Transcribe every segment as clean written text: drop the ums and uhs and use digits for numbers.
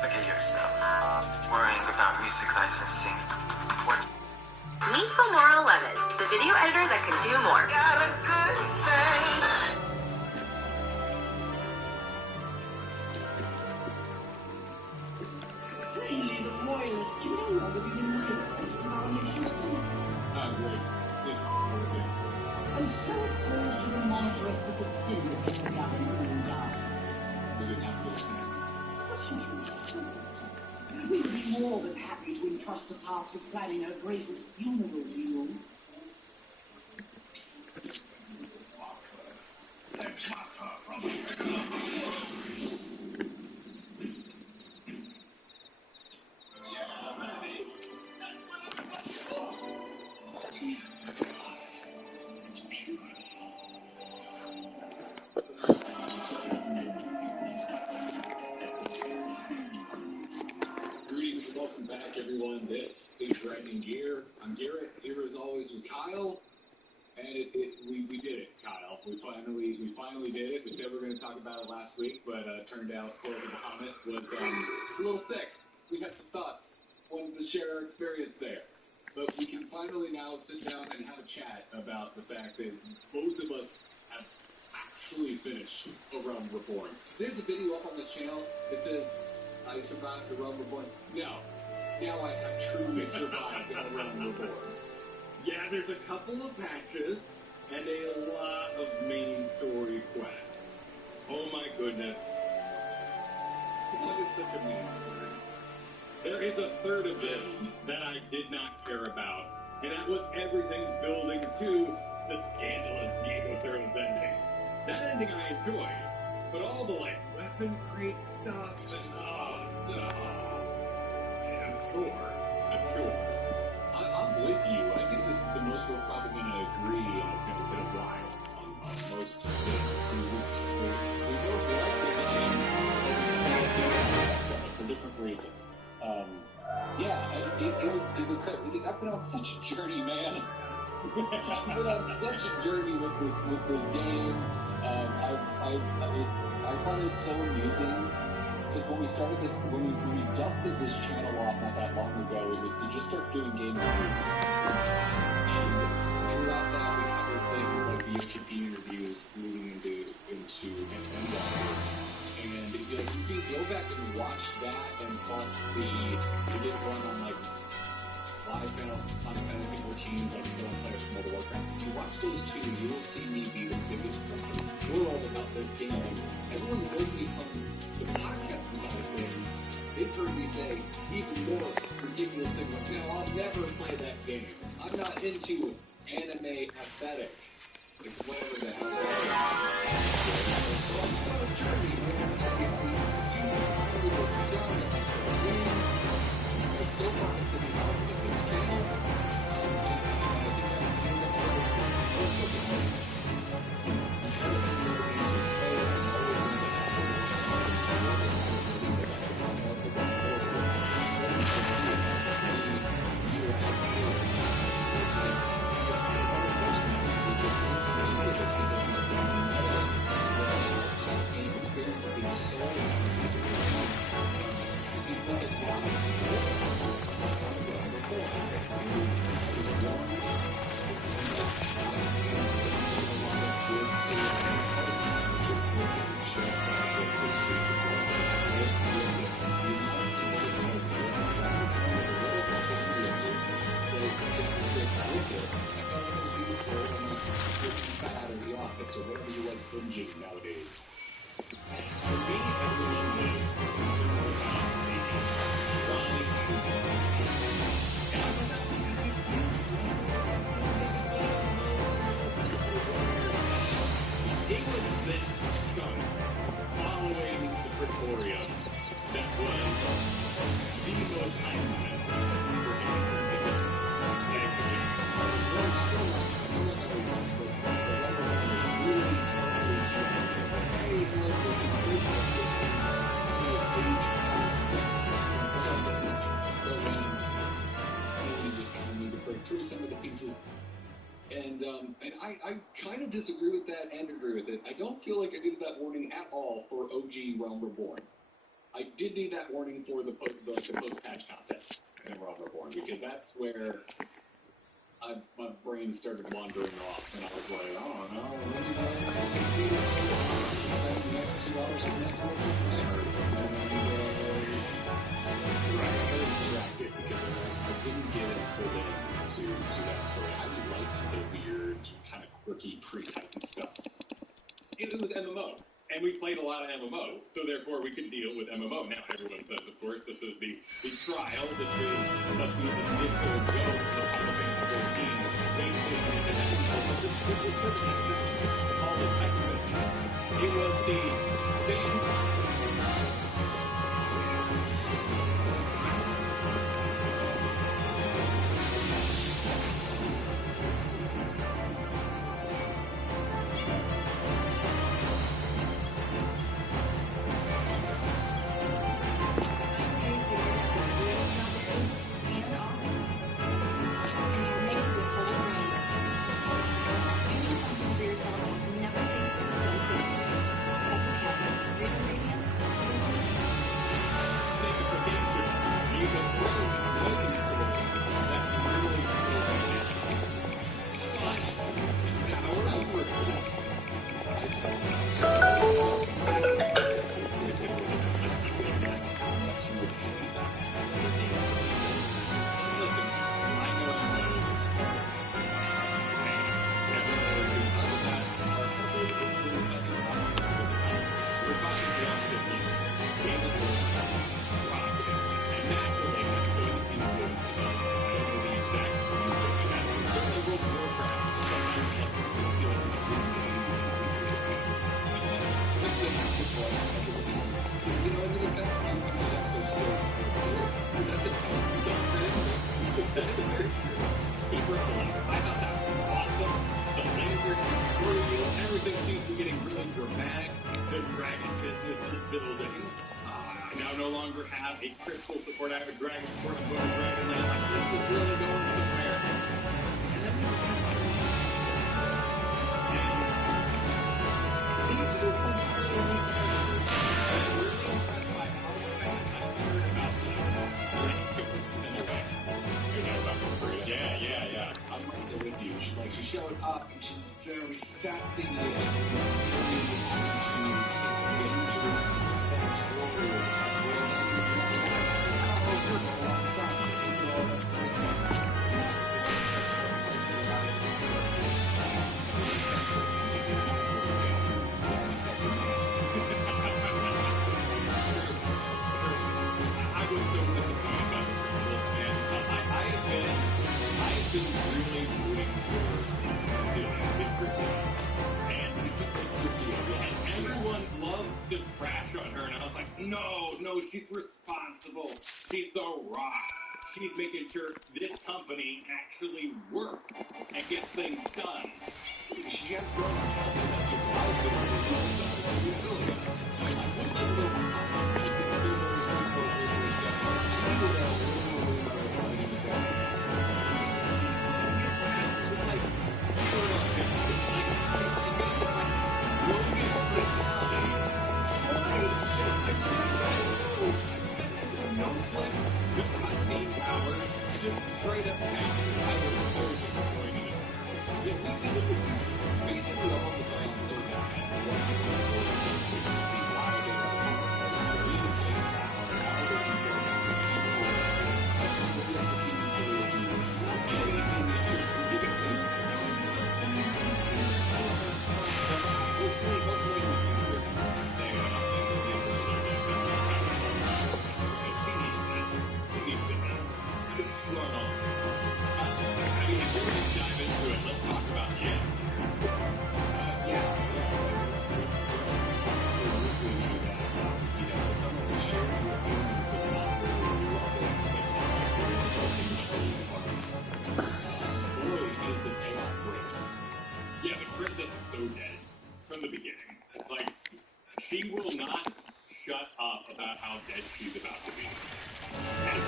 Look at yourself, worrying about music licensing. What? Meet Filmora 11, the video editor that can do more. Got a good thing. Plainly the royalists can no longer be denied our nation's city. Great. This And so opposed to the monarchs of the city of the Gridanian Job. we didn't have this. What should you do? We would be more than happy to entrust the task of planning her Grace's funeral to you. It's beautiful. Greetings and welcome back, everyone. This is Gridanian Gear. I'm Garrett, here as always with Kyle. And we did it, Kyle. We finally did it. We said we were going to talk about it last week, but turned out closing the comment was a little thick. We had some thoughts. Wanted to share our experience there. But we can finally now sit down and have a chat about the fact that both of us have actually finished A Realm Reborn. There's a video up on this channel that says, I survived A Realm Reborn. No. Now I have truly survived A Realm Reborn. Yeah, there's a couple of patches and a lot of main story quests. Oh my goodness. That is such a mean word. There is a third of this that I did not care about, and that was everything building to the scandalous Game of Thrones ending. That ending I enjoyed, but all the weapon crate stuff and yeah, I'm sure. I'm with you. I think this is the most we're probably going to agree in a while on most things. We both like the game for different reasons. I've been on such a journey, man. I've been on such a journey with this game. I find it so amusing. Because when we dusted this channel off not that long ago, it was to just start doing game reviews. And throughout that, we covered things like the OGP interviews moving into end. And if you can go back and watch that, and plus we did run on live Final Fantasy 14s, like World Players from World of Warcraft. If you watch those two, you will see me be the biggest fucking world about this game. Everyone knows me from the podcast side of things. They've heard me say even more ridiculous things like, no, I'll never play that game. I'm not into anime aesthetic. Like, whatever the hell that is. So I'm so journey, man. So far, I've been involved with this channel, and I think that ends up so whatever you like binging nowadays. For me, everyone knows it was this skunk following the Pretoria that was the most hyped we were So much. I feel like I was really hey, look, there's a great you just kind of need to break through some of the pieces. And I kind of disagree with that and agree with it. I don't feel like I needed that warning at all for OG Realm Reborn. I did need that warning for the post-patch content in Emerald Reborn, because that's where my brain started wandering off, and I was like, oh no, I can see that spend the next 2 hours messing with his players. And I got very distracted because I didn't get as pulled into that story. I liked the weird, kind of quirky pre-Titan stuff. It was MMO, and we played a lot of MMO, so therefore we could deal with MMO. Now everyone says, of course, this is the trial, this is must be the initial go to Final Fantasy 14, basically all the Titan. It was the same. Everything seems to be getting really dramatic. The dragon business is building. I now no longer have a crystal support. I have a dragon support. I'm going to Dragonland. Like, this is really going somewhere. And then yeah. I'm right there with you. She showed up and she's very sassy and very happy to dangerous suspense forward. I've been really rooting for and everyone loves to trash on her, and I was like, no, she's responsible. She's the rock. She's making sure this company actually works and gets things done. She has grown just straight up passion. I was totally enjoying it. Yeah, we did this basically all the science so that we can see why they are really how they can go we have to see people who anything that just give it to hopefully we can hear Yeah, but Princess is so dead from the beginning. Like, she will not shut up about how dead she's about to be. And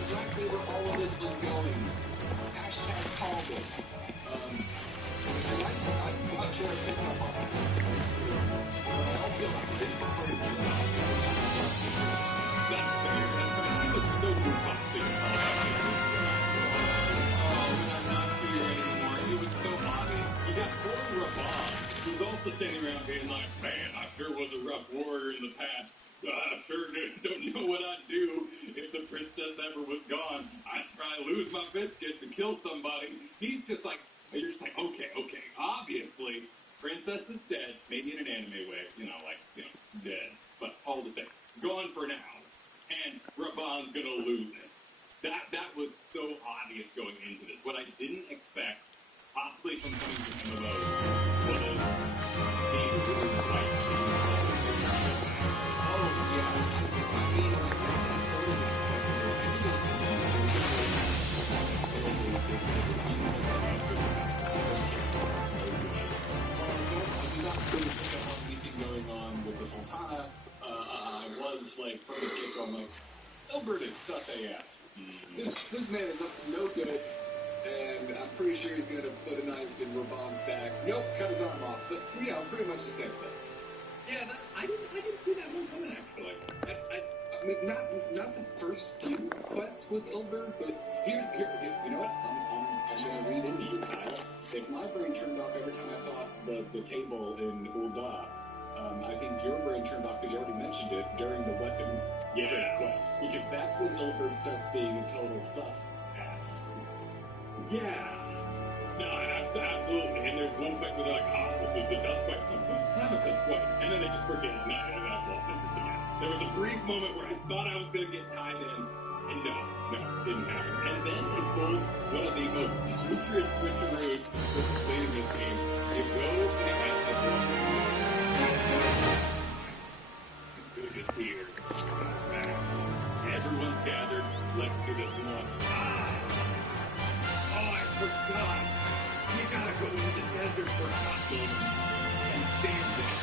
exactly where all of this was going. around being like, man, I sure was a rough warrior in the past. I sure don't know what I'd do if the princess ever was gone. I'd try to lose my biscuit to kill somebody. He's just like, you're just like, okay, obviously, princess is dead, maybe in an anime way, dead, but all the same, gone for now, and Raban's gonna lose it. That was so obvious going into this. What I didn't expect, possibly from coming to MMO, was being really like going on with the Sultana, I was like, from the get-go, I'm like, Albert is sus AF. This man is up to no good, and I'm pretty sure he's gonna put a knife in Raban's back. Nope, cut his arm off. But, pretty much the same thing. Yeah, I didn't see that one coming, actually. I mean, not the first few quests with Ilber, but here, you know what? I'm gonna read into you, Kyle. If my brain turned off every time I saw the table in Ul'dah, I think your brain turned off because you already mentioned it during the weapon quest. Because that's when Ilber starts being a total sus ass. Yeah. No, absolutely. And there's one point where they're like, this was the dust quest. Have a dust quest. And then they just forget it. And I've lost interest again. There was a brief moment where I thought I was going to get tied in. And no, didn't happen. And then they pulled one of the most nutrient switcheroos for completing this game. You go and it has the good just here. Everyone's gathered. Let's do this one. I forgot. You gotta go into the desert for costumes and stand there.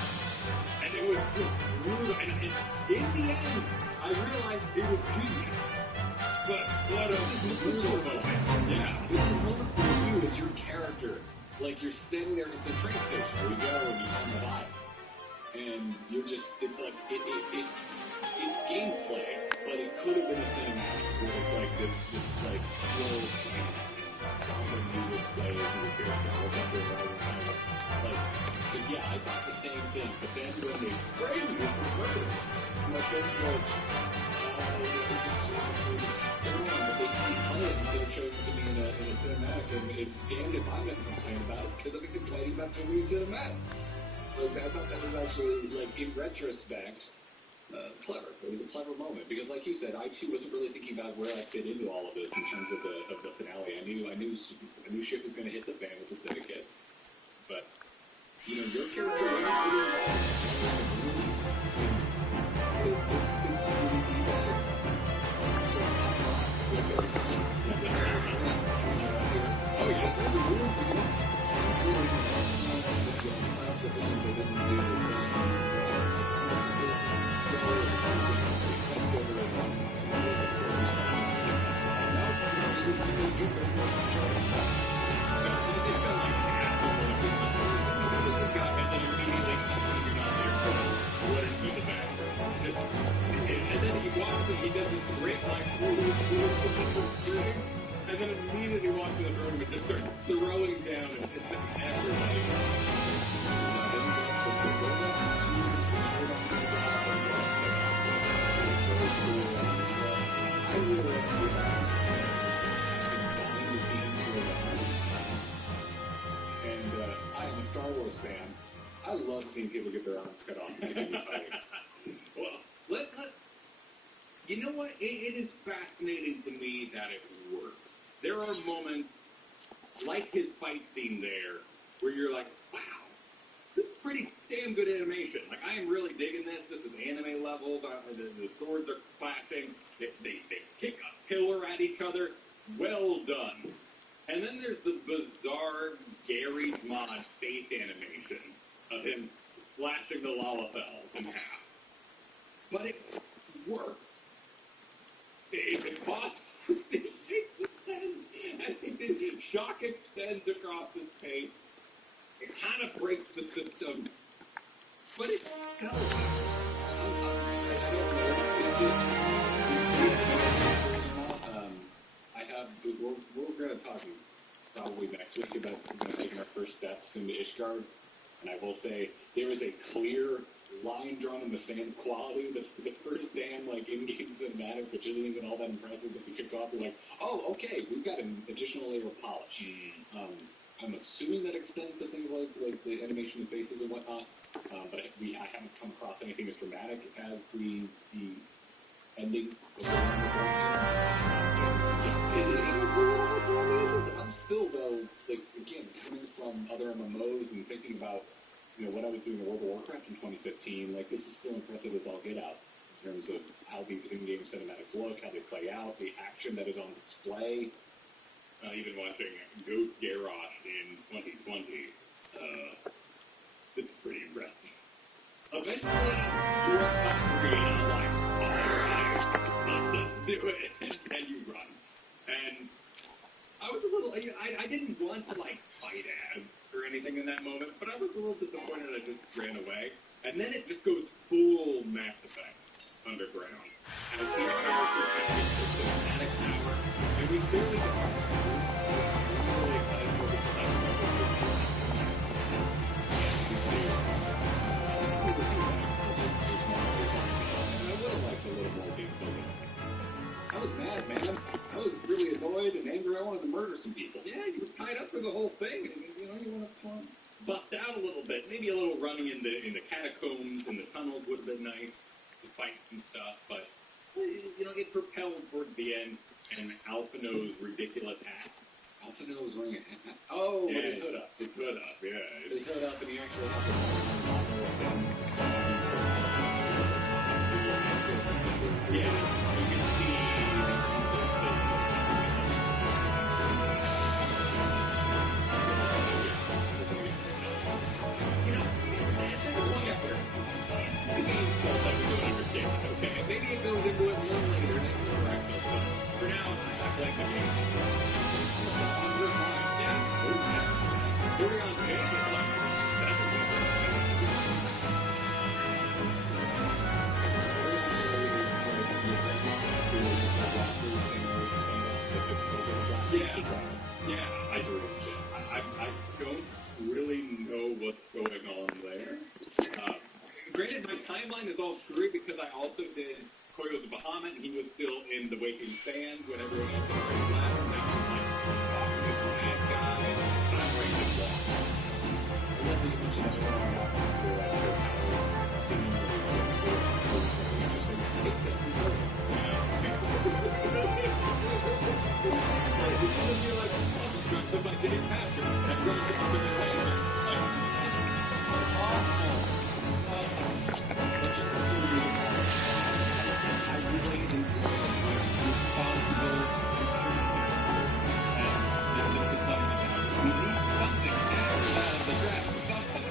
And it was just brutal. And in the end, I realized it was genius. But what a brutal moment. Yeah. This is moment for you as your character. Like, you're standing there, it's a train station where you go and you on the vibe. And you're just, it's gameplay, but it could have been a cinematic where it's like this like slow somber music plays and the character goes up there riding kind of like, cause yeah, I thought the same thing, but then when they frame it for murder, my friend goes, but they keep playing instead of showing it to me in a cinematic, and it damned if I'm going to complain about it, because I've been complaining about too many cinematics. Like, I thought that was actually, like, in retrospect, clever. It was a clever moment, because like you said, I too wasn't really thinking about where I fit into all of this in terms of the finale. I knew shit was going to hit the fan with the syndicate, but you know, your character wasn't really and then immediately walks in the room and just starts throwing down and everybody. And I am a Star Wars fan. I love seeing people get their arms cut off and continue fighting. Well, you know what? It is fascinating to me that it works. There are moments, like his fight scene there, where you're like, wow, this is pretty damn good animation. Like, I am really digging this. This is anime levels. The swords are clashing. They kick a pillar at each other. Well done. And then there's the bizarre Gary's Mod face animation of him slashing the Lalafell in half. But it works. If it costs, it extends. I think the shock extends across his face. It kind of breaks the system. But it's still. We're going to talk probably next week about taking our first steps into Ishgard. And I will say, there is a clear line drawn in the sand quality. The first damn, like, in-game cinematic, which isn't even all that impressive that we kick off, we're like, oh, okay, we've got an additional layer of polish. I'm assuming that extends to things like the animation of faces and whatnot, but I haven't come across anything as dramatic as the ending of the I'm still, though, like, again, coming from other MMOs and thinking about, you know, what I was doing in World of Warcraft in 2015, like, this is still impressive as all get out in terms of how these in-game cinematics look, how they play out, the action that is on display. Even watching Ghost Garrosh in 2020, it's pretty impressive. Eventually, you're up screen, I'm like, alright, let's do it, and you run. And I was a little, I didn't want to, like, fight ads or anything in that moment, but I was a little disappointed I just ran away. And then it just goes full Mass Effect underground. And it's the power protecting the cinematic power, and we clearly got really excited for this I would have liked a little more game building. I was mad, man. I was really annoyed and angry. I wanted to murder some people. Yeah, you were tied up for the whole thing, and you know, you want to bust out a little bit. Maybe a little running in the catacombs and the tunnels would have been nice to fight some stuff, but you know, it propelled towards the end, and Alphino's ridiculous hat. Alphino's wearing a hat. Oh, yeah, with his hood up. His hood up, yeah. His hood up, and he actually had the sign. Yeah, you can see. Okay, maybe it goes into it more later next correct, but for now, I like the game. Yeah, Dory on page is like, that's a week. Yeah, I don't really know what's going on there. Granted, my timeline is all screwy because I also did Koyo the Bahamut, and he was still in the Waking Sands when everyone else had already left. And now I'm like talking to the bad guy, and I'm ready to walk. I love that you mentioned everyone got through seeing something interesting. Except we don't. You're like, oh, my Dave Pastor, and run across the laser. I really enjoy responsible and it's not even that. We need something out of the draft. Something.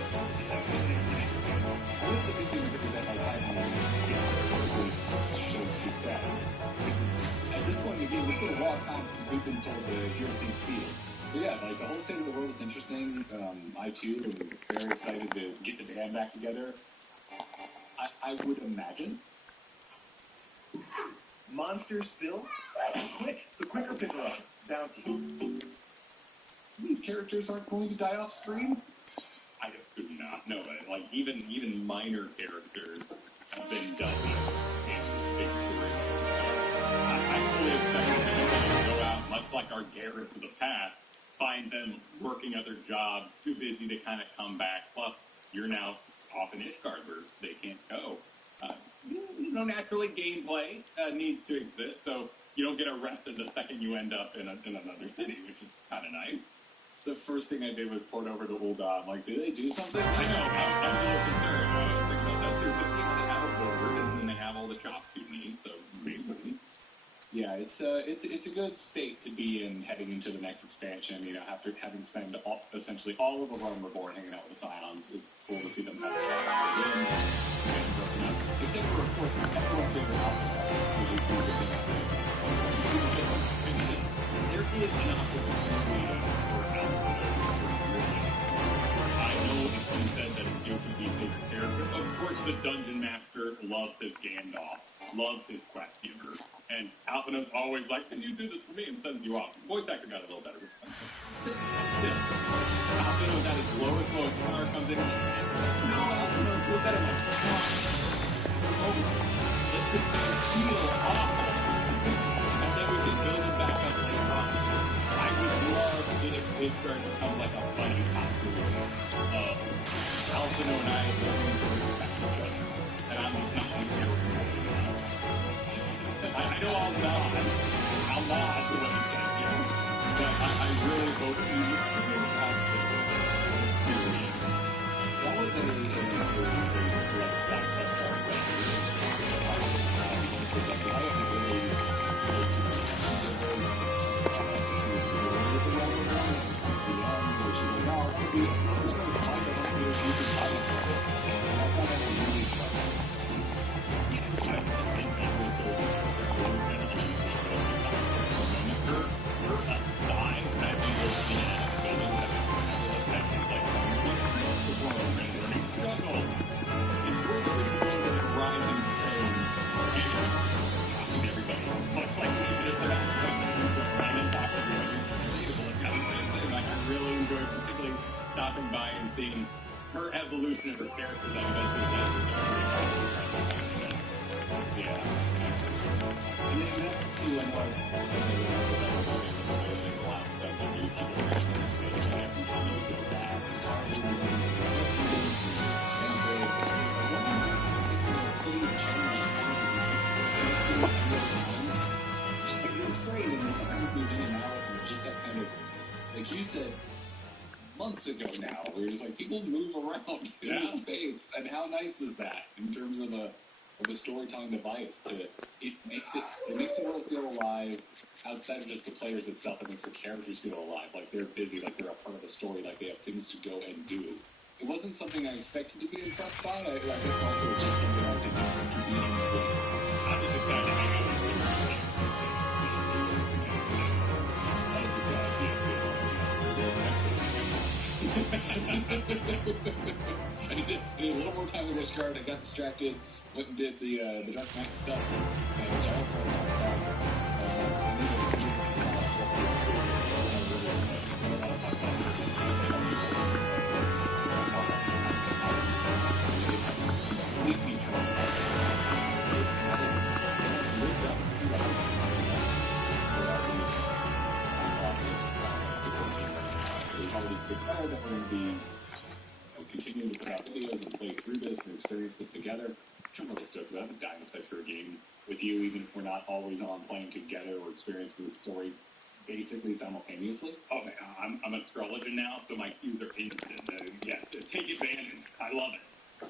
I like the thinking of it that my timeline scale or at least show two stats. At this point in the game, we put a lot of time since we've been told to hear things feel. So yeah, like the whole state of the world is interesting. I too am very excited to get the band back together. I would imagine. Monsters still? Quick! The quicker picker up. Bounty. These characters aren't going to die off screen? I assume not. No, like even minor characters have been done in big stories. I fully expect them to go out, much like our Garrus of the past, find them working other jobs, too busy to kind of come back. Plus, you're now off in Ishgard where they can't go. You know, naturally, gameplay needs to exist, so you don't get arrested the second you end up in another city, which is kind of nice. The first thing I did was port over to Uldam. Like, did they do something? I know. I was a little concerned. I was thinking about that too. But you know, they have a board, and then they have all the chops you need. So basically, yeah, it's a good state to be in heading into the next expansion. You know, after having spent essentially all of the Rome Reborn hanging out with the Scions, it's cool to see them have and broken up. Except for, of course, everyone's favorite outfit, which is the thing out there. there is an opportunity for Alpha. I know it's been said that it's going to be his character. Of course, the Dungeon Master loves his Gandalf, loves his quest giver, and Alphina's always like, "Can you do this for me?" and sends you off. Voice actor got a little better. Still, Alcino's at its lowest point. Connor comes in. No, Alcino's so better. Let's just feel awful. And then we can build it back up later on. I would love it if Pittsburgh becomes like a funny costume of Alcino and I looking to respect each other. And I'm just not going to care what I know I'll nod. I'll nod to what he says, you know. But I really hope he would figure out this. That was a very select side quest arc that stopping by and seeing her evolution of her character that eventually led her to yeah. And then that's too, I know I've said that a lot of the YouTube in this space, and every time you go back and talk to them, it's great, and sometimes we've been out, and just that kind of, like you said, months ago now, where it's like people move around in space, and how nice is that in terms of a storytelling device? It makes the world feel alive outside of just the players itself. It makes the characters feel alive, like they're busy, like they're a part of the story, like they have things to go and do. It wasn't something I expected to be impressed by. I guess also it's just something I didn't expect to be in the game. I'm just excited to hang out with her. I needed a little more time with this card. I got distracted, went and did the Dark Knight stuff, which I also want to talk about. I it's better that we're going to be continuing to put out videos and play through this and experience this together. I'm really stoked about it. I'm dying to play through a game with you, even if we're not always on playing together or experiencing this story basically simultaneously. Oh man, I'm an astrologer now, so my cues are instant. Take advantage. I love it.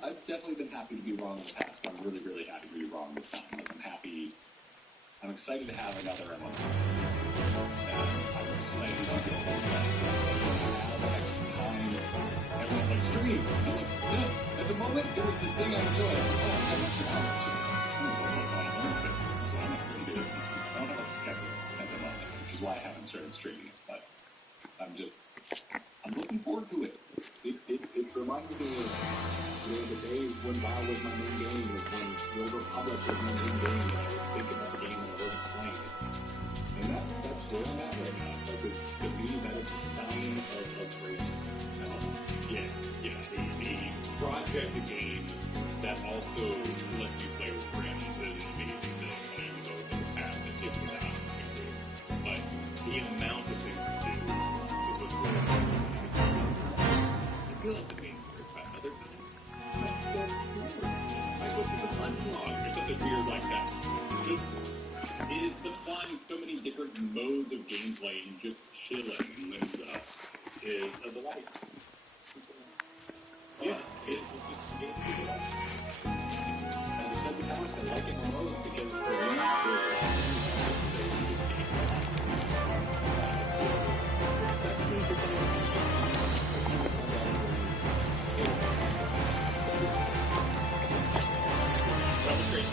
I've definitely been happy to be wrong in the past, but I'm really, really happy to be wrong this time. Like, I'm excited to have another MMO. I'm excited to get everyone's like, stream. I'm like, yeah. At the moment, it was this thing I enjoyed. I'm not sure how much. So I'm not going to do it. I don't have a schedule at the moment, which is why I haven't started streaming it. But I'm looking forward to it. It reminds me of the days when WoW was my main game, or when the Old Republic was my main game, and I would think about the game when I wasn't playing it. And that's where I'm at right now. So to me, that is a sign of great. The project game that also lets you play with friends is an amazing thing. I mean, over the past and it was out quickly. But the amount of things to do, it was really I feel like the main part by other times. I go to the fun log or something weird like that. It is the fun, so many different modes of gameplay and just chilling and stuff is a delight. Yeah, it's As I said before, I like it the most because for me, respects me for That was great.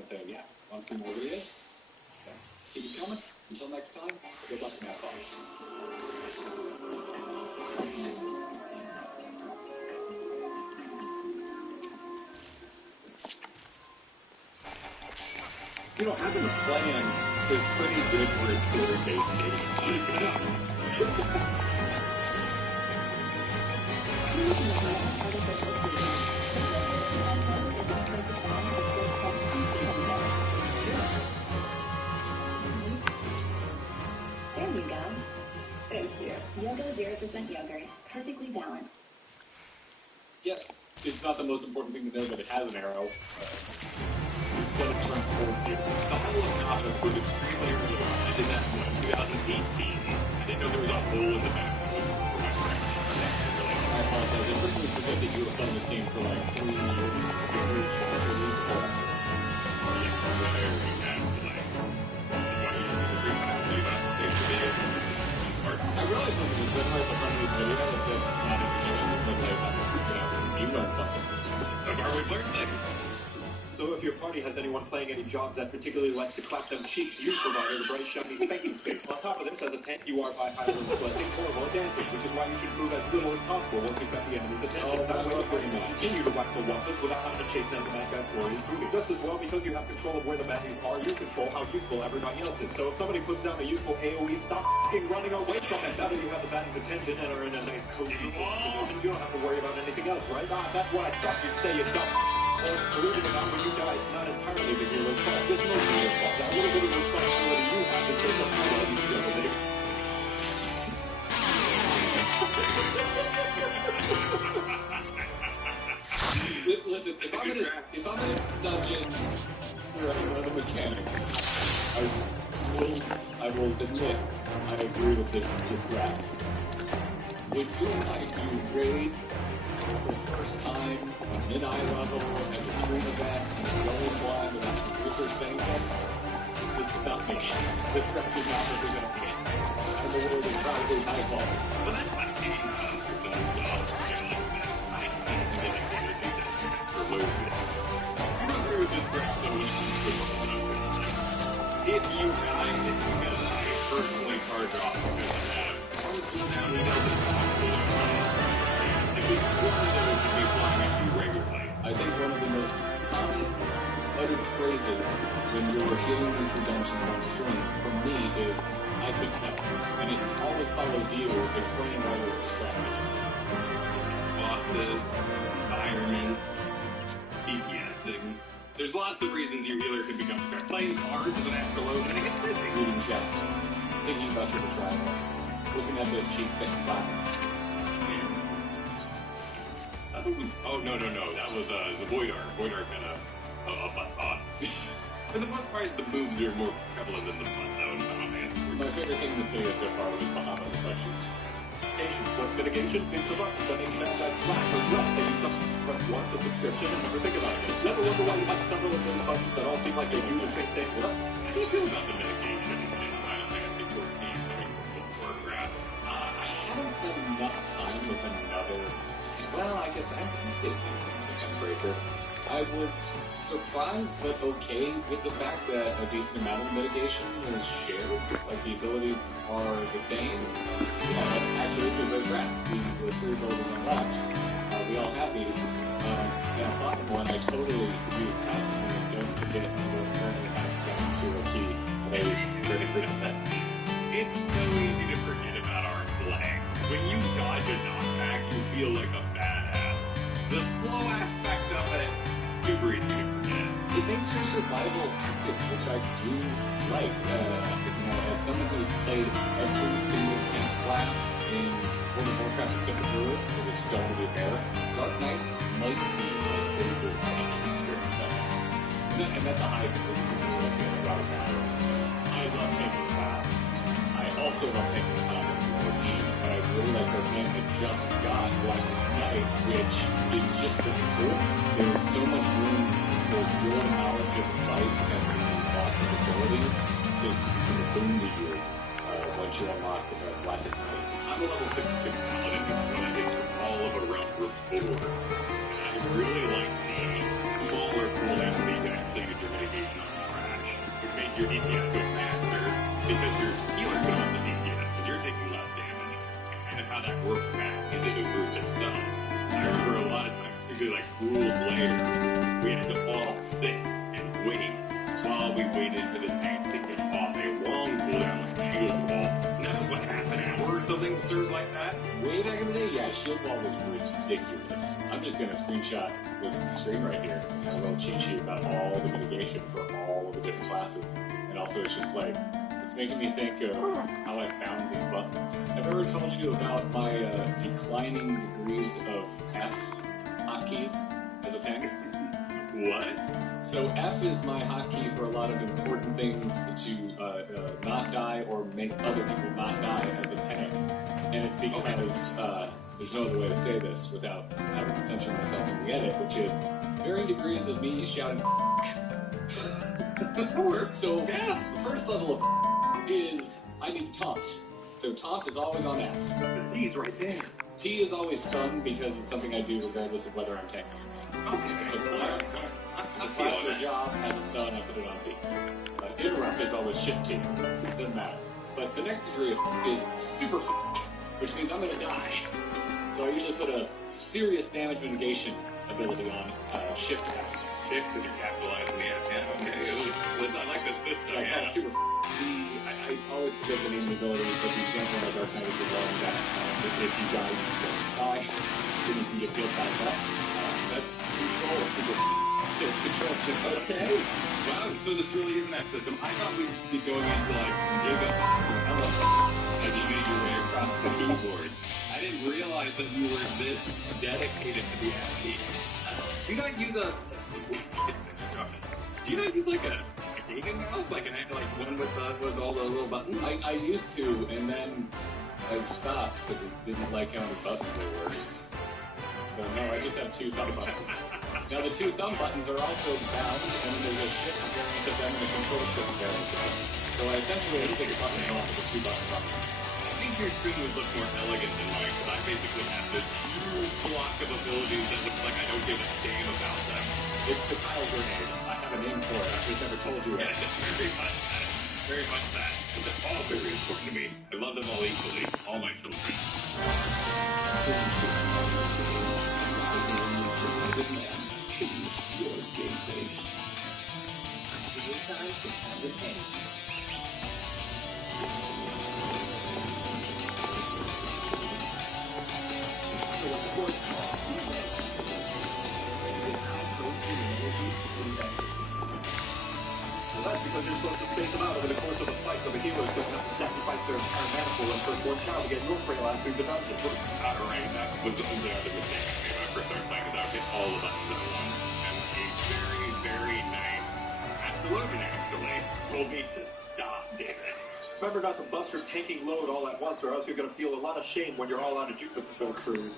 and saying, yeah, want to see more videos? Okay. Keep it coming. Until next time, good luck in that thought. You know, having a plan is pretty good for a tour-based game. There you go. Thank you. Yoga 0% yogurt. Perfectly balanced. Yes, it's not the most important thing to know that it has an arrow. Instead of turn towards you. The whole analysis was extremely early on. I did that in 2018. I didn't know there was a hole in the back. I apologize. I quickly forget that you have done this game for like 3 years. I realized that it was been right at the front of this video that said not information, but like, you learned something. So far we've learned things. So if your party has anyone playing any jobs that particularly likes to clap them cheeks, you provided a bright, shiny spanking space. On top of this, as a pet, you are by highly flexing, horrible at dancing, which is why you should move as little as possible once you've got the enemy's attention. That way you can continue to whack the wampus without having to chase down the bad guy for his moving. Just as well, because you have control of where the baddies are, you control how useful everybody else is. So if somebody puts down a useful AoE, stop f***ing running away from it. Now that you have the baddies' attention and are in a nice cozy position, you don't have to worry about anything else, right? That's what I thought you'd say, you dumb. Well, believe it or not, when you die, it's not entirely the hero's fault. It's mostly your fault. That little bit of responsibility you have to take up for these people. Listen, if I'm in a dungeon running one of the mechanics, I will admit I agree with this graph. Would you and I do raids for the first time in eye level as a screen event and going blind without the producer saying that? This is not me. This graph does not represent me. And the world is probably my fault. But that's not me. If you die, this is because I personally charge off because I have now we know I think one of the most common uttered phrases when you're hitting interventions on stream for me is I could tell, and it always follows you explaining why you're distracted. Bosses, environment, DPSing. There's lots of reasons your healer could become distracted. Playing cards is an extra load and it gets busy. Reading chat, thinking about your trial, looking at those cheeks saying bye. Oh, no. That was the Void Arc. Void Arc had a butt toss. For the most part, the moves are more prevalent than the butt. That was my man. My favorite thing in this video so far was Bahama questions. What's mitigation? It's the button that makes that slash or drop that you press once a subscription and never think about it. Never wonder why you have several of those buttons that all seem like they do the same thing. Well, how do you feel about the mitigation? I think we're full graph. I haven't spent enough time with another. Well, I guess I did do something with Gunbreaker. I was surprised but okay with the fact that a decent amount of mitigation is shared. Like the abilities are the same. Actually, this is a graph. The 3 abilities unlocked. We all have these. That bottom one I totally use constantly. Don't forget we're currently kind of down to a key. And I use critically competitive. It's so easy to forget about our flag. When you dodge a knockback, you feel like a badass. The slow aspect of it, super easy to forget. It makes your survival active, which I do like. As someone who's played every single tank class in World of Warcraft except for Druid, because it's don't be fair, Dark Knight might seem like a very good experience. And that's a high because that's the other route matter. I love taking the path. I also love taking the path of the team, but I really like her game that just got Blackest Night, which is just pretty cool. There's so much room for your knowledge of the fights and the boss's abilities to boom to you once you unlock the Blackest Night. I'm a level 56 paladin when I get all of a round group 4. And I really like the smaller cooldown that you can actually get your mitigation your DPS go faster because your healer can also DPS, and you're taking less damage. And how that works back into the group itself. I remember a lot of times, particularly like Rules later, we had to all sit and wait while we waited for the tank to get off a long cooldown like shield wall. And that was what, half an hour or something served like that? Way back in the day, yeah, shield wall was ridiculous. I'm just gonna screenshot this screen right here. A little cheat sheet about all the mitigation for all of the different classes. And also it's just like, it's making me think of how I found these buttons. I've ever told you about my declining degrees of F hotkeys as a tank? What? So F is my hotkey for a lot of important things to not die or make other people not die as a tank. And it's because there's no other way to say this without having to censor myself in the edit, which is varying degrees of me shouting So the first level of is I need to taunt. So taunt is always on F. The T's right there. T is always stun because it's something I do regardless of whether I'm tanking. Okay. The class or job has a stun, I put it on T. Interrupt is always shift T. It doesn't matter. But the next degree of is super which means I'm going to die. So I usually put a serious damage mitigation ability on shift F. Shift because you're capitalizing the F. Yeah, okay. I like this system. I call it super I always forget the name of the ability, but the example of Dark Knight is the one that if you die, you don't die, then you can get healed back up. That's control super six control shift. Okay. Wow, so this really isn't that system. I thought we'd be going into like Giga as you made your way across the keyboard. I didn't realize that you were this dedicated to the F key. Do you not use a... Do you not use like a gaming mouse? Like one with all the little buttons? I used to, and then I stopped because it didn't like how many buttons there were. So no, I just have two thumb buttons. Now the two thumb buttons are also bound, and there's a shift variant of them and a control shift variant of them. So I essentially have 6 buttons off with the 2 buttons on them. I think your screen would look more elegant than mine, because I basically have this huge block of abilities that looks like I don't give a damn about them. It's the tile grenade. I have a name for it. I just never told you it. Yeah, very much that. Very much that. But they're all very important to me. I love them all equally. All my children. That's because you're supposed to space them out over the course of a fight, so the healers don't have to sacrifice their entire mana pool and firstborn child to get your frail ass through the dungeon. Alright, that was the only other mistake I made when I first started playing, because I would hit all the buttons at once. And a very, very nice absolution, actually, told me to stop, David. Remember not to bust your tanking load all at once, or else you're going to feel a lot of shame when you're all out of juice. That's so true.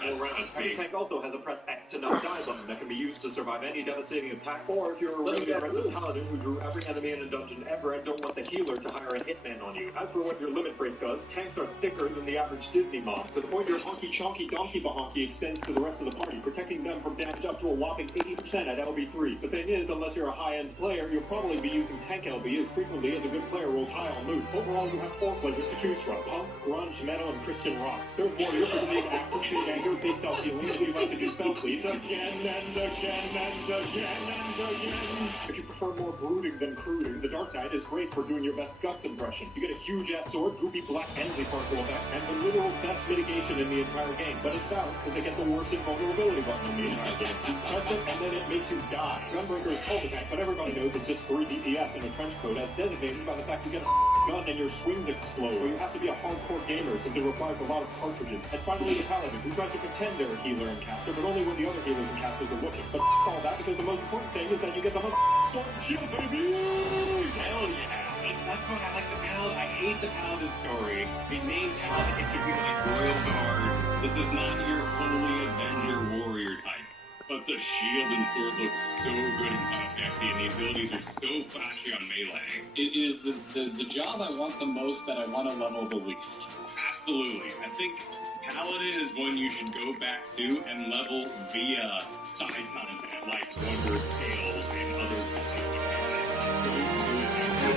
Every tank also has a press X to not die button that can be used to survive any devastating attack, or if you're a really aggressive paladin who drew every enemy in a dungeon ever and don't want the healer to hire a hitman on you. As for what your limit break does, tanks are thicker than the average Disney mom, to the point your honky chonky donkey bahonky extends to the rest of the party, protecting them from damage up to a whopping 80% at LB3. The thing is, unless you're a high-end player, you'll probably be using tank LB as frequently as a good player rolls high on loot. Overall, you have 4 flavors to choose from: punk, grunge, metal, and Christian rock. Third warrior for the big axis speed anger, big self-healing, if you like to do spell please again and again and again and again. If you prefer more brooding than crooning, the Dark Knight is great for doing your best guts impression. You get a huge-ass sword, goopy black energy particle effects, and the literal best mitigation in the entire game. But it's balanced because they get the worst invulnerability button in the entire game. You press it, and then it makes you die. Gunbreaker is called attack, but everybody knows it's just 3 DPS in a trench coat, as designated by the fact you get a gun and your swings explode. Or you have to be a hardcore gamer, since it requires a lot of cartridges. And finally, the Paladin, who tries to pretend they're a healer and caster, but only when the other healers and casters are looking. But all that, because the most important thing is that you get the sword and shield, baby! Hell yeah. That's what I like the Paladin. I hate the Paladin story. The main Paladin, it should be like Royal Guard. This is not your holy Avenger warrior type. But the shield and sword look so good and effective, and the abilities are so flashy on melee. It is the job I want the most that I want to level the least. Absolutely. I think Paladin is one you should go back to and level via side content like Wonder Tales and other content. Go do it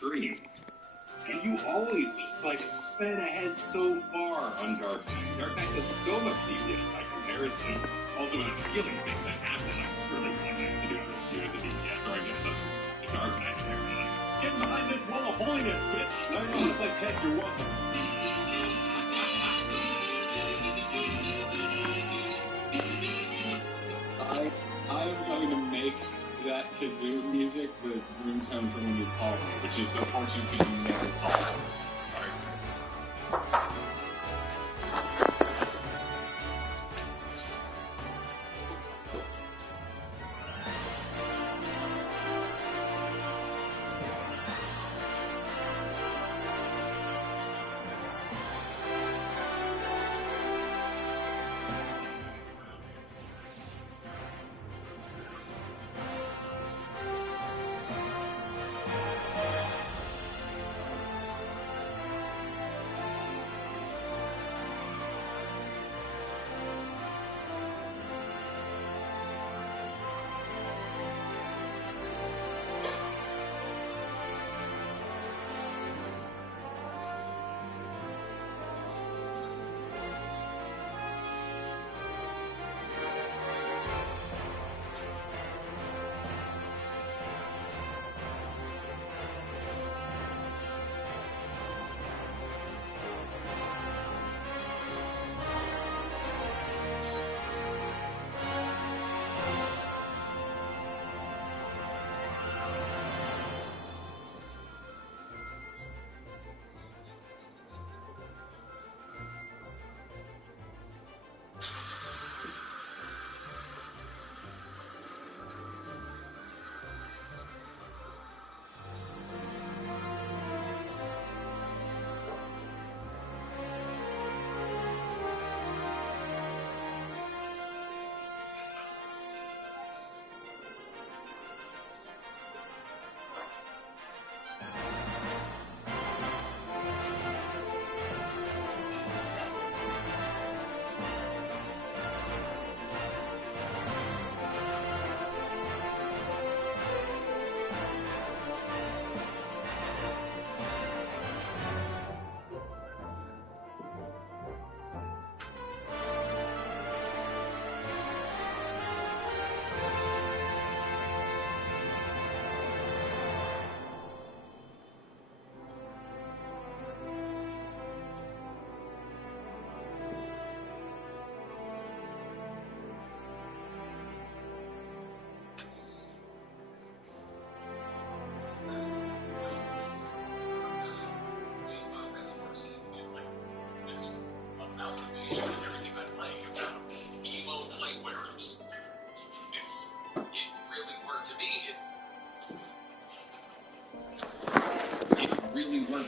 screen. And you always just like sped ahead so far on Dark Knight. Dark Knight does so much DPS by comparison. Also, with the healing things that happen, I really nice to do the DPS, or I guess the Dark Knight and everything. Get behind this wall of holiness, bitch! I know it's like Ted, you're welcome. I'm going to make that kazoo music the ringtone for when you call me, which is unfortunate because you never call me.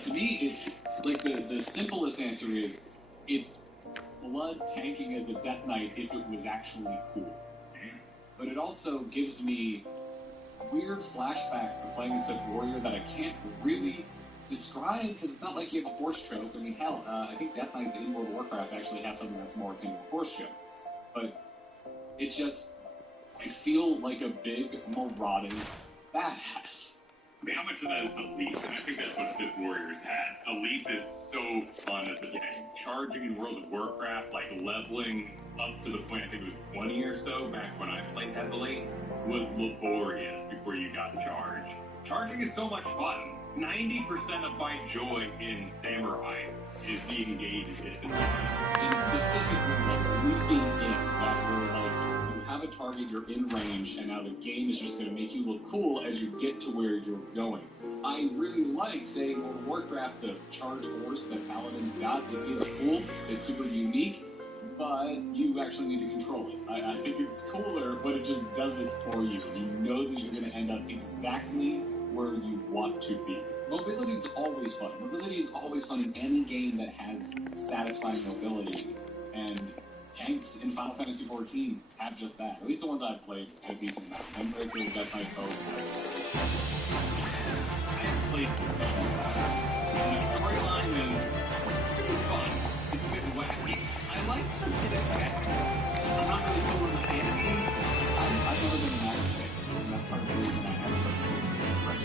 To me, it's like the simplest answer is it's blood tanking as a Death Knight if it was actually cool. But it also gives me weird flashbacks to playing as such warrior that I can't really describe because it's not like you have a force choke. I mean, hell, I think Death Knights in World of Warcraft actually have something that's more akin to a force choke. But it's just, I feel like a big, marauding badass. I mean, how much of that is a leap? And I think that's what Sith Warriors had. A leap is so fun as a game. Charging in World of Warcraft, like leveling up to the point I think it was 20 or so back when I played heavily, was laborious before you got charged. Charging is so much fun. 90% of my joy in Samurai is the engaged distance. And specifically, like, looping in that where, like, have a target, you're in range, and now the game is just going to make you look cool as you get to where you're going. I really like, say, World of Warcraft, the charge horse that Paladins got. It is cool, it's super unique, but you actually need to control it. I think it's cooler, but it just does it for you. You know that you're going to end up exactly where you want to be. Mobility is always fun. Mobility is always fun in any game that has satisfying mobility, and tanks in Final Fantasy XIV have just that. At least the ones I've played a decent amount. Unbreaker, Death Knight, both. I haven't played the storyline is pretty fun. It's a bit wacky. I like the bit I'm not really cool with the fantasy. I've never been an Max fan. That's part of the reason I haven't played French.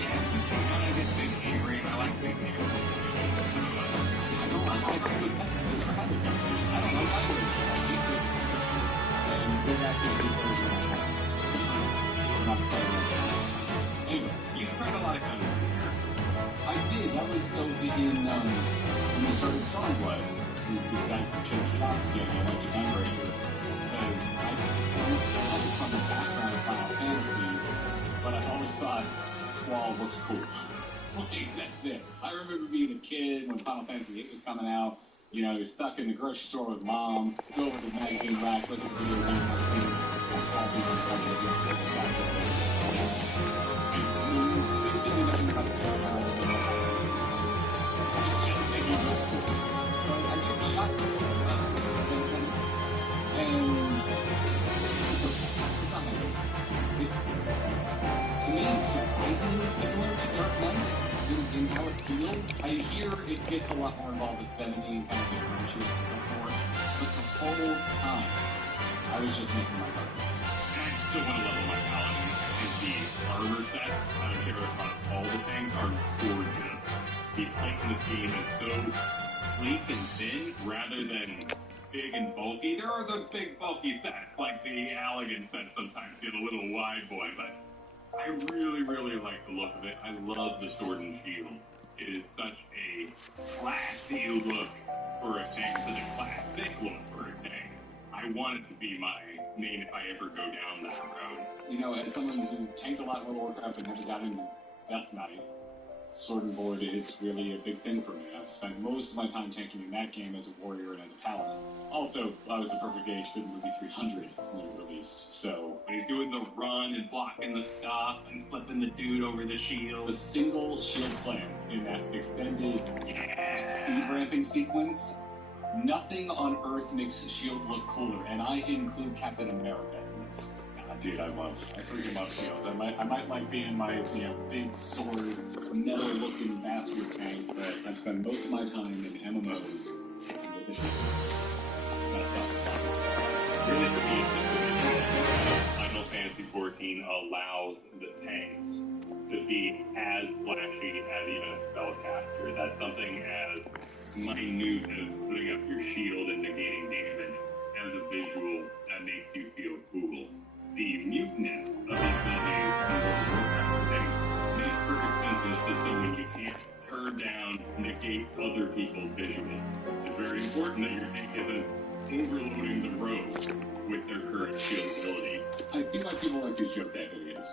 Yeah, a lot of fun with it. I did. That was so in when we started Stormblood, we decided to change shots again. I went to Gunbreaker because I come from the background of Final Fantasy, but I always thought Squall looked cool. Like, that's it. I remember being a kid when Final Fantasy VIII was coming out. You know, you're stuck in the grocery store with mom, go over to the magazine rack, look at the video game magazines, and Squall people in front of you. That's what it is. And basically nothing about the character. I just think he looks cool. So I gave it a shot. And it's not my favorite. It's, to me, surprisingly similar to Dark Knight in how it feels. I hear it gets a lot more involved at 70 and kind of differentiates and so forth. But the whole time, I was just missing my part. And I still want to level my paladin. And the armor sets, I don't care about all the things, are gorgeous. The plate in this game is so sleek and thin rather than big and bulky. There are those big bulky sets, like the Allegan set sometimes get a little wide boy, but I really, really like the look of it. I love the sword and shield. It is such a classy look for a tank, such a classic look for a tank. I want it to be my main if I ever go down that road. You know, as someone who tanks a lot in World of Warcraft and never got into Death Knight, Sword and Board is really a big thing for me. I've spent most of my time tanking in that game as a warrior and as a paladin. Also, I was the perfect age for the movie 300 when it released, so... When he's doing the run and blocking the stuff and flipping the dude over the shield. The single shield slam in that extended speed ramping sequence, nothing on Earth makes shields look cooler, and I include Captain America in this. Dude, I freaking love shields. I might like being my, big sword, metal-looking bastard tank, but I spend most of my time in MMOs with the shield. That sucks. Really, for me, Final Fantasy XIV allows the tanks to be as flashy as even a spellcaster. That's something as minute as putting up your shield and negating damage as a visual that makes you feel cool. The muteness of the abilities in World of Warcraft things makes perfect sense in a system when you can't turn down, negate other people's visuals. It's very important that your tank isn't overloading the road with their current shield ability. I feel like people like these joke that videos.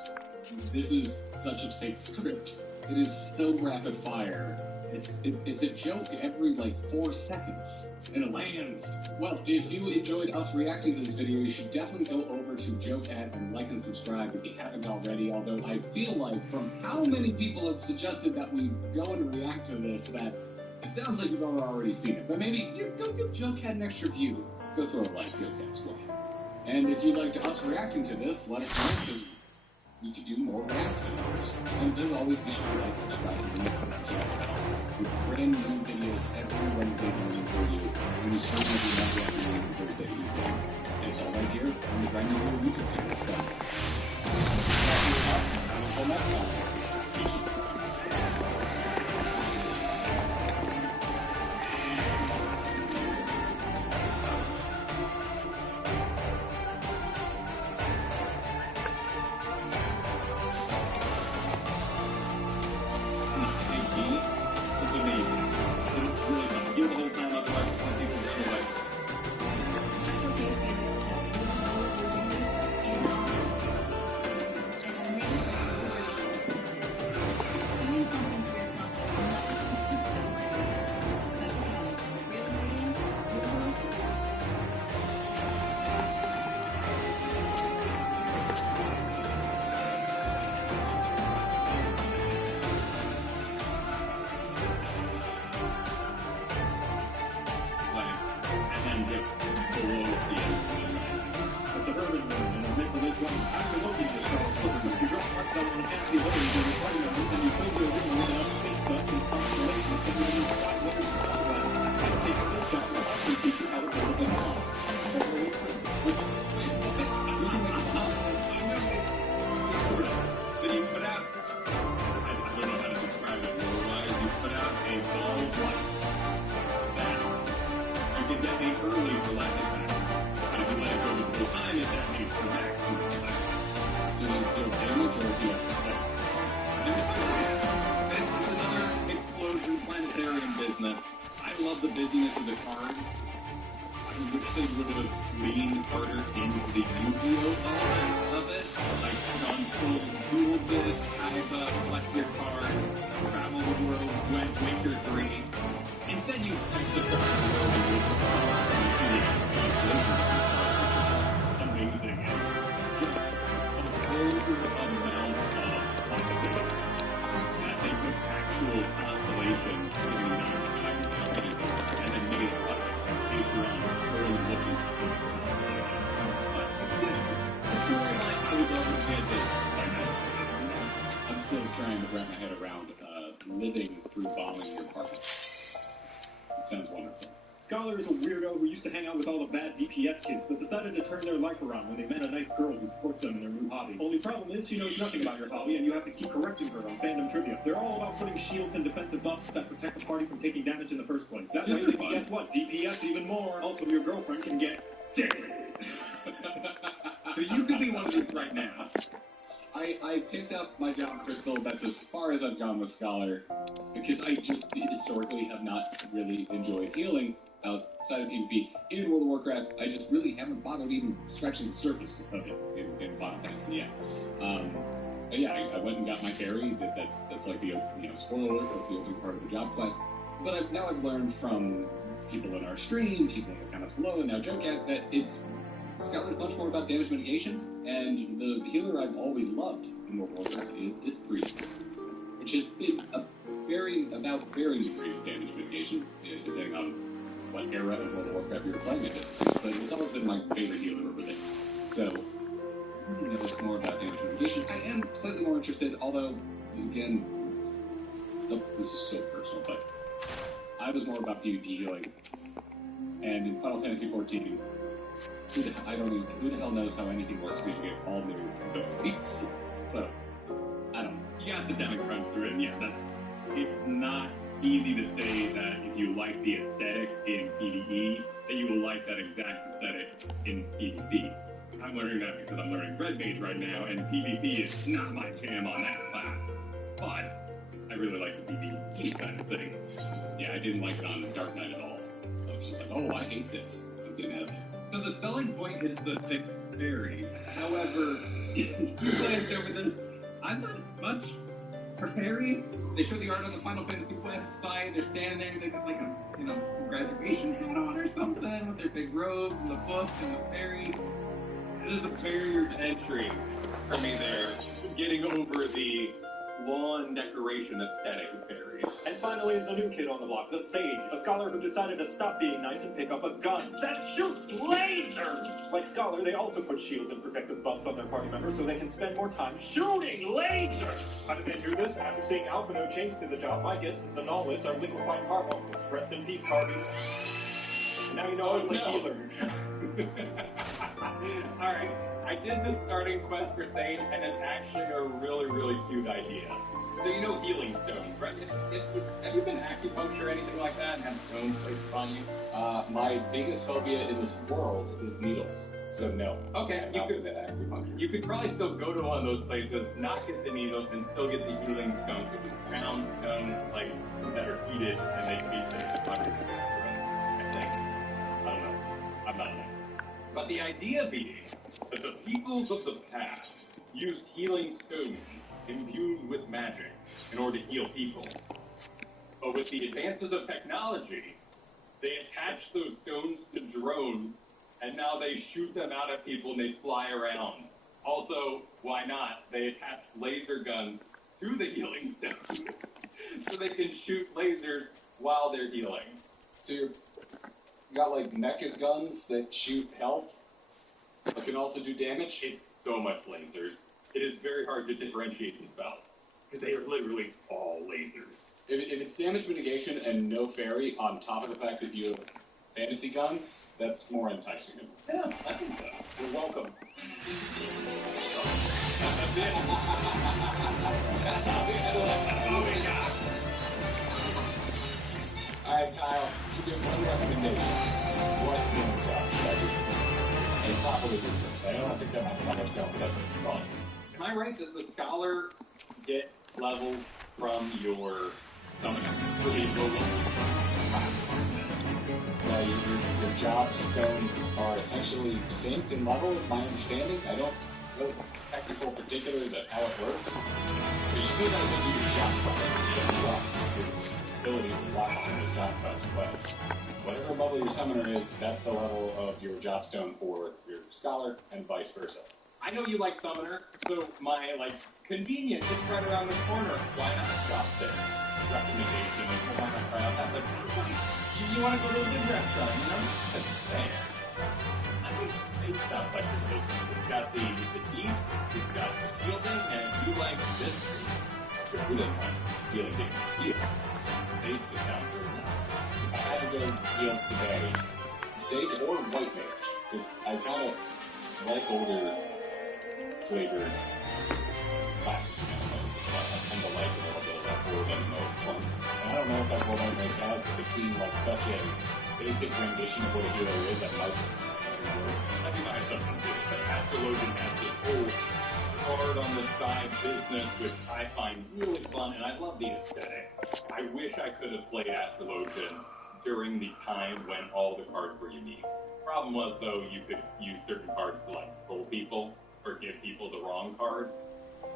This is such a tight script. It is so rapid fire. It's a joke every 4 seconds. And it lands. Well, if you enjoyed us reacting to this video, you should definitely go over to JoeCat and like and subscribe if you haven't already, although I feel like from how many people have suggested that we go and react to this that it sounds like you've already seen it. But maybe go give JoeCat an extra view. Go throw a like, JoeCat Squad. And if you'd like us reacting to this, let us know, because we could do more reaction videos. And as always, be sure to like, subscribe, and comment on the channel. With brand new videos every Wednesday morning for you, and we stream every Monday afternoon and Thursday evening. And it's all right here on the Gridanian YouTube channel. So, until next time. So, damage or busyness of the card, I wish they would have leaned harder into the Yu-Gi-Oh element of it. Like, gone full dual disc, have collect your cards, travel the world, make your grade. Instead, you type the card amazing. And just a whole amount of complexity. I think the actual constellation and then maybe around early looking. The storyline I would love to get this by now. I'm still trying to wrap my head around living through bombing your apartment. It sounds wonderful. Scholar is a weirdo who used to hang out with all the bad DPS kids, but decided to turn their life around when they met a nice girl who supports them in their new hobby. Only problem is she knows nothing about your hobby, and you have to keep correcting her on fandom trivia. They're all about putting shields and defensive buffs that protect the party from taking damage in the first place. That way, guess what? DPS even more. Also, your girlfriend can get dicks. So you could be one of these right now. I picked up my job crystal. That's as far as I've gone with Scholar, because I just historically have not really enjoyed healing outside of PvP. In World of Warcraft, I just really haven't bothered even scratching the surface of it in Final Fantasy yet. I went and got my fairy. That's like the spoiler alert. That's the ultimate part of the job quest. But now I've learned from people in our stream, people in the comments below, and now Joecat, that Scholar's much more about damage mitigation, and the healer I've always loved in World of Warcraft is Disc Priest, which has been varying degrees of damage mitigation, depending on what era of World of Warcraft you're playing it, but it's always been my favorite healer over there. So, it's more about damage mitigation. I am slightly more interested, although, again, this is so personal, but I was more about PvP healing, and in Final Fantasy XIV, who the hell knows how anything works because you get all new abilities. So, I don't know. You gotta sit down and crunch through it, and it's not easy to say that if you like the aesthetic in PvE, that you will like that exact aesthetic in PvP. I'm learning that because I'm learning Red Mage right now, and PvP is not my jam on that class. But I really like the PvP kind of thing. Yeah, I didn't like it on Dark Knight at all. I was just like, oh, I hate this. I'm getting out of here. So the selling point is the thick fairy. However, you glanced over this. I'm not much for fairies. They show the art on the Final Fantasy website. They're standing there, they got like a graduation hat on or something with their big robes and the book and the fairy. There's a barrier to entry for me there. Getting over the lawn decoration aesthetic of fairies. And finally, the new kid on the block, the Sage, a scholar who decided to stop being nice and pick up a gun that shoots lasers! Like Scholar, they also put shields and protective buffs on their party members so they can spend more time shooting lasers! How did they do this? After seeing Alphino change to the job, my guess is the Nolits are liquefied carbones. Rest in peace, Harvey. And now you know I'm a healer. Alright, I did the starting quest for Sage, and it's actually a really, really cute idea. So you know healing stones, right? Have you been acupuncture or anything like that and had stones placed on you? My biggest phobia in this world is needles. So no. Okay, you could probably still go to one of those places, not get the needles, and still get the healing stones, which is round stones, like, that are heated, and they can be placed on your I think. I don't know. I'm not an expert. But the idea being that the peoples of the past used healing stones imbued with magic in order to heal people. But with the advances of technology, they attach those stones to drones, and now they shoot them out at people and they fly around. Also, why not? They attach laser guns to the healing stones so they can shoot lasers while they're healing. So you got like mecha guns that shoot health, but can also do damage? It's so much lasers. It is very hard to differentiate these spells, because they are literally all lasers. If it's damage mitigation and no fairy on top of the fact that you have fantasy guns, that's more enticing. Yeah, I think so. You're welcome. Alright, Kyle, to give one recommendation. What can you do? And properly do this. I don't think that my scholar skill, but that's fun. Am I right that the scholar get levels from your summoner? For these local. job stones are essentially synced in level, is my understanding. I don't know technical particulars of how it works. You still gotta go do your job quests and unlock your abilities and lock on those job quests, but whatever level your summoner is, that's the level of your job stone for your scholar, and vice versa. I know you like Summoner, so my, convenience is right around the corner. Why not shop there? Recommendation is, well, why not try out that? But you want to go to a good restaurant, you know? That's fair. I mean, it's stuff like this. It's got the deep, it's got the shielding, and if you like this, who doesn't like healing things? Heal. They just sound good enough. If I had to go heal today, Sage or White Mage, because I kind of like older flavored classic MMOs as well. I tend to like a little bit of that World MMO fun. And I don't know if that's what White Mage has, but they seem like such a basic rendition of what a healer is that might work. I think I have something to do with that. Astrologian has this whole card on the side business, which I find really fun, and I love the aesthetic. I wish I could have played Astrologian during the time when all the cards were unique. Problem was, though, you could use certain cards to, troll people or give people the wrong card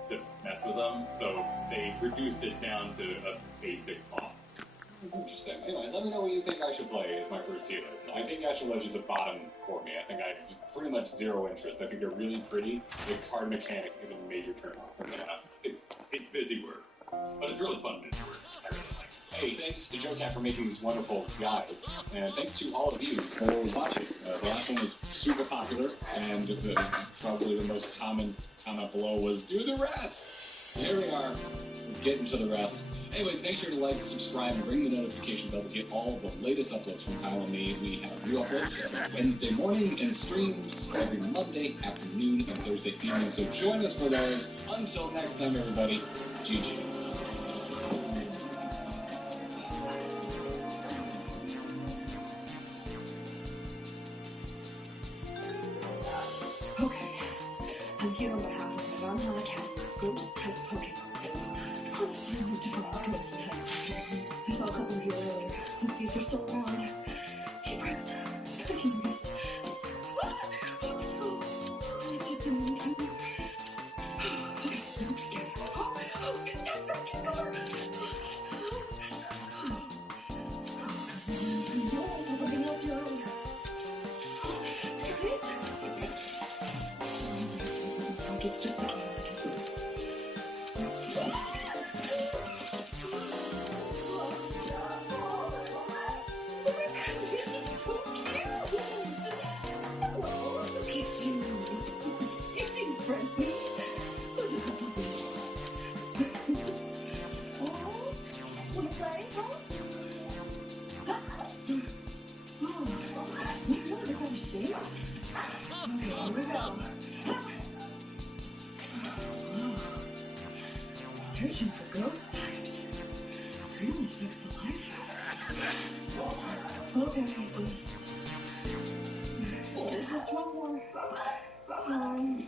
to mess with them, so they reduced it down to a basic cost. That's interesting. Anyway, let me know what you think I should play as my first healer. I think Astrologian's a bottom for me. I think I have just pretty much zero interest. I think they're really pretty. The card mechanic is a major turn-off for me. It's busy work, but it's really fun busy work. I really like it. Hey, thanks to JoeCat for making these wonderful guides, and thanks to all of you for watching. The last one was super popular, and probably the most common comment below was, do the rest! So here we are, getting to the rest. Anyways, make sure to like, subscribe, and ring the notification bell to get all of the latest uploads from Kyle and me. We have new uploads every Wednesday morning and streams every Monday afternoon and Thursday evening, so join us for those. Until next time, everybody, GG. Okay, I'm here on behalf of the Valhalla Academy's Ghost type Pokemon. Honestly, I'm a different ghost type. I saw a couple of you earlier. Hope you're still around. Deep breath. I can miss. It's just a minute. Okay, we're together. Oh, it's got freaking door. No, I saw something else here earlier. It's just a game. This is so cute. Hello, look at you. You seem friendly. Oh, wanna play, huh? Oh, what is that shape? Okay, here we go. Searching for ghost types. Really sucks the life out. Okay, just one more time.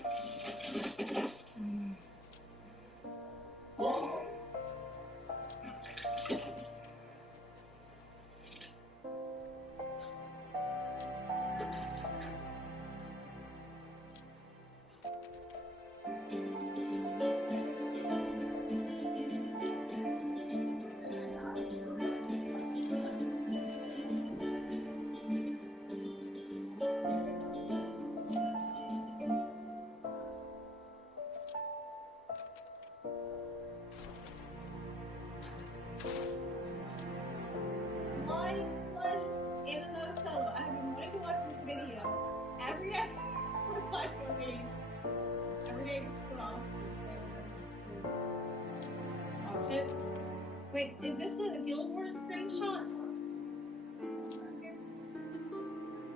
Wait, is this a Guild Wars screenshot?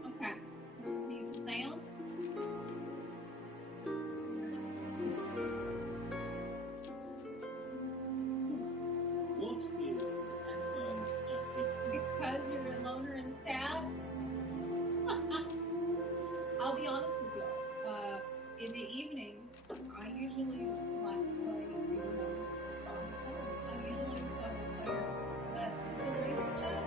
Okay. Need the sound? What is Because you're a loner and sad? I'll be honest with you. In the evening, I usually like to play, I usually solo player, but the race chat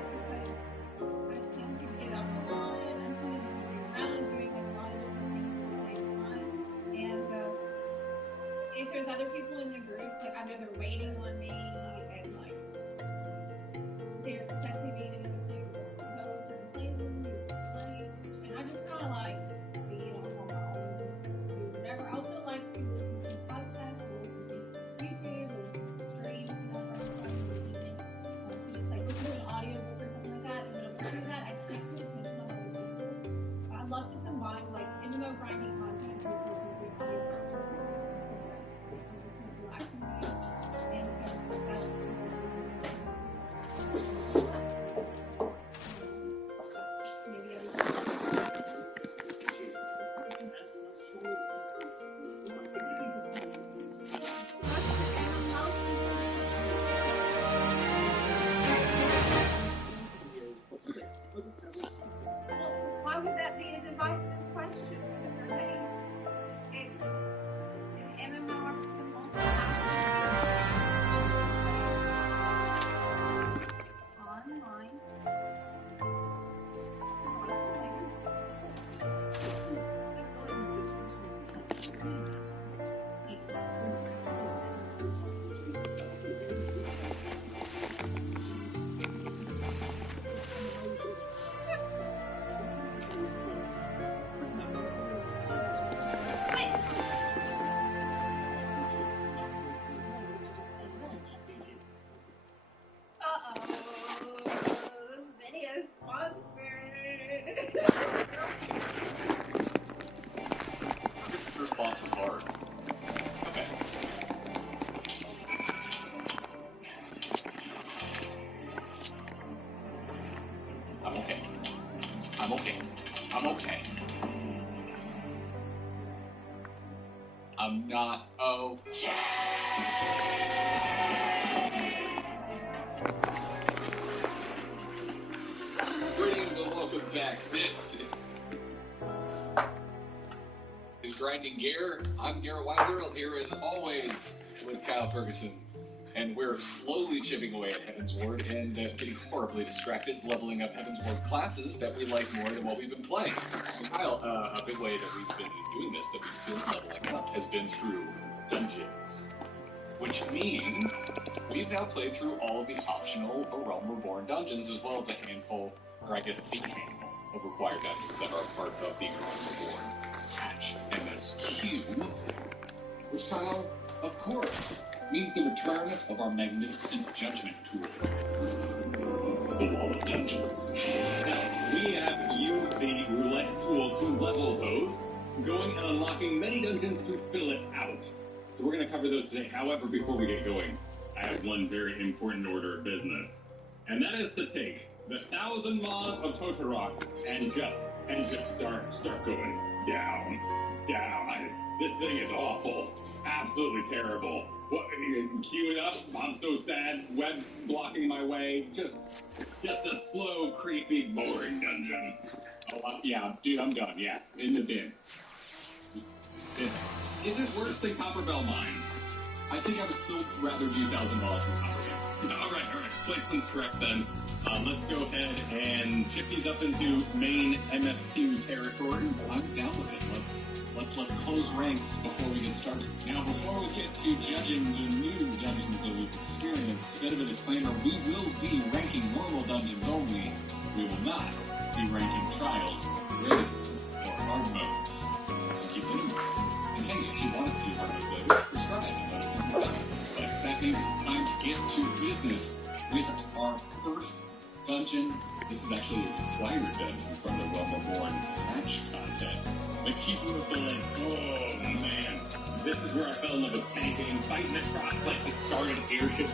I'm okay. I'm okay. I'm not okay. Greetings and welcome back. This is Grinding Gear. I'm Garrett Weiser, here as always with Kyle Ferguson. And we're slowly chipping away at Heavensward and getting horribly distracted, leveling up Heavensward classes that we like more than what we've been playing. And Kyle, a big way that we've been doing this, that we've been leveling up, has been through dungeons. Which means we've now played through all of the optional A Realm Reborn dungeons, as well as a handful, or I guess the handful, of required dungeons that are part of the Realm Reborn patch MSQ. Which, Kyle, of course, means the return of our magnificent judgment tool, the Wall of Dungeons. Now, we have used the roulette tool to level those, going and unlocking many dungeons to fill it out. So we're going to cover those today. However, before we get going, I have one very important order of business. And that is to take the 1,000 Maws of Totorok and just start going down. This thing is awful. Absolutely terrible. What, queue it up, I'm so sad, web's blocking my way, just a slow, creepy, boring dungeon. Oh, yeah, dude, I'm done, yeah, in the bin. Is it worse than Copperbell Mines? I think I would still rather do 1,000 Maws than Copperbell. Alright, place them correct then. Let's go ahead and chip these up into main MSQ territory. I'm down with it, let's close ranks before we get started. Now, before we get to judging the new dungeons that we've experienced, a bit of a disclaimer, we will be ranking normal dungeons only. We will not be ranking trials, raids, or hard modes. So keep it in mind. And hey, if you want to do hard modes later, prescribe and let us know about it. But that means it's time to get to business with our first dungeon. This is actually a required dungeon from the Realm Reborn patch content. The Keeper of the Lake. Oh, man. This is where I fell in love with tanking, fighting across, like, the started airships,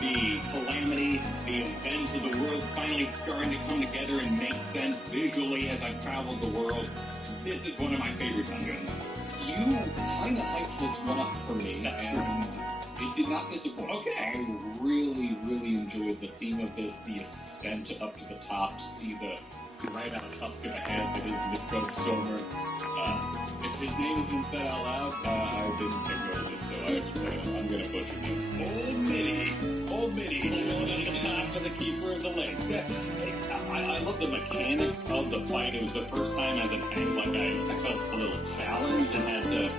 the calamity, the events of the world finally starting to come together and make sense visually as I traveled the world. This is one of my favorite dungeons. You kind of hyped this one up for me, and it did not disappoint. Okay. I really, really enjoyed the theme of this, the ascent up to the top to see the right out tusk of a head that is Midgard Stormer. If his name isn't said out loud, I didn't take note of it, so I'm gonna butcher names. Old Mitty, chilling at the top of the Keeper of the Lake. I love the mechanics of the fight. It was the first time as a tank, like I felt a little challenged and had to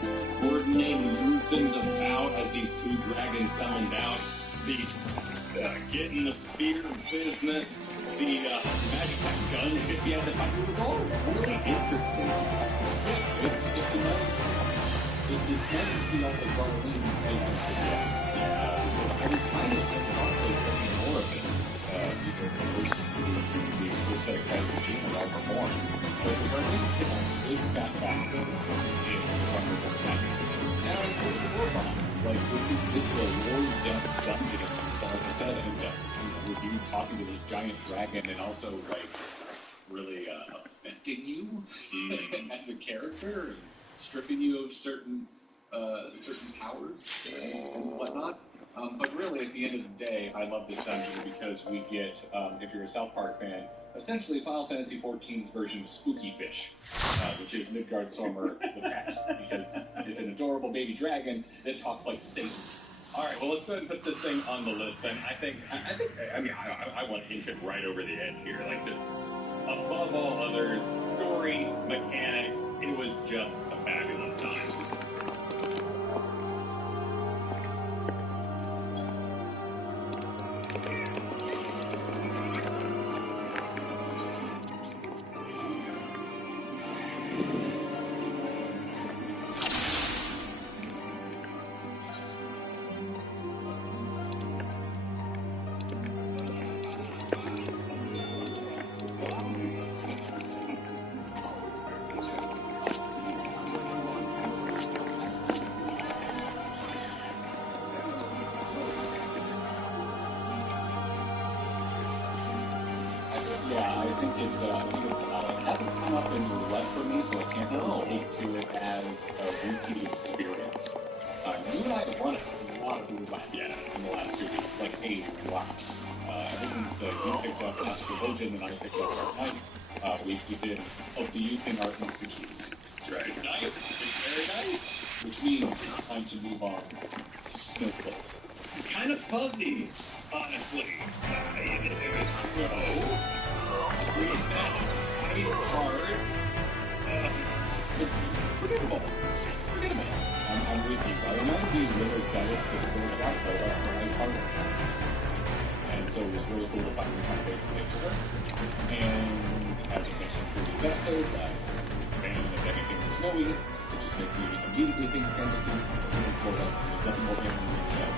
coordinate and move things about as these two dragons coming down. The getting the spear business, the magic gunship you had to fight. It was all really interesting. It's nice to see all the Berlin elements again. I was kind of expecting more of it. The first set of credits to see in the Realm Reborn. But the Berlin is fantastic in the Realm Reborn patch. And I think the war bombs. Like, this is a war depth dungeon, like I said, and with you talking to this giant dragon and also, like, really affecting you as a character and stripping you of certain powers and whatnot. But really, at the end of the day, I love this dungeon because we get, if you're a South Park fan, essentially Final Fantasy XIV's version of Spooky Fish, which is Midgard Stormer the pet, because it's an adorable baby dragon that talks like Satan. All right, well, let's go ahead and put this thing on the list. And I want to inch it right over the edge here. Like, just above all others, story, mechanics, it was just a fabulous time. Yeah, I think it's solid. It hasn't come up in roulette for me, so I can't really speak to it as a repeat experience. You and I have run a lot of roulette in the last 2 weeks, like a lot. Ever since you picked up Astrologian and I picked up Art Knight, we did of the Youth in Art Institutes. Very nice. Very nice. Which means it's time to move on to Snowball. Kind of fuzzy, honestly. Hard. Forgettable. I'm with you. I remember being really excited because there was a lot of build-up for Ice Heart. And so it was really cool to finally kind of face the face with her. And as you mentioned in previous episodes, I'm a fan of anything snowy. It just makes me immediately think fantasy. And sort of, there's nothing more family than snow.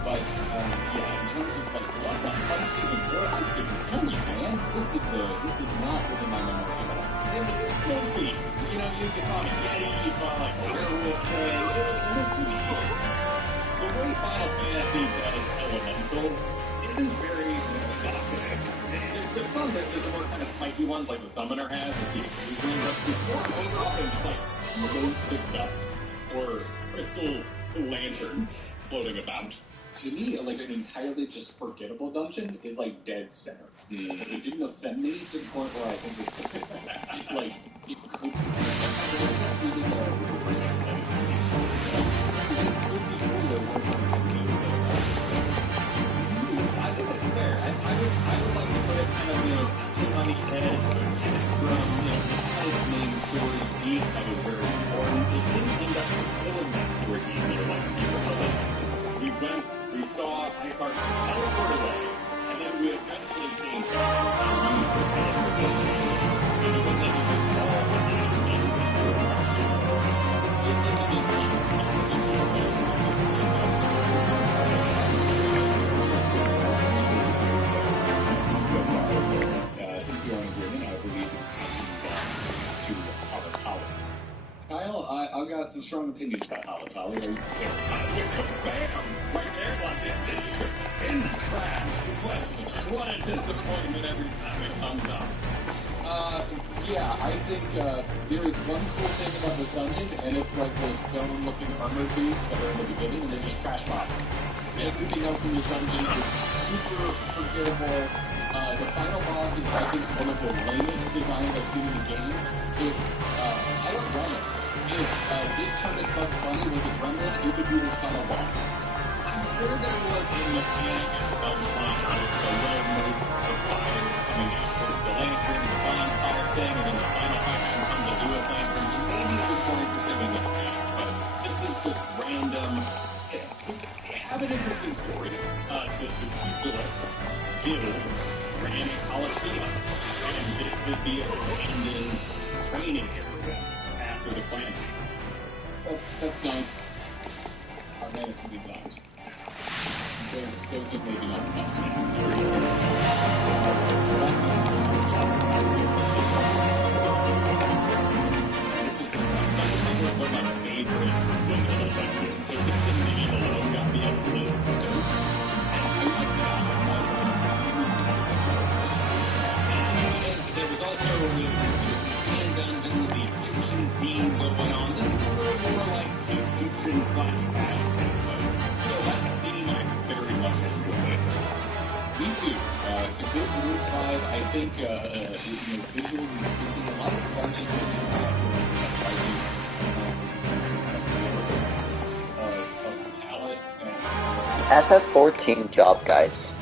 But, yeah, in terms of, like, what the fight's even more, I couldn't tell you, man. This is not within my memory at all. It's no feat. You know, you can call it Yeti, you call it like werewolf play. The way Final Fantasy does Elemental isn't very evocative. There's some that there's more kind of spiky ones, like the Summoner has, with the exclusion, but it's more often just like roasted dust or crystal lanterns floating about. To me, like an entirely just forgettable dungeon is like dead center. Like, it didn't offend me to the point where I think it's like it could be. That's really I think that's fair. I would like to put it kind of, you know, on the edge from, you know, the main story beat that was very important. It didn't end up fulfilling that story beat, you know, like we saw Iceheart teleport away, and then we eventually changed and it was like it was all since we are in agreement, I believe we can to Halatali. Kyle, I've got some strong opinions about Halatali. Are you bam! Right there, like it. In the trash. What a disappointment every time it comes up. Yeah, I think there is one cool thing about this dungeon, and it's like those stone-looking armor dudes that are in the beginning, and they're just trash bots. Everything else in this dungeon is super forgettable. The final boss is, I think, one of the lamest designs I've seen in the game. I don't run it. If Big Chungus Bugs Bunny was a gremlin, it could be this final boss. I'm sure there was a mechanic at some point, like a little move of fire coming out towards the lantern, the bonfire thing, and then the final fight comes to do a lantern. So maybe it was 40% in the mechanic, but this is just random. Have an interesting story. The Tutelus Guild ran a Coliseum, and this would be a abandoned training area after the planting. That's nice. I ran it to be times. Those are maybe not There was also handguns and the Egyptian theme going on. This is a little more like Egyptian flashback. So that theme I very much enjoyed. Me too. It's a good move vibe. I think, visually speaking, a lot of the dungeons that you have of palette FF14 job guides.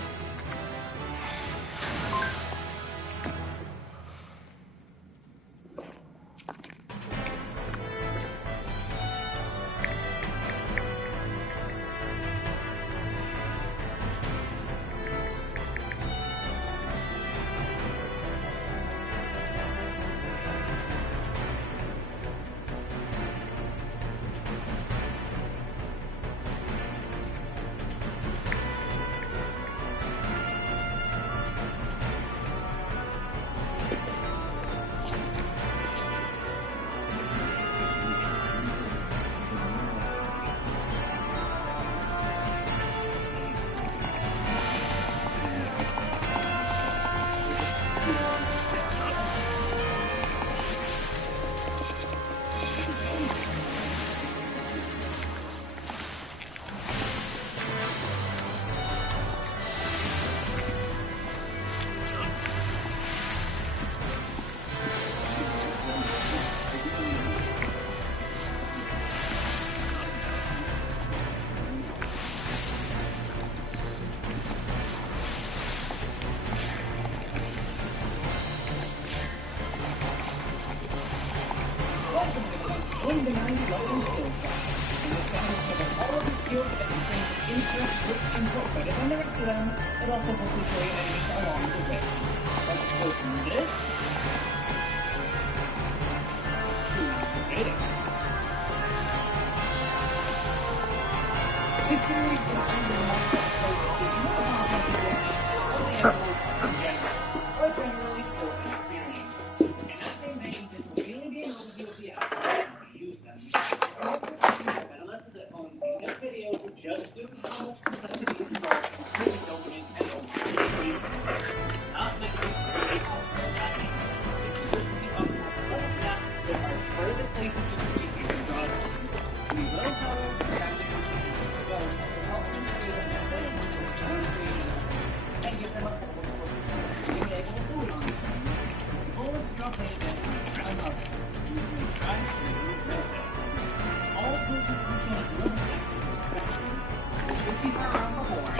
them, it also helps you carry enemies along the way. Let's open this. This series is under my approach to not how to get or the animals in general, or generally for an experience. And as they may, this will really be an overview of the apps and how to use them. Better lessons at home in this video to just do how much complexity is involved in completely opening and opening the series. Not mentioning very optional happening. It's certainly optional level tasks that are further places to create your job. We will, however, establish routines as well to help them create a method or creating and give them a couple of courses to be able to do it on the phone. The goal is to drop data from the ground up using a drive-through method. All courses function as level sections of perfection. Level 50 for around the horn,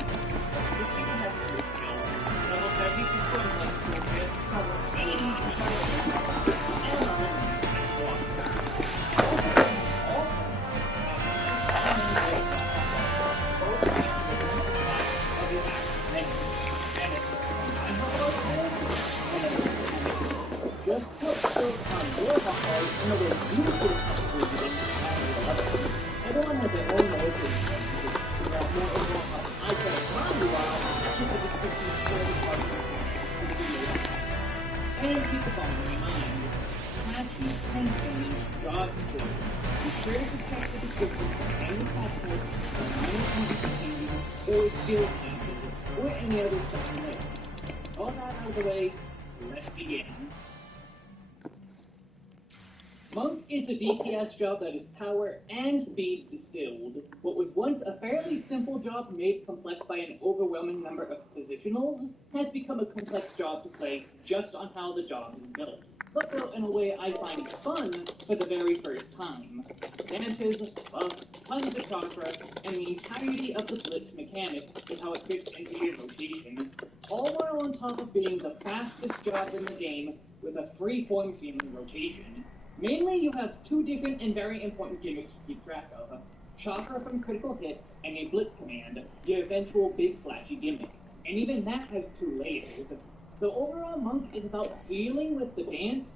level 50 for heavy through skill, level 70 for swim left toolkit, level 80 for shuttle and level 90 for walk. Just put skills on your hard in a way you feel comfortable using to level. Everyone has their own way of doing things. If you want more overall how I can apply you out, keep the description for the part of the video. And keep the following in mind. Patchy contains job skills. Be sure to check the description for any patch notes, minor computer changes, or skill changes, or any other stuff in there. All that out of the way, let's begin. Monk is a DPS job that is power and speed distilled. What was once a fairly simple job made complex by an overwhelming number of positionals has become a complex job to play just on how the job is built. But built in a way I find fun for the very first time. Dances, buffs, tons of chakra, and the entirety of the blitz mechanic is how it fits into your rotation. All while on top of being the fastest job in the game with a free-form feeling rotation. Mainly, you have two different and very important gimmicks to keep track of. Chakra from critical hits and a blitz command, your eventual big flashy gimmick. And even that has two layers. So overall, Monk is about feeling with the dance,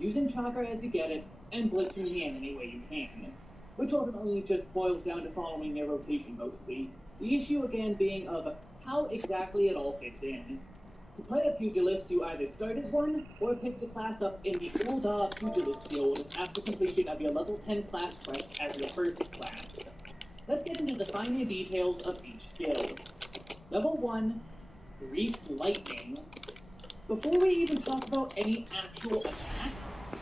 using chakra as you get it, and blitzing the enemy way you can. Which ultimately just boils down to following your rotation mostly. The issue again being of how exactly it all fits in. To play a pugilist, you either start as one, or pick the class up in the old pugilist guild after completion of your level 10 class quest as your first class. Let's get into the finer details of each skill. Level 1, Greased Lightning. Before we even talk about any actual attacks,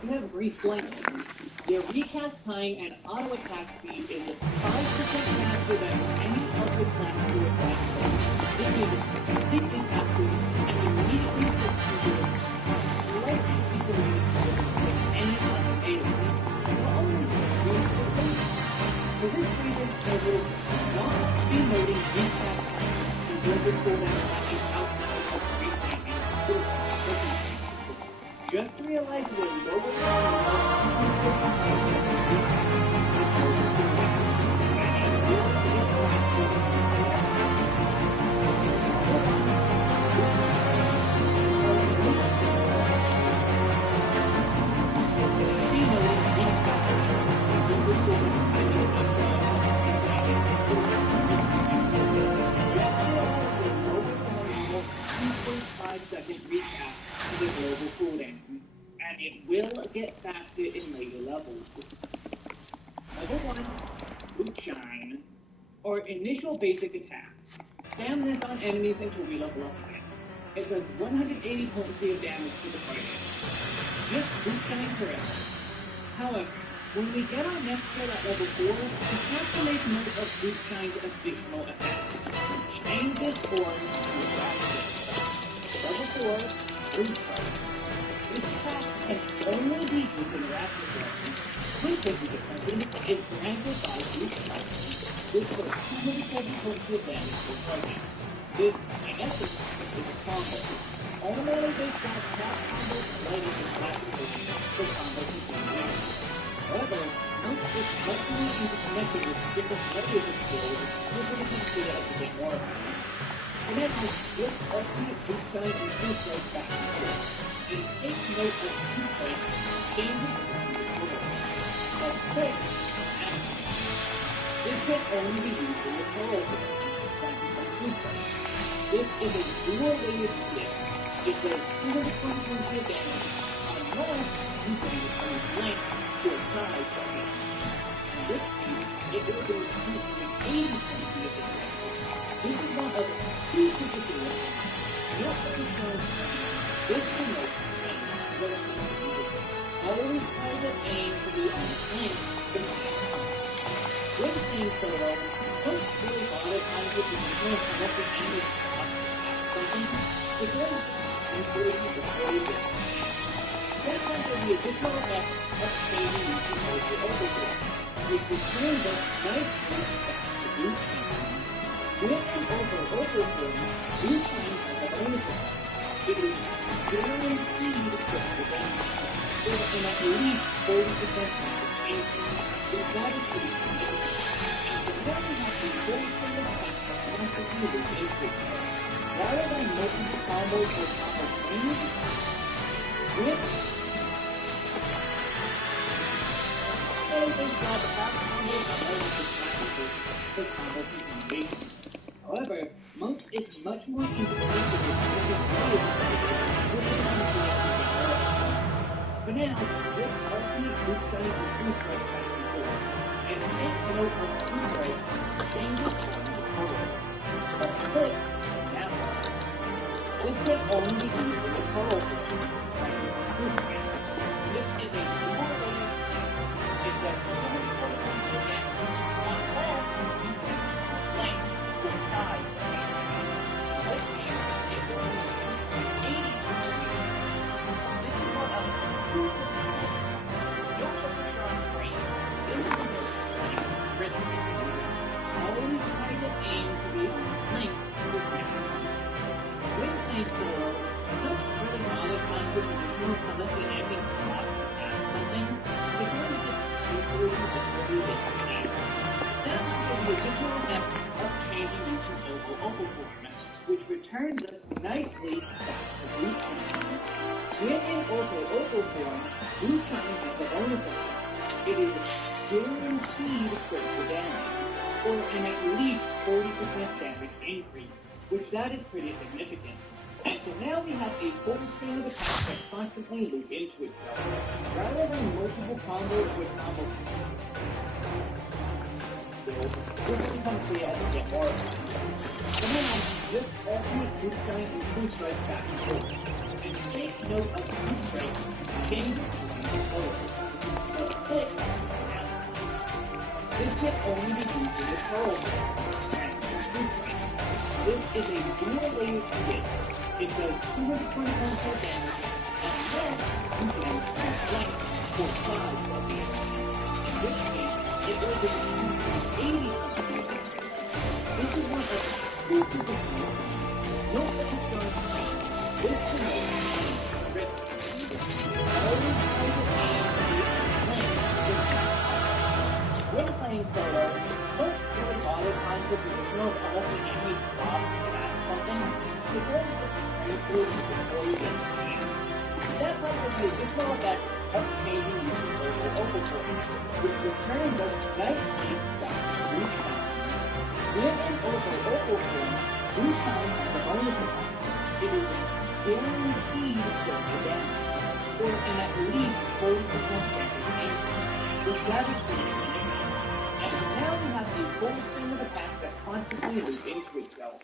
you have Greased Lightning. Your recast time and auto attack speed is 5% faster than any other class to attack. This is completely active and immediately puts you slightly equally with any other aliens. Not only for this reason, I will not be noting recast time and deliver cooldown attacking outside of Greased Lightning. Just realize you're lower second recap to the global cooldown, and it will get faster in later levels. Level 1, Moonshine, or initial basic attack. Spam this on enemies until we level up again. It does 180 points of damage to the target. Just Moonshine forever. However, when we get our next skill at level 4, we have to make note of Moonshine's additional effects. Change this form to Raptor. Level 4, Roost Strike. This attack can only be used in Raptor direction. Quick defensive is granted by Roost Strike. This does 270 points of damage to the target. This, in essence, is a combo. Only this got that combo later than Raptor for combo continuation. However, Monk is slightly interconnected with different layers of skills, which we can consider as a bit more of them. And that has this ultimate boot size and boot size back and forth. And take note of boot size changes between the world. That's quick and active. This can only be used in the plural form, like boot size. This is a dual-layered stick. It does 220 points of damage unless you can return length to a size of it. In this case, it will do 280 points of damage. This is one of two particular things. Not that it does this promotes and relative to music. Always try to aim to be on the flank to the with aim solo, don't really bother trying to do unless the enemy stops something. It's really encouraging the story bit. Then there's the additional effect of changing using overkill, which returns us nice and fast to boost time. With an overkill form, boost time has a bonus effect. It is guaranteed to crit the damage, or an at least 40% damage increase, which that is pretty significant. And so now we have the full single effect of quantitative increase. Rather than multiple combos or combo trains, with a job approximately for combo implementation. However, Monk is much more interchangeable for now, this ultimate group size and group right back and forth, and take note of group right changes from the total. But click that one. This can only be used in the total form, like group right. This is a dual-layered thing. It does 240 points of damage unless you can length to a size of it. This means it will do 80 points of damage. This is one of two particular things. Don't focus on brain. This is the rhythm. Always try to aim to be on the length with maximum. With aim solo, don't really bother trying to position unless the enemy stops to pass something. It really just improves the story that you can add. That will give the additional effect of changing using Opal form, which returns us nicely back to boot time. With an Opal form, boot time has the bonus effect. It is guaranteed critical damage, or an at least 40% damage increase, which that is pretty significant. And so now we have a full string of attacks that constantly loop into itself, rather than multiple combos with combo. This will become clear as we get more of them. For now, this ultimate group strike and group strike back and forth. And take note of group strike changes between the players. So click now. This can only be used in the control and group strike. This is a dual-layered skit. It does 220 points of damage, unless you can increase length or size of the enemy. In this case, it will do 280 points of damage. This is one of two particular things. Note that it's going to change. This promotes crit. Always try to aim to be on length with maximum. When playing solo, don't really bother trying to positional unless the enemy stops to pass something. It really just improves before you get to the game. That's why there's the additional effect of changing using Opal form, which returns us nicely back to boot time. With an Opal form, boot time has a bonus effect. It is guaranteed critical damage, or an at least 40% damage increase, which that is pretty significant. And so now we have a full string of attacks that constantly loop into itself.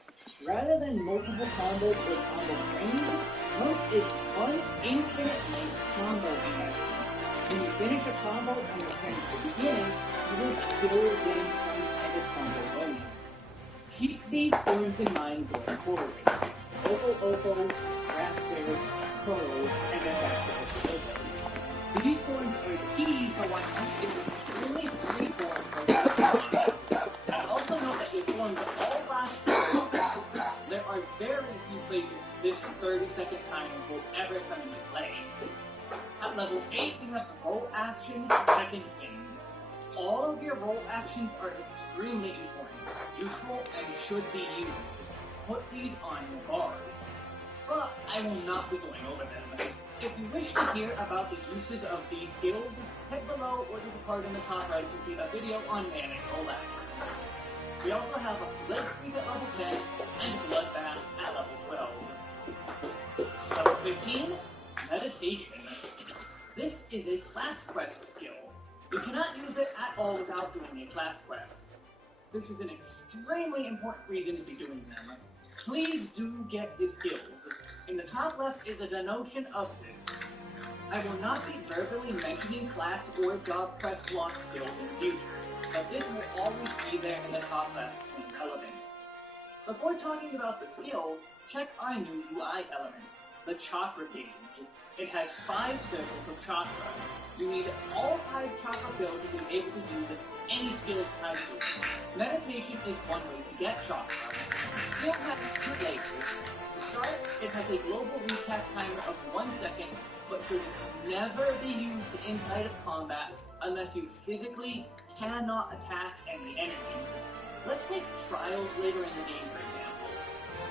Rather than multiple combos or combo trains, Monk is one infinite length combo investment. When you finish a combo and return to the beginning, you will still win some kind of combo bonus. Keep these forms in mind going forward. Opal, Raptor, Pearl, and then back to Opal. These forms are key for why Monk is only 3 forms for and also note that if forms all last there are very few places this 30-second timer will ever come into play. At level 8, we have roll action, second wind. All of your roll actions are extremely important, useful, and should be used. put these on your bars. But I will not be going over them. If you wish to hear about the uses of these skills, head below or to the card in the top right to see a video on manageable action. We also have Lead Sweep at level 10 and Bloodbath at level 12. Level 15, Meditation. This is a class quest skill. You cannot use it at all without doing a class quest. This is an extremely important reason to be doing them. Please do get the skills. In the top left is a denotation of this. I will not be verbally mentioning class or job quest lock skills in the future, but this will always be there in the top left element. Before talking about the skill, check our new UI element, the chakra gauge. It has 5 circles of chakra. You need all 5 chakra fills to be able to use any skills tied to it. Meditation is one way to get chakra. The skill has 2 layers. To start, it has a global recap timer of 1 second, but should never be used inside of combat unless you physically cannot attack any enemies. Let's take trials later in the game, for example.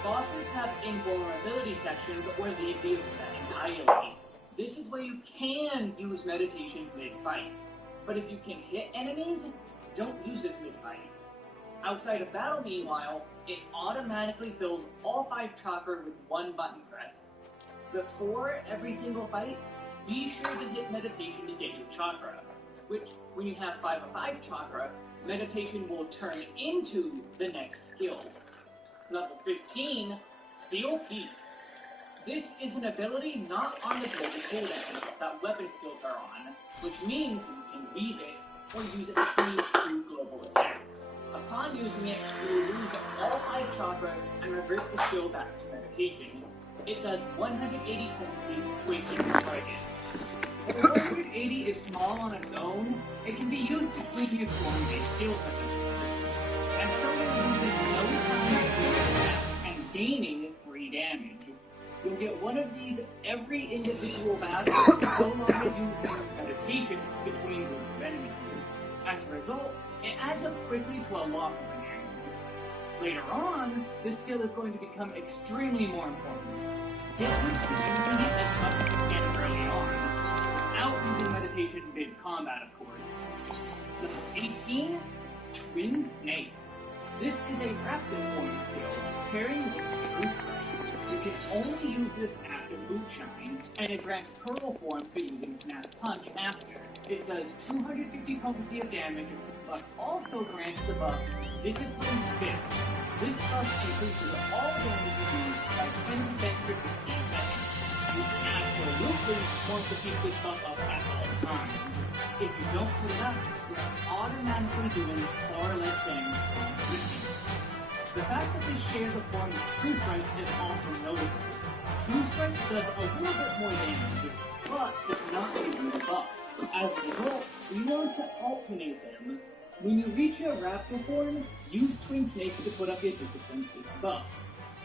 Bosses have invulnerability sections or they deal with that entirely. This is where you can use meditation mid-fight. But if you can hit enemies, don't use this mid-fight. Outside of battle, meanwhile, it automatically fills all 5 chakra with 1 button press. Before every single fight, be sure to hit meditation to get your chakra, which, when you have 5 of 5 chakra, meditation will turn into the next skill. Level 15, Steel Piece. This is an ability not on the global cooldown that weapon skills are on, which means you can weave it or use it to use through global attacks. Upon using it, you will lose all 5 chakra and revert the skill back to meditation. It does 180 points to a single target. If 180 is small on its own, it can be used to preview form-based skill sets. And someone uses no time to attack and gaining 3 damage. You'll get one of these every individual battle, so long as you use meditation between groups of enemies. As a result, it adds up quickly to a lot of enemies. Later on, this skill is going to become extremely more important. Get used to using it as much as you can early on, without using meditation mid-combat, of course. Level 18, Twin Snake. This is a rapid form skill, pairing with Truth Ray. You can only use this after Boot Shine, and it grants Pearl form for using Snap Punch after. It does 250 potency of damage, but also grants the buff Discipline Fist. This buff increases all damage you use by 10% for 15 seconds. You absolutely want to keep this buff up at all times. If you don't put it up, you're automatically doing far less damage than you. The fact that this shares a form of True Strike is also notable. True Strike does a little bit more damage, but it's not giving the buff. As a result, you want to alternate them. When you reach your Raptor form, use Twin Snake to put up your Discipline Fist buff.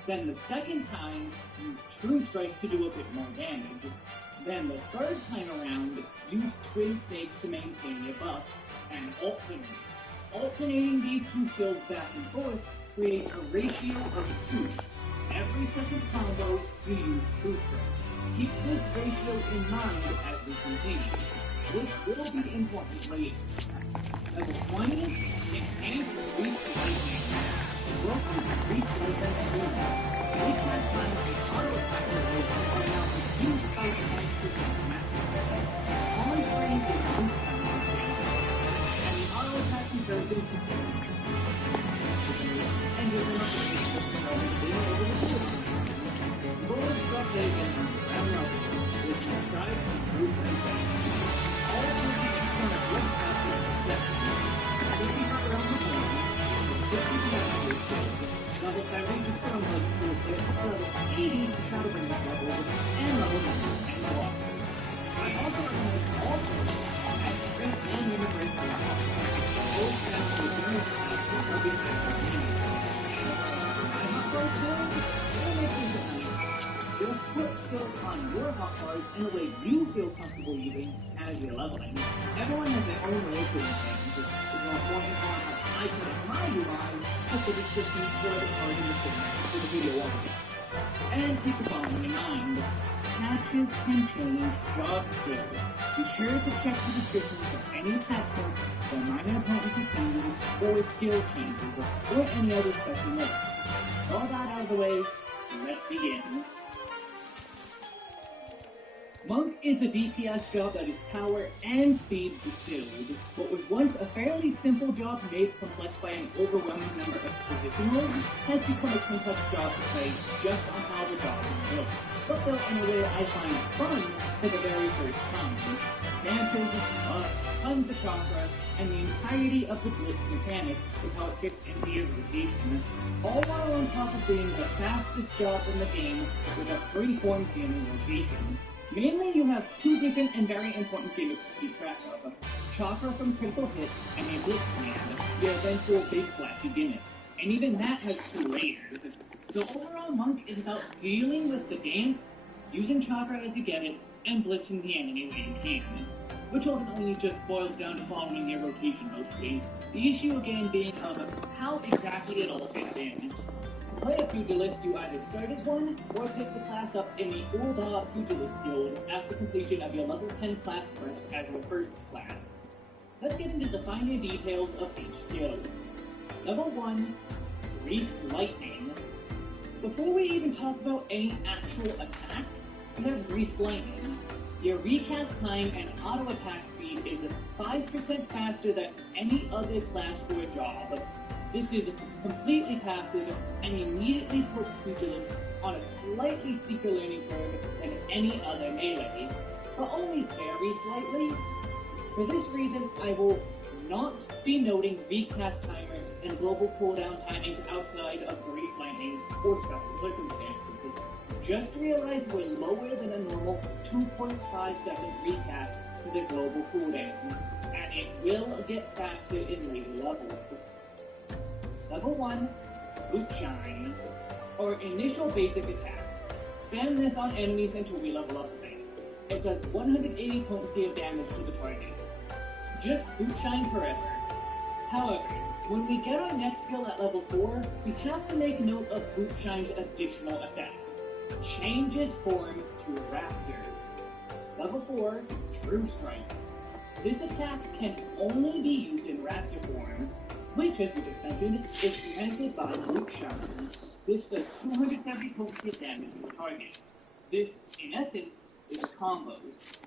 Then the second time, use True Strike to do a bit more damage. Then the third time around, use Twin Snake to maintain your buff, and alternate. Alternating these 2 skills back and forth creates a ratio of 2. Every second combo, you use True Strike. Keep this ratio in mind as we continue. This will be important later. Level 20, Enhanced Reach Lightning. Welcome to Reach Lightning 2. Reach Lightning is a auto attack relation that allows a huge 5% max. On screen is Boot Shine, and the auto attack conversion to and you're going to be able to do it. Lord Structation round level with the stride and Boot Shine. All of the on a good path to perception. 50 around the corner, 50 down to your skill. Level 70 to strong level tool set, level 80 to shadowbring level, and level 90 and walk. I also recommend all tools at strength and unit rate for both stats with various types of target and I have both tools, or make these just put skills on your hotbars in a way you feel comfortable using as you're leveling. Everyone has their own way of doing things. It's more important on icon in my UI has the description for the card in the center for the video audio. And keep the following in mind. Patches can change job skills. Be sure to check the description for any patch notes or minor potency changes or skill changes or any other special notes. All that out of the way, let's begin. Monk is a DPS job that is power and speed distilled. What was once a fairly simple job made complex by an overwhelming number of positionals has become a complex job to play just on how the job is built. But built in a way I find fun for the very first time. Dances, tons of chakra, and the entirety of the blitz mechanic with how it fits into your rotation. All while on top of being the fastest job in the game with a free-form feeling rotation. Mainly, you have two different and very important gimmicks to keep track of. Chakra from critical hits and a blitz command, your eventual big flashy gimmick. And even that has two layers. So overall, Monk is about dealing with the dance, using chakra as you get it, and blitzing the enemy when you can. Which ultimately just boils down to following your rotation mostly. The issue again being of how exactly it all fits in. To play a pugilist, you either start as one, or pick the class up in the Ulda Pugilist Guild after completion of your level 10 class quest as your first class. Let's get into the finer details of each skill. Level 1, Greased Lightning. Before we even talk about any actual attack, you have Greased Lightning. Your recast time and auto attack speed is 5% faster than any other class for a job. This is completely passive and immediately puts pugilists on a slightly steeper learning curve than any other melee, but only very slightly. For this reason, I will not be noting recast timers and global cooldown timings outside of Greased Lightning or special circumstances. Just realize we're lower than a normal 2.5 second recast to the global cooldown, and it will get faster in later levels. Level 1, Boot Shine, or initial basic attack. Spam this on enemies until we level up a bit. It does 180 potency of damage to the target. Just Boot Shine forever. However, when we get our next skill at level 4, we have to make note of Boot Shine's additional effect. Changes form to Raptor. Level 4, True Strike. This attack can only be used in Raptor form, which, as we just mentioned, is granted by Boot Shine. This does 270 potency of damage to the target. This, in essence, is a combo.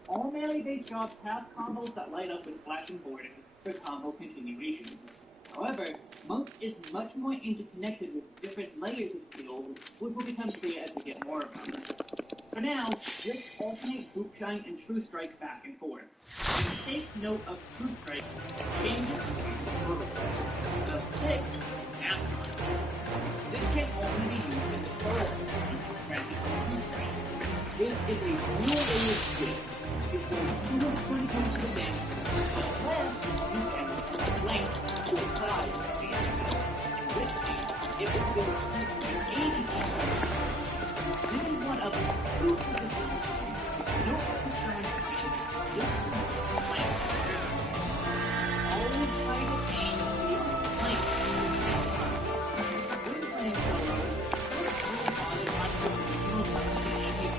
All melee-based jobs have combos that light up with flashing borders for combo continuation. However, Monk is much more interconnected with different layers of skills, which will become clear as we get more of them. For now, let's alternate Boot Shine and True Strike back and forth. And take note of True Strike changes the fixed outcome. This can only be used in the forward granted True Strike. This is a dual-layered skill. It does 220 points of damage, but less you can length or size of the enemy. In which case, it will go 280 points. This is one of the two positions. No concern this length. Always try to aim the length. When playing solo, we're really bothered by the original function and the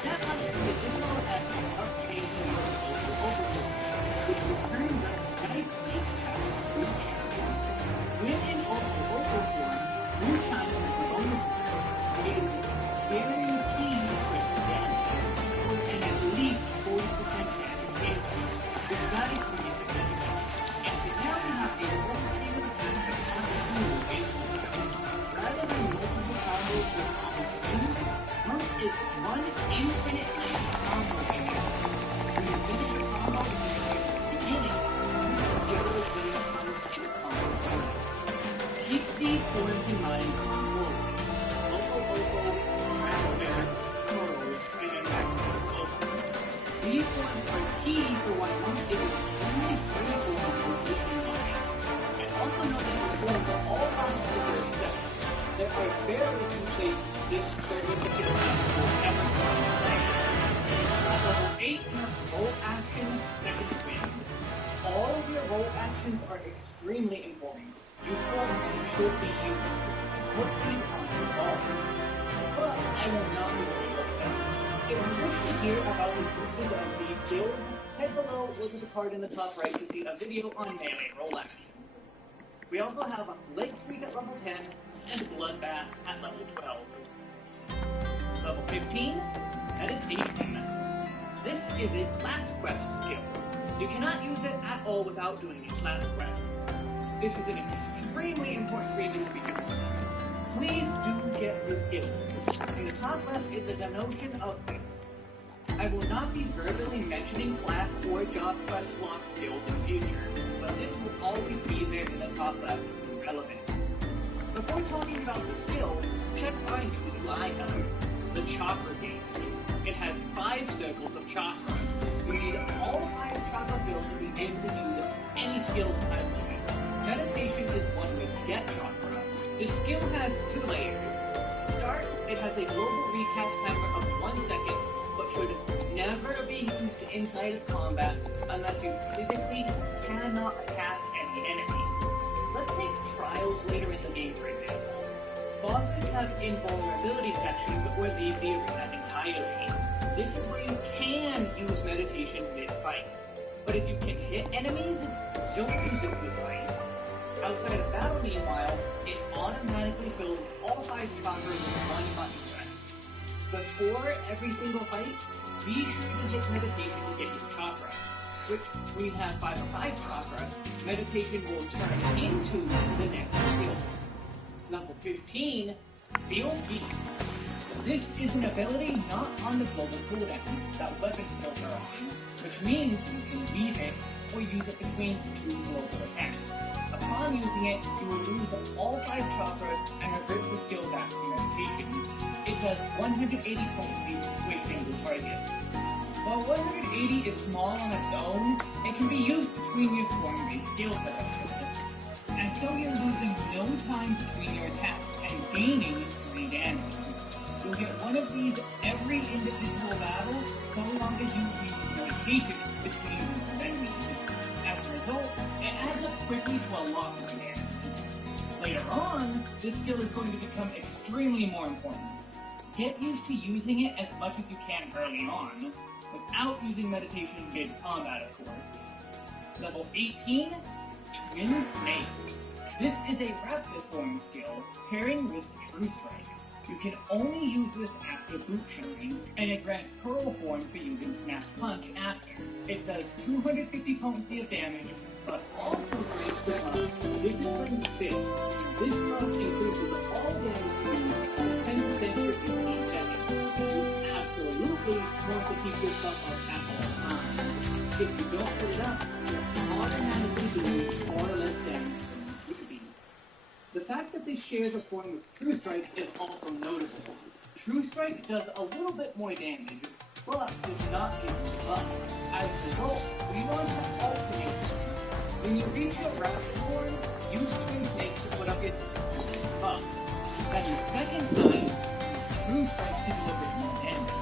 that must be the additional effect of changing your overload, which returns us nicely as Boot Shine. When in vocal form, Boot Shine is the bonus is guaranteed critical damage, and at least 40% damage increase. This is significant. And so now we have a multitude of attacks that have to do with Boot Shine. Rather than multiple combos with almost two, Monk is one infinite length combo gimmick. When you finish a combo in the beginning, you will finish the combo. Keep these points in mind going forward. Loco, Raspberry, Coral, and Impact. These ones are key for why Monk is extremely critical of position line. And also know that the forms are all parts of the set. There are very few states this service will ever play. At level 8, you have roll action, second wind. All of your roll actions are extremely important, useful, and should be used quickly on your ball. But I will not be going over them. If you wish to hear about the uses of these skills, head below or to the card in the top right to see a video on melee roll action. We also have Lake Street at level 10 and Bloodbath at level 12. Level 15, Meditation. This is a class quest skill. You cannot use it at all without doing these class quests. This is an extremely important reason to be doing them. Please do get this skill. In the top left is a denotation of this. I will not be verbally mentioning class or job quest block skills in the future, but this will always be there in the top left for relevance. Before talking about the skill, check our new item, the chakra gauge. It has 5 circles of chakra. You need all 5 chakra builds to be able to use any skill type limit. Meditation is one with get chakra. The skill has 2 layers. To start, it has a global recast timer of 1 second, but should never be used inside of combat unless you physically cannot attack any enemy. Let's take trials later in the game, for example. Bosses have invulnerability sections where they leave the arena entirely. This is where you can use meditation mid-fight. But if you can hit enemies, don't use it mid-fight. Outside of battle, meanwhile, it automatically fills all 5 chakras with 1 button press. Before every single fight, be sure to hit meditation to get your chakra, which, when you have 5 or 5 chakra, meditation will turn into the next skill. Level 15, Feel Peace. This is an ability not on the global cooldown that weapon skills are on, which means you can leave it or use it between 2 global attacks. Upon using it, you will lose all 5 chakras and revert the skill back to meditation. It does 180 potency to a single target. While 180 is small on its own, it can be used between your form-based skill sets. And so you're losing no time between your attacks and gaining 3 damage. You'll get one of these every individual battle, so long as you use meditation between groups of enemies. As a result, it adds up quickly to a lot more damage. Later on, this skill is going to become extremely more important. Get used to using it as much as you can early on, without using meditation mid-combat, of course. Level 18, Twin Snake. This is a rapid form skill, pairing with True Strike. You can only use this after boot showing, and it grants Pearl form for using Smash Punch after. It does 250 potency of damage, but also creates the buff Big Fist. This buff increases all damage to 10% for 15 seconds. You absolutely want to keep this buff up at all times. If you don't put it up, you're automatically doing far less damage than you would be. The fact that they share the form with True Strike is also notable. True Strike does a little bit more damage, but does not give you buff. As a result, we want to alternate. When you reach your rapid form, use Twin Snake to put up its buff. Then the second time, True Strike to deliver more damage.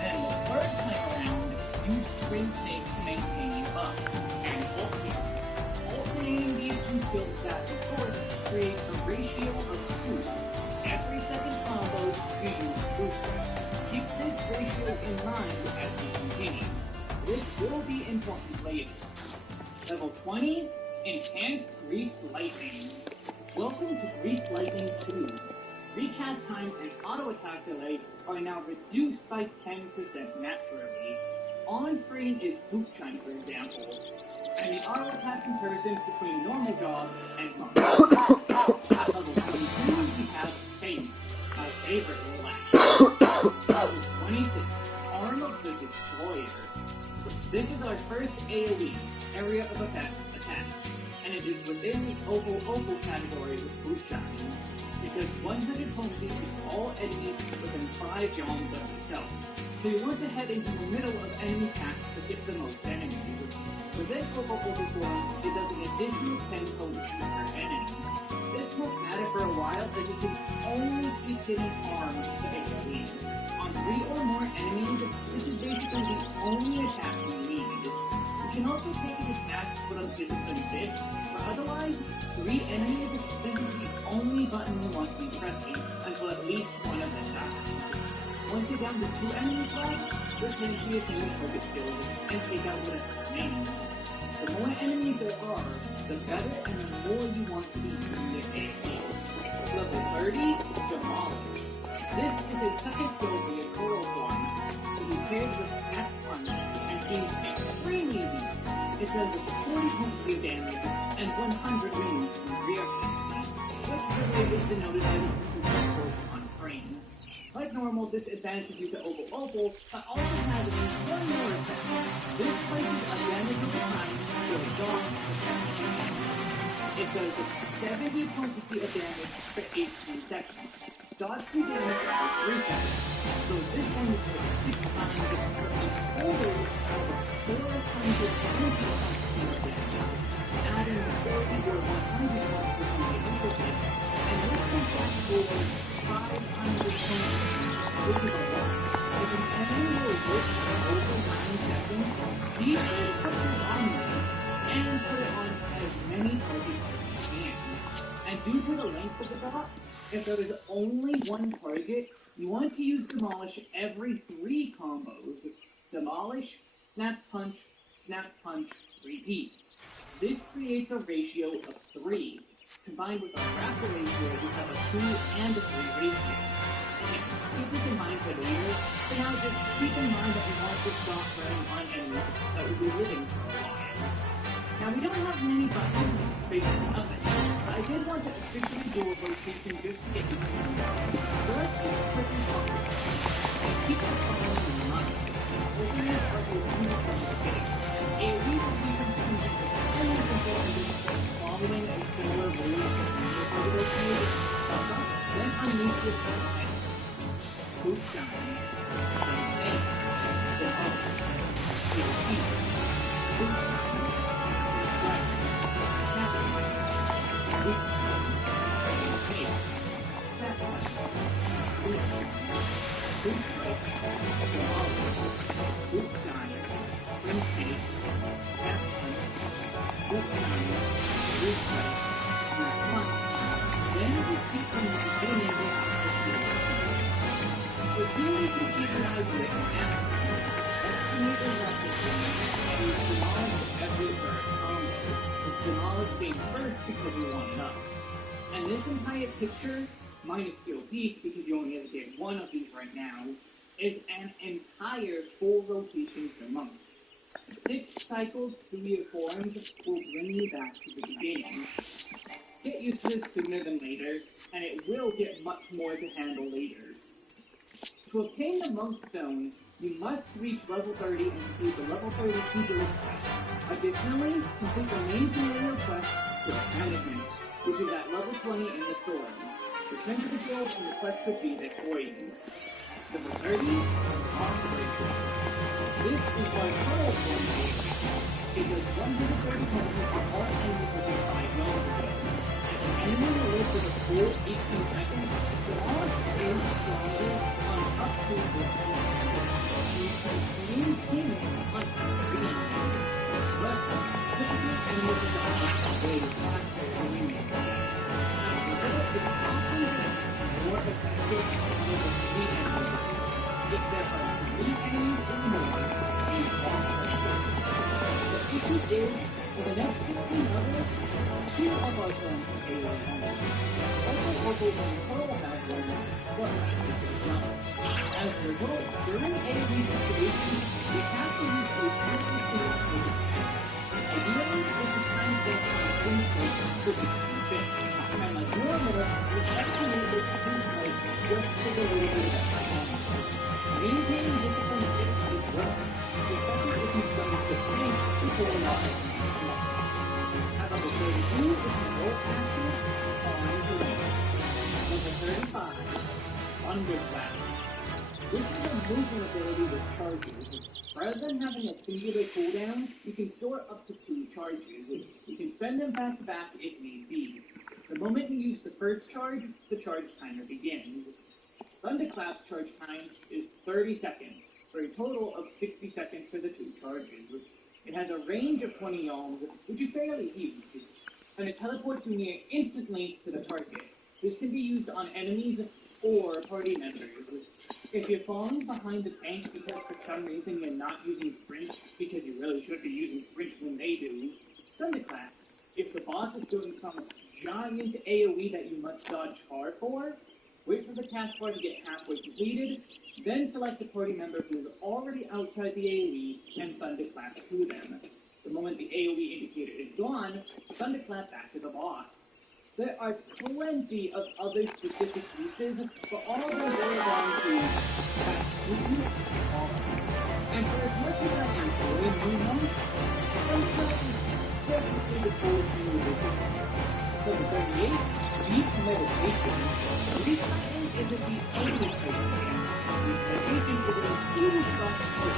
Then the third time around, use Twin Snake to maintain your buff. And alternate. Alternating these 2 skill stats, of course, creates a ratio of 2. Every second combo, you use True Strike. Keep this ratio in mind as you continue. This will be important later. Level 20, Enhanced Greased Lightning. Welcome to Greased Lightning 2. Recast time and auto attack delay are now reduced by 10% naturally. On screen is Boot Shine, for example, and the auto attack comparisons between normal jobs and monks. At level 22, we have Pace, my favorite roll action. Level 26, Arm of the Destroyer. This is our first AoE, area of attack, and it is within the Oval category with Boot Shine. It does 100 potency to all enemies within 5 yawns of itself. So you want to head into the middle of enemy packs to get the most enemies. Within Oval form, it does an additional 10 potency per enemy. This won't matter for a while as you can only keep hitting arms to hit the lead. On 3 or more enemies, this is basically the only attack you need. You can also take an attack to put on discipline this, but otherwise, 3 enemies, this is the only button you want to be pressing until at least one of them dies. Once you're down to 2 enemies left, return to your single target skills and take out whatever remains. The more enemies there are, the better and the more you want to be using the ASD. Level 30, Demolish. This is a second skill for your coral form, to be paired with Attack Punch and seems extremely weak. It does 40 potency damage and 100 wounds from rear hand, which really is denoted by the control on frame. Like normal, this advantages you to Opal, but also has one more effect. This places a damage at the time to a dog effect. It does 70 potency of damage for 18 seconds. Dodge 2 damage for 3 seconds. So this one is for 6 times for a total of 420 potency of damage. Adding 40 or 100 potency to and this comes back over 500 points, which is a lot. If an enemy will work for over 9 seconds, be sure to put this on them and put it on as many targets as you can. And due to the length of the dot, if there is only one target, you want to use Demolish every 3 combos. Demolish, Snap Punch, repeat. This creates a ratio of 3. Combined with a Raptor ratio, we have a 2 and a 3 ratio. Keep this in mind for later, but now just keep in mind that we want to stop burning on enemies that will be living for a while. Now we don't have many buttons, basically nothing, but I did want to officially do a rotation just to get you moving. So let's just quickly talk about it. And keep the following in mind. Openers are the ones from the beginning. A rotation comes into only important following a similar rule of the field. Then unleash your attack. Boot down. Then aim. Then up. Hit feet. Boot down. Right. Tap. Boot. Hey. Tap. Boot. Boot. Boot down. Ring feet. Tap. Boot down. Boot right. Then repeat from the beginning of the so here we can keep an eye with an estimate the recipe and use Demolish every third combo, with Demolish being first because we want it up. And this entire picture, minus Skill Peak because you only have to get one of these right now, is an entire full rotation for monks. 6 cycles through your forms will bring you back to the beginning. Get used to this sooner than later, and it will get much more to handle later. To obtain the Monk Stone, you must reach level 30 and complete the level 32 guild quest. Additionally, complete the main tutorial quest for Management, which is at level 20 in the store. Return to the guild and the quest could be there for you. Level 30, Operation. This is why Pearl Form is, because 130 punches for all enemies within 5 yards. If an enemy will live for the full 18 seconds, the launch is stronger on up to the you can maintain it on 3 enemies. But typically enemies will die way faster than you make it. And because it's often more effective with the 3 enemies. If there are 3 enemies or more, you won't practice. The issue is, for the next 15 levels, 2 of our friends are able to handle. Also, Opal and Pearl have one, but it does not. As a result, during AoE situations, we have to use a perfect communicated path. Ideally, if the time spent on one place could be fit. And like normal, we estimate this two place just take a little bit of time. Maintaining discipline is rough, especially if you've done the thing before not. At level 32 is the Volt Master, on the lane. Level 35, Underblast. This is a movement ability with charges. Rather than having a singular cooldown, you can store up to 2 charges. You can spend them back to back if need be. The moment you use the first charge, the charge timer begins. Thunderclap's charge time is 30 seconds, for a total of 60 seconds for the 2 charges. It has a range of 20 yalms, which is fairly huge, and it teleports you near instantly to the target. This can be used on enemies or party members. If you're falling behind the tank because for some reason you're not using sprint, because you really should be using sprint when they do, Thunderclap. If the boss is doing some giant AoE that you must dodge hard for, wait for the taskbar to get halfway completed, then select the party member who is already outside the AoE and Thunderclap to them. The moment the AoE indicator is gone, Thunderclap back to the boss. There are plenty of other specific uses, but all of them boil down to and for as much as I enjoy Moonlight, Thunderclap is definitely the coolest new addition. Number 38, Deep Meditation. Meditation isn't the only type of game. Meditation is an huge process.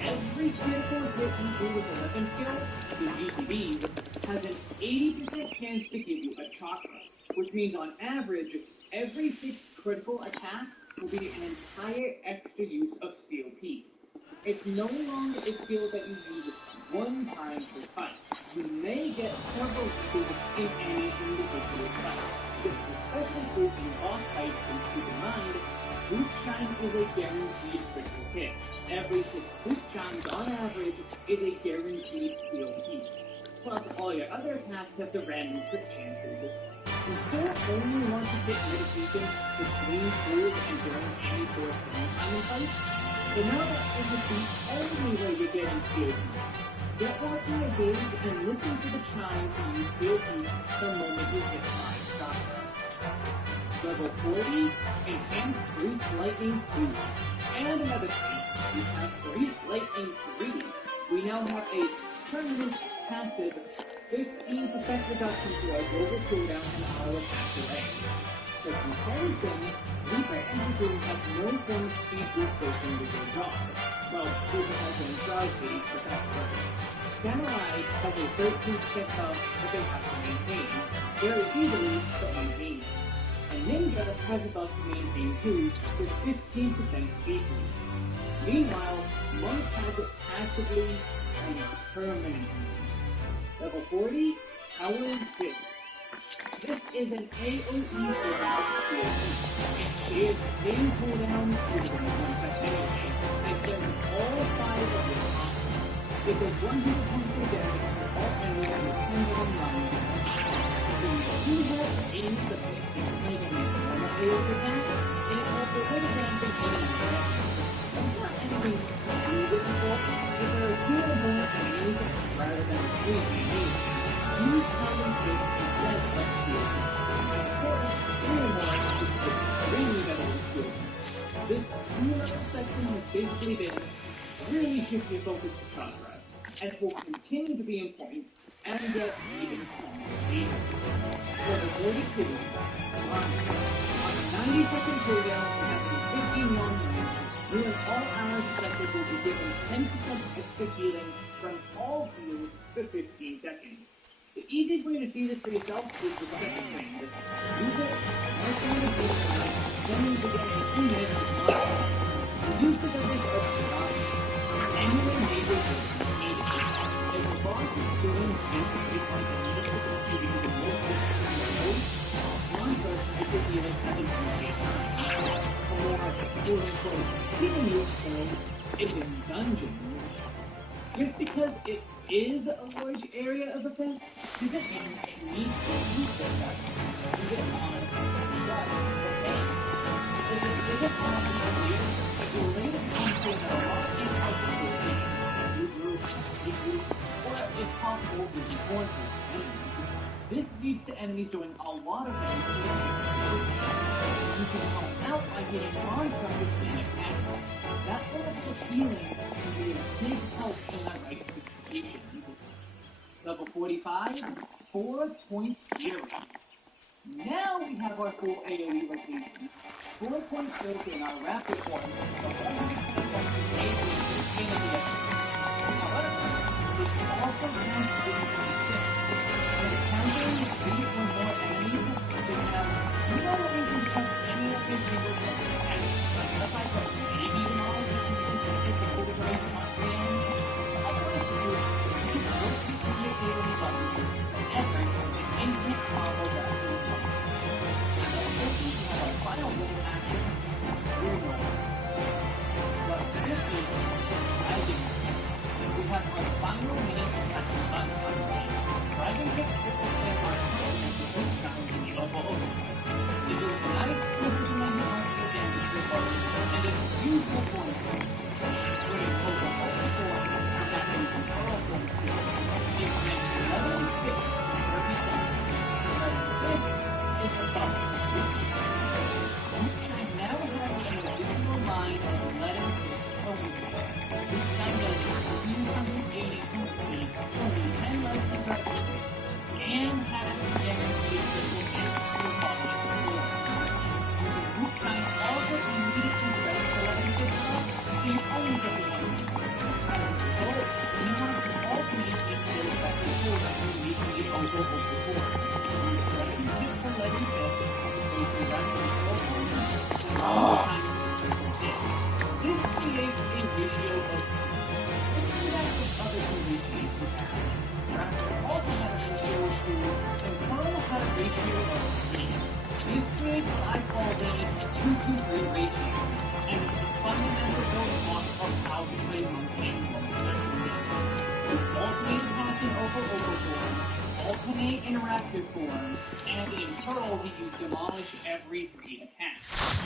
Every critical hit you do with a weapon skill, the GTBs, has an 80% chance to give you a chakra, which means on average, every 6 critical attacks will be an entire extra use of Steel P. It's no longer a skill that you use one time per fight. You may get several uses in any individual fight. This is especially true in boss fights, and keep in mind, Boost Chime is a guaranteed critical hit. Every 6 Boost Chimes on average is a guaranteed Steel P. Plus, all your other attacks have the random crit chances. You still only want to hit meditation between tools and during any corresponding time in fights. So now that isn't the only way you're getting Steel P. Get watching your gauge and listen to the chime to use Steel P the moment you hit 5 chakra. Level 40, Enhanced Grease Lightning 2. And another thing, we have Grease Lightning 3. We now have a permanent passive 15% reduction to our global cooldown and auto attack delay. For comparison, Reaper and Dragoon have no form of speed boost built into their job. Well, Reaper has an drive speed, but that's perfect. Samurai has a 13% buff that they have to maintain. Very easily, but maintain. And Ninja has a buff to maintain too, with 15% speed boost. Meanwhile, Monk has it passively and permanently. Level 40, Power Fist. This is an AoE without COC. It shares the same cooldown with the one effect anyway, and sends all 5 of your attacks. It does 100 points of damage for all enemies and depends on line damage. So you do have aims that make you kind of normal AoE attack, and it also better damage than any attack. It's not anything too difficult. If there are 2 or more enemies rather than 3 enemies, use Power Fist instead of Steel. And of course, 3 or more is just really better than Steel. This 2-level section has basically been really shift your focus to chakra, and will continue to be important as you get even later. Level 42, on a 90-second cooldown, it has a 15 long range. You and all allies affected will be given 10% extra healing from all heals for 15 seconds. The easiest way to see this for yourself is the second thing. Use it, mark down the healing, then use it again in 2 minutes with modifiers. The usage of this is not anywhere major is needed. If the boss is doing basically like a needed to compete even more difficult than most, one person is the healing having to take time. A more quote-unquote healing use form is in dungeons. Just because it is a large area of effect, doesn't mean it needs to use so much. Is it on? It does. Okay. If it isn't on here, it will later become clear that a lot of these items will regroup, or if possible, be born to enemies. This leads to enemies doing a lot of damage to the enemy. You can help out by hitting non-targets and attacks. That sort of healing can be a big help in the right situation. Level 45, 4.0. Now we have our full AoE location. 4.0 in our rapid form. The 100% AoE in the However, it also has to be 26. And it has encountering 3 or more enemies, they have no reason to touch any of their single attacks. Aside from maybe demolished if you can take the full duration on the end. Otherwise, you can work to create daily buttons forever with infinite combo that will come. And also, we have our final little action, reroll. What this is, I think, we have our final mini attack on Sunday. Dragon Kick triple hit our opponent with boot challenge in the over. It is a nice position on the market damage to opponent, and its usual form. When it pulls a whole form, that can control from skill. It grants level 6 every time. This is the top. Bootshine now has an additional line of 11 overkill. Bootshine does 280 boot speed, only 10 less than Darkness, and has guaranteed critical hit for following the floor. Using Bootshine also immediately breaks 11 good stuff, so you only get the one. As a result, you have to alternate these skills back and forth to immediately over the board. Dragon Kick for 11 kills, so you can run this creates a ratio of 2. That's what other PvPs would have. Raptor also had a ratio of 2, and Pearl had a ratio of 3. This creates what I call the 2-to-3 ratio, and it's the fundamental building block of how to play Monkey alternate attacking over form, alternate interactive form, and in Pearl he used Demolish every 3 attacks,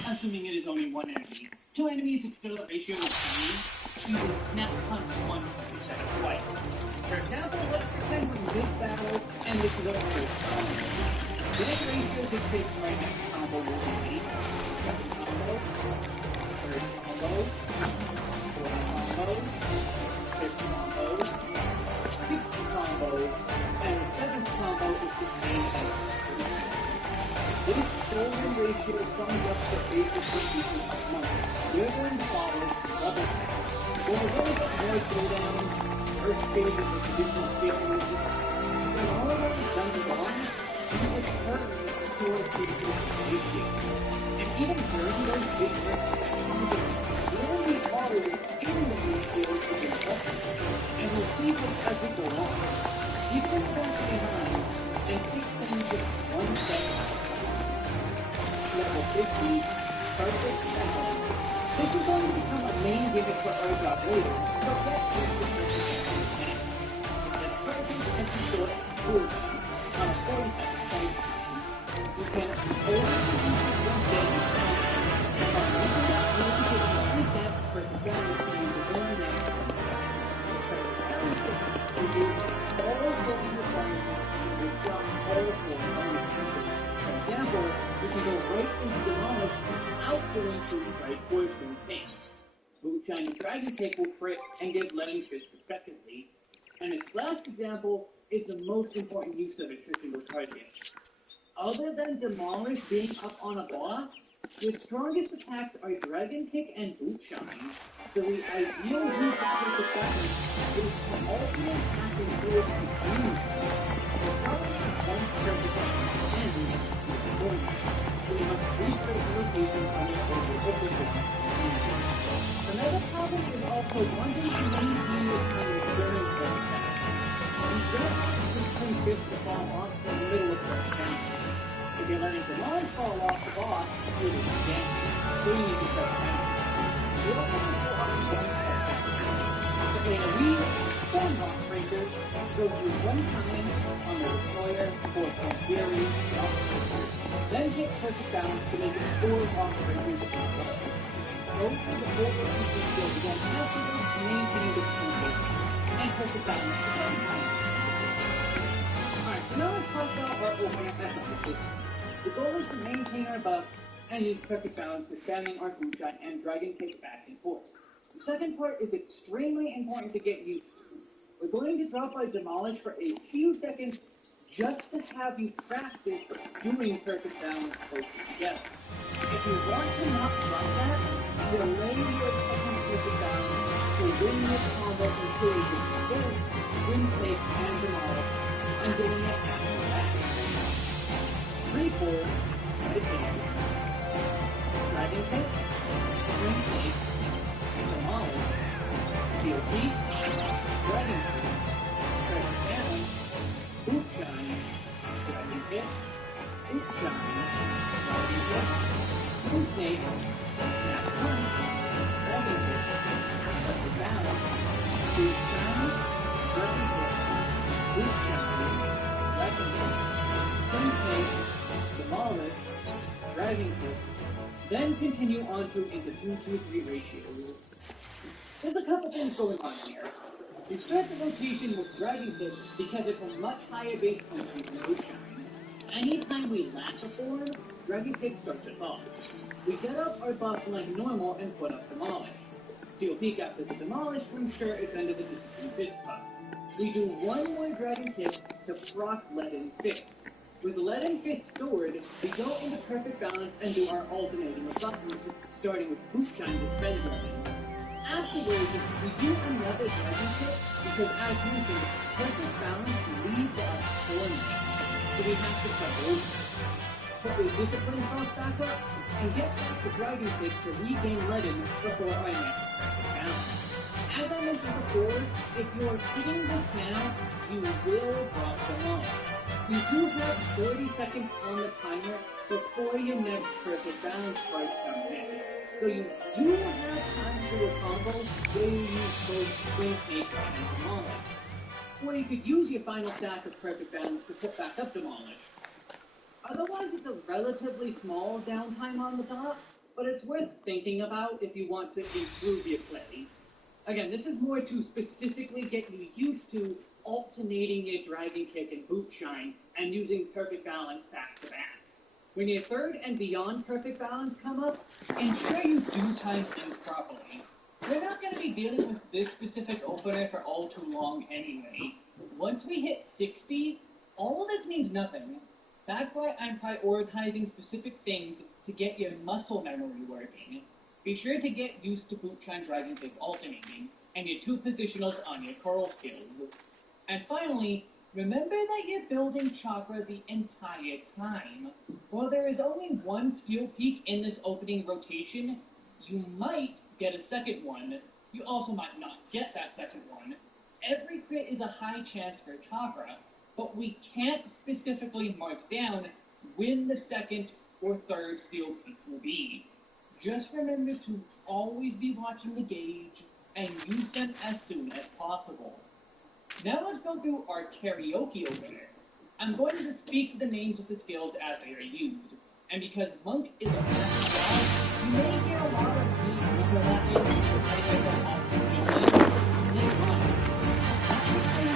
assuming it is only 1 enemy. 2 enemies it's still a ratio of 3, he will snap punch once instead of twice. For example, let's pretend we're in this battle, and this is our first combo. This ratio dictates my next combo will be 2nd combo, 3rd combo, 4th combo, 5th combo, 6th combo, and 7th combo is the same as this golden ratio sums up the basic procedure of money. The other one follows level 10. We'll a little bit more slowdown, first phase is the traditional failures. When all of that is done to go on, you return towards the ratio. And even during those big break sections, there will be always in the ratio to the button. And we'll see this as we go on. You can start behind and take things just one step at a time. Level 50, perfect balance. This is going to become a main gimmick for our job later, so let's use the perfect balance. It's perfect and short good on a 40-second time. You can only use one damage and by using that, you can get a 3-step perfect balance to use the very next one. Perfect balance is all of the requirements to become all 4 moments. For example, you can go right into Demolish without going through the right poison thing. Bootshine and Dragon Kick will crit and give Letting Fish respectively. And this last example is the most important use of it for single target. Other than Demolish being up on a boss, the strongest attacks are Dragon Kick and Bootshine. So the ideal use of perfect balance is to alternate attacking towards the enemy. The problem is once perfect balance ends, so you must recreate the rotation on your overform. Another problem is also wanting to maintain your time during first down. You don't want to swing fish to fall off in the middle of first down. If you're letting the line fall off the boss, you'll lose damage, so you need to first down. You don't want to fall off the first down. To play a Wii, 4 rock breakers, go through 1 time on the destroyer for some very rock breakers. Then hit perfect balance to make it 4 rock breakers in a row. Go through the whole rotation field again afterwards to maintain the communication. And perfect balance the second time. Alright, so now let's talk about our opener efficacy. The goal is to maintain our buff and use perfect balance for spamming our Bootshine and Dragon Kick back and forth. The second part is extremely important to get used to. We're going to drop our Demolish for a few seconds just to have you practice doing perfect balance close together. If you want to not drop that, delay your second perfect balance to win this combo until you get both Wind Take and Demolish, and doing it after that. 4 meditations. Dragon Pit, Green Snake, Demolish, Steel Peak, Dragon Pit, Treasure Channel, Boot Shine, Dragon Pit, Boot Shine, Dragon Pit, Green Snake, Snap Punch, Dragon Pit, Treasure Balance, Boot Shine, Dragon Pit, Boot Shine, Dragon Pit, Green Snake, Demolish, Dragon Pit, then continue on to into 2-2-3 ratio. There's a couple things going on here. We start the rotation with Dragon Pit because it's a much higher base point than Boot Shine. Anytime we lack a form, Dragon Pit starts us off. We get up our buff like normal and put up Demolish. Steel Peak after the Demolish to ensure it's under the Discipline Fist buff. We do one more Dragon Pit to proc Leaden Fist. With Leaden Fist stored, we go into Perfect Balance and do our alternating of buttons, starting with Boot Shine to spend Leaden. Afterwards, we do another Dragon Pit because, as mentioned, Perfect Balance leaves us torment. So we have to start over. Put the Discipline cost back up and get back to Dragon Pit to regain Leaden before our next Perfect Balance. As I mentioned before, if you are seeing this now, you will drop them off. You do have 40 seconds on the timer before your next Perfect Balance fight comes in. So you do have time to do a combo where you use both Green Snake and Demolish. Or you could use your final stack of Perfect Balance to put back up Demolish. Otherwise, it's a relatively small downtime on the dot, but it's worth thinking about if you want to improve your play. Again, this is more to specifically get you used to alternating your Dragon Kick and Boot Shine and using Perfect Balance back to back. When your third and beyond Perfect Balance come up, ensure you do time things properly. We're not going to be dealing with this specific opener for all too long anyway. Once we hit 60, all of this means nothing. That's why I'm prioritizing specific things to get your muscle memory working. Be sure to get used to Boot Shine Dragon Kick alternating, and your 2 positionals on your curl skills. And finally, remember that you're building chakra the entire time. While there is only one Steel Peak in this opening rotation, you might get a second one. You also might not get that second one. Every crit is a high chance for chakra, but we can't specifically mark down when the second or third Steel Peak will be. Just remember to always be watching the gauge and use them as soon as possible. Now let's go through our karaoke opener. I'm going to speak the names of the skills as they are used, and because Monk is a massive god, you may hear a lot of these overlapping with types of options. They run. That's because you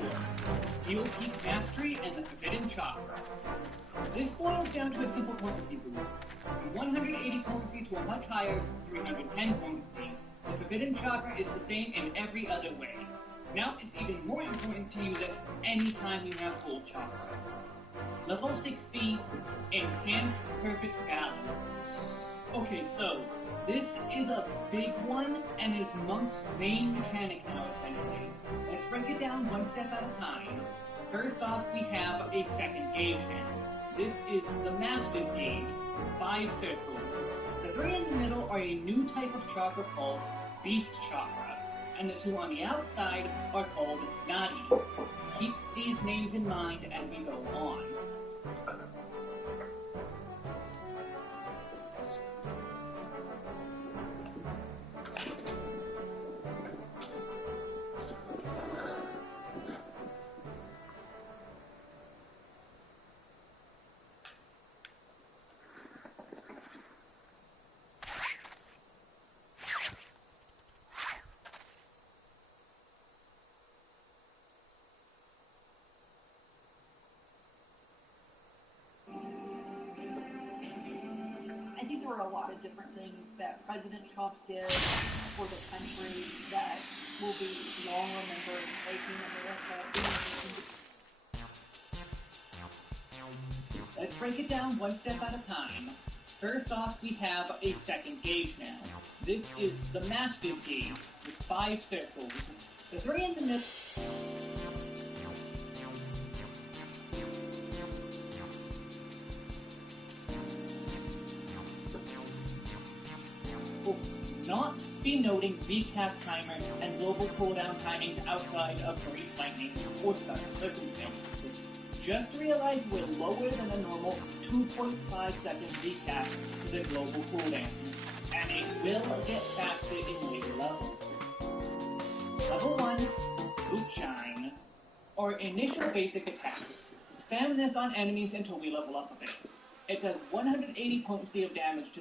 4, Steel Peak Mastery and the Forbidden Chakra. This boils down to a simple potency boost. From 180 potency to a much higher 310 potency. The Forbidden Chakra is the same in every other way. Now it's even more important to use it anytime you have full chakra. Level 60, Enhanced Perfect Balance. Okay, so this is a big one and is Monk's main mechanic now, essentially. Let's break it down one step at a time. First off, we have a second gauge now. This is the Mastiff gauge, 5 circles. The 3 in the middle are a new type of chakra called Beast Chakra, and the 2 on the outside are called Nadi. Keep these names in mind as we go on. I think there were a lot of different things that President Trump did for the country that will be long remembered, making America. Let's break it down one step at a time. First off, we have a second gauge now. This is the Mastiff gauge with 5 circles. The 3 in the middle. Will not be noting recap timers and global cooldown timings outside of Grease Lightning or such circumstances. Just realize we're lower than a normal 2.5 second recap to the global cooldown, and it will get faster in later levels. Level 1, Boot Shine, or initial basic attack. Spam this on enemies until we level up a bit. It does 180 potency of damage to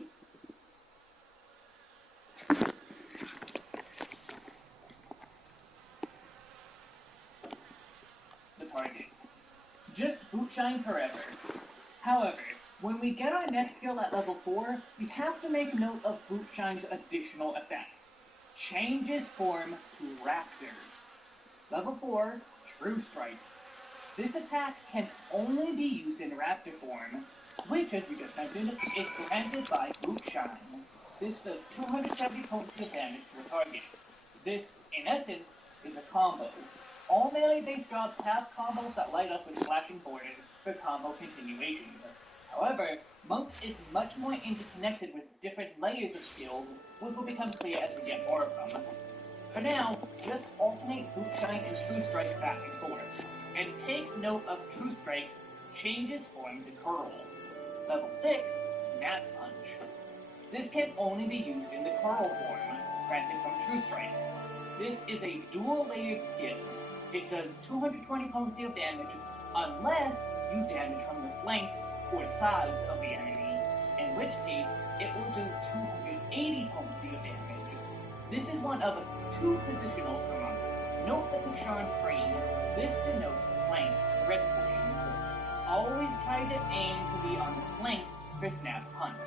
the target. Just Boot Shine forever. However, when we get our next skill at level 4, we have to make note of Boot Shine's additional effect. Changes form to Raptor. Level 4, True Strike. This attack can only be used in Raptor form, which, as we just mentioned, is granted by Boot Shine. This does 270 potency of damage to a target. This, in essence, is a combo. All melee-based jobs have combos that light up with flashing borders for combo continuations. However, Monk is much more interconnected with different layers of skills, which will become clear as we get more of them. For now, just alternate Boot Shine and True Strike back and forth. And take note of True Strike's changes form to Curl. Level 6, Snap Punch. This can only be used in the Curl form, granted from True Strike. This is a dual-layered skill. It does 220 potency of damage unless you damage from the flank or sides of the enemy, in which case it will do 280 potency of damage. This is one of 2 positionals for Monk. Note the picture on screen. This denotes the flanks, red portions. Always try to aim to be on the flanks for Snap Punch.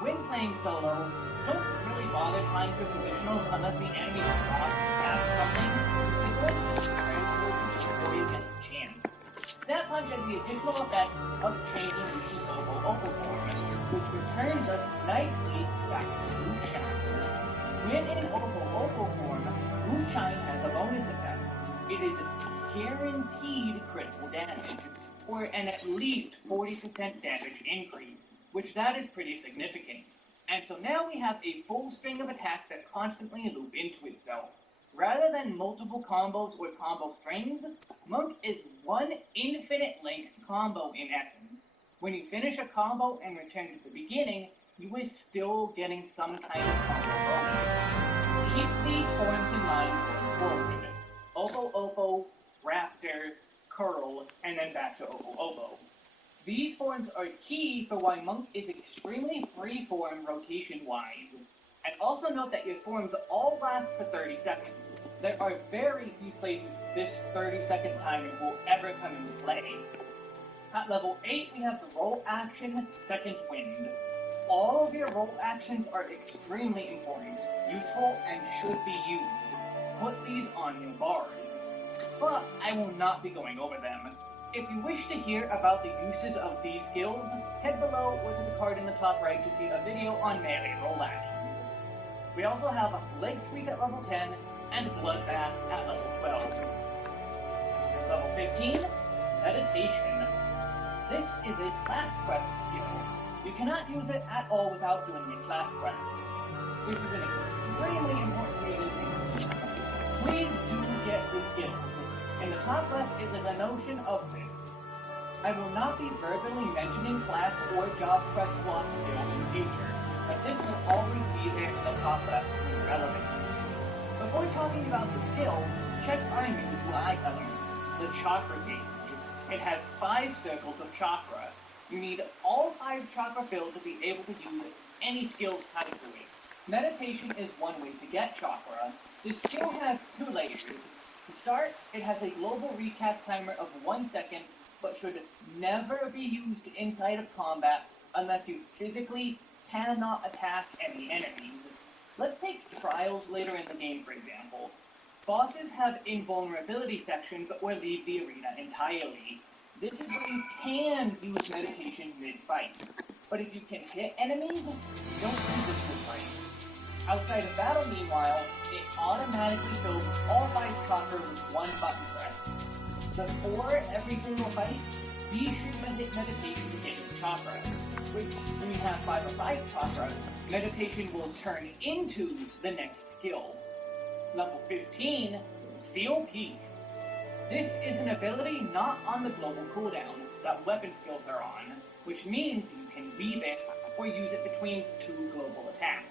When playing solo, don't really bother trying for positionals unless the enemy spots have something, because before you get the chance. Snap Punch has the additional effect of changing Lucian's Opo form, which returns us nicely back to Boot Shine. When in Opo form, Boot Shine has a bonus effect. It is guaranteed critical damage, or an at least 40% damage increase, which that is pretty significant. And so now we have a full string of attacks that constantly loop into itself. Rather than multiple combos or combo strings, Monk is one infinite-length combo in essence. When you finish a combo and return to the beginning, you are still getting some kind of combo bonus. Keep these forms in mind going forward. Opo, Raptor, Curl, and then back to Opo. These forms are key for why Monk is extremely free-form rotation-wise. And also note that your forms all last for 30 seconds. There are very few places this 30-second timer will ever come into play. At level 8, we have the roll action, Second Wind. All of your roll actions are extremely important, useful, and should be used. Put these on your bars. But I will not be going over them. If you wish to hear about the uses of these skills, head below or to the card in the top right to see a video on melee roll actions. We also have Leg Sweep at level 10 and Bloodbath at level 12. Level 15, Meditation. This is a class quest skill. You cannot use it at all without doing a class quest. This is an extremely important reason. Please do get this skill. In the top left is a notion of this. I will not be verbally mentioning class or job quest block skills in the future, but this will always be there in the top left when relevant. Before talking about the skills, check our new UI element, the chakra gauge. It has 5 circles of chakra. You need all 5 chakra filled to be able to use any skills category. Meditation is one way to get chakra. This skill has 2 layers. To start, it has a global recap timer of 1 second, but should never be used inside of combat unless you physically cannot attack any enemies. Let's take trials later in the game, for example. Bosses have invulnerability sections or leave the arena entirely. This is where you can use meditation mid-fight. But if you can hit enemies, don't use it mid-fight. Outside of battle, meanwhile, it automatically fills all 5 chakra with 1 button press. Before every single fight, be sure to hit meditation to get your chakra. Which, when you have 5 of 5 chakra, meditation will turn into the next skill. Level 15, Steel Peak. This is an ability not on the global cooldown that weapon skills are on, which means you can weave it or use it between 2 global attacks.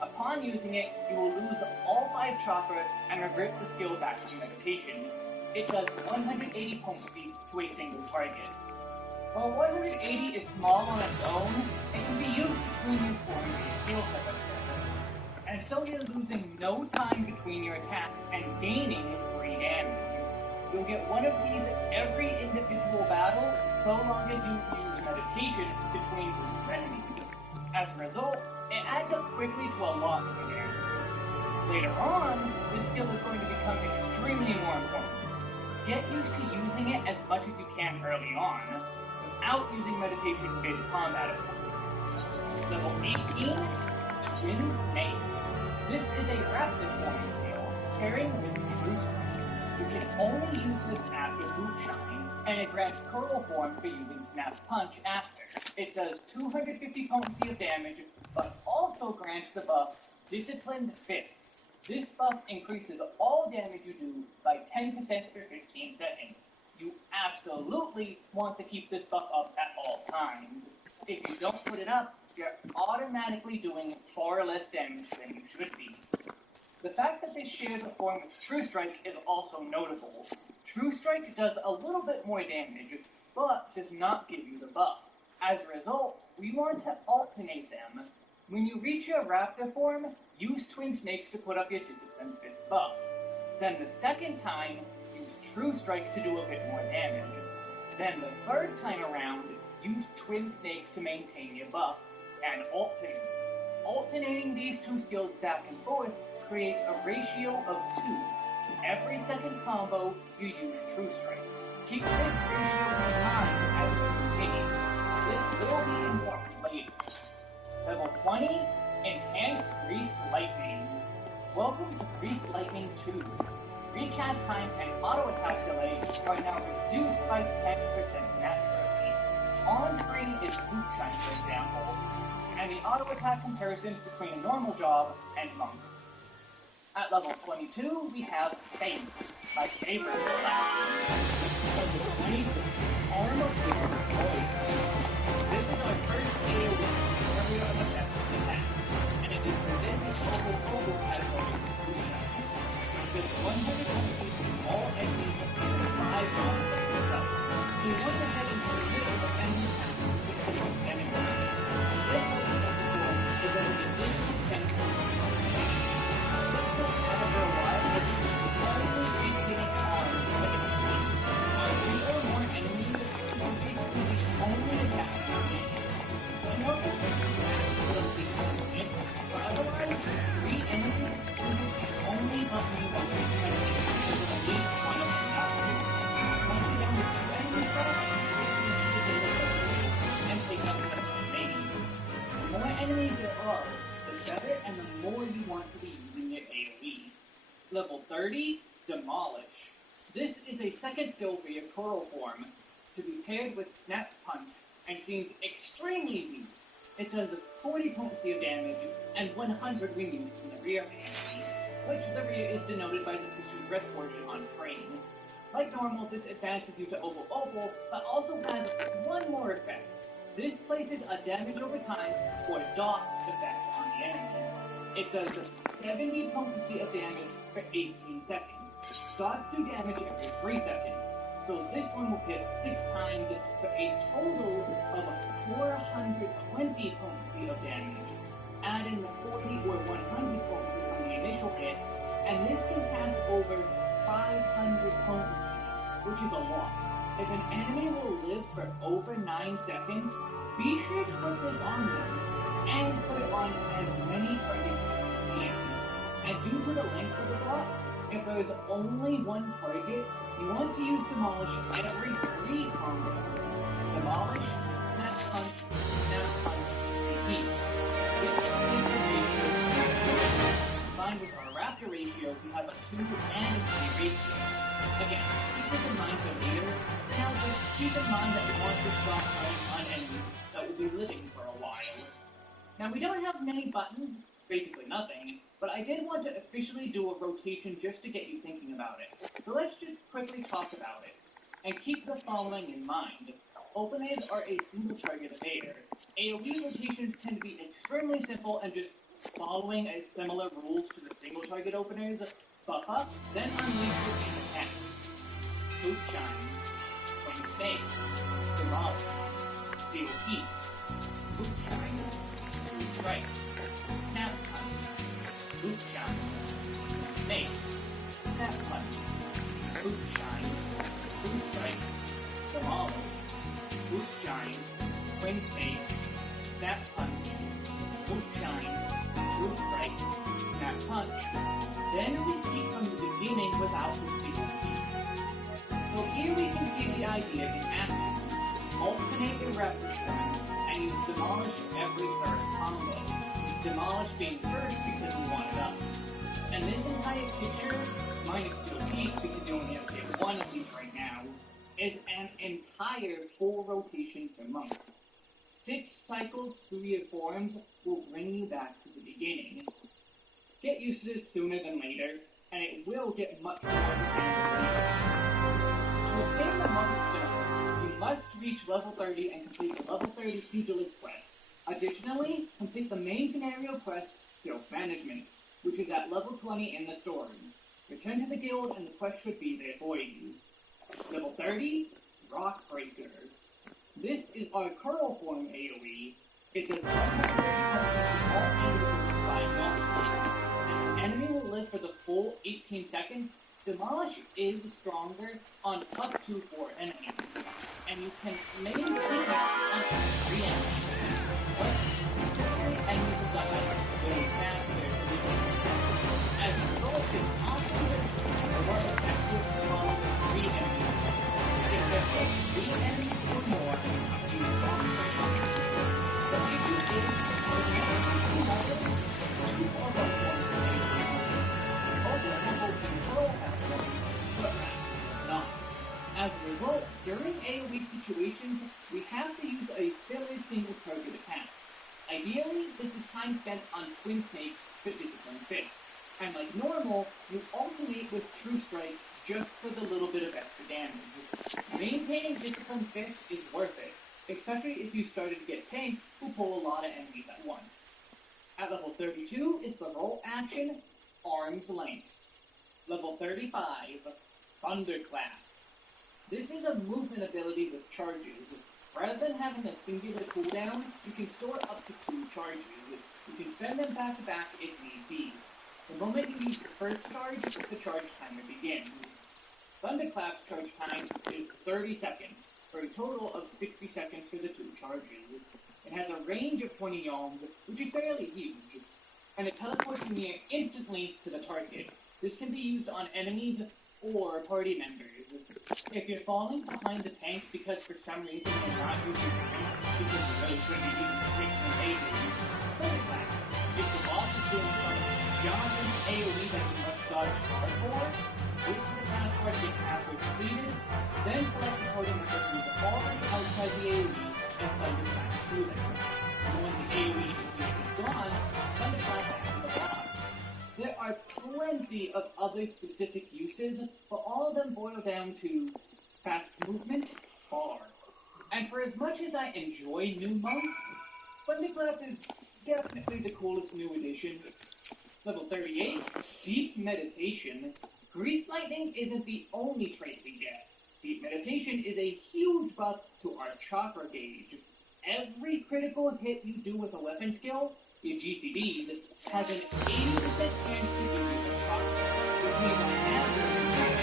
Upon using it, you will lose all 5 chakra and revert the skill back to meditation. It does 180 potency to a single target. While 180 is small on its own, it can be used between your forms and skill set. And so you're losing no time between your attacks and gaining free damage. You'll get one of these every individual battle, so long as you use meditation between groups of enemies. As a result, it adds up quickly to a lot of damage. Later on, this skill is going to become extremely more important. Get used to using it as much as you can early on, without using meditation based combat abilities. Level 18, Twin Snake. This is a rapid form skill, pairing with True Strike. You can only use this after Boot Shine, and it grants Curl form for using Snap Punch after. It does 250 potency of damage, but also grants the buff Disciplined Fist. This buff increases all damage you do by 10% for 15 seconds. You absolutely want to keep this buff up at all times. If you don't put it up, you're automatically doing far less damage than you should be. The fact that this shares a form with True Strike is also notable. True Strike does a little bit more damage, but does not give you the buff. As a result, we want to alternate them. When you reach your Raptor form, use Twin Snakes to put up your Discipline Fist buff. Then the second time, use True Strike to do a bit more damage. Then the third time around, use Twin Snakes to maintain your buff, and alternate. Alternating these 2 skills back and forth creates a ratio of 2. Every second combo, you use True Strike. Keep this ratio in mind as you continue. This will be important later. Level 20, Enhanced Greased Lightning. Welcome to Greased Lightning 2. Recast time and auto attack delay are now reduced by 10% naturally. On screen is Boot Shine, for example, and the auto attack comparisons between a normal job and monk. At level 22, we have Faith, my favorite class. Level 26, Arm of Wisdom. This is our first AoE area of attack, and it is within the total category. This 100 confuses all enemies within 5 blocks of yourself. You want to head into the middle of enemy attack with the enemy. This is the form is that it is 10 Level 30, Demolish. This is a second skill via Coral form to be paired with Snap Punch and seems extremely weak. It does 40 potency of damage and 100 removes from the rear enemy, which the rear is denoted by the pictured red portion on frame. Like normal, this advances you to Oval, but also has one more effect. This places a damage over time or dot effect on the enemy. It does 70 potency of damage for 18 seconds. Dots do damage every 3 seconds. So this one will hit 6 times for a total of 420 potency of damage. Add in the 40 or 100 potency from the initial hit, and this can pass over 500 potency, which is a lot. If an enemy will live for over 9 seconds, be sure to put this on them, and put it on as many targets as you can. And due to the length of the dot, if there is only one target, you want to use Demolish every 3 combos. Demolish, Snap Punch, repeat. This is the ratio. Combined with our Raptor ratio, we have a 2 and a 3 ratio. Again, keep this in mind for later. For now, just keep in mind that we want to stop running on enemies that will be living for a while. Now, we don't have many buttons, basically nothing, but I did want to officially do a rotation just to get you thinking about it. So let's just quickly talk about it. And keep the following in mind. Openers are a single target affair. AoE rotations tend to be extremely simple and just following a similar rules to the single target openers. Buff up, then unleash your main attack. Boot Shine, Swing Snake, Demolish, Steel Heat, Boot Shine, Boot Strike, Snap Punch, Boot Shine, Snake, Snap Punch, Boot Shine, Boot Strike, Demolish, Boot Shine, Swing Snake, Snap Punch, Boot Shine, Boot Strike, Snap Punch. Then repeat from the beginning without the Steel Heat. So here we can see the idea in action. Alternate your repertoire and use Demolish every third combo. Demolish being first because we want it up. And this entire picture, minus Steel Heat because you only have to get one of these right now, is an entire full rotation per month. 6 cycles through your forms will bring you back to the beginning. Get used to this sooner than later, and it will get much more complicated. To obtain the Mother Stone, you must reach level 30 and complete the level 30 Pugilist quest. Additionally, complete the main scenario quest, Self-Management, which is at level 20 in the story. Return to the guild and the quest should be there for you. Level 30, Rock Breaker. This is our curl form AoE. It does 130 all angles by knockout. Enemy will live for the full 18 seconds. Demolish is stronger on up to 4 enemies, and you can maintain it on 3 enemies. But particularly enemies with weapons will faster. As a result, it's often more effective to demolish 3 enemies. If there are 3 enemies or more, use Rock Breaker. The issue is when the enemy is too much, too far from not. As a result, during AoE situations, we have to use a fairly single target attack. Ideally, this is time spent on Twin Snakes for Discipline Fist. And like normal, you alternate with True Strike just for the little bit of extra damage. Maintaining Discipline Fist is worth it, especially if you started to get tanks who pull a lot of enemies at once. At level 32 is the roll action, Arm's Length. Level 35, Thunderclap. This is a movement ability with charges. Rather than having a singular cooldown, you can store up to 2 charges. You can spend them back to back if need be. The moment you use your first charge, the charge timer begins. Thunderclap's charge time is 30 seconds, for a total of 60 seconds for the 2 charges. It has a range of 20 yalms, which is fairly huge, and it teleports you near instantly to the target. This can be used on enemies or party members. If you're falling behind the tank because for some reason you're not using tank because you really should be using tricks and pages, Thunderclap. If the boss is doing some giant AoE that you must dodge hard, Then select the target member who is already outside the AoE and send it back to them. And when the AoE is gone, send it back to the boss. There are plenty of other specific uses, but all of them boil down to fast movement, bar. And for as much as I enjoy new monks, Thunderclap is definitely the coolest new addition. Level 38, Deep Meditation. Grease Lightning isn't the only trait we get. Deep Meditation is a huge buff to our chakra gauge. Every critical hit you do with a weapon skill, your GCDs, has an 80% chance to do with chakra, which means on average,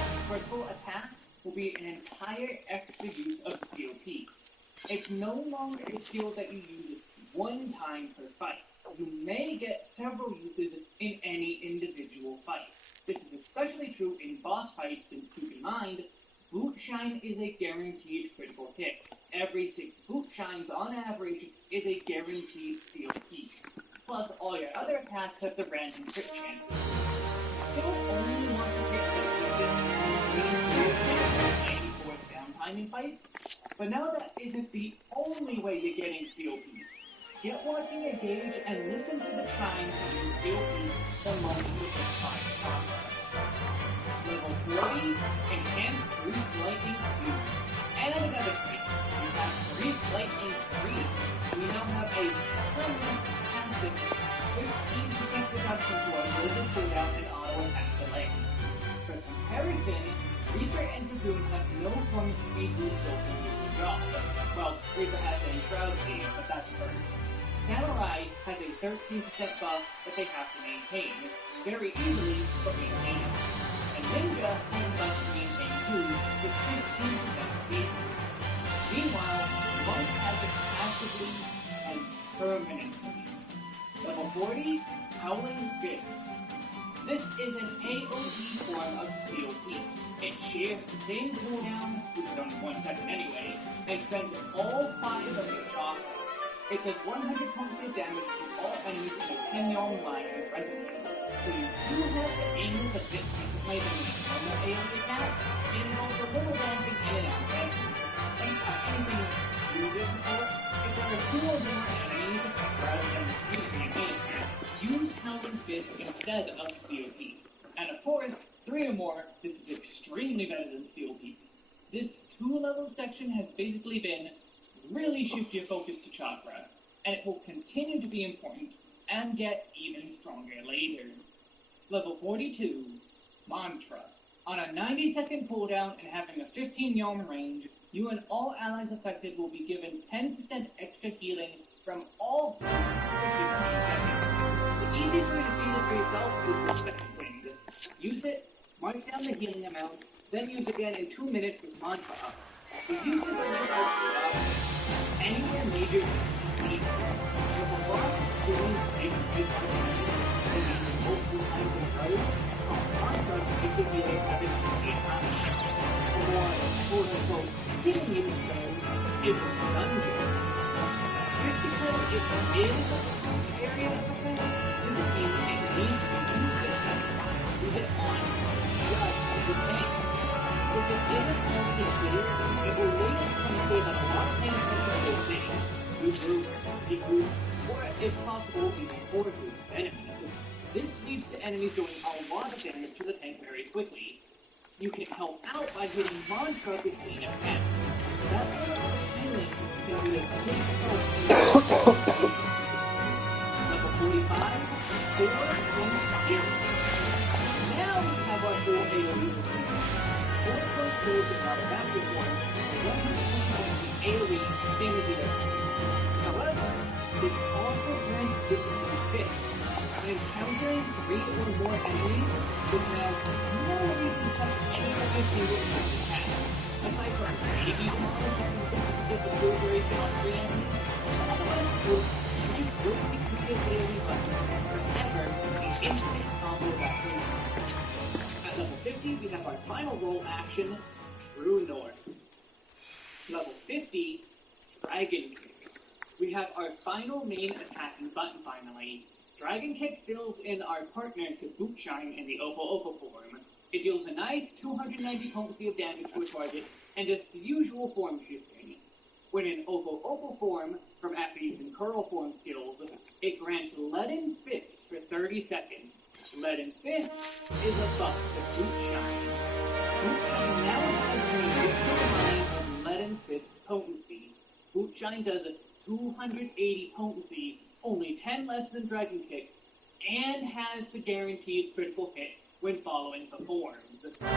every critical attack will be an entire extra use of COP. It's no longer a skill that you use one time per fight. You may get several uses in any individual fight. This is especially true in boss fights, since keep in mind, Boot Shine is a guaranteed critical hit. Every 6 Boot Shines on average is a guaranteed COP. Plus, all your other attacks have the random crit chances. You don't only want to get downtime in fights, but now that isn't the only way you're getting COP. Get watching your gauge and listen to the chimes to use COP the moment you hit 5 chakra. Level 40, Enhanced Grease Lightning 2. And another trait, we have Grease Lightning 3. We now have a permanent passive 15% reduction to our blizzard cooldown and auto attack delay. For comparison, Reaper and Dragoon have no form of speed boost built into the job. Well, Reaper has a shroud speed, but that's first. Samurai has a 13% buff that they have to maintain, very easily, but maintain. And Ninja has a buff to maintain too, with 15% speed. Meanwhile, Monk has it passively and permanently. Level 40, Howling Fist. This is an AoE form of COP. It shares the same cooldown, which is only 1 second anyway, and spends all 5 of your chakra. It does 100 points of damage to all enemies in a 10-yard line in front of you. So you do have to aim this a bit differently than the normal AoE attack, and it involves a little dancing in and out of enemies. But it's not anything too difficult. If there are 2 or more enemies, rather than using a main attack, use Howling Fist instead of COP. And of course, 3 or more, this is extremely better than COP. This 2-level section has basically been really shift your focus to chakra, and it will continue to be important and get even stronger later. Level 42, Mantra. On a 90-second cooldown and having a 15-yard range, you and all allies affected will be given 10% extra healing from all for 15 seconds. The easiest way to feel it for yourself is the Second Wind. Use it, mark down the healing amount, then use again in 2 minutes with Mantra up. The use of the anywhere major need. If a boss is doing big multiple times in a row, Mantra it could be like having 8 times. Or, quote-unquote, hitting you is a dungeon. Just because it is an area of effect doesn't mean it needs to use it. Use it on just the tank. If it isn't already clear, it will later come say that a lot of things are the thing. New group, regroup, or if possible, even core group of enemies. This leads to enemies doing a lot of damage to the tank very quickly. You can help out by hitting Mantra between attacks. That sort of healing can be a big help in Level 45, 4.0. Now we have our 4 AoE. 4.0 is not a master form, but 100% AoE damage reduction. However, this also grants difficulty 6. When encountering 3 or more enemies, there's now no reason to touch any other single enemy attack. Aside from maybe models that can get the full duration on 3 enemies, otherwise, you will be treated AoE button forever the infinite combo action. At level 50, we have our final role action, True North. Level 50, Dragon Kick. We have our final main attacking button finally. Dragon Kick fills in our partner to Boot Shine in the Opal form. It deals a nice 290 potency of damage to a target, and does the usual form shifting. When in Opo form, from after using Curl form skills, it grants Leaden Fist for 30 seconds. Leaden Fist is a buff to Boot Shine. Boot Shine now has an additional line of Leaden Fist potency. Boot Shine does a 280 potency, only 10 less than Dragon Kick, and has the guaranteed critical hit when following the forms. Using Boot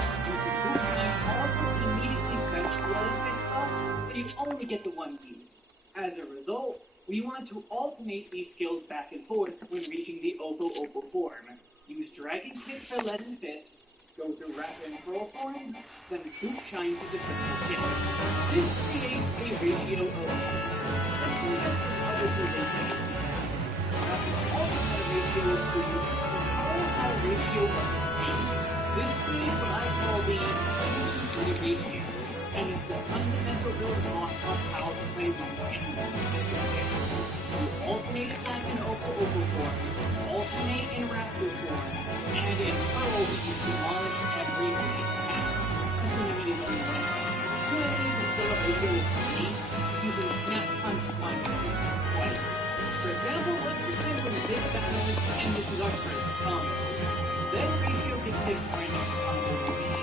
Shine also immediately spends Leaden Fist buff, but you only get the one use. As a result, we want to alternate these skills back and forth when reaching the Opo form. Use Dragon Kick for Leaden Fist, go through Rapid and Curl form, then Boot Shine for the critical hit. This creates a ratio of ratio of 8. This creates what I call the 2-to-3 ratio, and it's the fundamental building block of how to play one in You alternate attack in Opo form, alternate in Raptor form, and in Curl we use demolish every attack. Assuming it is only one attack. Two enemies is still a ratio of 8, using Snap Punch twice. For example, let's pretend we're in this battle, and this is our first combo. Then ratio dictates our next combo will be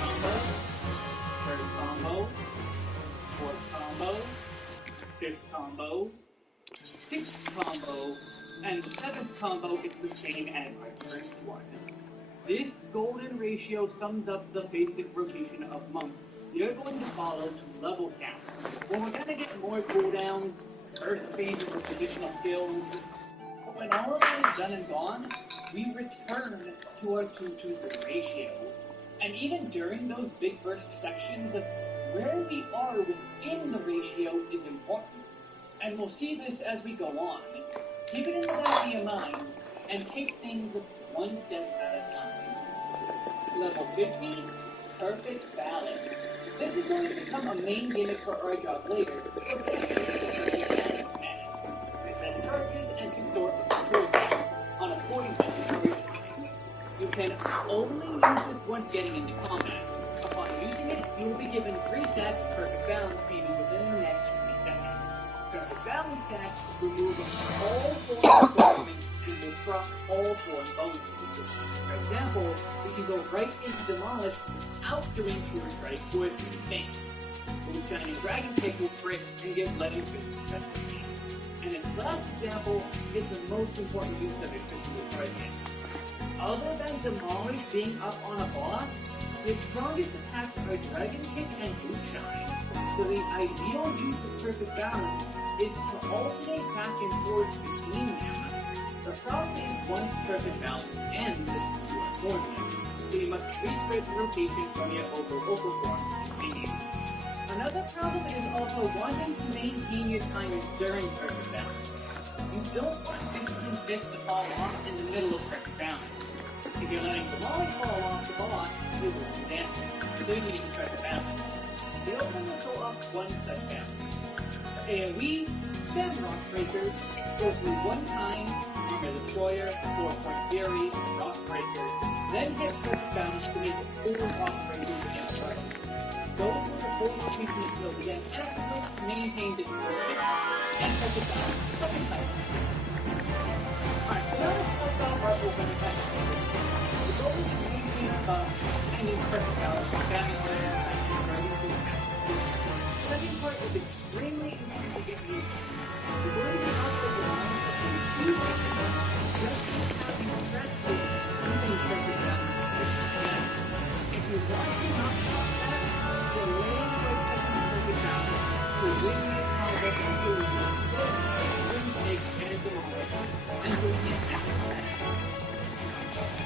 combo, third combo, fourth combo, fifth combo, sixth combo, and seventh combo is the same as our first one. This golden ratio sums up the basic rotation of monks you're going to follow to level cap. When we're going to get more cooldowns, first phases of additional skills, but when all of that is done and gone, we return to our 2-to-3 ratio. And even during those big burst sections, where we are within the ratio is important. And we'll see this as we go on. Keep it in the back of your mind, and take things one step at a time. Level 50, Perfect Balance. This is going to become a main gimmick for our job later. It says charges and can store on a 40-second duration. You can only use this once getting into combat. Upon using it, you will be given 3 stacks of Perfect Balance beating within the next 3 seconds. Perfect Balance stacks remove all forms of elements and will drop all form bonuses. For example, we can go right into Demolish without doing Pure Strike or 3 things. Boot Shine and Dragon Kick will crit and give Leaden Fist successfully. And its last example is the most important use of it for dual target. Other than Demolish being up on a boss, the strongest attacks are Dragon Kick and Boot Shine. So the ideal use of Perfect Balance is to alternate back and forth between them. The problem is once Perfect Balance ends, you are fortunate, so you must retread the rotation from your Opo form to continue. Another problem is also wanting to maintain your timers during Perfect Balance. You don't want Instant Fist to fall off in the middle of Perfect Balance. If you're letting the Molly fall off the boss, you will lose damage, so you need to try to balance. The opening will go up one such balance. For AoE, spam Rock Breakers, go through one time, Armor Destroyer, 4-point Fury, Rock Breaker, then hit Perfect Balance to make 4 Rock Breakers against target. Go through the full rotation of skills against enemies to maintain difficulty, and Perfect Balance second time. Alright, so now let's talk about our open attack. The goal is to maintain our buff and use Perfect Balance for damage and driving through attack. The second part is extremely important to get used to. The word is also reliant on two things, just as having stressful using Perfect Balance. If you want to not stop that, delay by touching Perfect Balance to win this combo until you get close, win takes and demolish, and you'll get after that.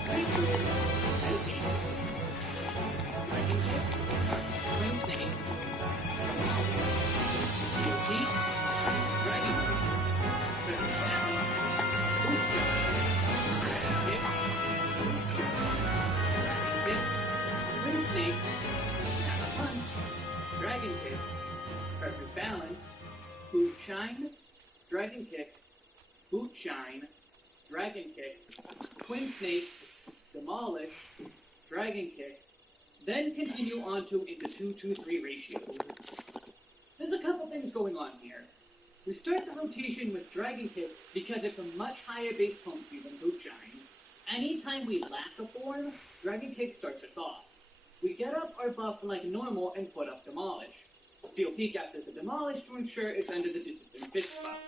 Right here, meditation. Dragon Kick, Twin Snake, Guilty, Dragon Kick, Perfect Balance, Boot Shine, Dragon Kick, Boot Shine, Dragon Kick, Twin Snake, Snap Punch, Dragon Kick, Perfect Balance, Boot Shine, Dragon Kick, Boot Shine, Dragon Kick, Twin Snake, Demolish, Dragon Kick, then continue on to into 2-2-3 ratio. There's a couple things going on here. We start the rotation with Dragon Kick because it's a much higher base potency than Boot Shine. Anytime we lack a form, Dragon Kick starts us off. We get up our buff like normal and put up Demolish. Steel Peak after the Demolish to ensure it's under the Discipline Fist buff.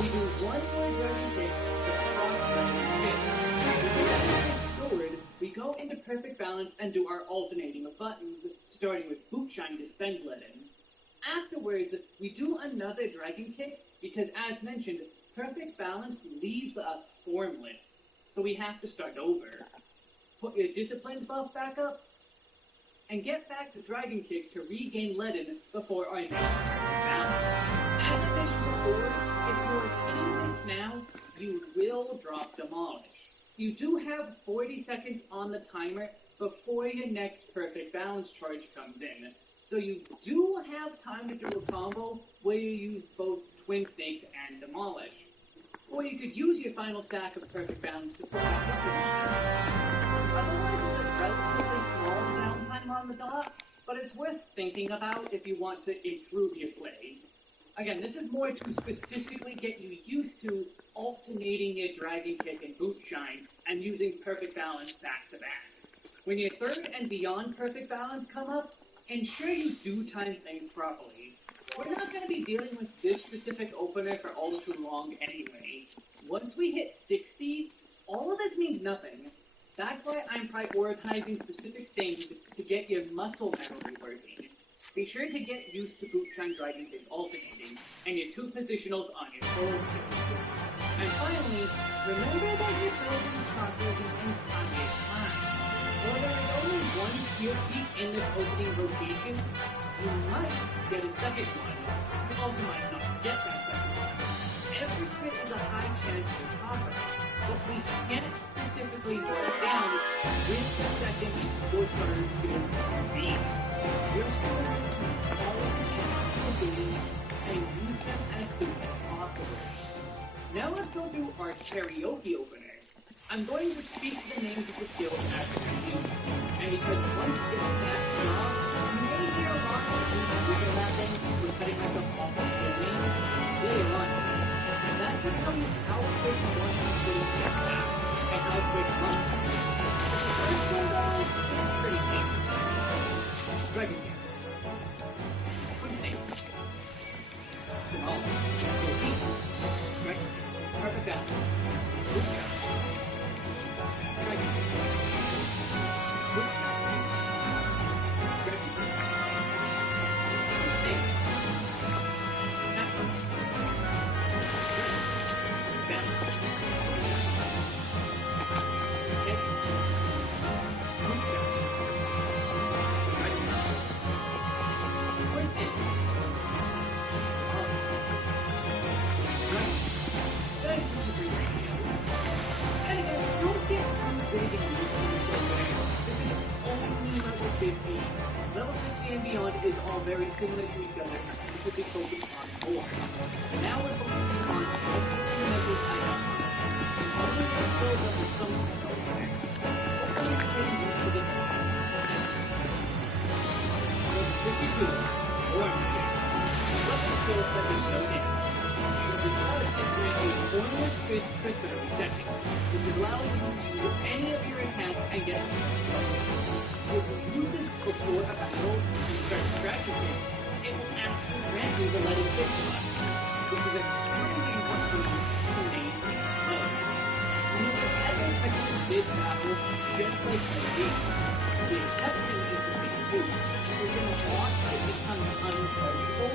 We do one more Dragon Kick to cross the Fist. We go into Perfect Balance and do our alternating of buttons, starting with Boot Shine to spend Leaden. Afterwards, we do another Dragon Kick because, as mentioned, Perfect Balance leaves us formless, so we have to start over. Put your Discipline buff back up, and get back to Dragon Kick to regain Leaden before our next Perfect Balance. As I mentioned before, if you're hitting this now, you will drop Demolish. You do have 40 seconds on the timer before your next Perfect Balance charge comes in. So you do have time to do a combo where you use both Twin Snakes and Demolish. Or you could use your final stack of Perfect Balance to put back up Demolish. Otherwise, it's a relatively small downtime on the dot, but it's worth thinking about if you want to improve your play. Again, this is more to specifically get you used to alternating your Dragon Kick and Boot Shine and using Perfect Balance back to back. When your third and beyond Perfect Balance come up, ensure you do time things properly. We're not going to be dealing with this specific opener for all too long anyway. Once we hit 60, all of this means nothing. That's why I'm prioritizing specific things to get your muscle memory working. Be sure to get used to Boot Shine Dragon Kick alternating, and your 2 positionals on your full kick. And finally, remember that you're building chakras in entire time. While there is only one Steel Peak in this opening rotation, you might get a second one. You also might not get that second one. Every crit is a high chance for chakra, but we can't specifically mark down with the second or third Steel Peak. You're going to follow the abilities and use them as soon as possible. Now let's go do our karaoke opener. I'm going to speak the names of the skills as I do. And because once it's that job, you may hear a lot of people moving that thing with cutting myself off of the names later on. And that should tell you how quick one skills get back and how quick one can get back. First one though, it's pretty easy. Dragon Kick. Twin Snakes. Demolish. Dragon Kick. Perfect Balance. Boot Shine. Dragon Kick. Boot Shine. Dragon Kick. Twin Snakes. Next one. Balance. Kick. Boot Shine. Level 60 and beyond is all very similar to each other, specifically focused on more. Now we're focusing on mental items. Other than skills up with some over there. What can we change to the Level 52, Orange Kick. Weapon skills that we know in. The start is grant a formless fist for 30 seconds, which allows you to use any of your attacks and get if you use this before a battle and start strategizing, it will actually grant you the Leaden Fist buff, which is extremely important to maintain flow. When you ever execute this battle, just like the game, the exception is the thing to do. You're going to watch it become unchargeable,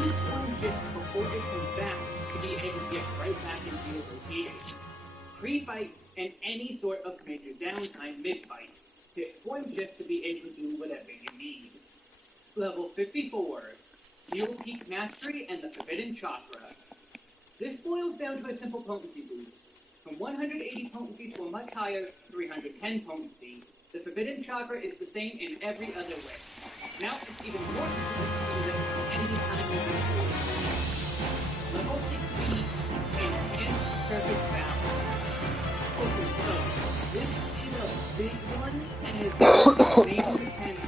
use one just before it comes back to be able to get right back into your rotation. Pre-fight and any sort of major downtime mid-fight. Hit form shift to be able to do whatever you need. Level 54, Steel Peak Mastery and the Forbidden Chakra. This boils down to a simple potency boost. From 180 potency to a much higher 310 potency, the Forbidden Chakra is the same in every other way. Now it's even more difficult to use it any time you use it. Level 60, Enhanced Perfect Balance. Okay, so this is a big one, and his main depends.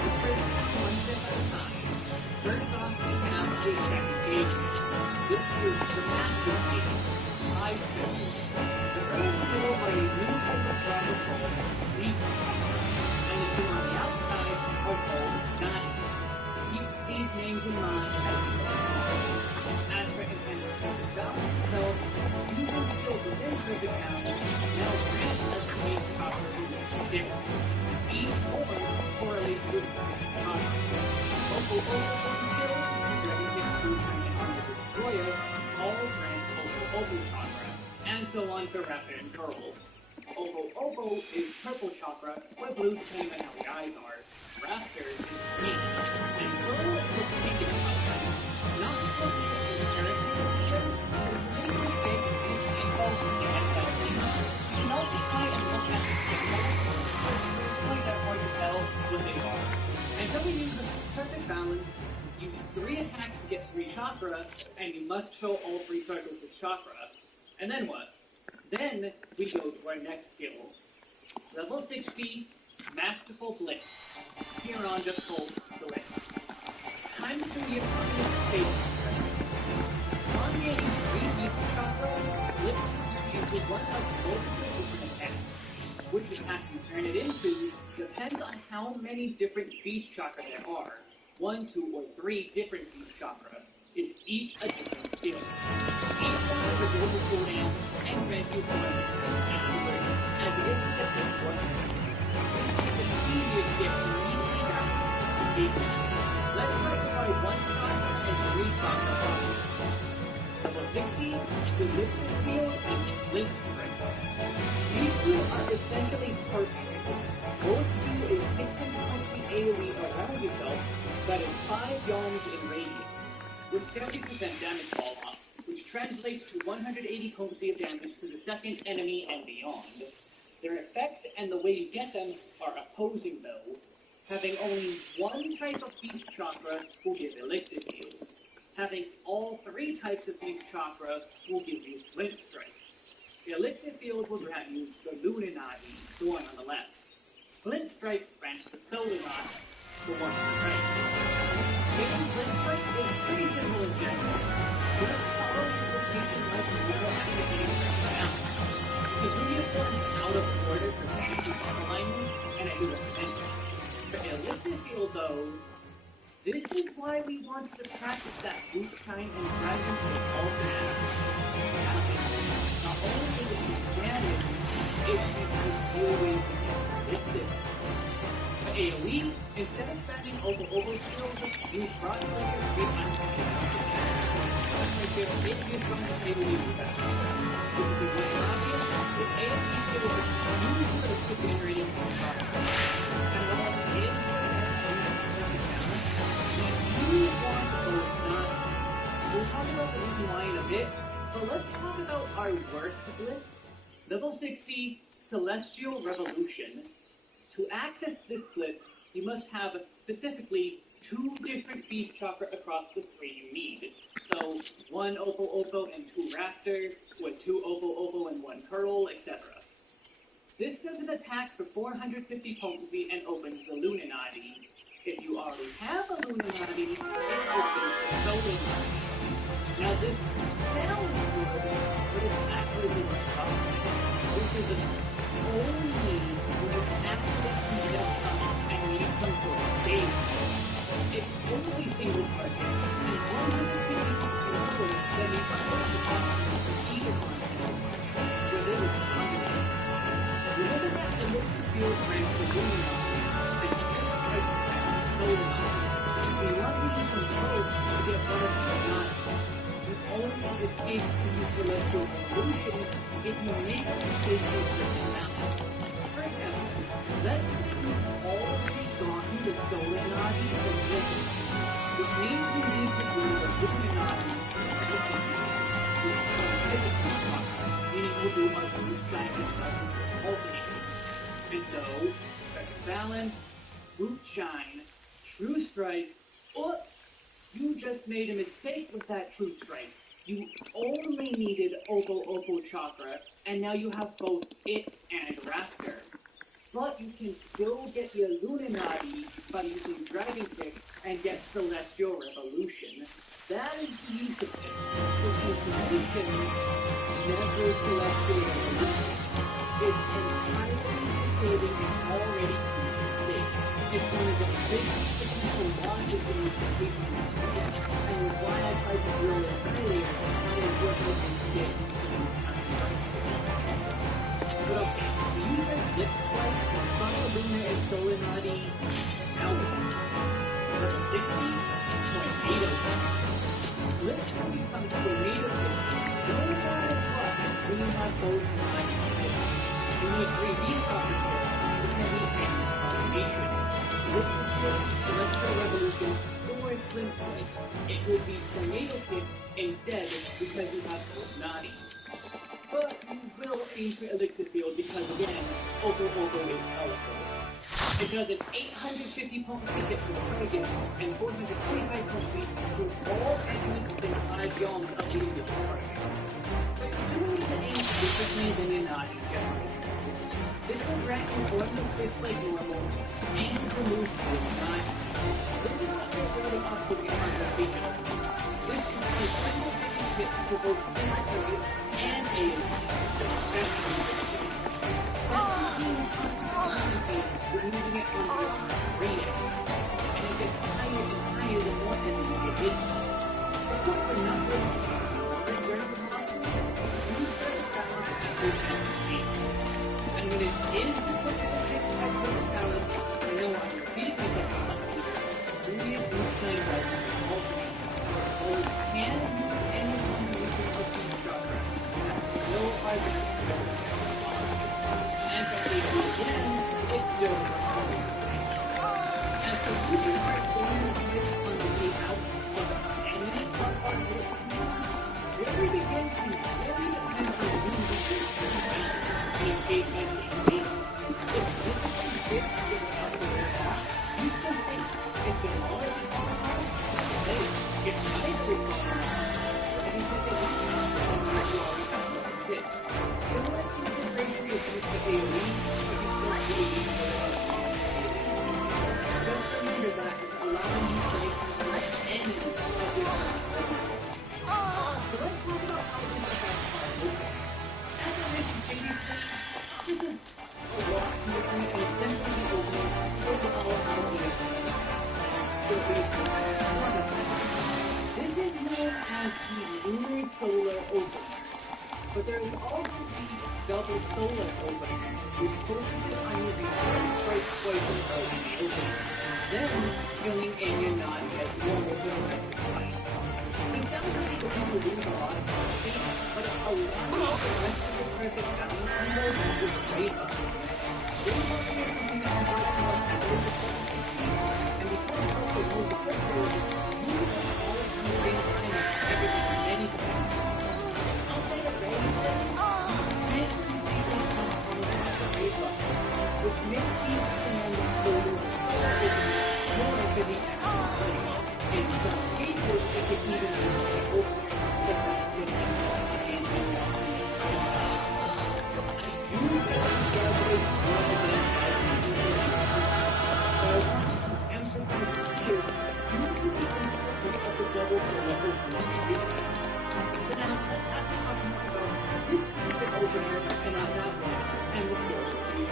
The first one step at a time. First off, we have the second stage. This is the master stage. 5 steps. The first middle are a new type of proper called leaf chakra, and the two on the outside are called nine. Keep these names in mind as we go along. As for intended perfect balance itself, using skills within perfect balance now grants us the main chakra in this skill. Each form correlates with perfect chakra. Local overform skills, everything through turning Armor Destroyer, all grant Obo chakra, and so on for Raptor and Pearl. Obo is purple chakra, where blue flame and how the eyes are. Raptor is pink, and Pearl is the pink chakra. Not supposed to be the character, but really mistake is involved in the XL. You should also try and look at the symbols. It's quite that hard to tell what they are. Until we use the perfect balance, use 3 attacks to get 3 chakra, and you must fill all 3 circles with chakra. And then what? Then we go to our next skill. Level 60, Masterful Blitz. Here on just called Blitz. Time to do the appropriate stage. On gaining 3 deep chakra, Blitz uses one of multiple different attacks. Which attack you turn it into depends on how many different beast chakra there are. 1, 2, or 3 different beast chakra. It's each a different skill. Each one has a global cooldown and grants you one afterwards, as it is to get this one. This is the easiest gift immediately after engagement. Let's start with our 1 chakra and 3 chakra bosses. Level 60, the Lifted Field and Split Strike. These two are essentially perfect. Both do a 620 AoE around yourself that is 5 yalms in radius, with 70% damage fall off, which translates to 180 potency of damage to the second enemy and beyond. Their effects and the way you get them are opposing though. Having only 1 type of beast chakra will give Elixir Field. Having all 3 types of beast chakra will give you Flint Strike. The Elixir Field will grant you the Luninati, the one on the left. Flint Strike grants the Solinati, the one on the right. Getting Flint Strike is pretty simple in general. Just follow the rotation like normal after getting Strike down. The Lunia forms out of order for fancy alignment, and I do recommend it. For Elixir Field though, this is why we want to practice that Boot Shine and Dragon Field alternate. Not only is it damage, it's because ways to get Elixir. For AoE, instead of spamming Obo skills, use Broad Breaker 3 times to get out the Broad Breaker is your strongest AoE weapon. This is the one obvious, this AoE skill is used for the quick generating of shots. And while it is we'll talk about the reason why in a bit, but let's talk about our worst blitz. Level 60, Celestial Revolution. To access this blitz, you must have specifically 2 different beast chakra across the 3 you need. So 1 Obo and 2 Raptor, with 2 Obo and 1 Pearl, etc. This does an attack for 450 potency and opens the Luninati. If you already have a Luninati, it opens the Solinati. Now this sounds good, but it's actually really tough. This is only when you actually can get up and need some sort of stage. It's only single target, and 150 lower than the other options for either content, within its content. Remember that the Elixir Field grants the Luninati, and just like Solinati. We want to use them both to get one of the nine. You only escape to use Celestial Revolution if you make a mistake with the amount. For example, let's assume all 3 gone the Solinati and Blizzard, which means we need to do the Luminati meaning we'll do our Boot Shine and Presence alternated. And so, Perfect Balance, Boot Shine, True Strike, or you just made a mistake with that True Strike. You only needed Obo chakra, and now you have both it and Raptor. can still get the Illuminati by using Dragon Kick and get Celestial Revolution. That is the use of it. This information, never Celestial Revolution. It's entirely including an already used state. It's one of the biggest potential losses in this completion, and was why I tried to drill it earlier is what you can get. But okay, the user lip swipe from Luna and Solinati out. Level 60.8. Lip swipe becomes tornado kick. No matter what, when you have both lines. You need 3D software, depending on combination. Lip swipe, Celestial Revolution, or Flint Swipe. It will be tornado kick instead because you have both Nadi. But you will change the elixir field because, again, Ovo is powerful. It does an 850 potency hit for the target and 425 potency to all enemies within 5 yalms of the inventory. You need to aim differently than your Nadi generation. This will grant you one to 6 like normal and remove your Nadi. This is not just building up for the concentration. This is a single hit to both inventory and a we're using it on the rating, and it gets higher and higher the more enemies get hit. Of course, we're not going to use the and when it is the perfect balance, I know I'm repeating myself previous play alternate. So you can use any combination of these genres. No either. And if I do again, it's still and so you can start going to this on the way out of any where we begin to really depend on new research in case if this is get out of the box, you can think it's the knowledge and all hey, it's nice to and you can think it's not you already have to fit. Similar consideration is with the AoE, but you still really need to just remember that is allowing you to make the correct end of this. So let's talk about how this affects our movement. As I mentioned previously, this is a lot different and essentially opening for the all-out unit. This is known as the Lunar Solar Opener, but there is also the Double Solar Opener, which focuses on using strike twice in a row in the opening, then filling in your Nadi as normal for the rest of the fight. It sounds like people lose a lot of potency, but it allows the rest of the perfect balance combos with great upgrade. This is something that can work more heavily with potency, and because it also moves quickly, you can all at the same time as everything many times. Outside of range, this completely comes from the raid level, which makes these tremendous boulders more to the actual play. In some cases, it can even be the opener that has been in the I do congratulate one of them as the emphasize here, due to the importance of the double solar opener. But now, let's talk more about this specific opener and not that one, and let's go to the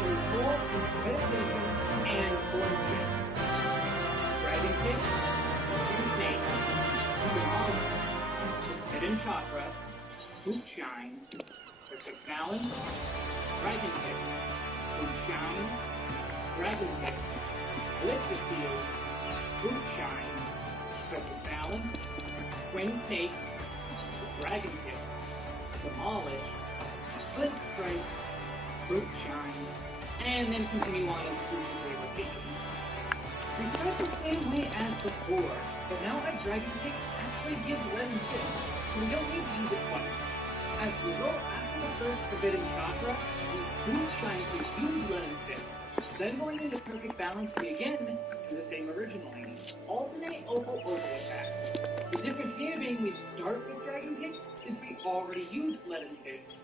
control, meditation, and form kick. Dragon kick, snake, hidden chakra, hoop shine, perfect balance, dragon kick, hoop shine, dragon kick, elixir field, hoop shine, perfect balance, twin snake, dragon kick, demolish, flip strike, hoop shine, and then continue on into the rotation. We start the same way as before, but now our Dragon Kick actually gives 11 hits, so we don't need to use it twice. As a result, after the first Forbidden Chakra, we Hoop Shine to use 11 hits. Then going into Perfect Balance, we again do the same originally. Alternate Opal attack. The difference here being we start with Dragon Kick is we already used 11 hits.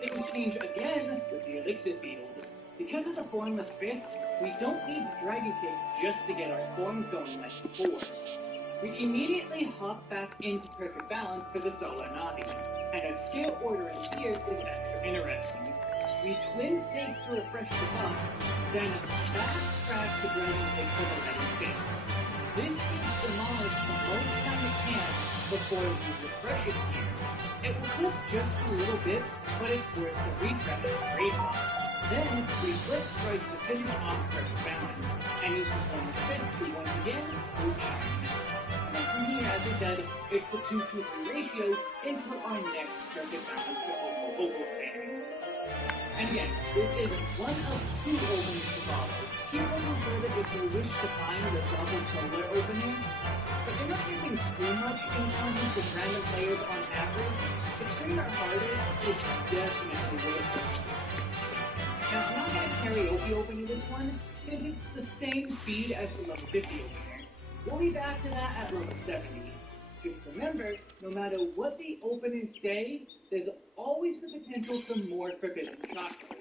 Things change again with the Elixir Field, Because of the formless fist, we don't need Dragon Kick just to get our forms going like before. We immediately hop back into Perfect Balance for the Solanati, and a skill order in here is extra interesting. We twin snakes to refresh the buff, then backtrack to Dragon Kick for the Ready Fist. This keeps demolish the most time it can before we refresh it here. It will clip just a little bit, but it's worth the refresh to grade buff. Then we flip strike to finish off Perfect Balance, and use the form fist to once again move on. And from here, as I said, it's the 2-2-3 ratio into our next Perfect Balance for Oval Fairy. And again, this is one of 2 openings to follow. Keep on consider if you wish to find the double solar opening, but you're not using too much encounters with random players on average. The trainer harder is definitely worth it. Now, I'm not going to karaoke opening this one, because it's the same speed as the level 50 opener. We'll be back to that at level 70. Just remember, no matter what the openers say, there's always the potential for more Forbidden Chakra.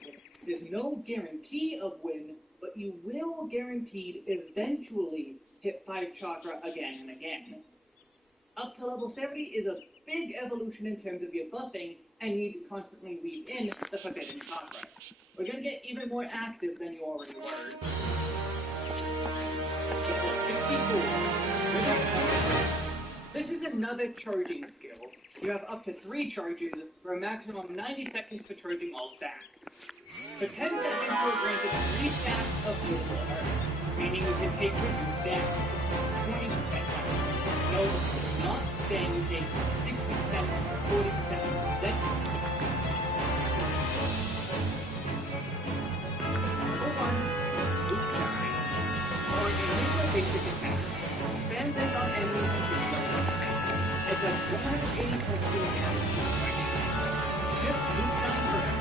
There's no guarantee of win, but you will guaranteed eventually hit 5 Chakra again and again. Up to level 70 is a big evolution in terms of your buffing, and you need to constantly weave in the Forbidden Chakra. We're going to get even more active than you already were. This is another charging skill. You have up to 3 charges for a maximum of 90 seconds for charging all stacks. For 10 seconds, you're granted 3 stacks of Beautiful Earth, meaning you can take with you stacks 20% time. No, it's not saying you take 60% or 40% then. Number 1, Boot Shine, or initial basic attack. Spam this on enemies and critical attack. It does 180 plus 2 damage to strike. Just Boot Shine first.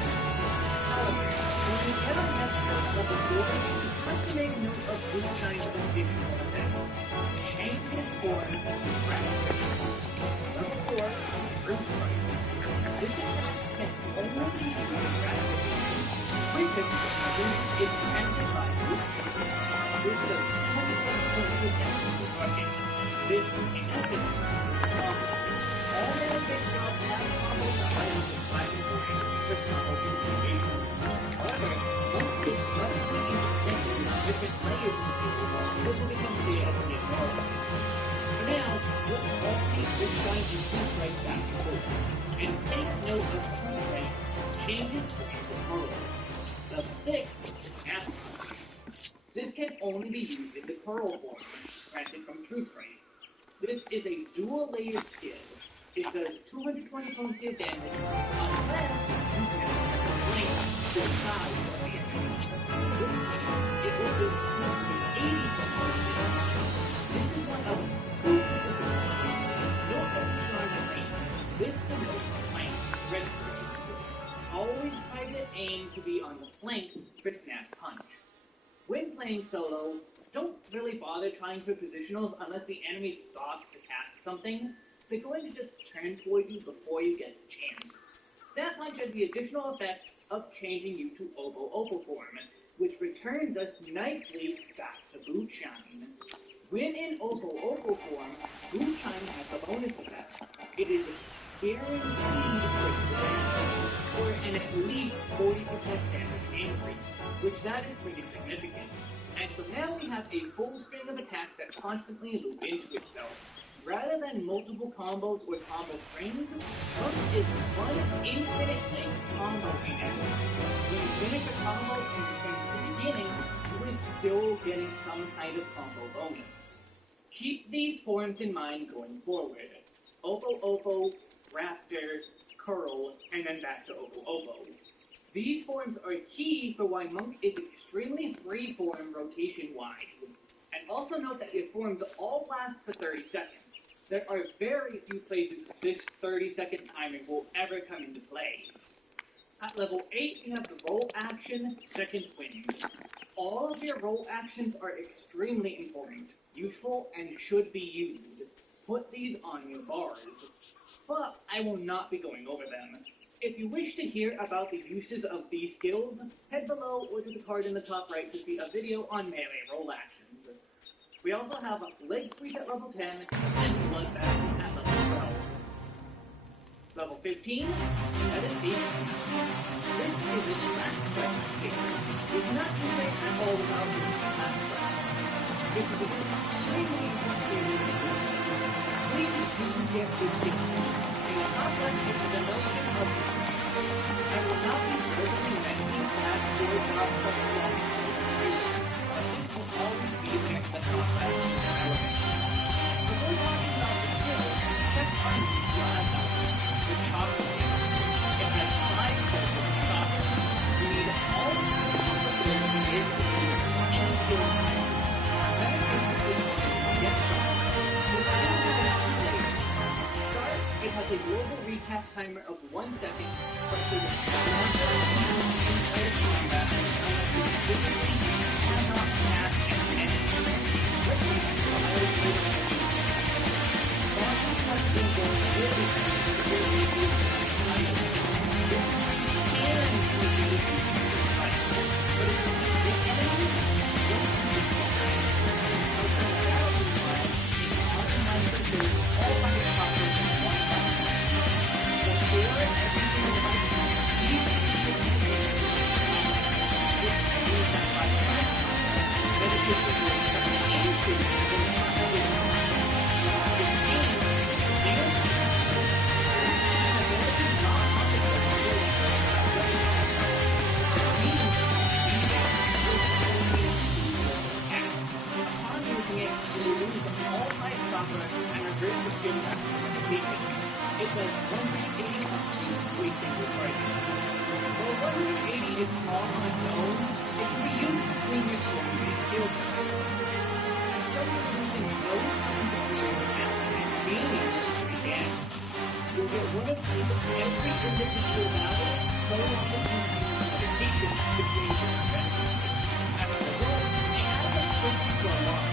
However, when you get a message level 4, it's time to make note of Boot Shine's additional attack. Change its form to Raptor. Level 4, Fruit Strike. This attack can only be used with Raptor. Frequent is entered by Boot Shine. This does 20% damage to target. This, in essence, all benefit from that combo items is 5 and 4 for combo unification. However, once this must be independent of different layers of skills, this will become clear as we get more. For now, we'll alternate which side you choose right back and forth. And take note of True Strike changes into Curl. Level 6, Apple. This can only be used in the Curl form, granted from True Strike. This is a dual-layered skill. It does 220 points of damage unless you can flank the side of the enemy. In this case, it will do 280 points of damage. This is one of 2 Note that we are on the range. This denotes flank ready. Always try to aim to be on the flank for Snap Punch. When playing solo, don't really bother trying for positionals unless the enemy stops to cast something. They're going to just turn toward you before you get the chance. Snap Punch has the additional effect of changing you to Obo form, which returns us nicely back to Boot Shine. When in Obo form, Boot Shine has a bonus effect. It is guaranteed critical damage, or an at least 40% damage increase, which that is pretty significant. And so now we have a full string of attacks that constantly loop into itself. Rather than multiple combos or combo strings, Monk is one infinite length combo in. When you finish a combo and return to the beginning, you are still getting some kind of combo bonus. Keep these forms in mind going forward. Obo, Raptor, Curl, and then back to Obo. These forms are key for why Monk is extremely free-form rotation-wise. And also note that your forms all last for 30 seconds. There are very few places this 30-second timer will ever come into play. At level 8, you have the roll action, second wind. All of your roll actions are extremely important, useful, and should be used. Put these on your bars. But I will not be going over them. If you wish to hear about the uses of these skills, head below or to the card in the top right to see a video on melee roll actions. We also have leg sweep at level 10 and bloodbath at level 12. Level 15, meditation. This is a last quest skill. It's not too late at all without this last quest. This is an extremely important skill to do. Please you can get this skill. In the top left is the notion of I will not be verbally mentioning that or job quest long but this will always be there at the top left element. Before talking about the skill, check on the icon. The chopper skill. It has 5 levels of chopper. You need all of the chopper skills to be able to do any skill type. Meditation is to get started. The skill has 2 layers. Start, it has a global recap timer of 1 second, but it is not entire combat unless you physically cannot pass an enemy. Let's make a trial later. Bosses have been going really fast. It says 180 wasting your price. While 180 is small on its own, it can be used between your skill sets. Instead of using those and being able to begin, you'll get one of these every individual battle, so long as you use meditation between your sets. As a result, it has a quick to unlock.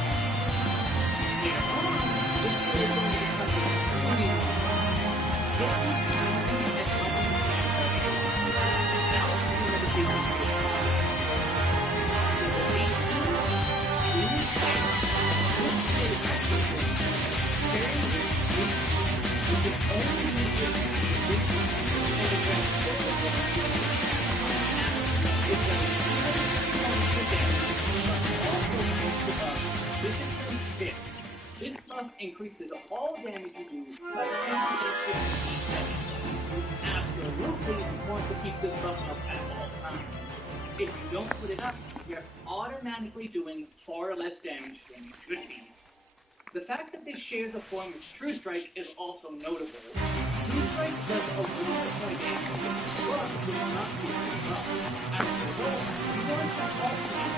Later on, this skill is going to become extremely long. Get these easy as much as you can for a now, you have a big skill. Level 18, Blue Tank. This skill is actually good. Carrying this blue, you can only use this to this and address all of the skills. It does 200 points of damage, but also makes it up. This is from 5th. This buff increases all damage you do by 10%. Absolutely want to keep this buff up at all times. If you don't put it up, you're automatically doing far less damage than you should be. The fact that this shares a form with True Strike is also notable. True Strike does a little bit more damage, but does not keep this up. As a result, you want to alternate.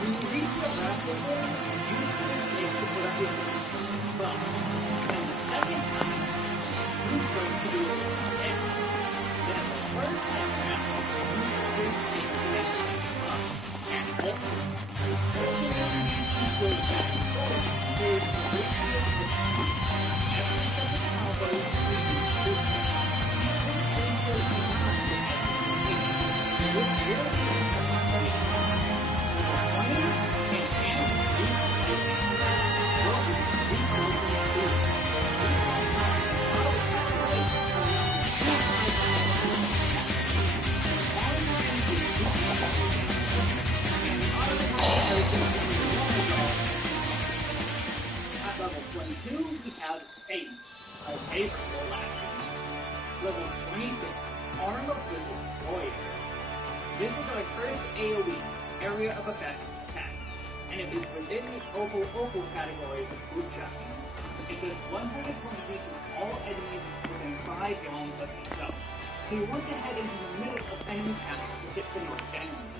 When you reach your rapid form, use this snake to put up your buff. And the second time, True Strike to do it again. Then the third time around, use this snake to make the buff. And alternate. Alternating these two skills back and forth creates a rich field of speed. Every second combo reduces this one. Keep this skill in mind as you continue. This really is a funny At level 22, we have Fate, our favorite role action. Level 26, Arm of the Destroyer. This is our first AoE, Area of Effect attack, and it is within the Opal category of group shotgun. It does 100 points to all enemies within 5 yalms of itself, so you want to head into the middle of enemy paths to hit the north enemies.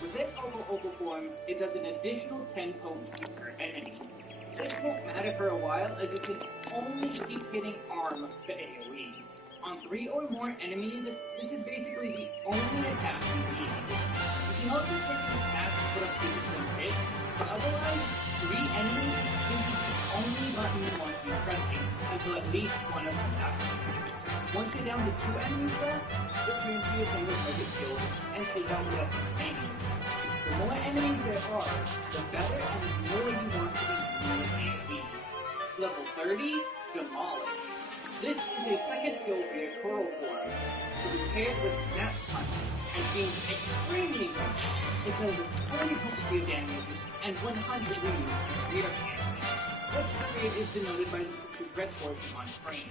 Within Opal form, it does an additional 10 potency per enemy. This won't matter for a while as you can only keep hitting Arm to AoE. On 3 or more enemies, this is basically the only attack you need. You can also take an attack to put up physical hit, but otherwise, 3 enemies is the only button you want to be pressing until at least one of them happens. Once you're down to 2 enemies left, return to your single target field and take out the rest of the enemies. The more enemies there are, the better and the more you want to be using AoE. Level 30, Demolish. This is a second skill for your Coral form, to be paired with Snap Punch, and being extremely tough. It does 40 potency of damage and 100 rings in rear hand. Which period is denoted by the red portion on screen.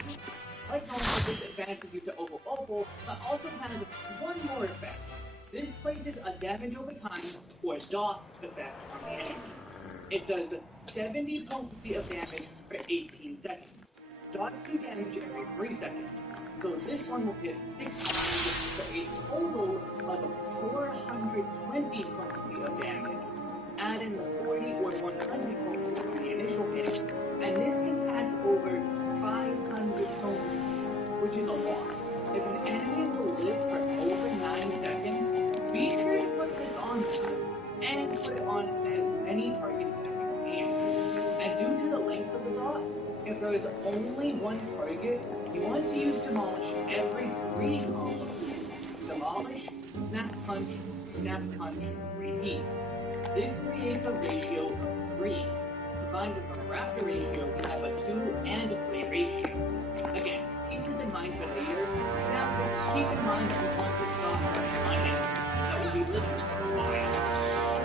Like normal, this advances you to Oval, but also has one more effect. This places a damage over time, or dot effect on the enemy. It does 70 potency of damage for 18 seconds. Dots do damage every 3 seconds, so this one will hit 6 times for a total of 420 potency of damage. Add in the 40 or 100 potency from the initial hit, and this can pass over 500 potency, which is a lot. If an enemy will live for over 9 seconds, be sure to put this on them, and put it on as many targets as you can. And due to the length of the dot, if there is only one target, you want to use Demolish every 3 combos. Demolish, Snap Punch, repeat. This creates a ratio of 3. Combined with a Raptor ratio, you have a 2 and a 3 ratio. Again, keep this in mind for later. Now, keep in mind that we want to stop on it. That will be literally fine.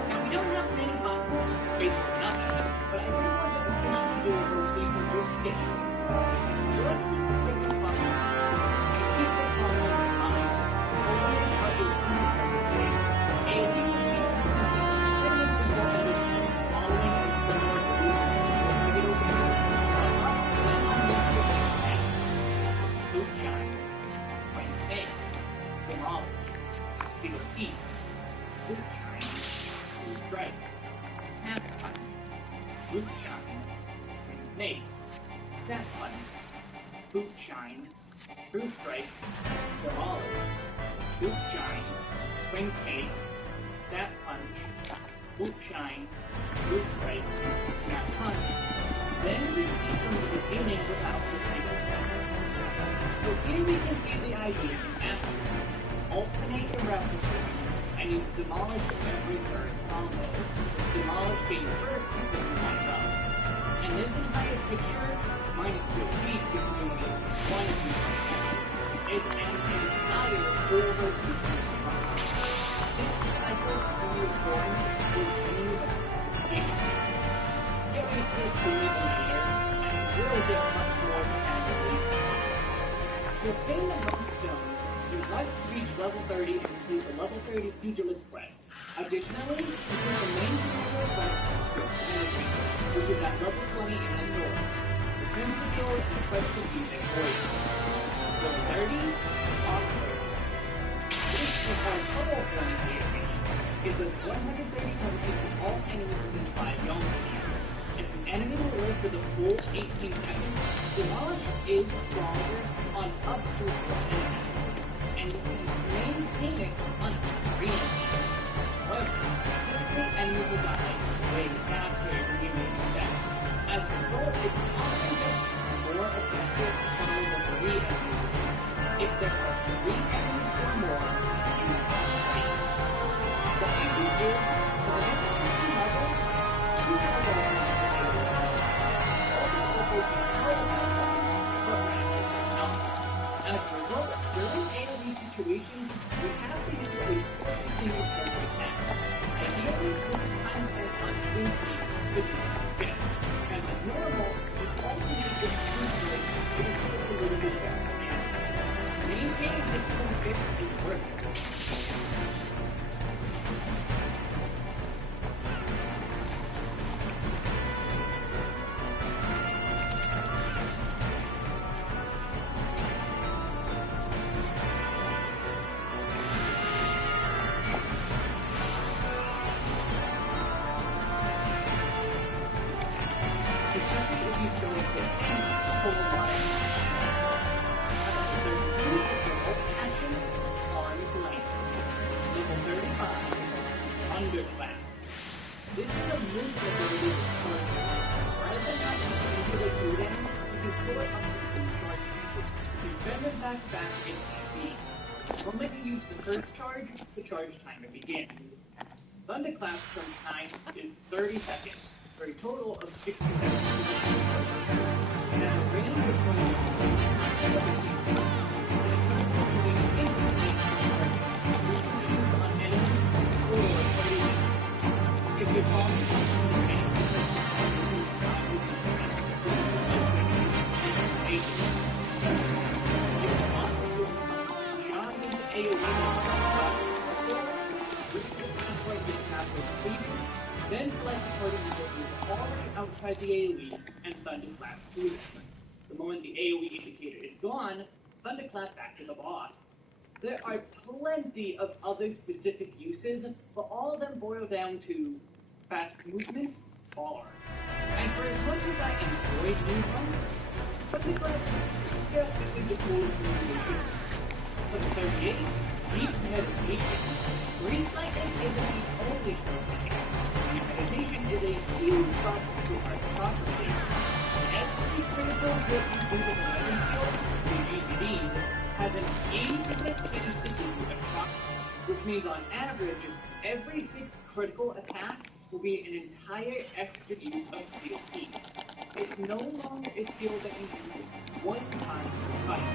Now, we don't have many buttons, basically nothing, but I do want to officially do a rotation just to get you. So let's click the button and keep the column in mind. Only the target is AoE Boot Shine, True Strike, Demolish, Boot Shine, Swing Take, Snap Punch, Boot Shine, Boot Strike, Snap Punch. Then repeat from the beginning without the single step. So here we can see the idea in action. Alternate your route and use Demolish every third combo. Demolish being first because you line up. And this entire picture, minus 2 feet, is doing it 1 feet. It's an entire over 2 feet. This cycle of your form will continue that. Get used to it sooner than later, and it will get much more effectively. To obtain the Bronze Stone, you must reach level 30 and complete the level 30 Pugilist quest. Additionally, complete the main tutorial quest, which is at level 20 in the north. Return to the field and quest the music voice. Level 30, Oxford. This is our total form damage. It does 130 punches to all enemies within 5 yards of you. If an enemy will live for the full 18 seconds, Demolish is stronger on up to 4 enemies. And you can maintain it on 3 enemies. However, typically enemies will die way faster than you may expect. As a result, it's often more effective to move with 3 enemies. If there are 3 enemies or more, you must fight. What you do is, for the next 2 levels, you have a weapon to as a result, during AoE situations, we have to use a charge timer begins. Thunderclap's charge time is 30 seconds, for a total of 60 seconds. And at a range of 20 on enemies or if you're talking then select the party member who is already outside the AoE and Thunderclap through them. The moment the AoE indicator is gone, Thunderclap back to the boss. There are plenty of other specific uses, but all of them boil down to fast movement, bar. And for as much as I enjoy new ones, Thunderclap just isn't the coolest movement. For the 38, deep meditation. Grease lightning isn't the only thing. Meditation is a huge process to our processing. Every critical hit you do with a weapon skill, the GCD, has an 80% chance to do a proc, which means on average, every 6 critical attacks will be an entire extra use of skill key. It's no longer a skill that you use one time to fight.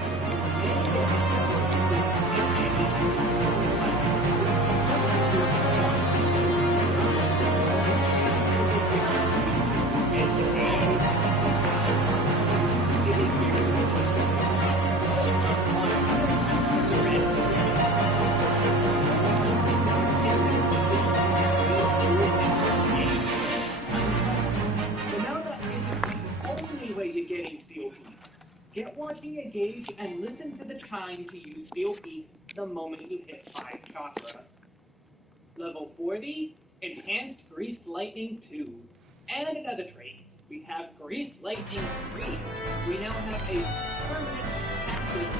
Get watching a gauge and listen to the time to use Steel Peak the moment you hit 5 chakra. Level 40, Enhanced Greased Lightning 2. And another trait, we have Greased Lightning 3. We now have a permanent, active,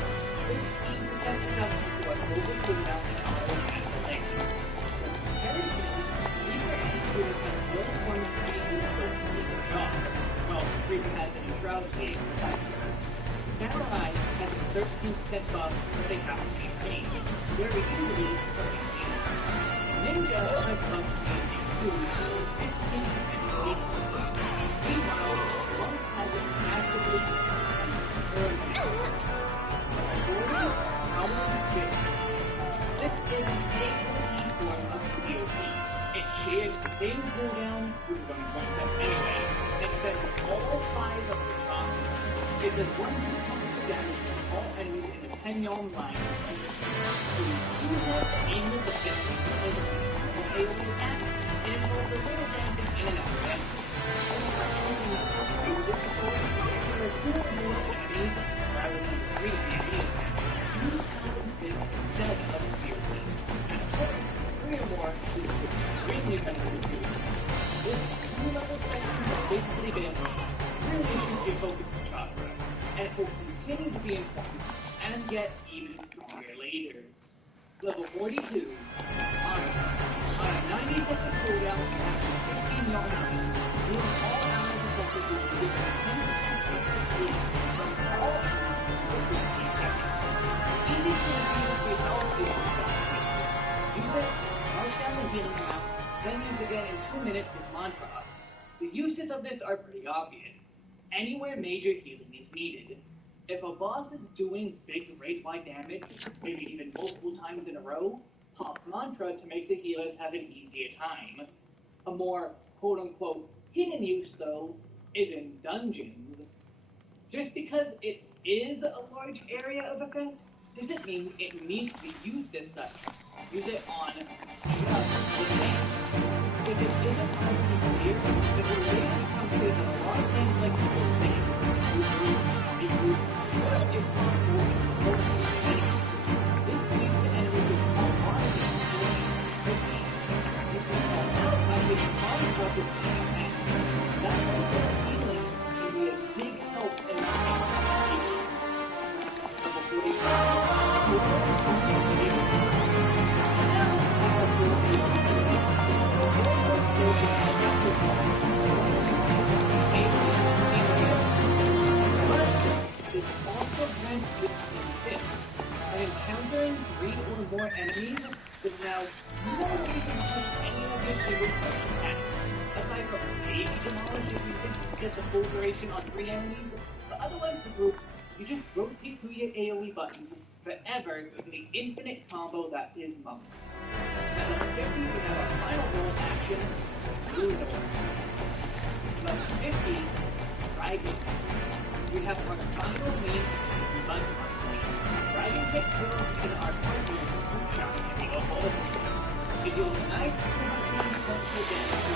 15% adjustment to our over to the mountain and the lake. Reaper and Stewart have both one speed with the job. Well, Reaper has an enshroud stage besides her. Samurai has a 13% buff for the capacity change, very easily perfect. Ninja has buff changing too, 15% change. Meanwhile, Monk has an actively This is a AoE form of COP. It shares the same cooldown with 1.7 anyway, except all 5 of the shots. It does 100 damage to all enemies in a 10-yard line. So you have to aim with the 50 and AoE attack, and it rolls a little damage in and out of it. There are 2 or more enemies rather than 3 enemies. Use common fist instead of spear. And of course, 3 or more is extremely beneficial. This 2-level section has basically been really a focus on chakra, and it will continue to be important and get even stronger later. Level 42, on a 90-second cooldown after 15 yard line, use all allies effective will give 10% XP from all enemies for 15 seconds. Easy to use without being exhausted. Use it, mark down the healing amount, then use again in 2 minutes with mantra. The uses of this are pretty obvious. Anywhere major healing is needed. If a boss is doing big rate-wide damage, maybe even multiple times in a row, pop mantra to make the healers have an easier time. A more quote-unquote hidden use, though, is in dungeons. Just because it is a large area of effect, doesn't mean it needs to be used as such. Use it on just the thing. If it isn't perfectly clear, then we're ready to complicate a lot of things like people saying, if possible, most enemies. This means the enemy will call monsters quickly. If we call out by which monsters will see that also healing can be a big help in the game. Level 45. It also grants 15 hits, and encountering 3 or more enemies is now maybe demolish if you can get the full duration on 3 enemies, but otherwise the group, you just rotate through your AoE buttons forever in the infinite combo that is Monk. At level 50, we have our final roll action, Blue Door. Level 50, Dragon. We have our final main Bud Hunt. Dragon Kick kills in our partner, Moonshine, of all of them. It deals 9 points of damage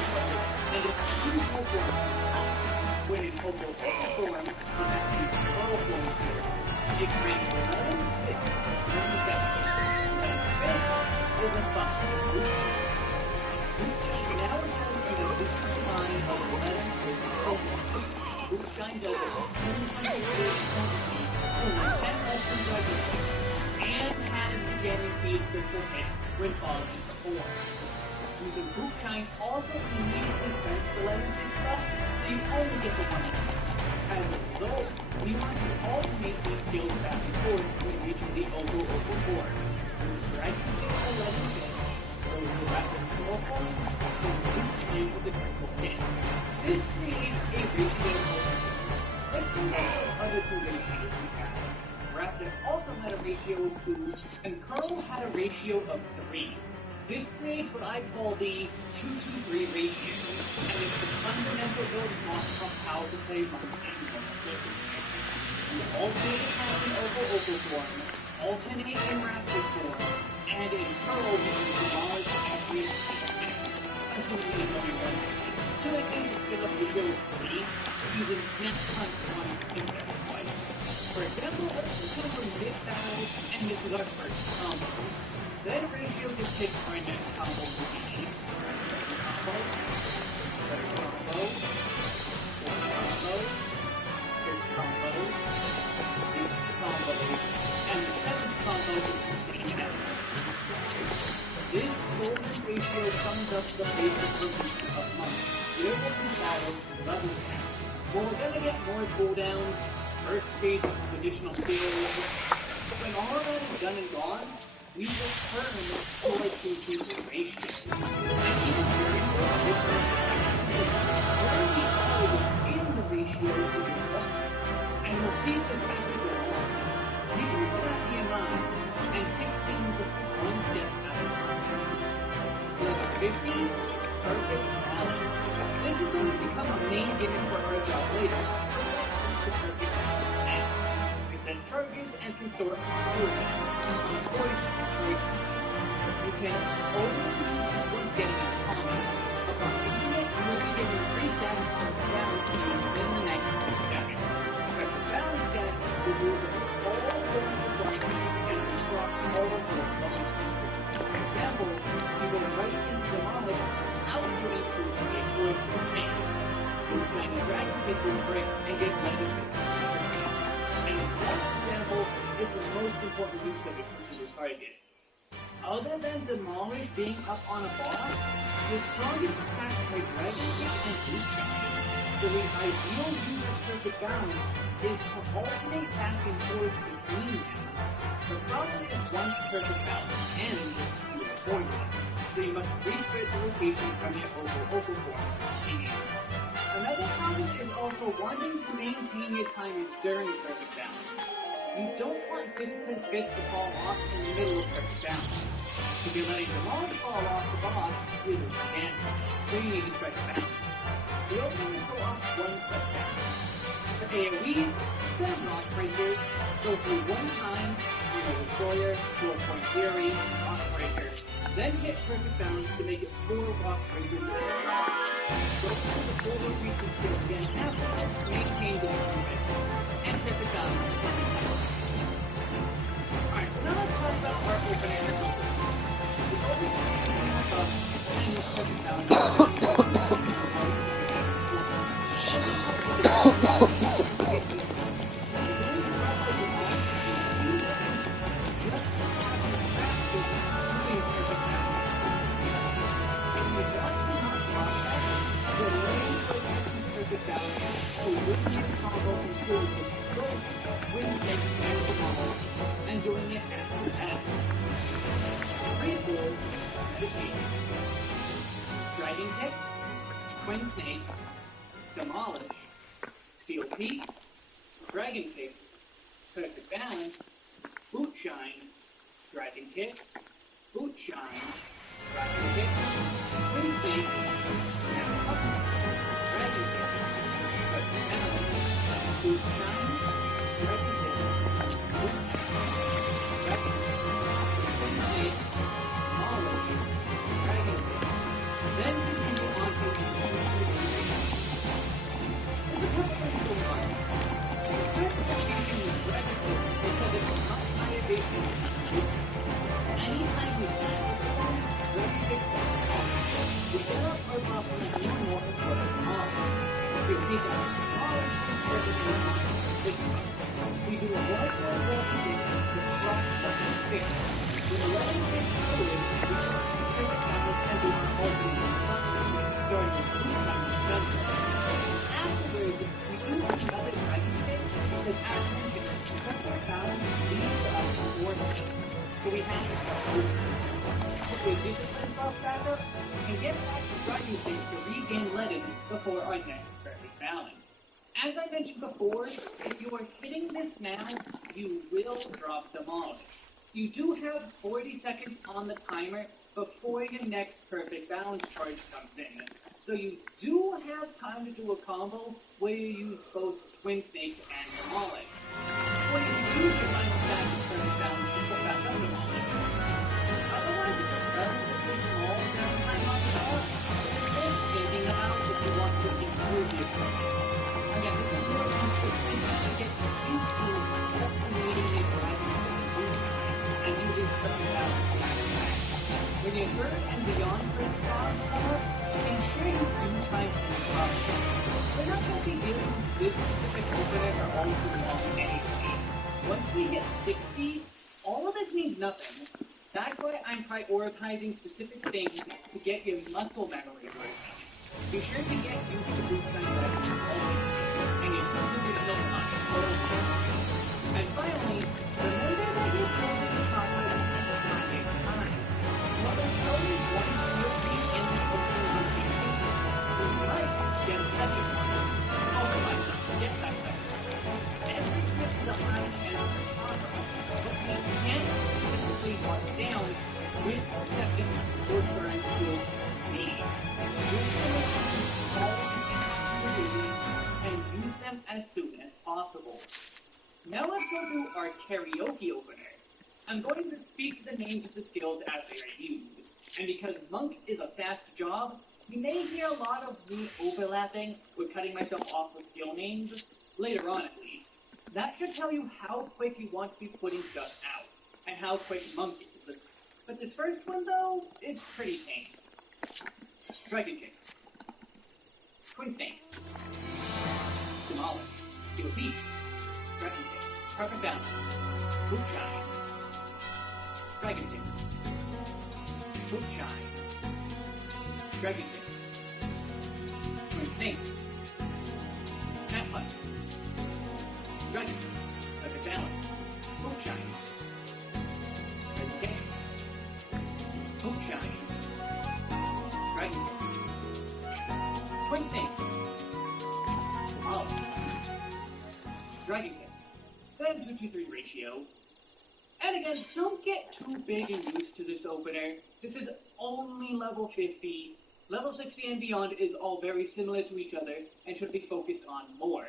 and it's 2 forms. When in Opal form, it has these 12 forms here. It grants 11 6, 11 7, and 5 is a buff. Moonshine now has an additional line of 11 6 Moonshine does it 200 and has guaranteed critical hit when falling to 4. Using Moonshine also immediately burns the 11 buff, so you only get the 1 hit. As a result, we want to alternate these skills back and forth when reaching the Opal board. Dragon Kick 11 hit, throws the weapon to Opal, and Moonshine with the critical hit. This creates a ratio of let's compare the other 2 ratios we have. Raptor also had a ratio of 2, and Curl had a ratio of 3. This creates what I call the 2-2-3 ratio, and it's the fundamental building block of how to play Monk and Monk circumstances. You alternate in Opal form, alternate in Raptor form, and in Curl you can demolish every assuming you know your own. So I think it's still up to go 3, using Snap Hunt 1 instead of twice. For example, let's go from mid-battle, and this is our first combo. Then ratio just takes our next combo position. Combo, third combo, fourth combo, fifth combo, sixth combo, and the 7th combo is the same as. This golden ratio sums up the basic routine of Monk. There will be follow level 10. Well, we're gonna get more cooldowns, burst speed, additional skills, but when all of that is done and gone, we return to a 2-2 ratio. And even during the different where we are in the ratio to the left, and we'll see this as we go on. You can put that in mind and take things one step at a time. Level 50, perfect balance. This is going to become a main gimmick for our job later. We set targets and consort you can only use one getting in common. Upon using it, you will be given 3 stats for guarantees in the next session. But the balance stat will move all forms of darkness and disrupt all of the levels. For example, you go right into the knowledge without doing proof of a void from pain. Proof like a dragon kick will break and get benefits. And the last example is the most important use of it for the target. Other than Demolish being up on a boss, the strongest attacks are Dragon Kick and Moonshine. So the ideal use of Perfect Balance is to alternate back and forth between them. The problem is once Perfect Balance ends, you avoid it. So you must refit the rotation from your Opal form. Another problem is also wanting to maintain your timing during Perfect Balance. You don't want discipline bits to fall off in the middle of Perfect Balance. If you're letting them all fall off the boss, you lose the damage. So you need to try to balance. The opening will go off one step down. For AoE, 7 Rock Breakers go through 1 time, Hero Destroyer, 4-point Theory, Rock Breaker, then hit Perfect Balance to make it 4 Rock Breakers. Go through the 4 rotation skill again after, maintain the movement, and Perfect Balance is something else. Alright, now let's talk about our open air combos. The open air combos and the Perfect Balance. And doing it after Dragon Kick, Twin Snake, Demolish, Steel Peak, Dragon Kick, Perfect Balance, Boot Shine, Dragon Kick, Boot Shine, Dragon Kick, Twin Snake, Snap Up, Dragon Kick, Perfect Balance, Boot Shine, Dragon Kick, Boot Shine, Dragon Kick, Twin Snake, Demolish, Dragon Kick, then continue on to the anytime we plan to perform, let's pick that off. We set up our problem as one more important model. We take out small we do a one-more repetition with flash button fix. With 11 fix coded, we start to pivot balance and do an alternate starting with 2 times 7. Afterwards, we do another dragon kick because as mentioned, because our balance leaves us order. So we have to put a discipline buff back up and get back to dragon kick to regain Leaden before our next perfect balance. As I mentioned before, if you are hitting this now, you will drop Demolish. You do have 40 seconds on the timer before your next perfect balance charge comes in. So you do have time to do a combo where you use both Twin Snake and Demolish. Or you can use your final stat to perfect balance to put back up Demolish. Otherwise, it's a relatively small downtime on the board. Just thinking about if you want to improve your training. Again, this is more consistent to get used to estimating your driving and using perfect balance to back. When your third and beyond first balance come up, ensure you use time to the option. We're not going to be dealing with this specific opener for all too long anyway. Once we hit 60, all of this means nothing. That's why I'm prioritizing specific things to get your muscle memory working. Be sure to get used to boost time reps and your two-dimensional total. And finally, remember that you're building the chocolate and it takes time. While there's always one movie in the opening rotation, we might get a second one. Also, might not get that second one. Every trip to the high end of the chocolate, but we can't specifically mark down which second or turn will be. And use them as soon as possible. Now let's go through our karaoke opener. I'm going to speak the names of the skills as they are used. And because Monk is a fast job, you may hear a lot of me overlapping or cutting myself off with skill names, later on at least. That should tell you how quick you want to be putting stuff out, and how quick Monk is. But this first one though, it's pretty tame. Dragon Kick, Twin Snake, Demolish, Steel Peak, Dragon Kick, Perfect Balance, Boot Shine, Dragon Kick, Boot Shine, Dragon Kick, Twin Snake, Snap Up, Dragon Kick, Perfect Balance, Boot Shine, Dragon Kick, Boot Shine, Dragon Kick, Twin Snake, Demolish, Dragon Kick, 7-2-2-3 ratio. And again, don't get too big and used to this opener. This is only level 50. Level 60 and beyond is all very similar to each other and should be focused on more.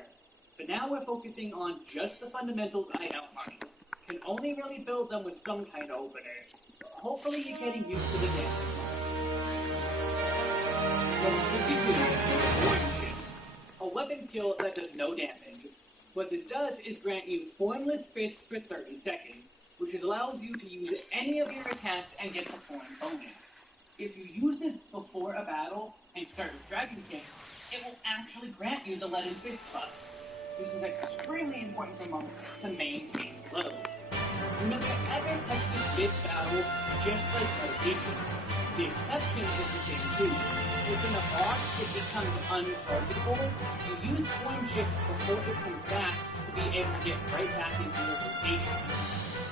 But now we're focusing on just the fundamentals I outlined. Can only really build them with some kind of opener. Hopefully you're getting used to the game. Level 52, a weapon skill that does no damage. What this does is grant you Formless Fist for 30 seconds, which allows you to use any of your attacks and get the form bonus. If you use this before a battle and start with Dragon Kick, it will actually grant you the Leaden Fist buff. This is extremely important for monks to maintain load. Do not ever touch this battle just like Meditation. The exception is the same too. Within a boss, it becomes untargetable. You use Form Shift before it comes back to be able to get right back into your rotation.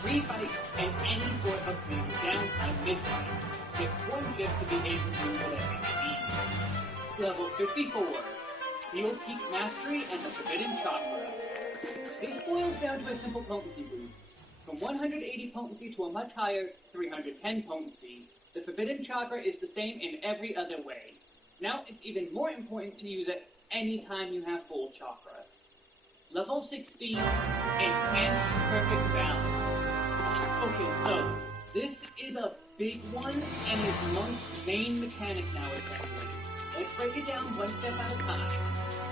Free fight and any sort of major downtime mid-fight. Get Form Shift to be able to do whatever you need. Level 54. Steel Peak Mastery, and the Forbidden Chakra. This boils down to a simple potency boost. From 180 potency to a much higher 310 potency, the Forbidden Chakra is the same in every other way. Now it's even more important to use it anytime you have full chakra. Level 16, Enhanced Perfect Balance. Okay, so this is a big one and is Monk's main mechanic now essentially. Let's break it down one step at a time.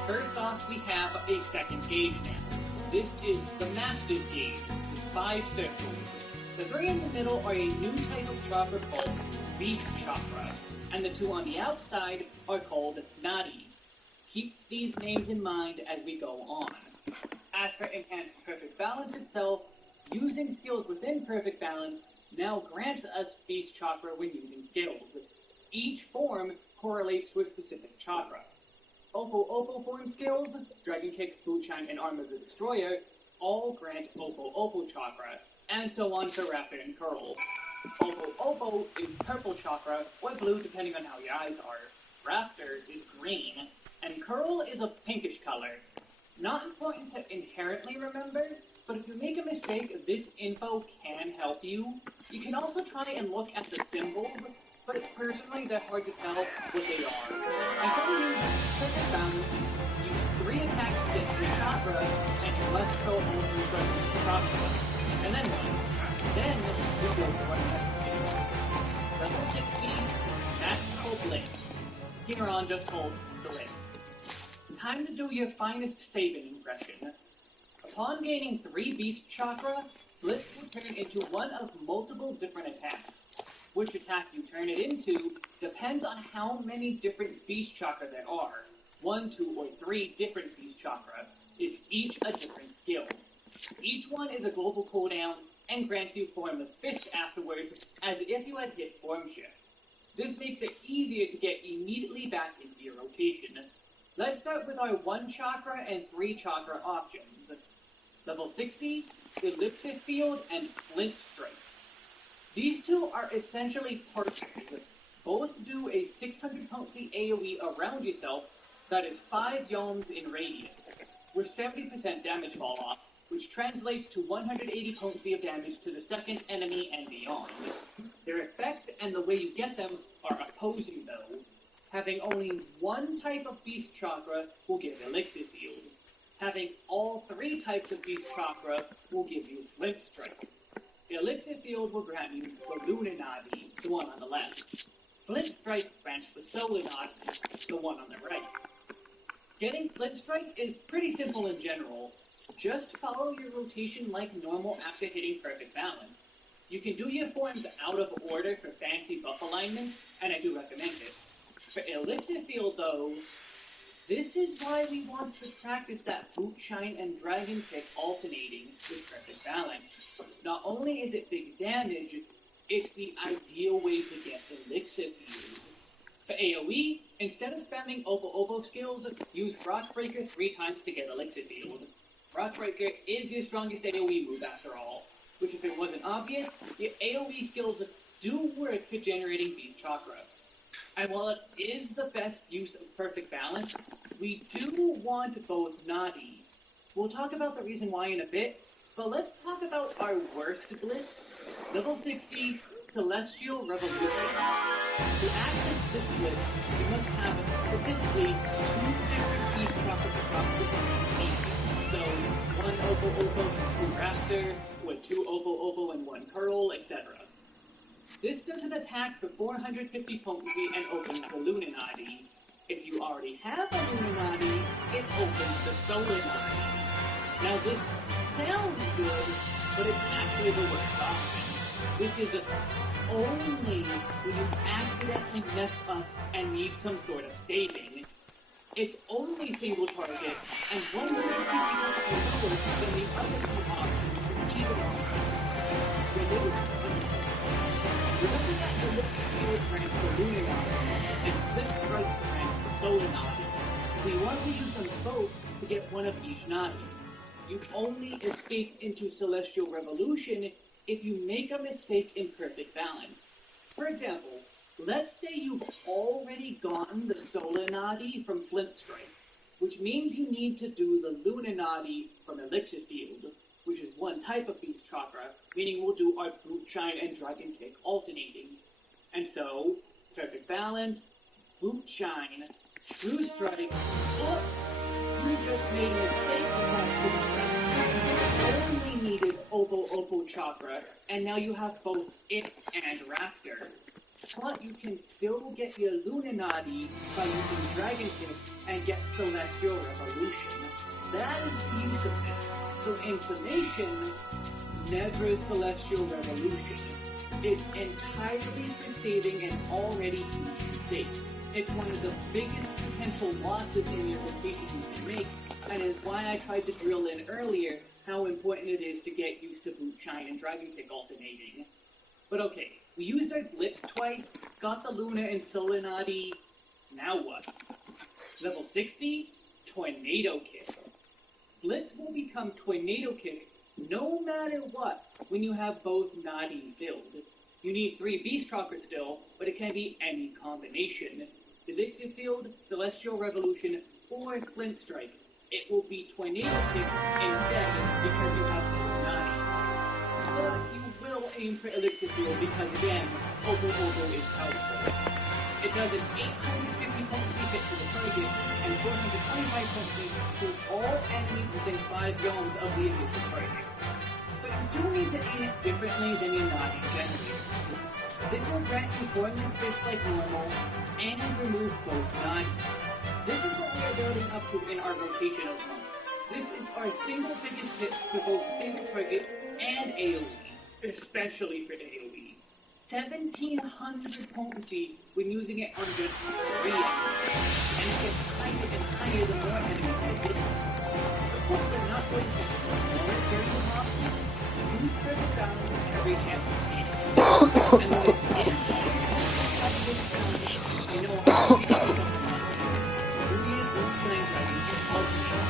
First off, we have a second gauge now. This is the Master's Gauge, with 5 circles. The 3 in the middle are a new type of chakra called Beast Chakra, and the 2 on the outside are called Nadi. Keep these names in mind as we go on. As for Enhanced Perfect Balance itself, using skills within Perfect Balance now grants us Beast Chakra when using skills. Each form correlates to a specific chakra. Opal form skills, Dragon Kick, Boot Shine, and Arm of the Destroyer, all grant Opal Chakra, and so on for Raptor and Curl. Opal is purple chakra, or blue depending on how your eyes are. Raptor is green, and Curl is a pinkish color. Not important to inherently remember, but if you make a mistake, this info can help you. You can also try and look at the symbols, but personally they're hard to tell what they are. Until you use Perfect Balance, use 3 attacks to get 3 chakra, and you must go all 3 chakra. And then what? Then we go to our next skill. Level 16, Magical Blitz. Here on just called Blitz. Time to do your finest saving impression. Upon gaining 3 Beast Chakra, Blitz will turn into one of multiple different attacks. Which attack you turn it into depends on how many different Beast Chakra there are. 1, 2, or 3 different Beast Chakra is each a different skill. Each one is a global cooldown and grants you Formless Fist afterwards as if you had hit Form Shift. This makes it easier to get immediately back into your rotation. Let's start with our 1 chakra and 3 chakra options. Level 60, Elixir Field and Flint Strike. These 2 are essentially partners. Both do a 600 potency AoE around yourself that is 5 yalms in radius, with 70% damage fall off, which translates to 180 potency of damage to the second enemy and beyond. Their effects and the way you get them are opposing though. Having only 1 type of Beast Chakra will give Elixir Field. Having all 3 types of Beast Chakra will give you Flint Strike. Elixir Field will grant you Balloonanadi, the one on the left. Flint Strike grants the Solinadi, the one on the right. Getting Flint Strike is pretty simple in general. Just follow your rotation like normal after hitting Perfect Balance. You can do your forms out of order for fancy buff alignment, and I do recommend it. For Elixir Field though, this is why we want to practice that Boot Shine and Dragon Kick alternating with Perfect Balance. Not only is it big damage, it's the ideal way to get Elixir Field. For AoE, instead of spamming Opal skills, use Rockbreaker 3 times to get Elixir Field. Rockbreaker is your strongest AoE move after all, which if it wasn't obvious, your AoE skills do work for generating Beast Chakra. And while it is the best use of Perfect Balance, we do want both Nadi. We'll talk about the reason why in a bit, but let's talk about our worst Blitz. Level 60, Celestial Revolution. To access this Blitz, you must have specifically 2 different Beast Chakras across the screen. So, 1 Opal, 2 Raptor, with 2 Opal and 1 Curl, etc. This does an attack for 450 potency and opens the Lunanadi. If you already have a Lunanadi, it opens the Solinadi. Now this sounds good, but it's actually the worst option. This is only when you accidentally mess up and need some sort of saving. It's only single target, and one will keep you lower than the other 2 options for even remember that the Elixir Field grants for Lunanadi, and this Strike grants for Solinadi. We want to use them both to get one of each Nadi. You only escape into Celestial Revolution if you make a mistake in Perfect Balance. For example, let's say you've already gotten the Solinadi from Flint Strike. which means you need to do the Lunanati from Elixir Field, which is one type of Beast Chakra, meaning we'll do our Boot Shine and Dragon Kick alternating. And so, Perfect Balance, Boot Shine, True Strike, oh, you just made a mistake with that Boot Strike. You only needed Opo Chakra, and now you have both it and Raptor. But you can still get your Lunanati by using Dragon Kick and get Celestial Revolution. That is the use of it. So in summation, never Celestial Revolution. It's entirely for saving an already used state. It's one of the biggest potential losses in your rotation you can make, and is why I tried to drill in earlier how important it is to get used to Boot Shine and Dragon Kick alternating. But okay, we used our Blitz twice, got the Luna and Solinati, now what? Level 60? Tornado Kick. Blitz will become Tornado Kick no matter what when you have both Nadi filled. You need 3 Beast Chakras still, but it can be any combination. Elixir Field, Celestial Revolution, or Flint Strike. It will be Tornado Kick instead because you have both Nadi. But you will aim for Elixir Field because again, Obo is powerful. It does an 850 potency hit to the target and 425 potency to all enemies within 5 zones of the initial target. So you do need to aim it differently than your Nadi generator. This will grant you Formless Fist like normal and remove both Nadi. This is what we are building up to in our rotational month. This is our single biggest hit for both single target and AoE, especially for AoE. 1700 potency when using it on just 3 enemies, and it gets higher and higher the more enemies you hit. Of course, they're not going to ignore it during the boss. Use Perfect Balance every chance you can. And when it's in, you know how to pick up the monster. Julian Boot Shine Dragon is ultimate.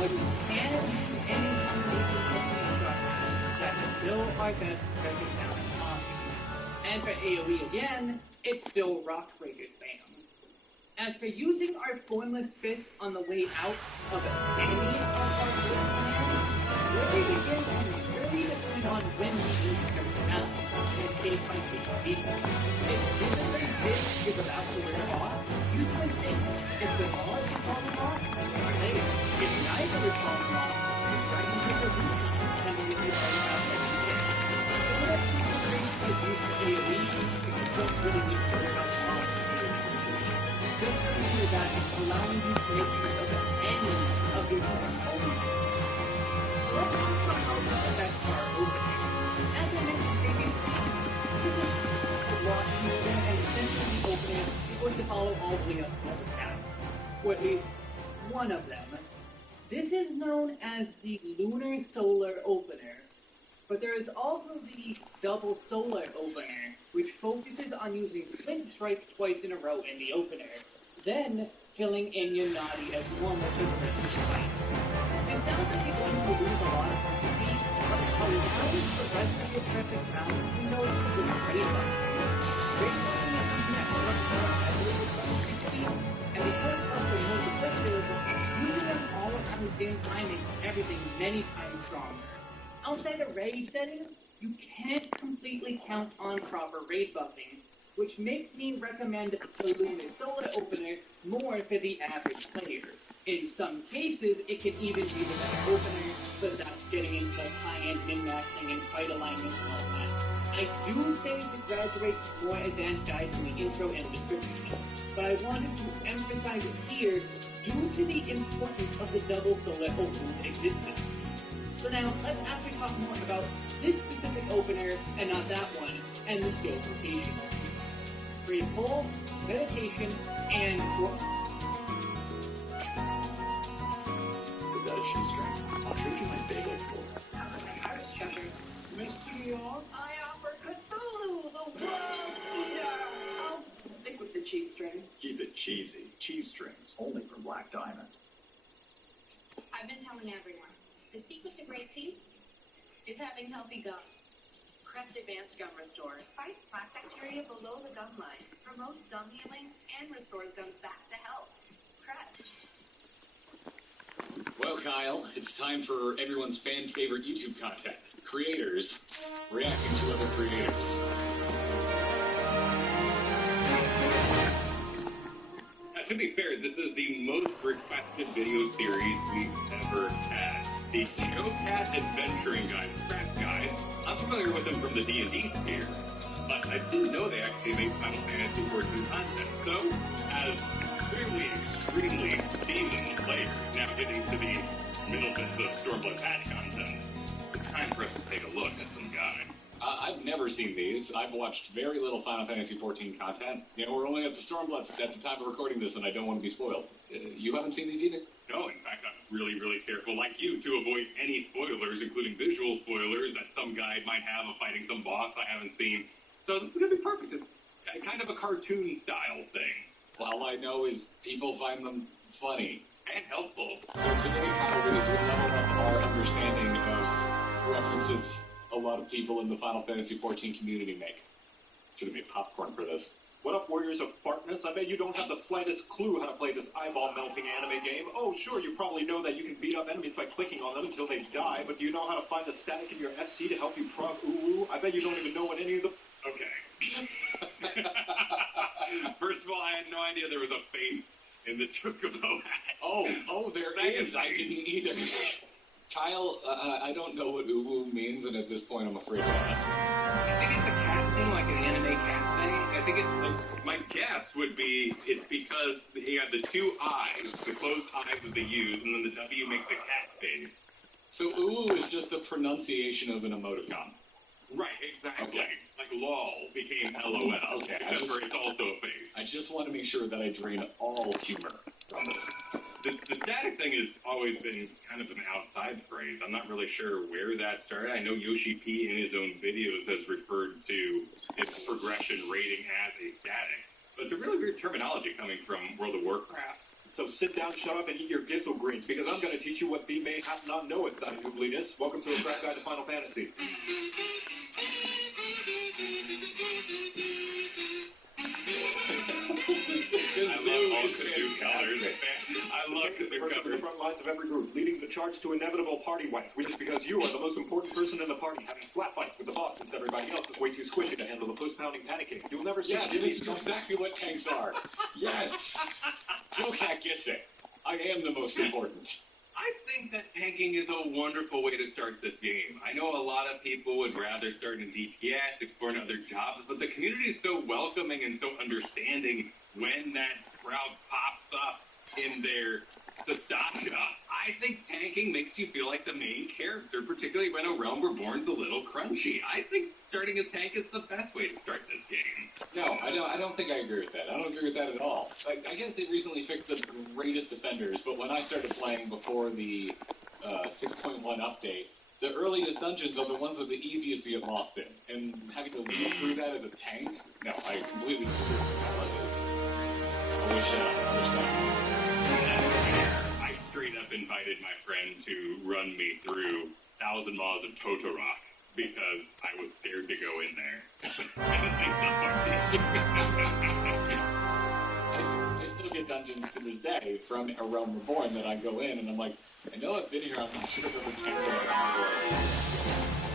When you can use any combination of the instructions, that's still our best Perfect Balance option. And for AoE again, it's still Rock Breaker's Bam. As for using our Formless Fist on the way out of any of our build plans, where we begin can really depend on when we use Perfect Balance, and case-by-case basis. If Discipline Fist is about to wear off, use Twin Fist. If the Lodge is falling off, play it. If neither is falling off, use Dragon Kick or Boot Shine, depending if you already have every hit. Is used for AoE, because you don't really need to worry about quality AoE. Just remember that it's allowing you to make use of any of your different elements. So let's talk about how this affects our opening. As I mentioned previously, this is a lot easier and essentially the opening is going to follow all the way up to the task, or at least one of them. This is known as the Lunar Solar Opener. But there is also the Double Solar Opener, which focuses on using Flint Strike twice in a row in the opener, then filling in your Nadi as normal for the rest of the fight. It sounds like you're going to lose a lot of potency, but allows the rest of your Perfect Balance window to trade up. Trade buffing is something that works more heavily with potency, and because of the multiplexes, using them all at the same time makes everything many times stronger. Outside of raid settings, you can't completely count on proper raid buffing, which makes me recommend the Lunar Solar Opener more for the average player. In some cases, it can even be the best opener, but that's getting into high-end min-maxing and fight alignment and all that. I do say to graduate more advanced guides in the intro and description, but I wanted to emphasize it here due to the importance of the Double Solar Opener's existence. So now, let's actually talk more about this specific opener, and not that one, and the skill rotation. Free pull, meditation, and work. Is that a shoestring? I'll trade you my bagel for. Mr. York, I offer Cthulhu, the World Eater. I'll stick with the cheese string. Keep it cheesy. Cheese strings, only from Black Diamond. I've been telling everyone, the secret to great teeth is having healthy gums. Crest Advanced Gum Restore fights plaque bacteria below the gum line, promotes gum healing, and restores gums back to health. Crest. Well, Kyle, it's time for everyone's fan-favorite YouTube content. Creators reacting to other creators. To be fair, this is the most requested video series we've ever had. The Showcast Adventuring Guide, Craft Guide. I'm familiar with them from the D&D sphere, but I didn't know they actually make Final Fantasy XIV content. So, as clearly extremely seasoned players now getting to the middle bits of Stormblood patch content, it's time for us to take a look at some guides. I've never seen these. I've watched very little Final Fantasy XIV content. You know, we're only up to Stormblood at the time of recording this, and I don't want to be spoiled. You haven't seen these either? No, in fact, I'm really, really careful, like you, to avoid any spoilers, including visual spoilers that some guy might have of fighting some boss I haven't seen. So this is going to be perfect. It's kind of a cartoon-style thing. All I know is people find them funny. And helpful. So today, Kyle, we leveled up our understanding of references a lot of people in the Final Fantasy XIV community make. Should have made popcorn for this. What up, warriors of fartness? I bet you don't have the slightest clue how to play this eyeball-melting anime game. Oh, sure, you probably know that you can beat up enemies by clicking on them until they die, but do you know how to find the static in your FC to help you prog uwu? I bet you don't even know what any of the... Okay. First of all, I had no idea there was a face in the Chocobo hat. Oh, there is. I didn't either. Kyle, I don't know what uwu means, and at this point I'm afraid to ask. I think it's a cat thing, like an anime cat thing. I think it's, my guess would be, it's because you have the two eyes, the closed eyes that they use, and then the W makes the cat face. So uwu is just the pronunciation of an emoticon. Right, exactly. Okay. Like LOL became LOL. Okay, Except for it's also a face. I just want to make sure that I drain all humor from this. The static thing has always been kind of an outside phrase. I'm not really sure where that started. I know Yoshi P in his own videos has referred to its progression rating as a static. But it's a really weird terminology coming from World of Warcraft. So sit down, shut up, and eat your gizzle greens, because I'm going to teach you what thee may have not knoweth, thy noobliness. Welcome to a Craft Guide to Final Fantasy. I love all the new colors. I love the new to the front lines of every group, leading the charge to inevitable party wipe, which is because you are the most important person in the party, having slap fights with the boss since everybody else is way too squishy to handle the post-pounding panicking. You'll never see Jimmy. This is exactly what tanks are. Yes! Joe-Cat gets it. I am the most important. I think that tanking is a wonderful way to start this game. I know a lot of people would rather start in DPS, exploring other jobs, but the community is so welcoming and so understanding when that crowd pops up in their Sastasha. I think tanking makes you feel like the main character, particularly when A Realm Reborn's a little crunchy. I think starting as tank is the best way to start this game. No, I don't think I agree with that. I don't agree with that at all. I guess they recently fixed the greatest offenders, but when I started playing before the 6.1 update, the earliest dungeons are the ones that are the easiest to get lost in. And having to lead through that as a tank? No, I completely disagree with that. I wish understand. I straight up invited my friend to run me through 1,000 Miles of Totorock because I was scared to go in there. I still get dungeons to this day from A Realm Reborn that I go in and I'm like, I know I've been here, I'm not sure if I've been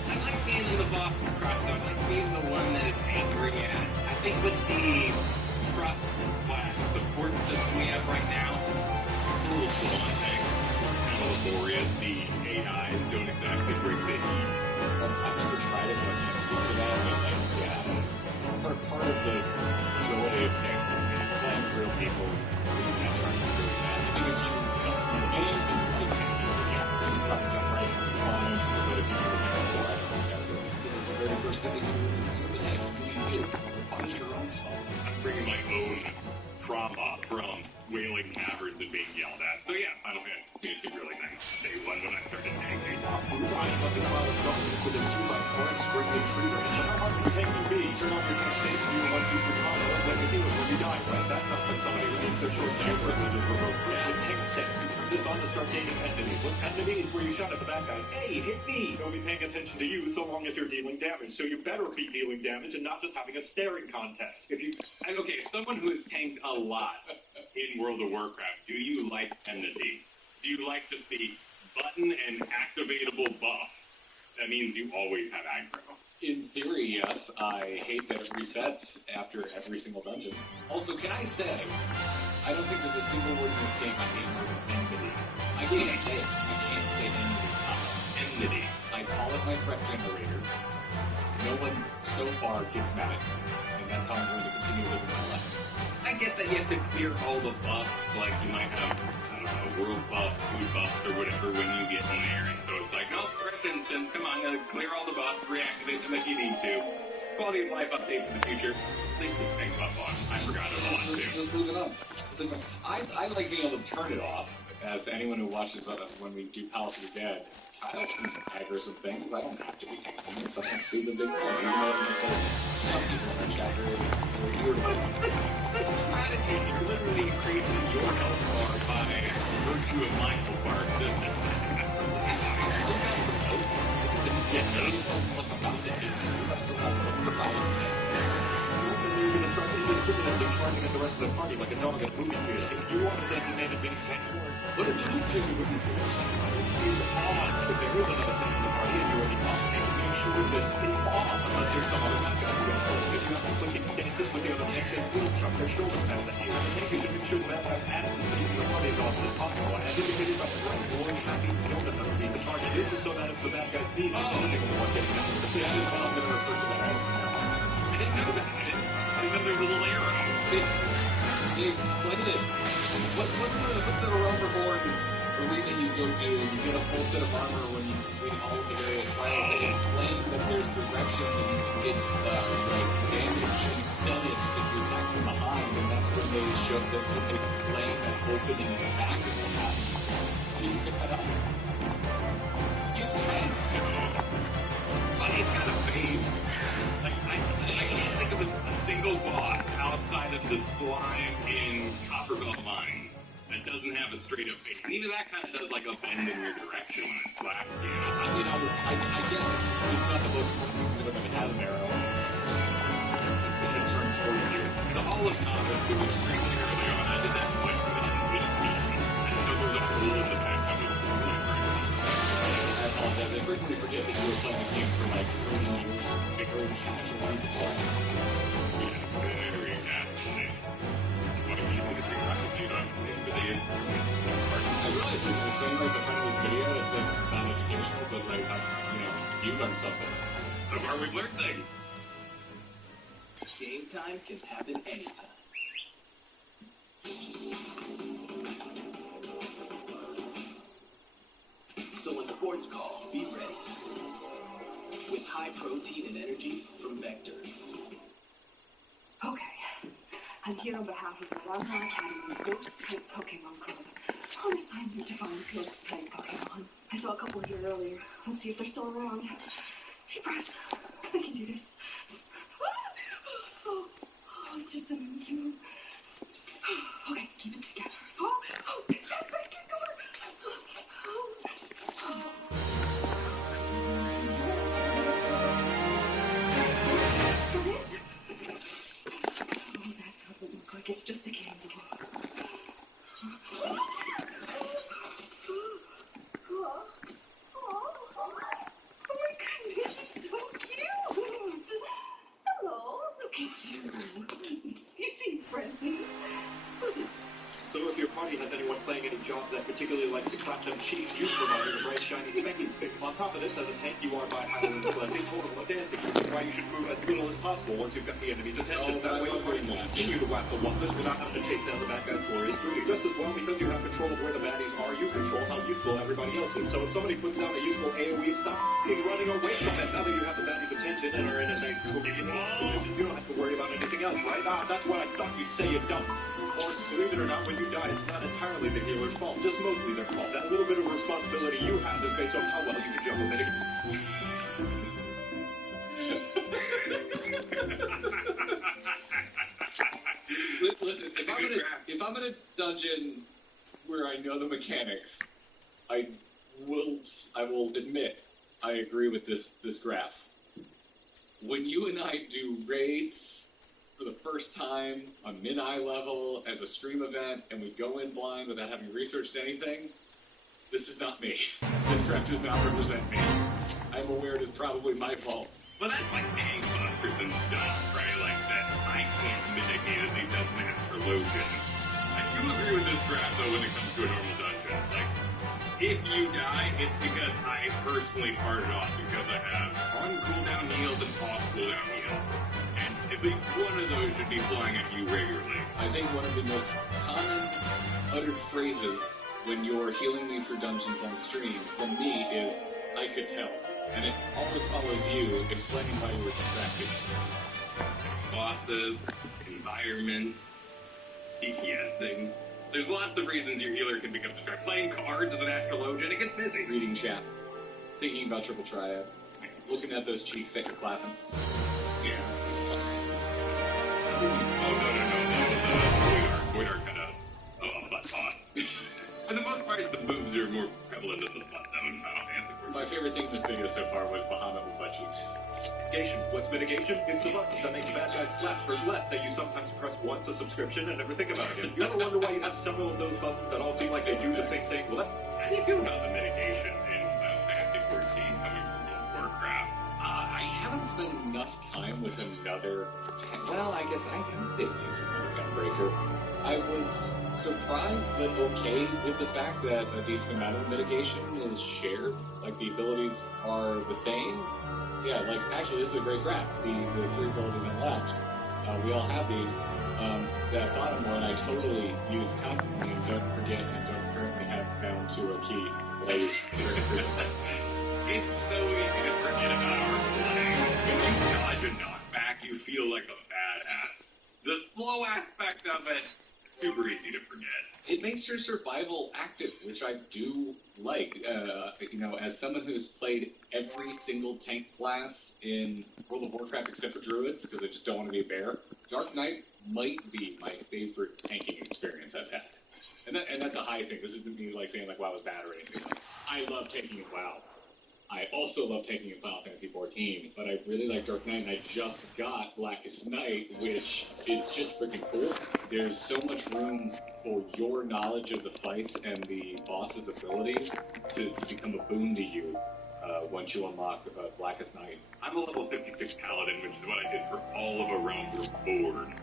I like being the boss of Cross. I like being the one that is angry at. I think with the Cross class support system we have right now, it's a little daunting. Kind of laborious. The AIs don't exactly bring the heat. I've never tried it, so I can't speak to that, but like, yeah, part of the joy of tanking is playing through people who you have to through that. I think if you know games and you play games, yeah, you can probably jump right in and fine, but if you never think before, I don't think that's it. The very first thing you do is you hey, what do you do? Find your own stuff. I'm bringing my own trauma from wailing caverns and being yelled at. So yeah, Final Fantasy is really nice. Day one when I started tanking. Nothing about a dog with a 2x4 and screaming tree branch. How hard can tank you be? Turn off your tank state, do 1, 2 for combo, like a healer when you die, right? That's not like somebody who needs their short tank privileges revoked. Yeah, with tank stats, you turn this on to start gaining enemies. What enemy is where you shout at the bad guys, hey, hit me! They'll be paying attention to you so long as you're dealing damage. So you better be dealing damage and not just having a staring contest. If you... Okay, someone who has tanked a lot in World of Warcraft, do you like enmity? do you like to see button and activatable buff? That means you always have aggro. In theory, yes. I hate that it resets after every single dungeon. Also, can I say, I don't think there's a single word in this game I hate more than enmity. I can't say it. I can't say enmity. Enmity. I call it my threat generator. No one so far gets mad at me, and that's how I'm going to continue living my life. I get that you have to clear all the buffs, like you might have, I don't know, world buffs, food buffs, or whatever when you get in there, and so it's like, no, first instance, come on, clear all the buffs, reactivate them if you need to. Quality of life update for the future. Leave the tank buff on. I forgot it all too. Just leave it up. I like being able to turn it off, as anyone who watches when we do Palace of the Dead. Kyle can aggro some things. I don't have to be taking this. I don't see the big point. Even though some people in the chat are irritable. Strategy, you're literally increasing your health bar by virtue of my health bar existence. You're going to start indiscriminately charging at the rest of the party like a dog at movie theater. If you want a designated mini tank, what did you say you wouldn't force? Is on. If there is another thing in the party and you're already nominated, make sure this is off unless there's some other bad guy who gets hurt. If you have to clicking stances with the other tanks, they will chuck their shoulder pads at you. And the tank you should make sure the bad guys add as many to the party as often as possible. And as indicated by the right boring, happy, kill them underneath the target. This is so that if the bad guys need anything more getting down to the pit, is what I'm going to refer to that as. I didn't know that. I didn't know there was a little arrow. They explained it. What's the Overboard arena you go do? You get a full set of armor when you complete all of the various trials. They explain that there's directions and you can get like damage incentives if you attack from behind, and that's when they show them to explain that opening in the back of the map. Can you pick that up? You can. But it's got a phase. Like, I can't think of a single boss outside of the slime in Copperbell Mine that doesn't have a straight up phase. And even that kind of does like a bend in your direction when it slaps you. I mean, I guess it's not the most important thing that it has an arrow. It's going to turn towards you. The Hall of Novice was extremely early on. I did that quite a bit. I didn't know there was a pool in the back. I was I apologize. I frequently forget that you were playing this game for like 30 years. Very casually. Very casually. What do you think is rapidly done in the day? I realize there's a thing right behind this video that says it's not educational, but like, you learned something. So far we've learned things. Game time can happen anytime. So when sports call, be ready. With high protein and energy from Vector. Okay. I'm here on behalf of the Rosemont Academy's Ghost-type Pokemon Club. On assignment to find Ghost-type Pokemon. I saw a couple here earlier. Let's see if they're still around. Deep breath. I can do this. Oh, it's just a minute. Okay, keep it together. Oh, it's that freaking door. Like it's just a candle. Oh my goodness, it's so cute! Hello, look at you. You seem friendly. So if your party has anyone playing any jobs that particularly like to clap them cheeks, you provide a bright, shiny, specking space. On top of this, as a tank, you are by Highland's blessing total of dancing, which is why you should move as little as possible once you've got the enemy's attention. That way, you can continue to whack the wonders without having to chase down the bad guy's glorious booty. Just as well, because you have control of where the baddies are, you control how useful everybody else is. So if somebody puts down a useful AoE, stop running away from it. Now that you have the baddies' attention and are in a nice cool position, you don't have to worry about anything else, right? That's what I thought you'd say you don't. Of course, believe it or not, when you die, it's not entirely the healer's fault, just mostly their fault. That little bit of responsibility you have is based on how well you can juggle Listen, if I'm in a dungeon where I know the mechanics, I will admit I agree with this graph. When you and I do raids for the first time on mid-eye level as a stream event, and we go in blind without having researched anything, This is not me. This crap does not represent me. I'm aware it is probably my fault. Well, that's like gangbusters and stuff, right? Like that I can't mitigate as he does master lotion. I do agree with this graph, though, when it comes to a normal dungeon. Like, if you die, it's because I personally parted off because I have on cooldown heals and off cooldown heals. And at least one of those should be flying at you regularly. I think one of the most common uttered phrases when you're healing me through dungeons on stream from me is, I could tell. And it always follows you explaining why you were distracted. Bosses, environments, DPSing. There's lots of reasons your healer can become distracted. Playing cards as an astrologian, it gets busy. Reading chat. Thinking about triple triad. Looking at those cheeks that you're clapping. Yeah. Oh, no. That was Void Arc kind of butt toss. For the most part, the moves are more prevalent in the butt zone. My favorite thing in this video so far was Bahamut with butt cheeks. Mitigation. What's mitigation? It's the buttons that make the bad guys slap or left that you sometimes press once a subscription and never think about again. You ever wonder why you have several of those buttons that all seem like they do the same thing? Well, how do you feel about the mitigation in Fantasy 14 coming from World of Warcraft? I haven't spent enough time with another... Well, I guess I did do some Gunbreaker. I was surprised but okay with the fact that a decent amount of mitigation is shared. Like, the abilities are the same. Yeah, like, actually, this is a great graph. The three abilities on the left, we all have these. That bottom one I totally use constantly and don't forget and don't currently have bound to a key that I use very frequently. It's so easy to forget about our play. When you dodge a knockback, you feel like a badass. The slow aspect of it, super easy to forget. It makes your survival active, which I do like. You know, as someone who's played every single tank class in World of Warcraft except for Druid, because I just don't want to be a bear, Dark Knight might be my favorite tanking experience I've had. And that's a high thing. This isn't me like saying like WoW is bad or anything. I love tanking in WoW. I also love taking in Final Fantasy XIV, but I really like Dark Knight, and I just got Blackest Night, which is just freaking cool. There's so much room for your knowledge of the fights and the boss's abilities to become a boon to you once you unlock Blackest Night. I'm a level 56 Paladin, which is what I did for all of A Realm Reborn,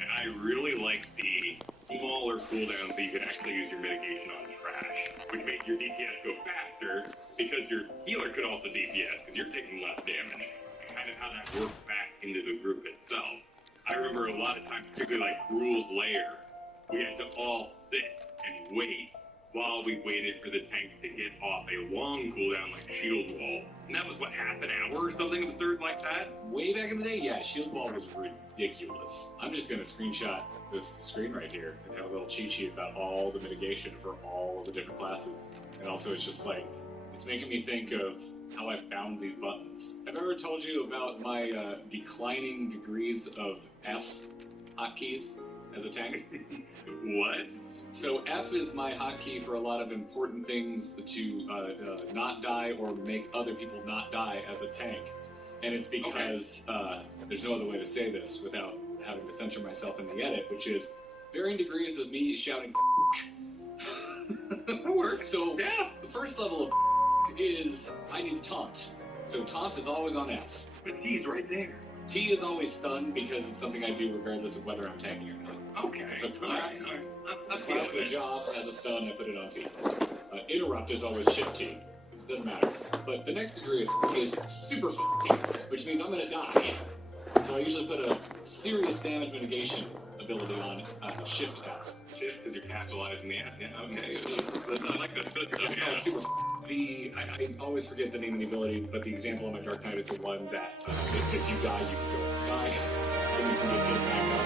and I really like the smaller cooldowns that you can actually use your mitigation on trash, which makes your DPS go faster, because your healer could also DPS, because you're taking less damage. And kind of how that works back into the group itself. I remember a lot of times, particularly like Gruul's Lair, we had to all sit and wait while we waited for the tanks to get off a long cooldown like Shield Wall. And that was, what, half an hour or something absurd like that? Way back in the day, yeah, Shield Wall was ridiculous. I'm just going to screenshot this screen right here and have a little cheat sheet about all the mitigation for all the different classes. And also, it's just like, it's making me think of how I found these buttons. Have I ever told you about my declining degrees of F hotkeys as a tank? What? So F is my hotkey for a lot of important things to not die or make other people not die as a tank. And it's because there's no other way to say this without having to censor myself in the edit, which is varying degrees of me shouting That works. So yeah, the first level of is I need to taunt. So taunt is always on F. But T's right there. T is always stun because it's something I do regardless of whether I'm tanking or not. Okay. So class, That's the job as a stun, I put it on T. Interrupt is always shift T. Doesn't matter. But the next degree of is super which means I'm gonna die. So I usually put a serious damage mitigation ability on shift F. Shift because you're capitalizing the F. Yeah, okay. I like that. Yeah. Super I always forget the name of the ability, but the example on my Dark Knight is the one that if you die, you can go die, then you can get healed back up.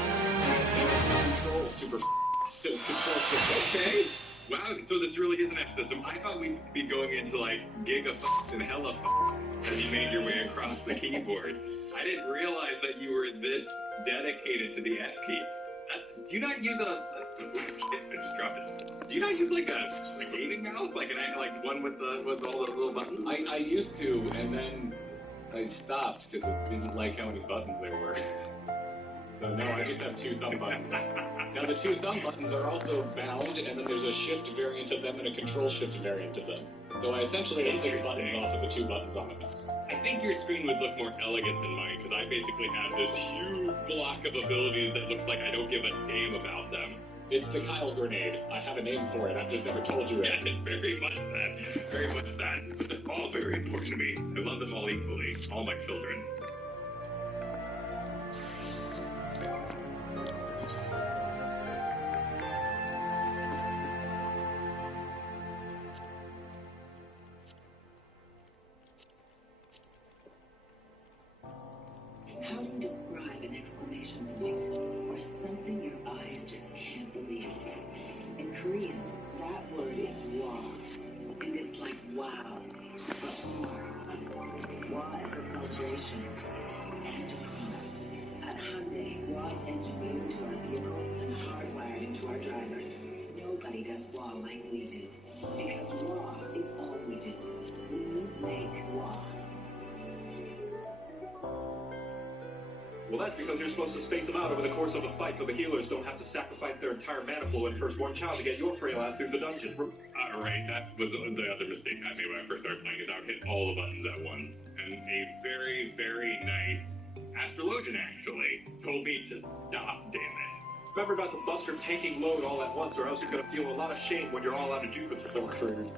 And control super Okay. Wow, so this really is an F system. I thought we'd be going into like giga and hella as you made your way across the keyboard. I didn't realize that you were this dedicated to the F key. Do you not use I just dropped it. Do you not use like a gaming mouse, like one with all the little buttons? I used to, and then I stopped because I didn't like how many buttons there were. So no, I just have 2 thumb buttons. Now the two thumb buttons are also bound, and then there's a shift variant of them and a control shift variant of them. So I essentially have 6 buttons off of the 2 buttons on the mouse. I think your screen would look more elegant than mine, because I basically have this huge block of abilities that looks like I don't give a damn about them. It's the Kyle grenade. I have a name for it. I've just never told you it. Yeah, it's very much that. Very much that. But they're all very important to me. I love them all equally. All my children. How do you describe an exclamation point or something your eyes just can't believe? In Korean, that word is wa, and it's like wow, but more. Wa is a celebration and a promise. At Hyundai, wa is engineered into our vehicles and hardwired into our drivers. Nobody does wa like we do, because wa is all we do. We make wa. Well, that's because you're supposed to space them out over the course of a fight so the healers don't have to sacrifice their entire mana pool and firstborn child to get your frail ass through the dungeon. Right, that was the other mistake I made when I first started playing, is I would hit all the buttons at once. And a very, very nice astrologian, actually, told me to stop, damn it. Remember not to bust your tanking load all at once, or else you're going to feel a lot of shame when you're all out of juke with so crude.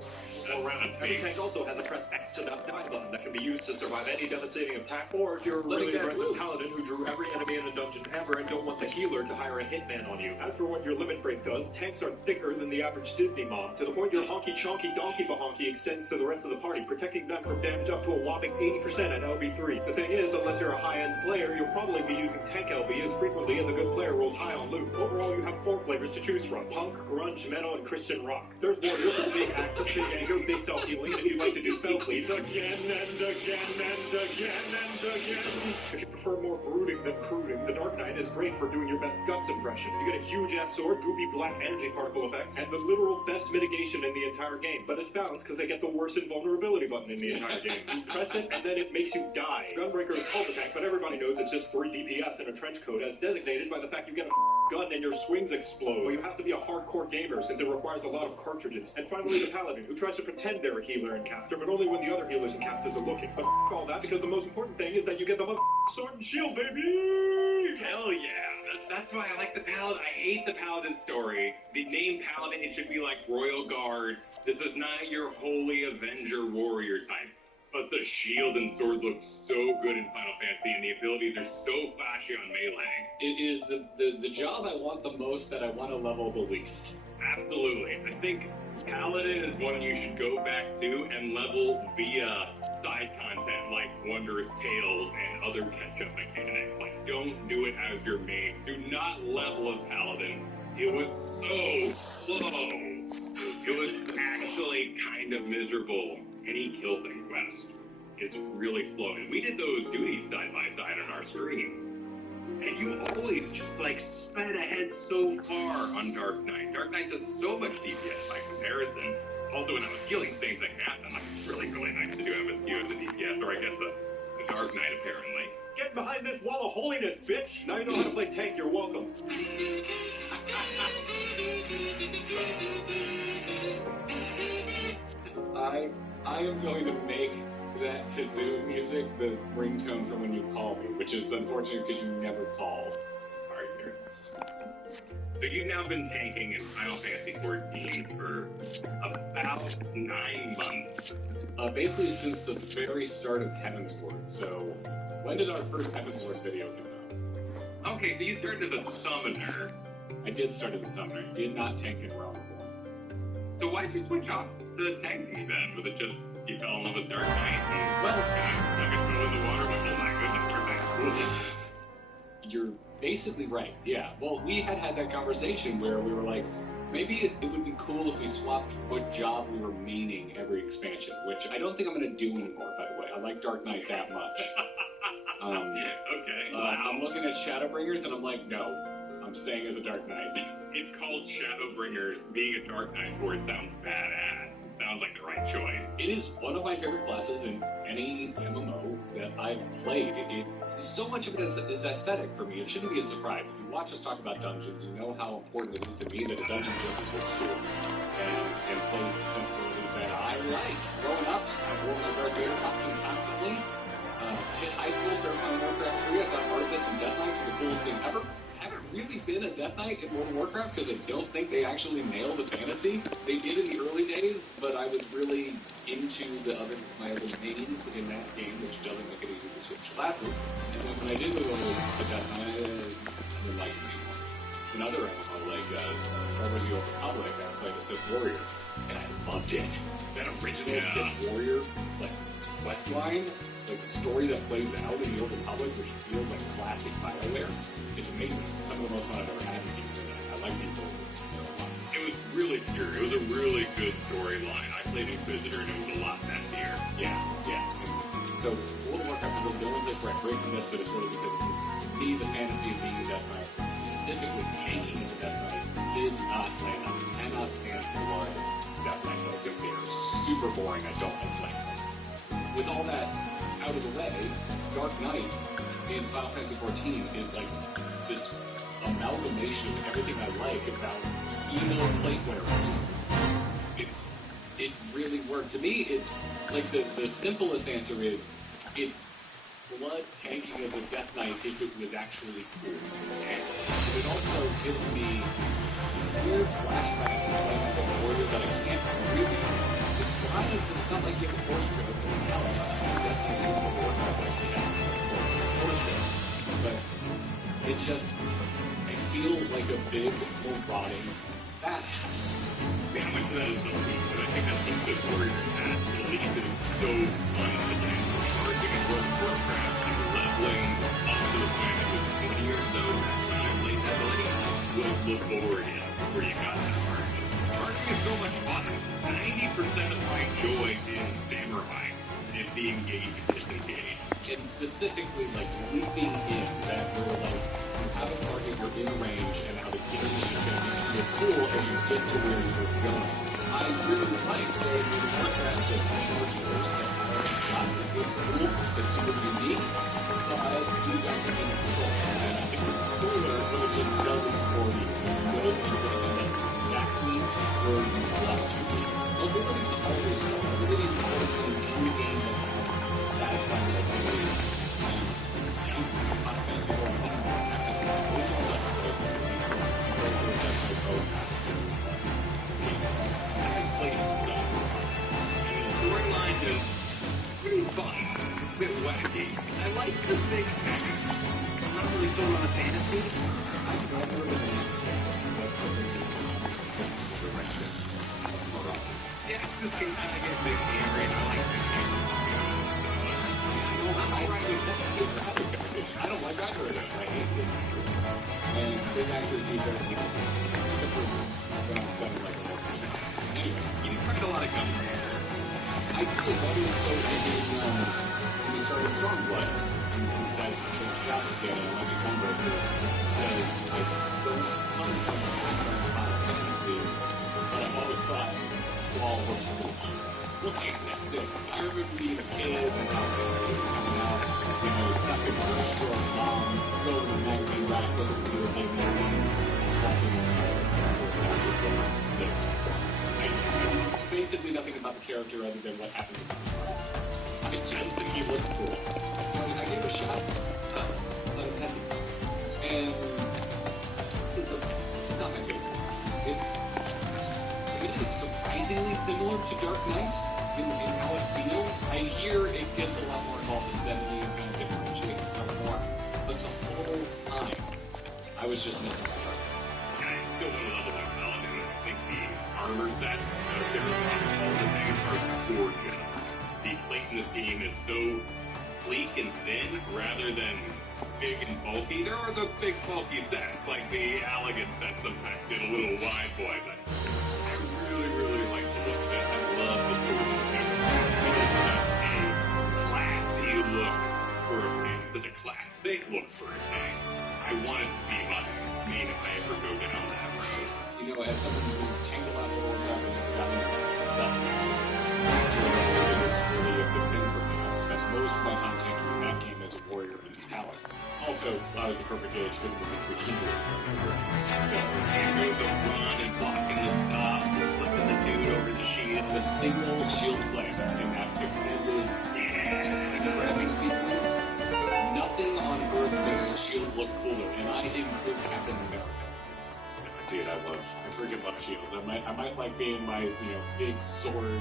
Every tank also has a press X to not die button that can be used to survive any devastating attack, or if you're a really aggressive paladin who drew every enemy in a dungeon ever and don't want the healer to hire a hitman on you. As for what your limit break does, tanks are thicker than the average Disney mom, to the point your honky-chonky donkey-bahonky extends to the rest of the party, protecting them from damage up to a whopping 80% at LB3. The thing is, unless you're a high-end player, you'll probably be using tank LB as frequently as a good player rolls high on loot. Overall, you have 4 flavors to choose from: punk, grunge, metal, and Christian rock. There's warriors with big axes, big anger, big self-healing, if you'd like to do spell please again and again and again and again. If you prefer more brooding than crooning, the Dark Knight is great for doing your best guts impression. You get a huge-ass sword, goopy black energy particle effects, and the literal best mitigation in the entire game. But it's balanced because they get the worst invulnerability button in the entire game. You press it, and then it makes you die. Gunbreaker is called a tank, but everybody knows it's just 3 DPS in a trench coat, as designated by the fact you get a gun and your swings explode. Well, you have to be a hardcore gamer, since it requires a lot of cartridges. And finally, the Paladin, who tries to pretend they're a healer and caster, but only when the other healers and casters are looking. But all that, because the most important thing is that you get the sword and shield, baby! Hell yeah! That's why I like the Paladin. I hate the Paladin story. The name Paladin, it should be like Royal Guard. This is not your holy Avenger warrior type. But the shield and sword look so good in Final Fantasy, and the abilities are so flashy on melee. It is the job I want the most that I want to level the least. Absolutely. I think Paladin is one you should go back to and level via side content like Wondrous Tales and other catch-up mechanics. Like, don't do it as your main. Do not level as Paladin. It was so slow. It was actually kind of miserable. Any kill thing quest is really slow. And we did those duties side by side on our stream. And you always just like sped ahead so far on Dark Knight. Dark Knight does so much DPS by comparison. Also, when I was healing, same thing happened. Like, it's really, really nice to do MSQ as a DPS, or I guess the Dark Knight apparently. Get behind this wall of holiness, bitch! Now you know how to play tank, you're welcome. I am going to make that kazoo music the ringtone for when you call me, which is unfortunate because you never call. Sorry, dear. So you've now been tanking in Final Fantasy 14 for about 9 months. Basically since the very start of Heavensward. So when did our first Heavensward video come out? Okay, so you started as a summoner. I did start as a summoner. I did not tank in Realm Reborn. So why'd you switch off the tanking then? Was it just you fell in love with Dark Knight and well, kind of throw in the water, but oh my goodness, Dark Knight's cool. You're basically right, yeah. Well, we had that conversation where we were like, maybe it would be cool if we swapped what job we were maining every expansion, which I don't think I'm going to do anymore, by the way. I like Dark Knight that much. Okay. I'm looking at Shadowbringers, and I'm like, no, I'm staying as a Dark Knight. It's called Shadowbringers. Being a Dark Knight for it sounds badass. It sounds sounds like the right choice. It is one of my favorite classes in any MMO that I've played. So much of it is aesthetic for me. It shouldn't be a surprise. If you watch us talk about dungeons, you know how important it is to me that a dungeon just looks cool and plays to sensibilities that I like. Growing up, I wore my Darth Vader costume constantly. Hit high school, started playing Warcraft 3. I thought Arthas and Death Knights were the coolest thing ever. Haven't really been a Death Knight in World of Warcraft because I don't think they actually nailed the fantasy. They did in the early days, but I was really into my other mains in that game, which doesn't make it easy to switch classes. And then when I did move over to Death Knight, I didn't like it anymore. Another MMO, like Star Wars The Old Republic, I played the Sith Warrior, and I loved it. That original Sith Warrior, like, quest line, like the story that plays out in the Old Republic, which feels like classic BioWare, it's amazing. Some of the most fun I've ever had in games, and I like the improvements a lot. It was really pure. It was a really good storyline. I played Inquisitor, and it was a lot messier. Yeah. So World of Warcraft is the only place where I break from this, but it's really because to me, the fantasy of being a Death Knight, specifically taking as a Death Knight, did not play out. I cannot stand for Death Knights. I think they are super boring. I don't like playing them. With all that out of the way, Dark Knight in Final Fantasy XIV is like this amalgamation of everything I like about emo plate wearers. It really worked. To me, it's like the simplest answer is it's blood tanking as a Death Knight if it was actually cool. And it also gives me weird flashbacks to playing as a warrior that I can't really describe. It's not like you have a force code to tell us. Death Knight is the Warcraft actually has force code. But it just, I feel like a big, marauding badass. How much of that is the lead? And I think that's what the Warrior has. The lead is so unpredictable. Charging in World of Warcraft, you were leveling up to the point it was 20 or so. That's when I played that ability. Was Laborian, where you got that charging. Charging is so much fun. 90% of my joy in Samurai is the engage and disengage. And specifically, like, leaping in, that where, like, you have a target, you're in range, and how the game is going to get cool as you get to where you're going. I really like, say, in Warcraft, that chargers that shot is cool, it's super unique, but you got to be cool. And I think it's cooler when it just doesn't for you. So it's exactly where you want to be. Abilities always go. Abilities always go in any game that has satisfying ability. Games on fancy or playing on always ends up with abilities. Regular just to both have games. I haven't played it. And the storyline is pretty fun. A bit wacky. I like the big action. I'm not really sold on the fantasy. I've never been an expert. That's the thing. Direction. Yeah, this game kind of gets big angry, and I like big angry. I don't like either of them. I hate big actors. And big actors need better than anyway, you find a lot of guns there. I did. That was so interesting when we started Stormblood. And we decided to change jobs again, and I went to Gunbreaker because I don't come from a background of Final Fantasy, but I've always thought Squall was cool. Like, that's it. I remember being a kid and Final Fantasy was coming out, you know, stuck in the grocery store with mom, go to the magazine rack, look at the computer, play magazines, swapping basically nothing about the character other than what happens in the cards. I just think he looks cool. So I gave it a shot. Let him have it. And it's okay. It's not my favorite. It's, to me, it's surprisingly similar to Dark Knight in how it feels. I hear it gets a lot more involved in 70 and kind of differentiates itself more. But the whole time, I was just missing my Dark Knight. And I still want to level my paladin. I think the armor that different from all the things are gorgeous. The plate in this game is so sleek and thin rather than big and bulky. There are the big bulky sets, like the elegant set sometimes get a little wide boy, but I really, really like the look of that. I love the sword and it's a classy look for a tank. Such a classic look for a tank. I want it to be my main if I ever go down that road. You know, as someone who changed a lot of the world, I've gotten Also, I was the perfect age because it was the 300. So, There was a run and blocking the stop, flipping the dude over the shield. the single shield slam in that extended grabbing sequence, nothing on Earth makes the shield look cooler, and I include Captain America. Dude, I freaking love shields. I might like being my, big sword,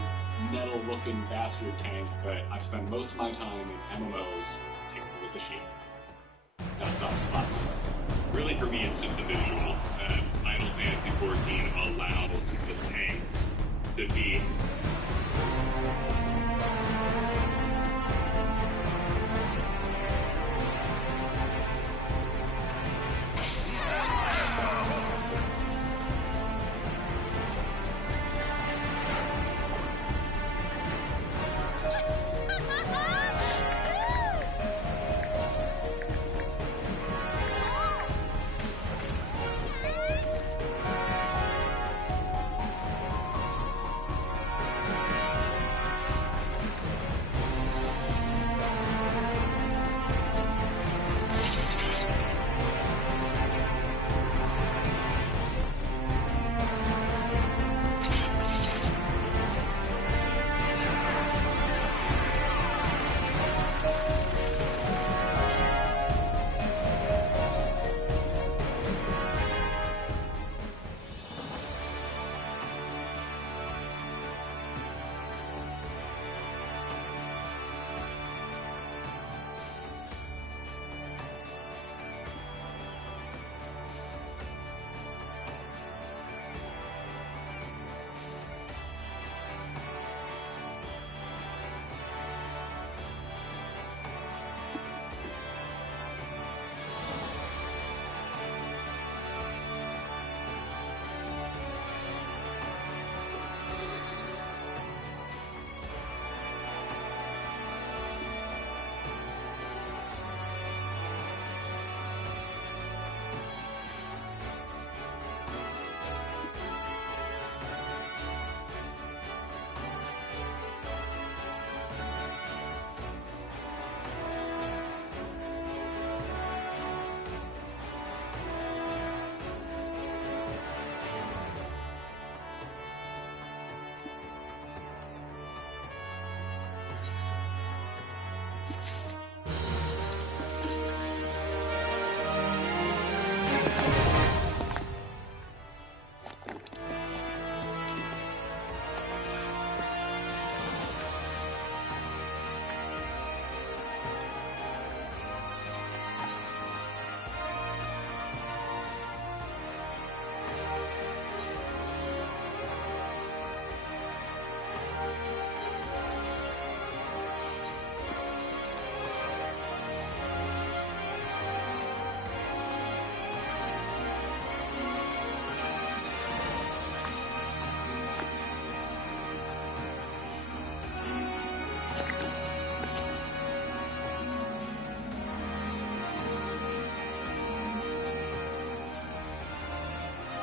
metal-looking bastard tank, but I spend most of my time in MMOs with the shield. That sounds fun. Really, for me, it's just the visual. Final Fantasy XIV allows the tank to be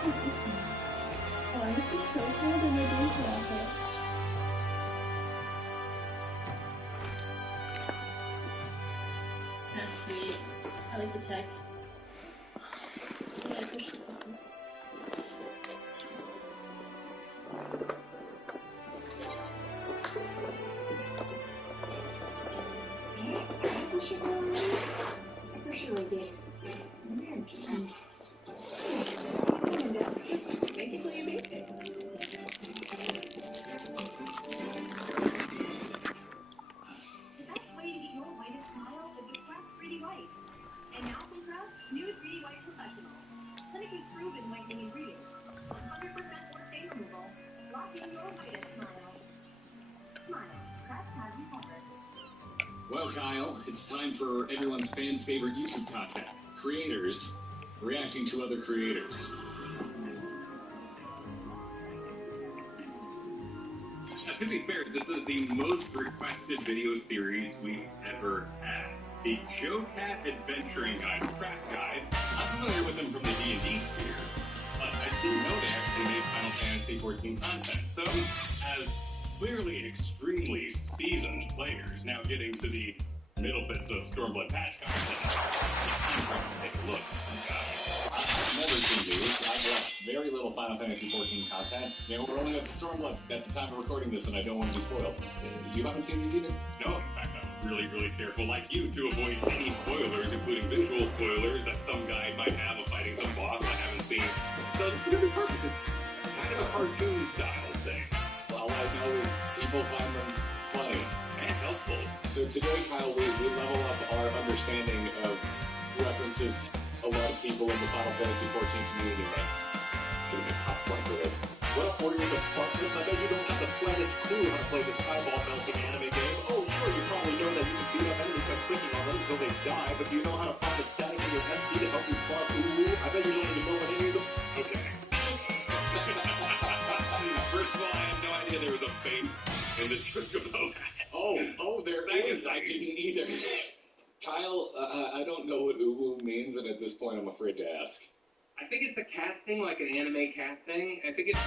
Oh, this is so cold in your blanket outfit. That's sweet. I like the text. Yeah, for sure. For sure I did. Weird. Make it till you make it. The best way to get your whitest smile is with Crest 3D White. And now from Crest, new 3D White Professional. Clinically proven whitening ingredients. 100% more stain removal. Lock in your whitest smile. Smile. Crest has you covered. Well, Kyle, it's time for everyone's fan-favorite YouTube content. Creators reacting to other creators. To be fair, this is the most requested video series we've ever had. The Joe Cat Adventuring Guide, Craft Guide. I'm familiar with them from the D&D sphere, but I didn't know they actually need Final Fantasy XIV content. So, as clearly extremely seasoned players now getting to the middle bits of Stormblood patch content. Take a look. I've never seen these. I've watched very little Final Fantasy XIV content. You know, we're only up to Stormbloods at the time of recording this, and I don't want to be spoiled. You haven't seen these either? No, in fact, I'm really careful, like you, to avoid any spoilers, including visual spoilers that some guy might have of fighting some boss I haven't seen. So for different purposes, kind of a cartoon style thing. All I know is people find them funny and helpful. So today, Kyle, we level up our understanding of references a lot of people in the Final Fantasy XIV community make. Should have been popcorn for this. What up, warriors of Spartans? I bet you don't have the slightest clue how to play this eyeball-melting anime game. Oh, sure, you probably know that you can beat up enemies by clicking on them until they die, but do you know how to find the static in your SC to help you plot ooh? I bet you don't even know what any of them... Okay. First of all, I had no idea there was a base in this Chocobo. Oh, there is. I didn't either. Kyle, I don't know what uwu means, and at this point I'm afraid to ask. I think it's a cat thing, like an anime cat thing. I think it's,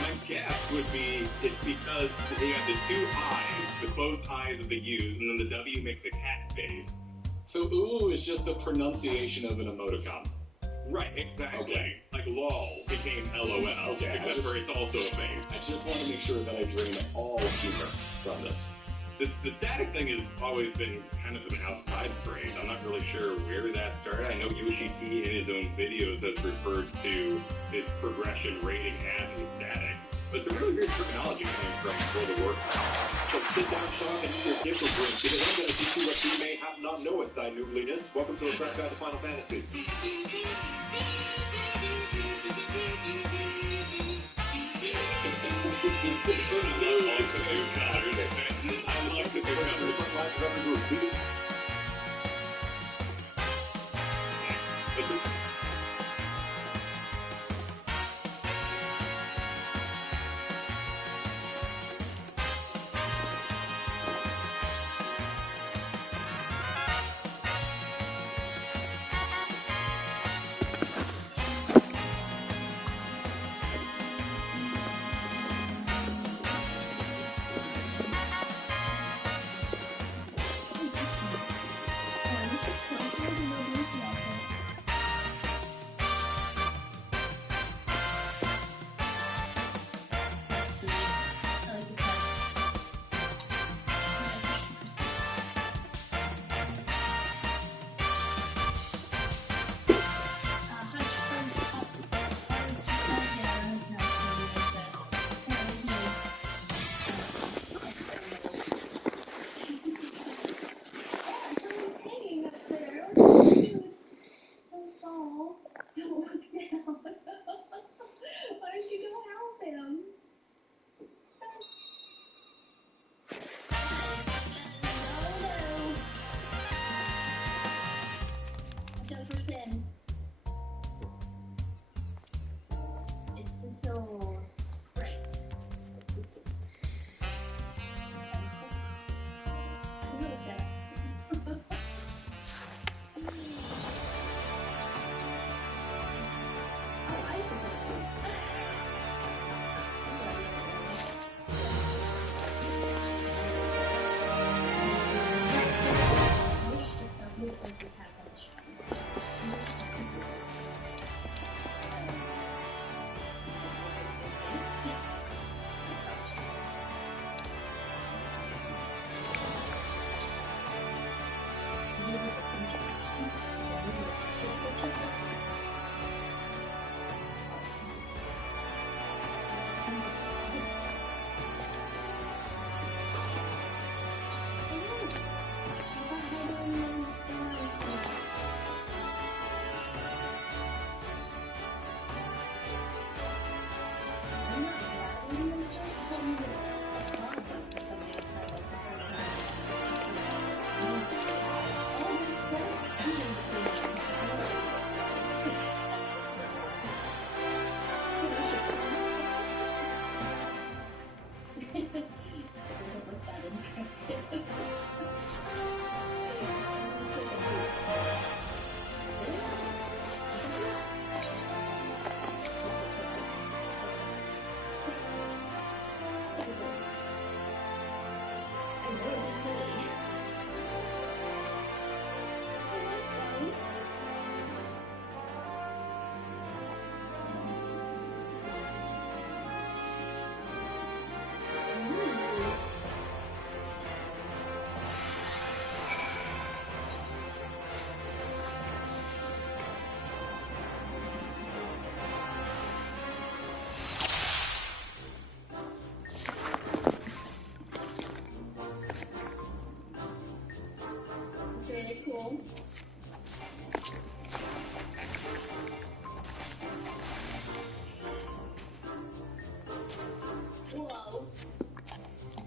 my guess would be, it's because they got the two eyes, the closed eyes of the U's, and then the W makes a cat face. So uwu is just the pronunciation of an emoticon. Right, exactly. Okay. Like LOL became LOL, okay, except for it's also a face. I just want to make sure that I drain all humor from this. The static thing has always been kind of an outside phrase. I'm not really sure where that started. I know Yoshi P in his own videos has referred to his progression rating as the static. But the really weird terminology comes from World of Warcraft. So sit down, Sean, and eat your dick or drink, because I'm going to teach you what you may have not know it, thy noobliness. Welcome to a crack guide to Final Fantasy. I like the new colors.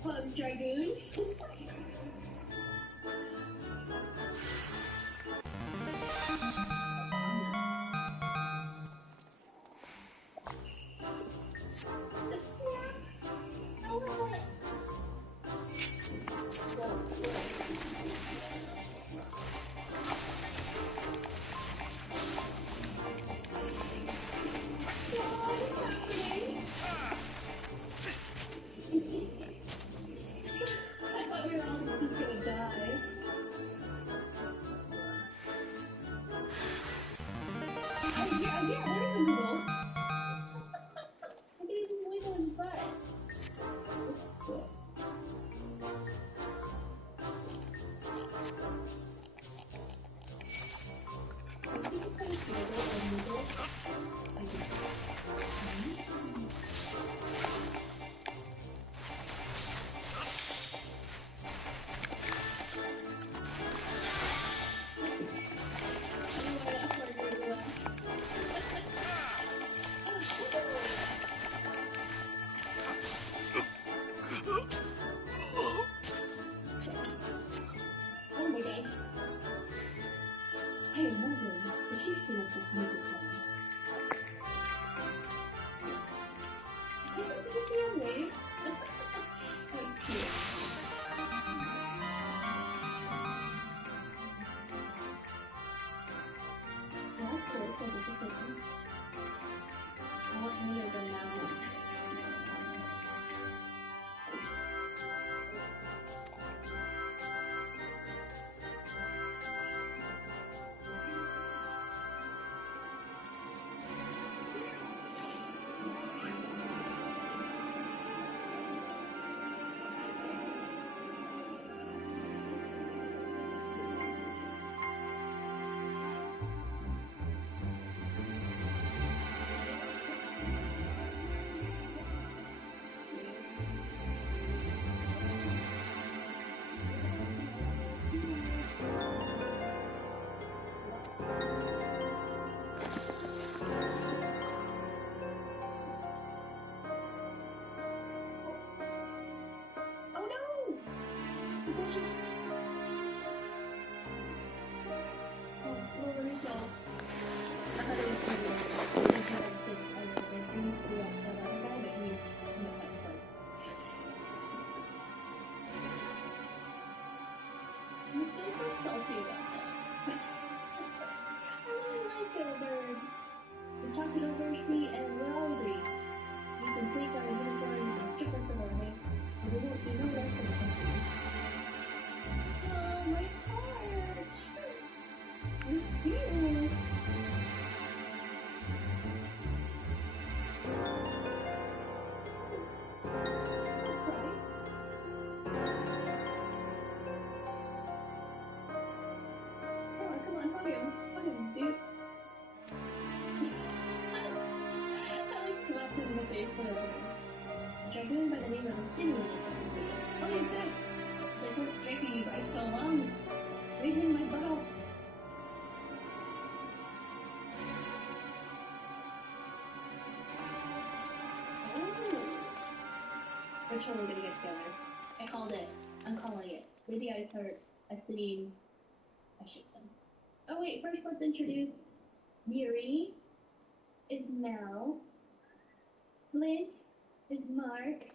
clubs, Dragoon. I thought we were all just gonna die. Yeah, they're invisible. I can even wiggle his butt. I think it's kind of wiggle and wiggle. Oh my gosh. I am wondering the chieftain of this music town. Did you see him wave? That's cute. That's cool. So this is something. I want more of them now. Oh no! Oh, where did it go? I thought it was going to be because I do the other guy, but he's not that fun. You still so salty about that. I really like Little Bird. The chocolate over sweet and we're all agree. We can take our uniforms and strip us of our makes, and there won't be no rest in the country. Oh, my heart! You're cute! Come on, hug him, dude. I like slapped him in the face for a dragoon by the name of a stimulant. Oh, he's back. Like what's taking you guys so long? Straightening my butt off. Oh. We're totally gonna get together. I called it. I'm calling it. Maybe I start a sitting. I should them. Oh wait, first let's introduce Yuri is Mel. Flint is Mark.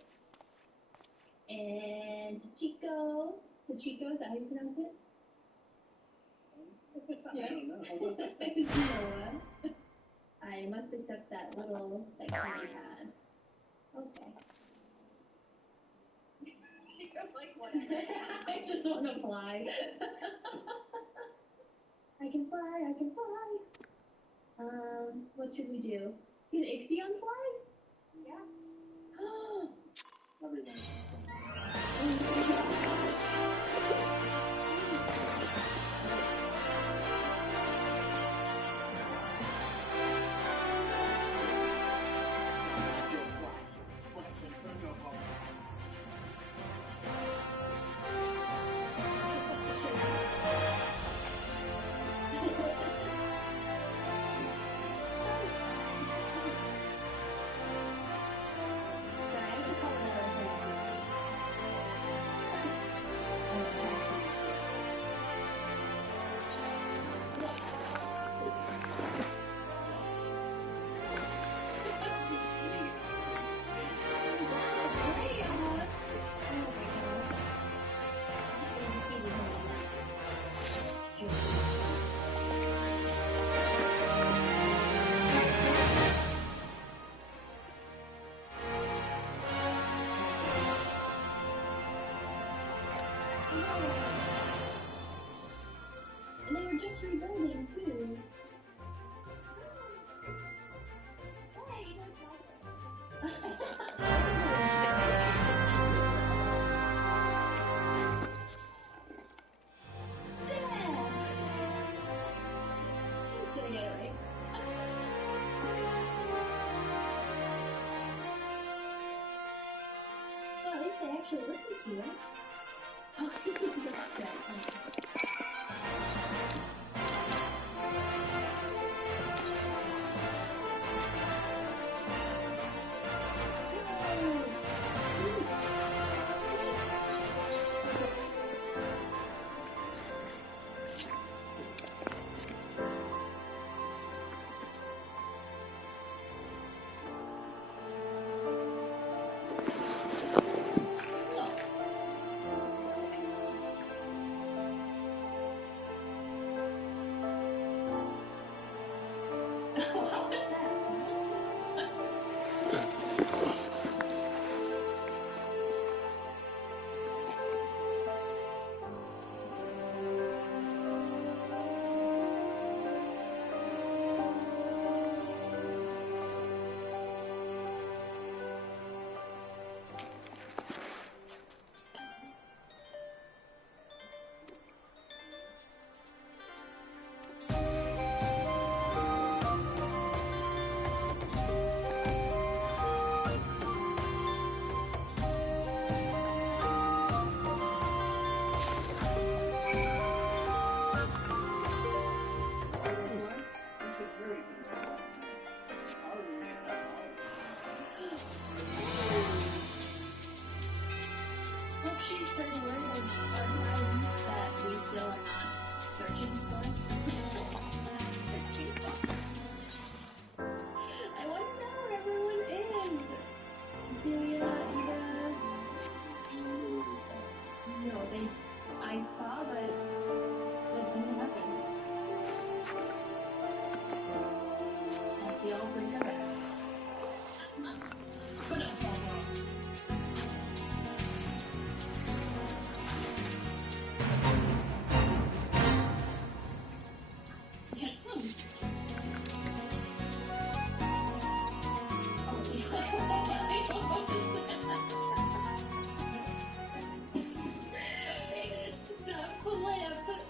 And Sachiko. Sachiko, is that how you pronounce it? Yeah. I don't know. It's Noah. I must accept that little section I had. Okay. You're like, whatever. I just want to fly. I can fly, I can fly. What should we do? Can Ixion fly? Yeah. Everyone. nice rebuilding too. Hey, Did I get it right? Well, at least I actually listened to you. Oh, this is the best guy.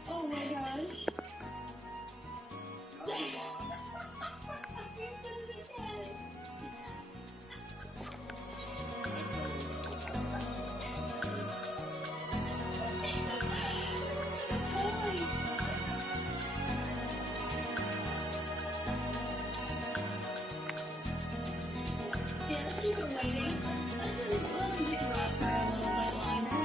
Oh my gosh. Yes, he's waiting. Let him just rock for a little bit longer.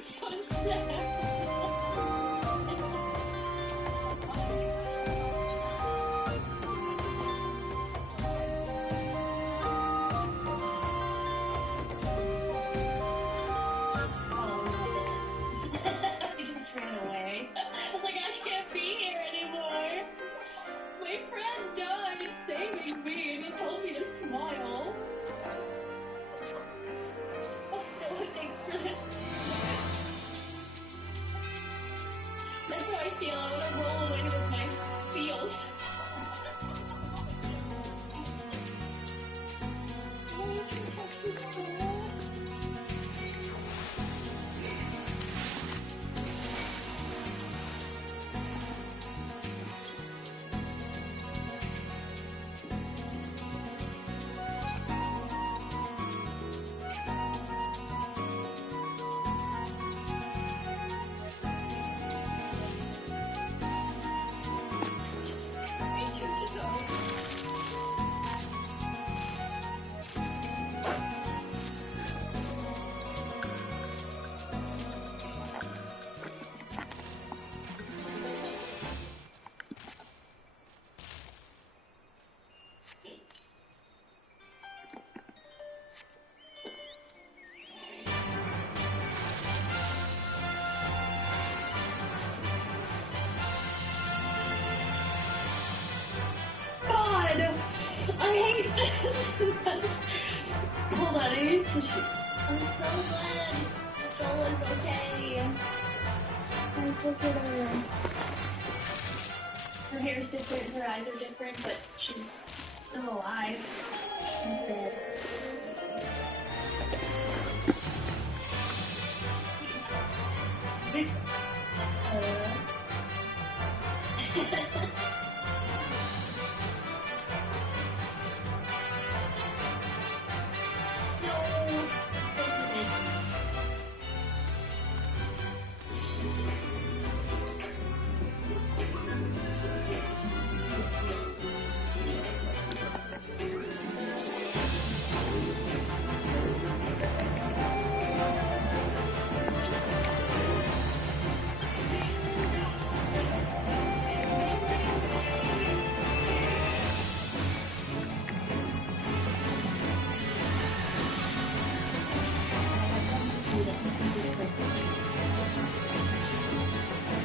so sad. I just ran away. I was like, I can't be here anymore. My friend died saving me and he told me to smile. Oh no, thanks for that. That's how I feel. I want to roll away with my field. Oh, you can touch this ball. I hate this. Hold on, I need tissue. I'm so glad Joel is okay. Let's look at her. Her hair's different, her eyes are different, but she's still alive. She's dead.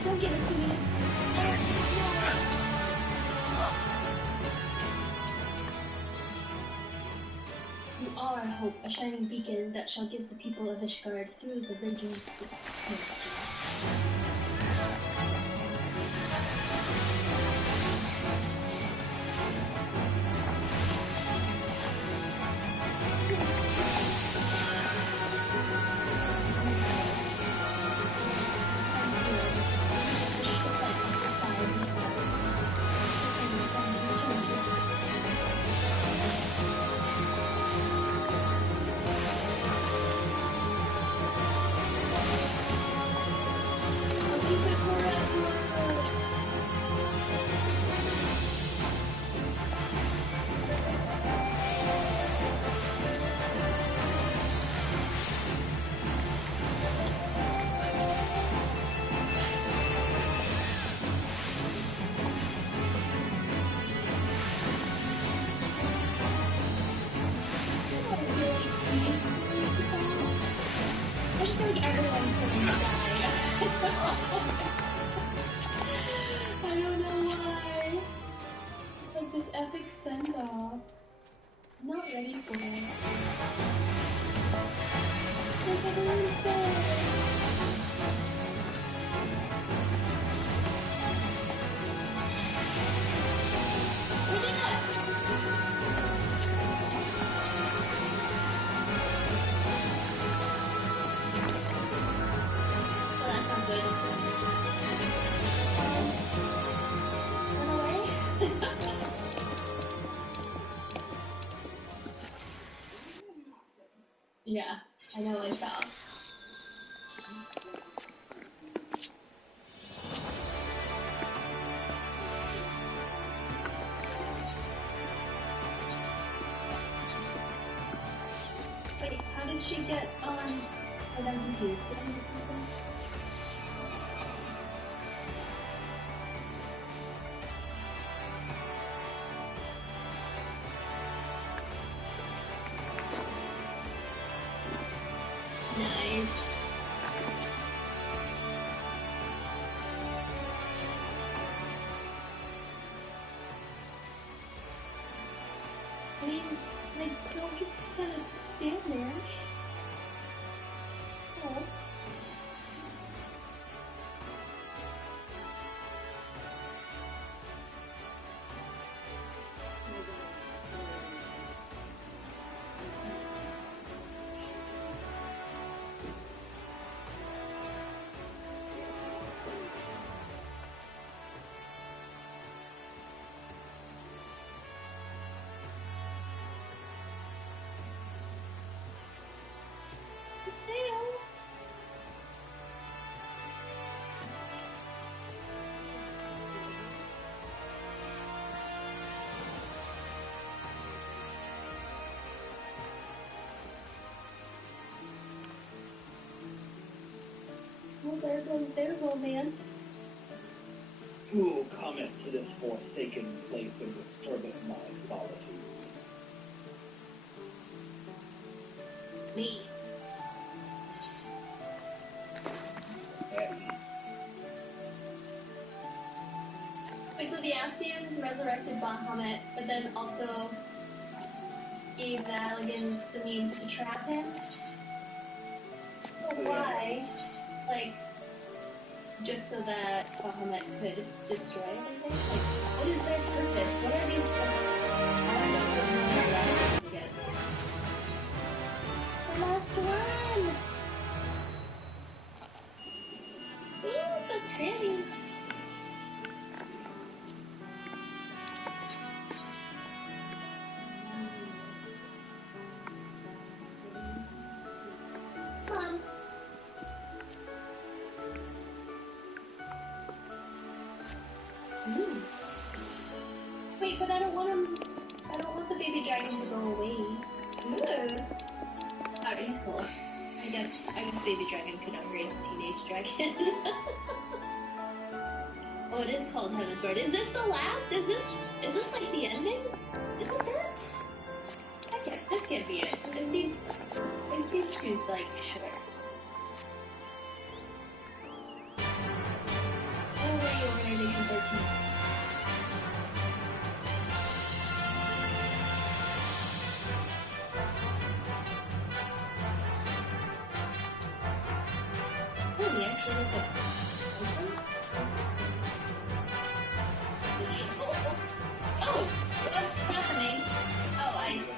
Don't give it to me. You are hope, a shining beacon that shall give the people of Ishgard through the raging sea. I just feel like everyone's gonna die. I don't know why. It's like this epic send-off. I'm not ready for it. Like everyone's dead. We did it! Well, that's not good. Run away? Yeah, I know I saw. Wait, how did she get on And I'm confused. Did I miss something? Nice. I mean, like, don't just kind of stand there. Oh. Well, there goes their romance. Who will come into this forsaken place and disturb my solitude? Me. Wait, so the Ascians resurrected Bahamut, but then also gave the Alligans the means to trap him? So why? Like, just so that Bahamut could destroy everything? Like, what is their purpose? What are these again? The last one! Ooh, the pretty! Come. Ooh. Wait, but I don't want him. I don't want the baby dragon to go away. Ooh. Alright, he's cool. I guess baby dragon could upgrade to teenage dragon. Oh, it is called Heaven Sword. Is this the last? Is this like the ending? Is it this? This can't be it. It seems too like short. Oh wait, Organization 13. Oh, we actually have a Oh, what's happening? Oh, ice.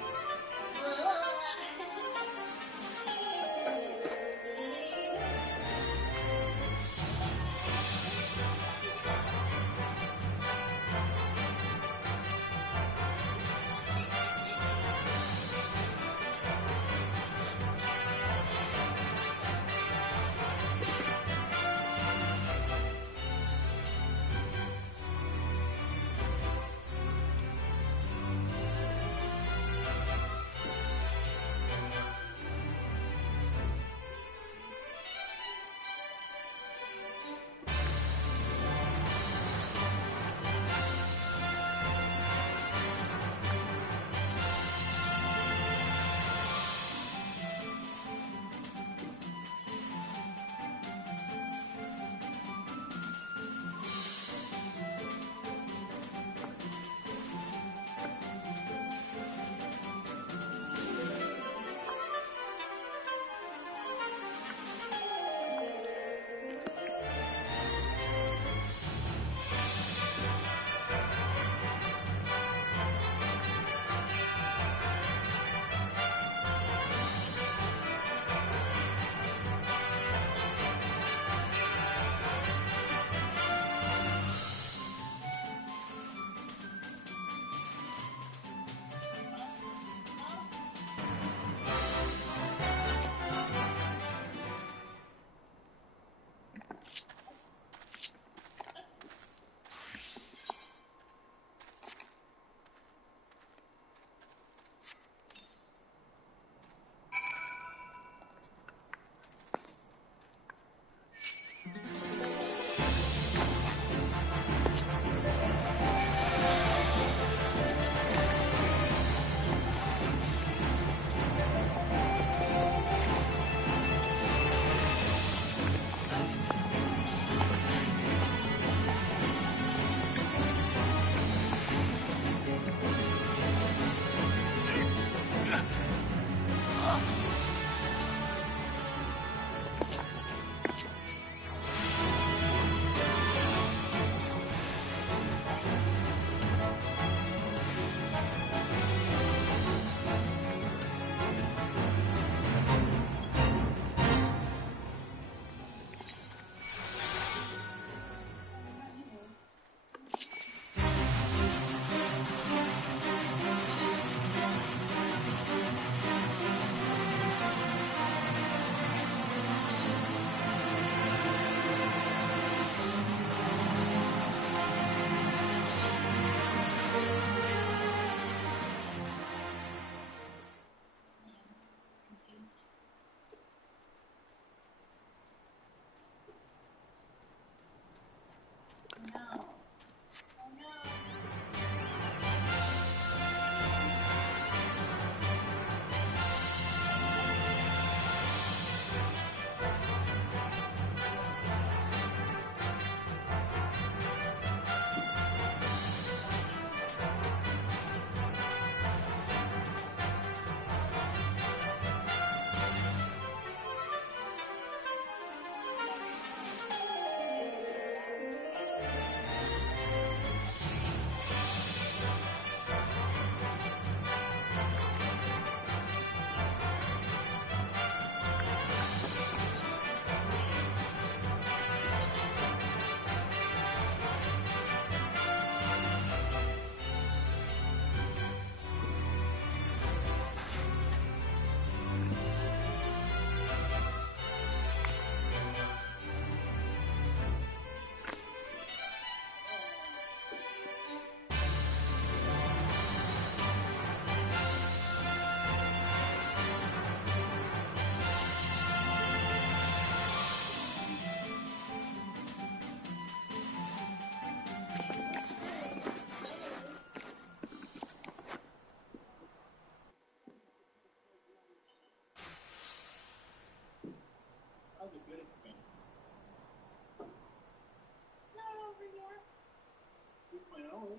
2.0.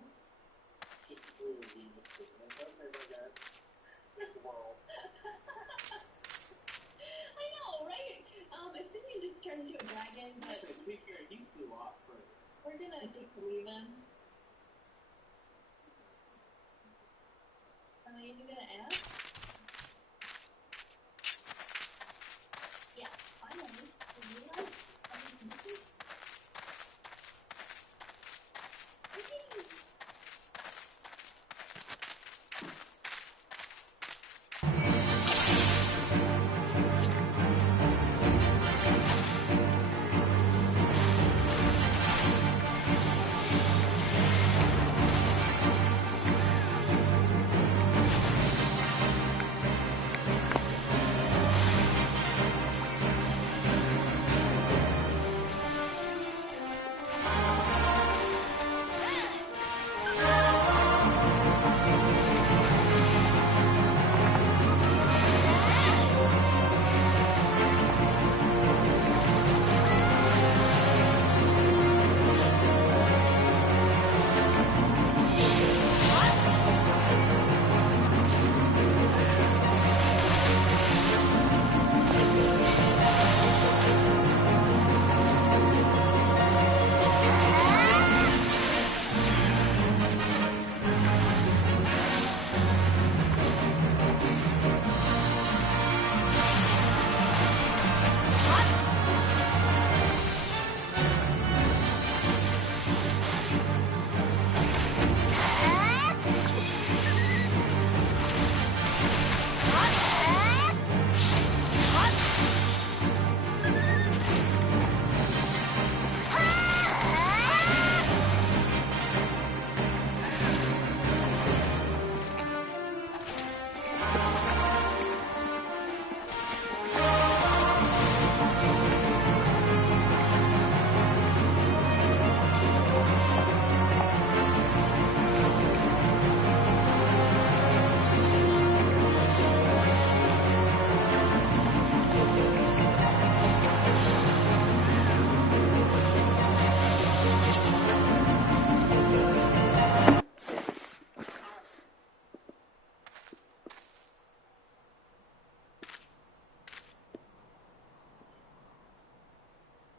Just really realistic. That's okay, my guy. The world. I know, right? Assuming just turned into a dragon, but To be fair, he flew off first. we're gonna just leave him. Am I even gonna ask? Yeah, finally. Did you realize?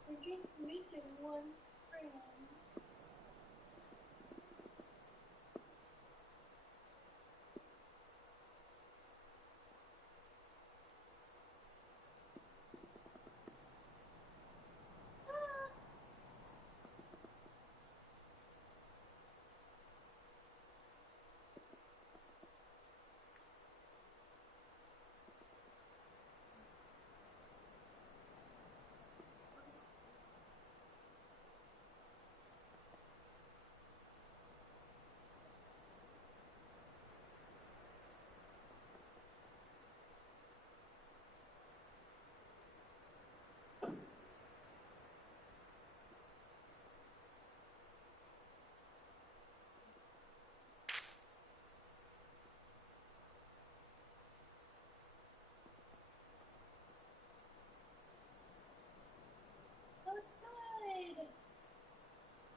We're just missing one friend.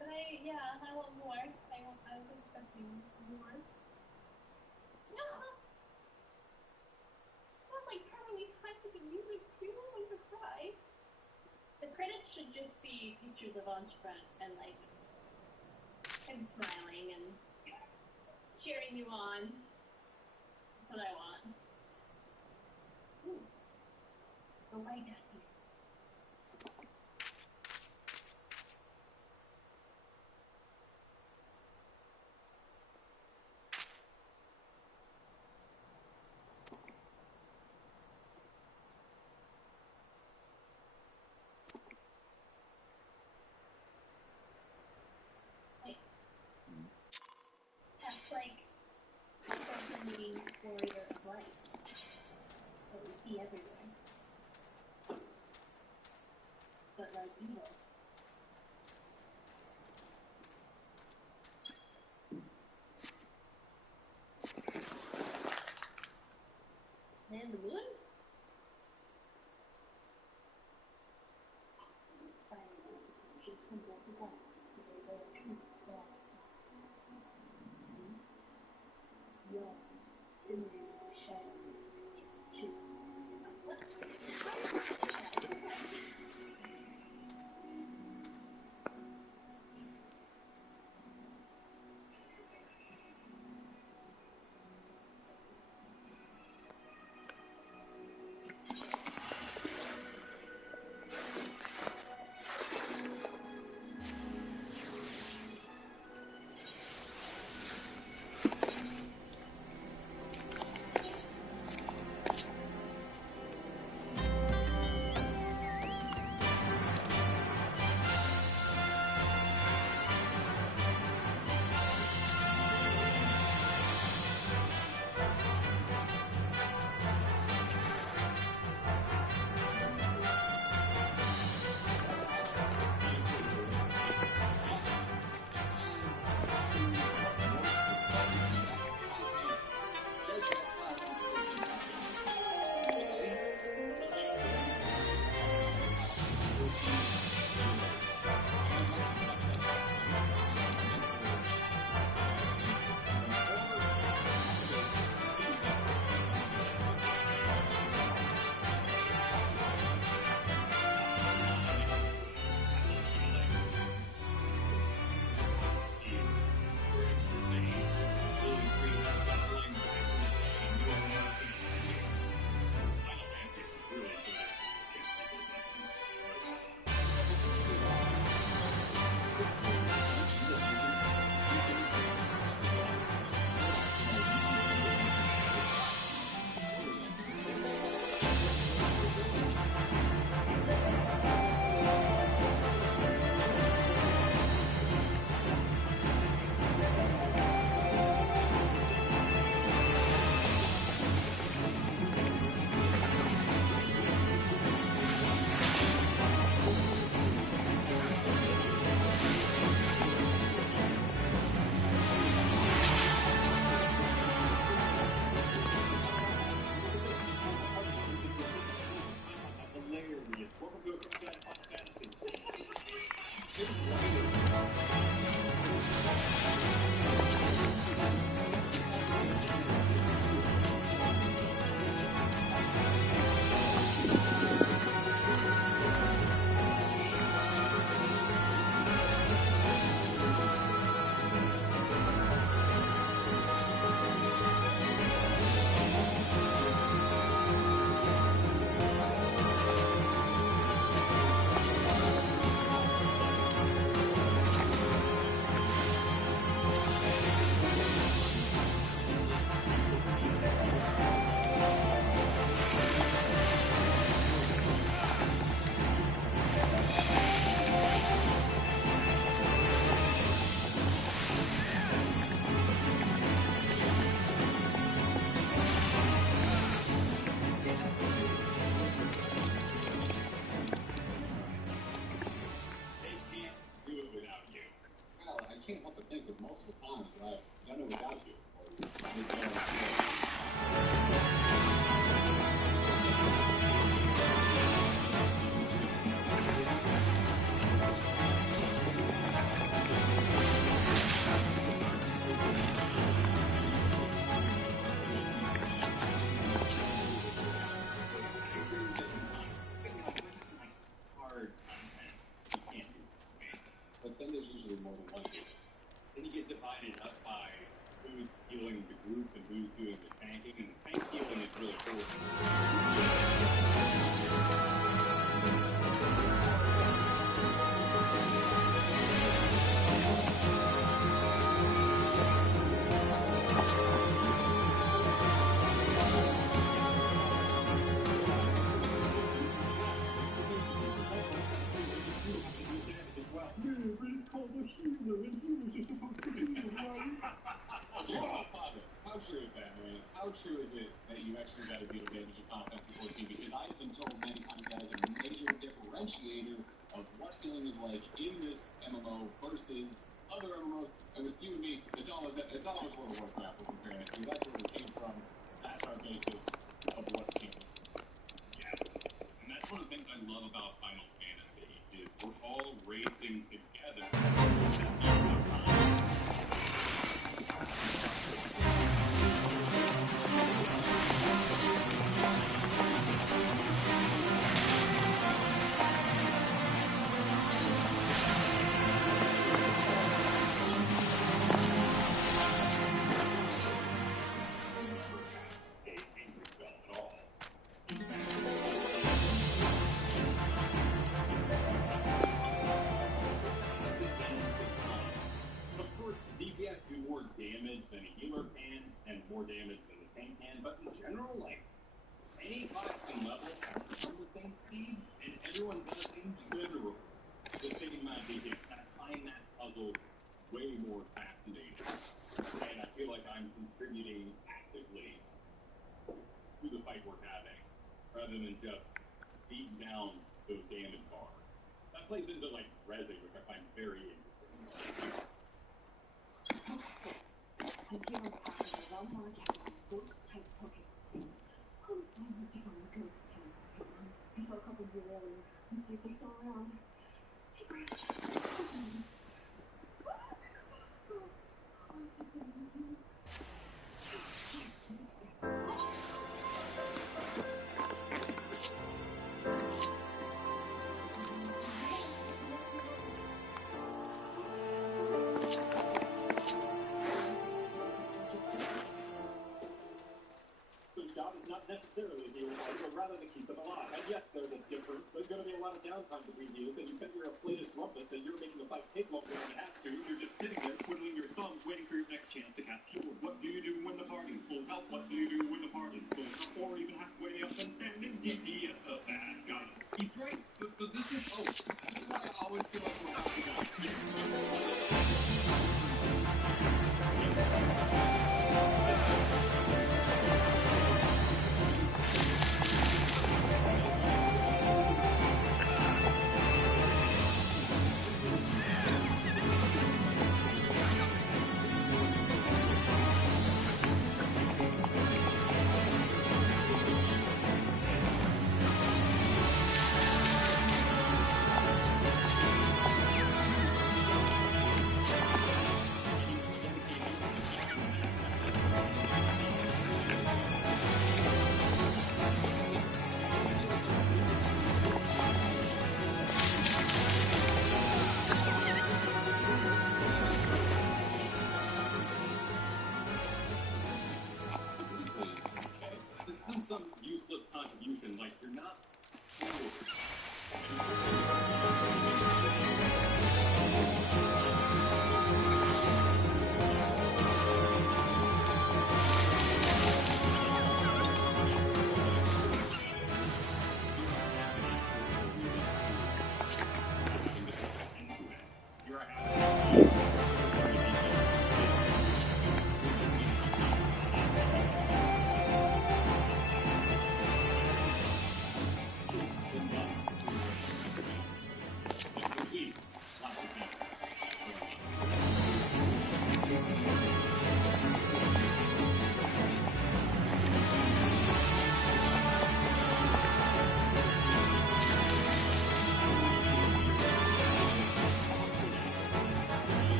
But I want more. I was expecting more. No! Not like probably time for the music too, like a cry. The credits should just be pictures of Entrepreneur and like him smiling and cheering you on. That's what I want. Ooh. The light at you. That's like the warrior of light that we see everywhere. But like evil. And the moon? Inspiring she's humble to dust, to the truth. everyone does in general, the thing might be here. I find that puzzle way more fascinating. And I feel like I'm contributing actively to the fight we're having, rather than just beating down those damage bars. That plays into like resin, which I find very interesting. I'm here on behalf of the Valhalla Academy's ghost-type Pokemon. How is my work to find ghost-type Pokemon? I saw a couple here earlier. Let's see if they're still around. Hey, Brad. Oh, it's just a movie. Whose job is not necessarily to heal life, but rather to keep them alive. And yes, there's a difference. There's going to be a lot of downtime between heals, and you bet you're a flated rumpus that you're making the fight take longer than it has to. You're just sitting there twiddling your thumbs, waiting for your next chance to cast Cure. What do you do when the party's full health? What do you do when the party's full health? Or even halfway up and standing DPS the bad guys. He's right. But this is why I always feel like we're about to go. This is some useless contribution, like you're not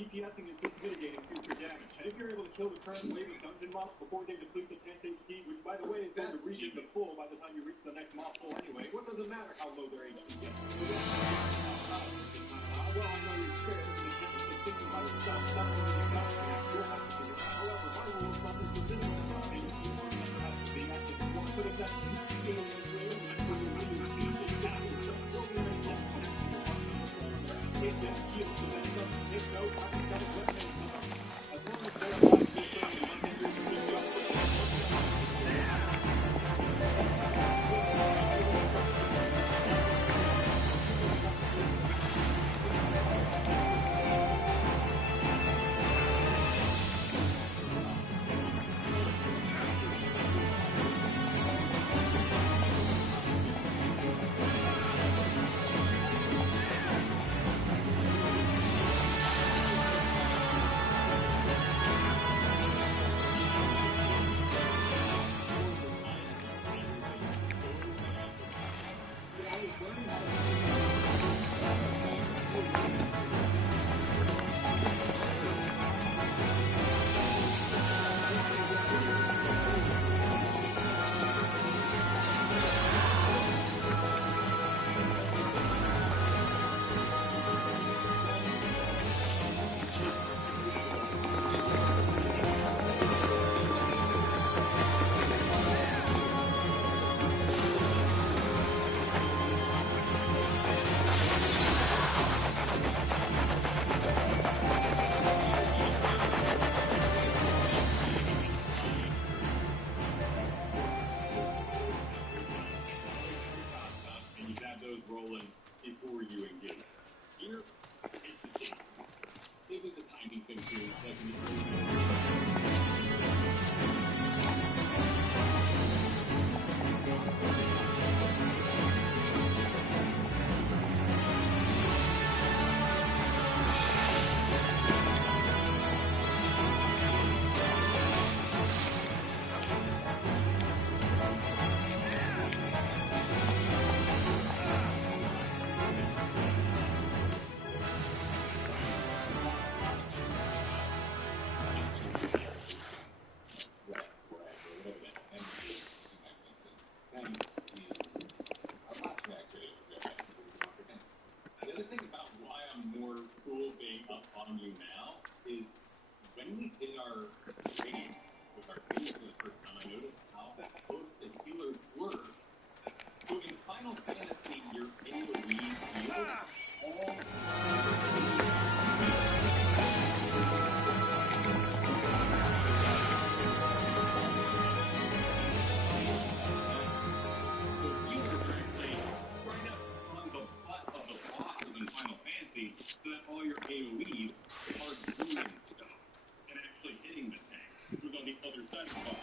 DPSing is just mitigating future damage. And if you're able to kill the current wave of dungeon mobs before they deplete the 10 HP, which by the way is going to reach into full by the time you reach the next mob full anyway, what does it matter how low their HP gets? Well, I know you're scared of the chance to think about stuff that you'll have to figure out. However, one rule of thumb is the business of the game has to be active. One could have done scaling the real and for the way you see it now, so don't be very long. Take that shield so that it doesn't take no time to tell us what makes it. As long as they're alive, great with our healers for the first time. I noticed how close the healers were. So in Final Fantasy, your AoE heals all. So that all your AoEs are doing stuff and actually hitting the tank, which was on the other side of the box.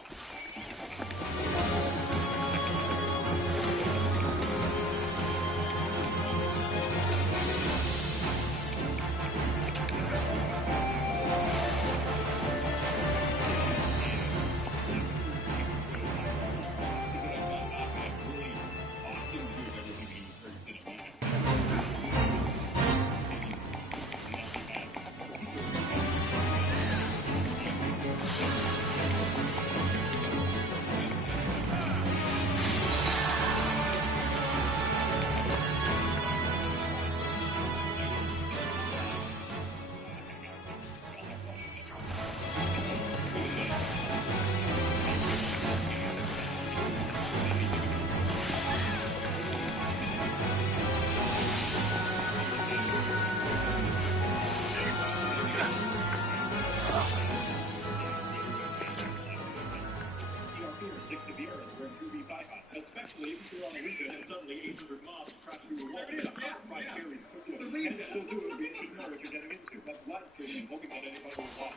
Especially if you're on a weekend and suddenly 800 mobs crash through the wall. By carries quickly. And still do it, but you should know what you're getting into. That's live streaming, hoping that anybody will watch.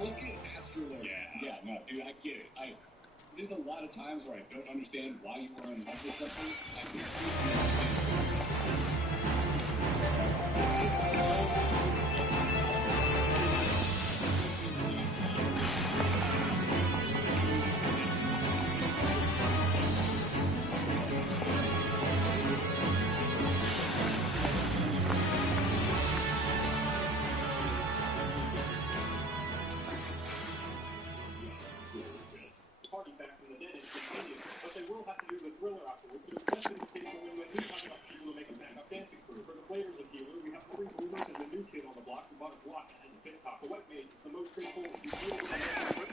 Look at Astrolord. Yeah, no, dude, I get it. There's a lot of times where I don't understand why you are in love with something. Party back from the dead is continued, but they will have to do the thriller afterwards. So it's best to see when we talk about people who make a backup dancing crew. For the players of healer, we have 3 boomers and the new kid on the block who bought a block and the bit top. The white mage is the most straightforward. You deal with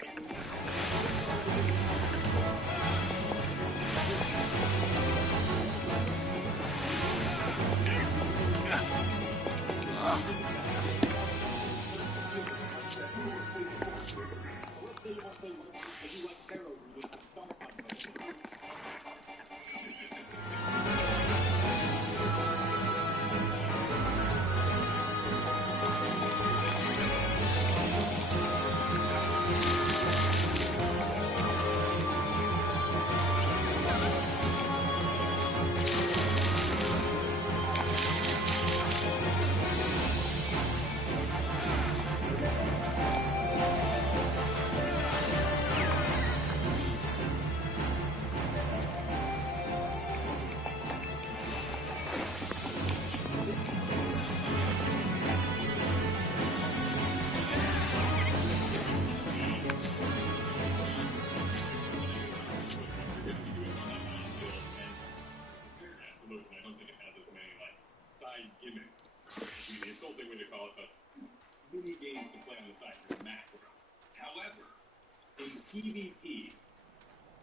PvP,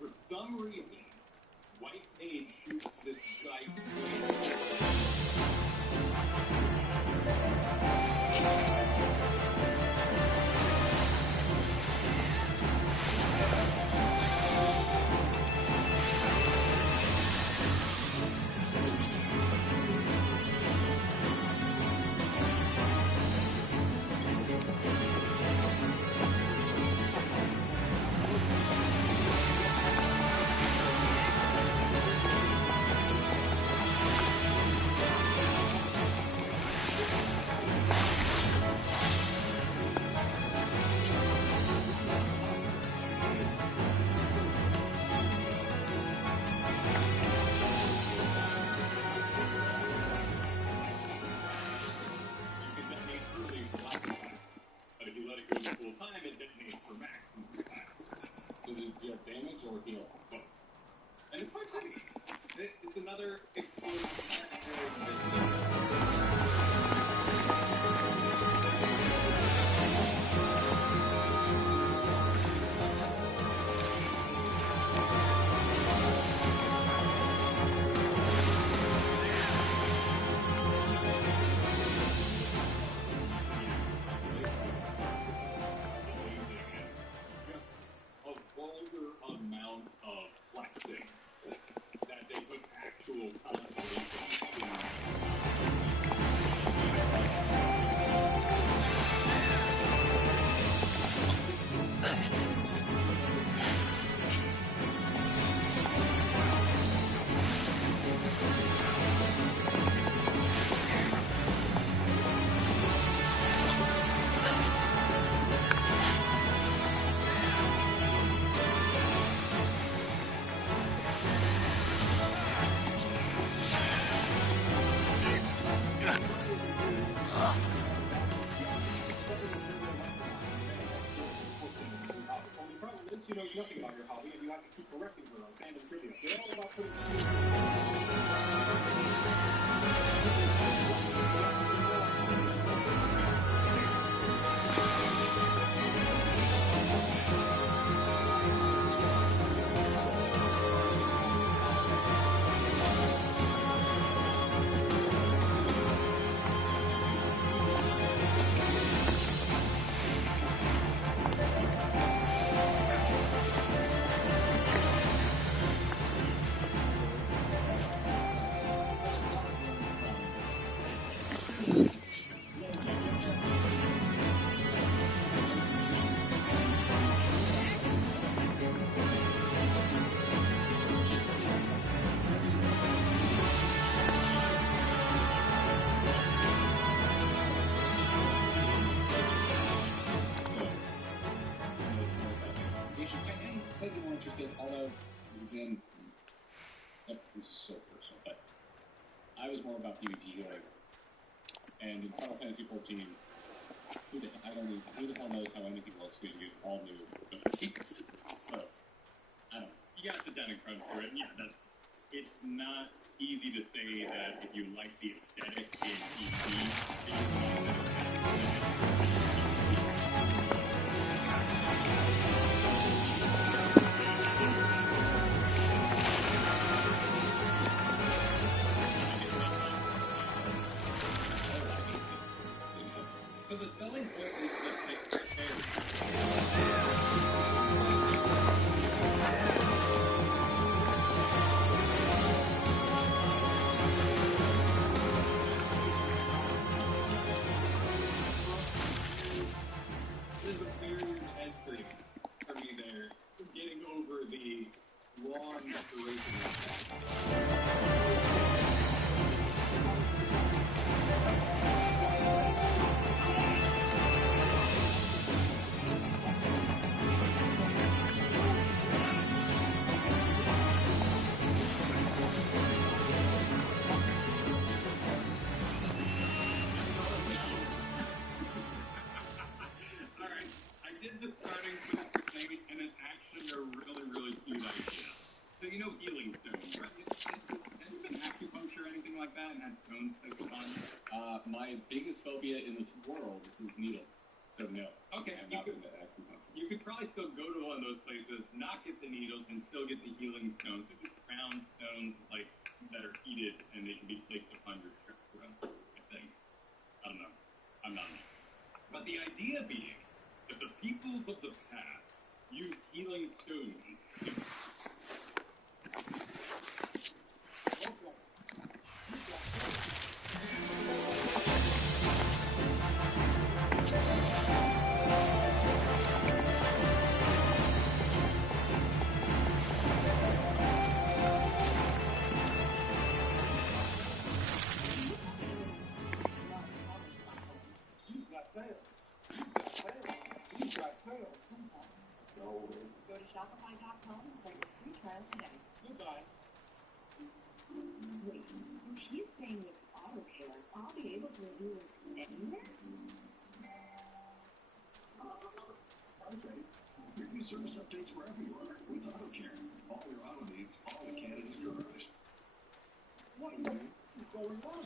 for some reason, white mage shoots this gigantic. to the full time, it detonates for maximum time. So does it deal damage or heal? Both. And it's quite pretty. It's another explosive a vulgar amount of flexing that they put actual constellation She knows nothing about your hobby, and you have to keep correcting her on fandom trivia. They're all about putting slightly more interested, although, again, this is so personal, but I was more about PvP healing. And in Final Fantasy XIV, who the hell knows how anything works because you all knew. So, I don't know. You gotta sit down and crunch through it. Yeah, it's not easy to say that if you like the aesthetic in PvP, because the selling point is just there's a barrier to entry for me there, getting over the lawn decoration. Alright, I did the starting point thing, and it's actually a really, really cute idea. So you know healing stones, right? Have you been acupuncture or anything like that and had stones placed upon you? My biggest phobia in this world is needles. So no. Okay, I've not been to acupuncture. you could probably still go to one of those places, not get the needles, and still get the healing stones. They're just round stones, like, that are heated, and they can be placed upon your chakra, I think. I don't know. I'm not an expert. But the idea being that the peoples of the past used healing stones to Go to Shopify.com for your free trial today. Goodbye. Wait, so she's saying with auto care, I'll be able to review it anywhere? Okay. We do service updates wherever you are with AutoCare. All your auto needs, all in Canada's garage. What is going on?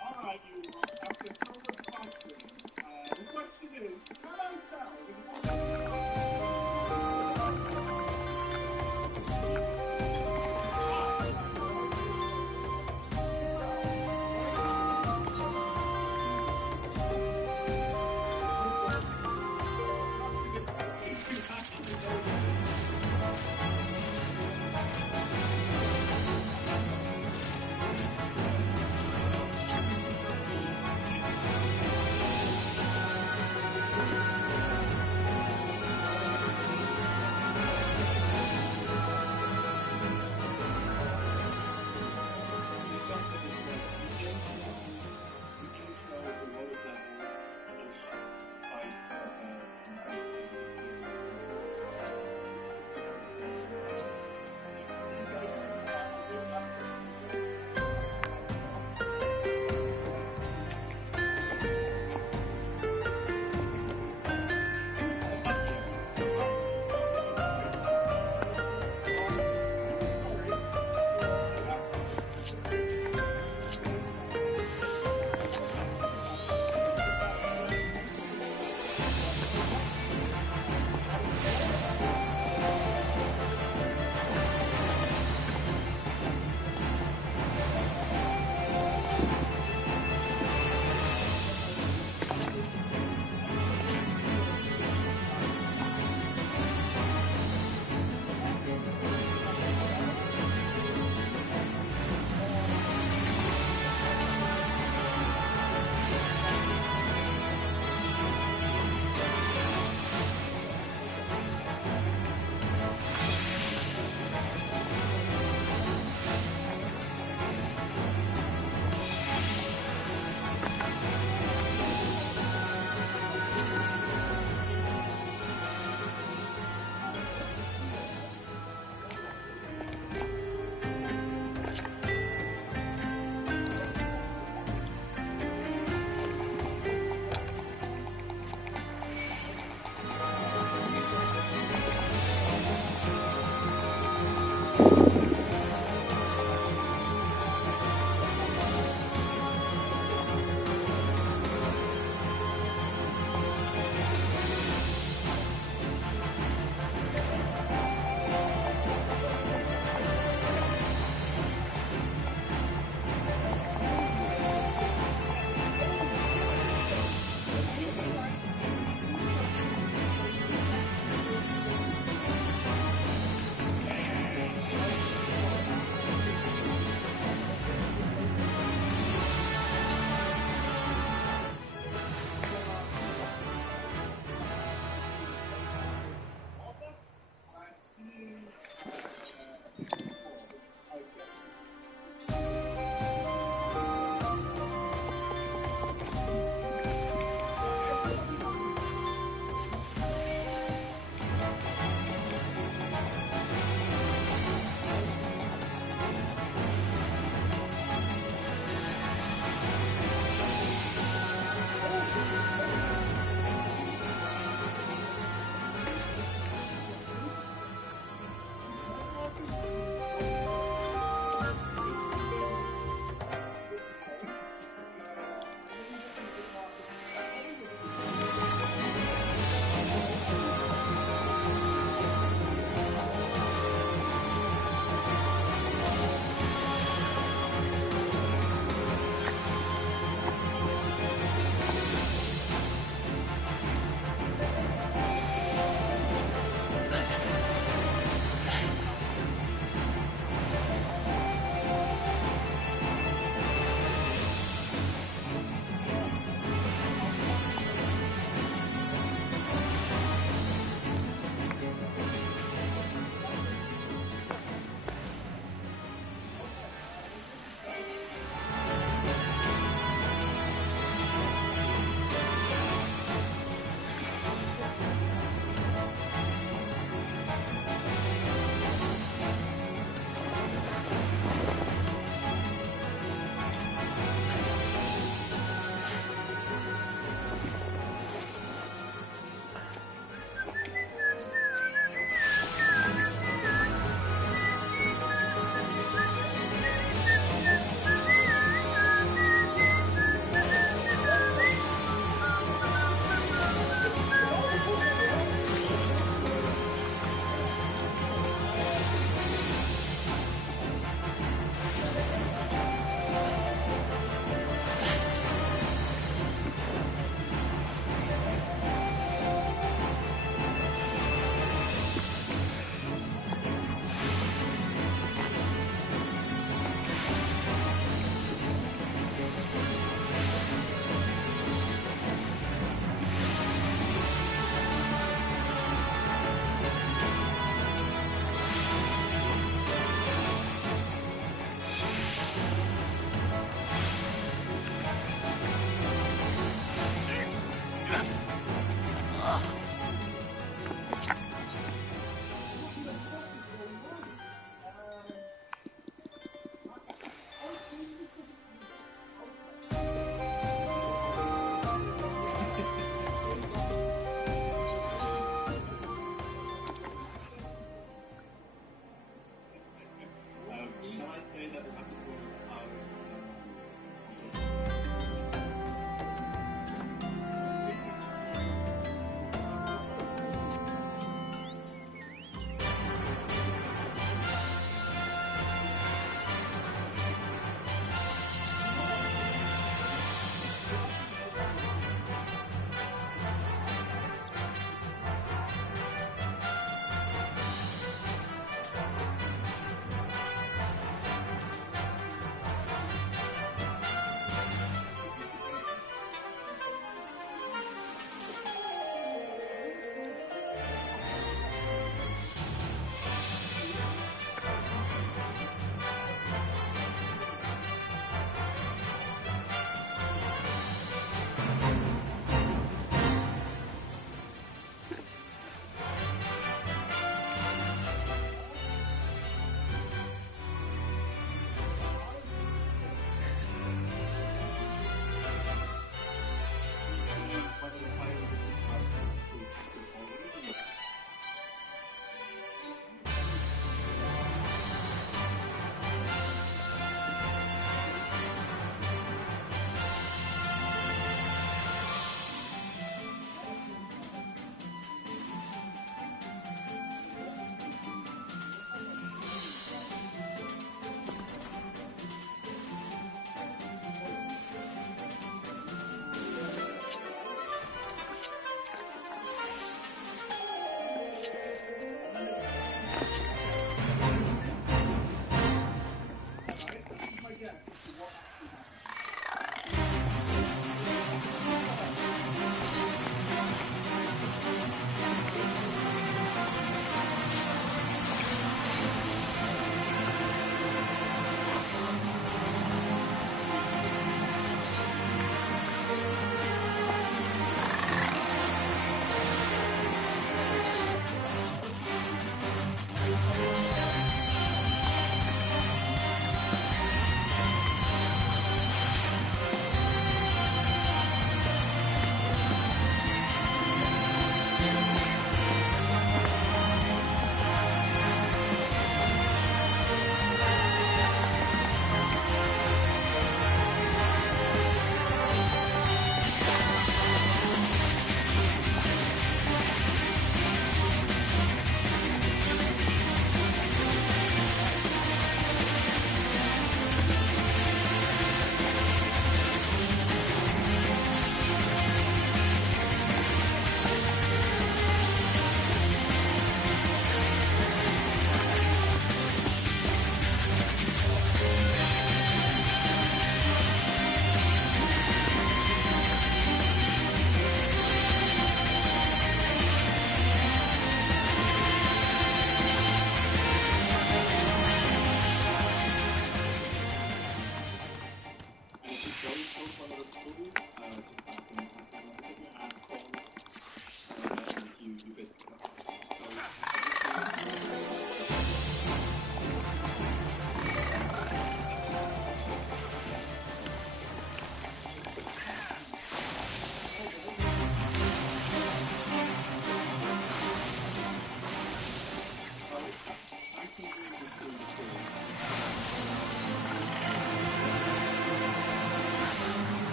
Alright, you after so much fighting. The question is, how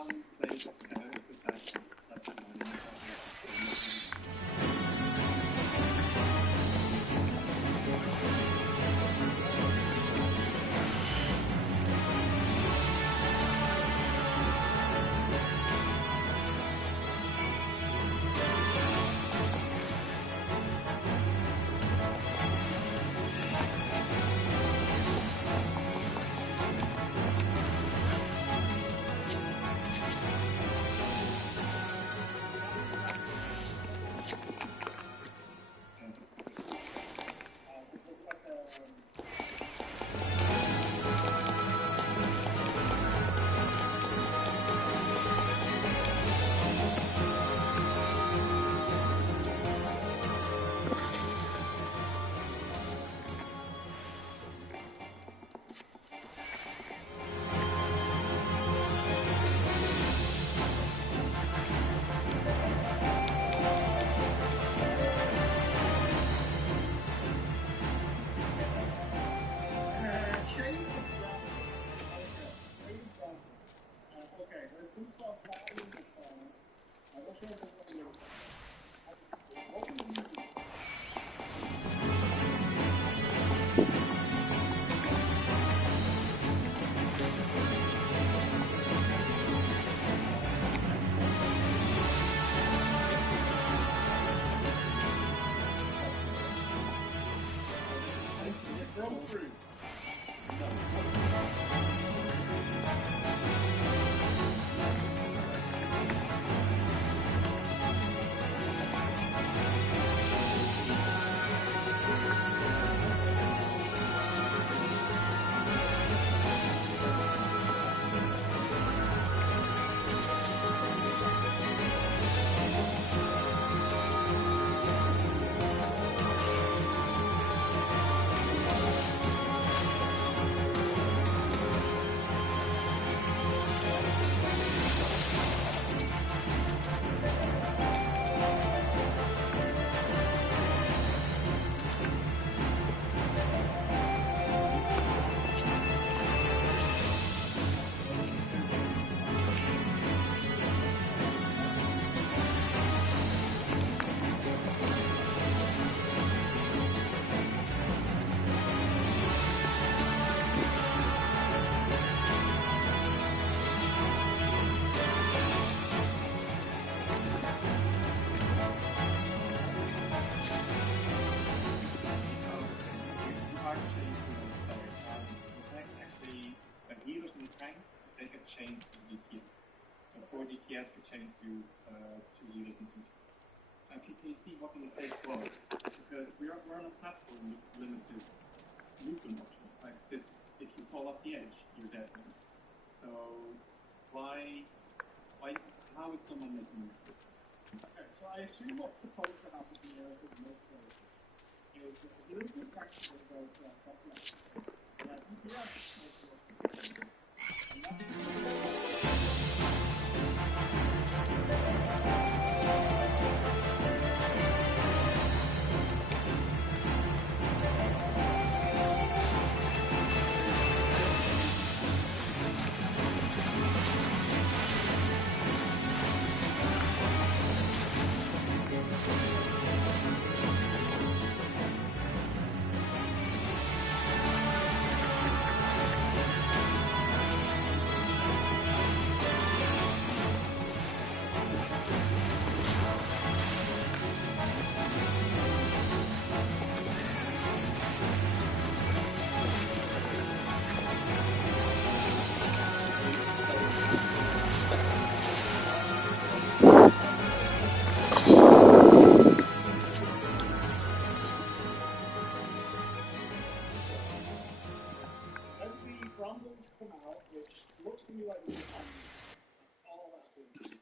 one place that's change to DPS. So 4 DPS could change to 2 healers and 2 tanks. Can you see what the mistake was? Because we're on a platform with limited movement options. Like this, if you fall off the edge, you're dead. So how is someone making a mistake? Okay, so I assume what's supposed to happen here in most cases is that the healers and tanks will go to a top left. And that DPS is supposed to go to looks to me like we're all that thing.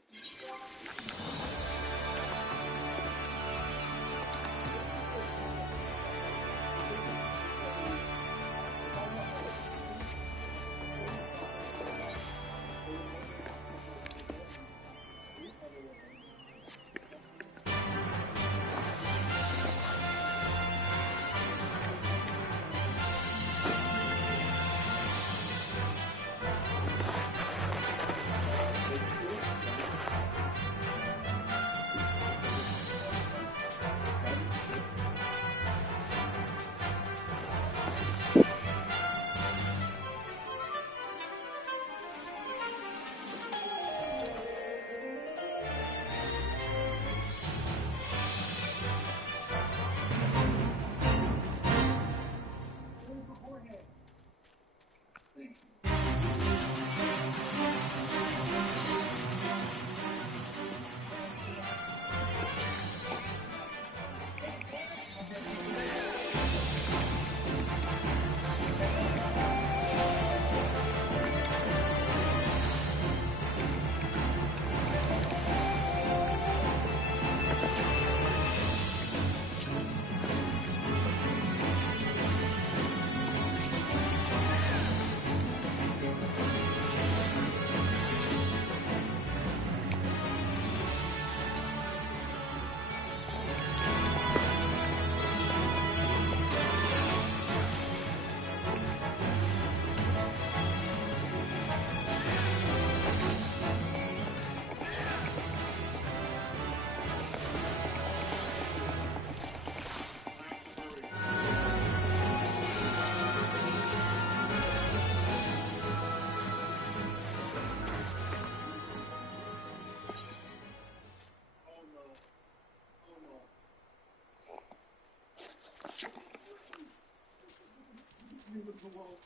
of the world.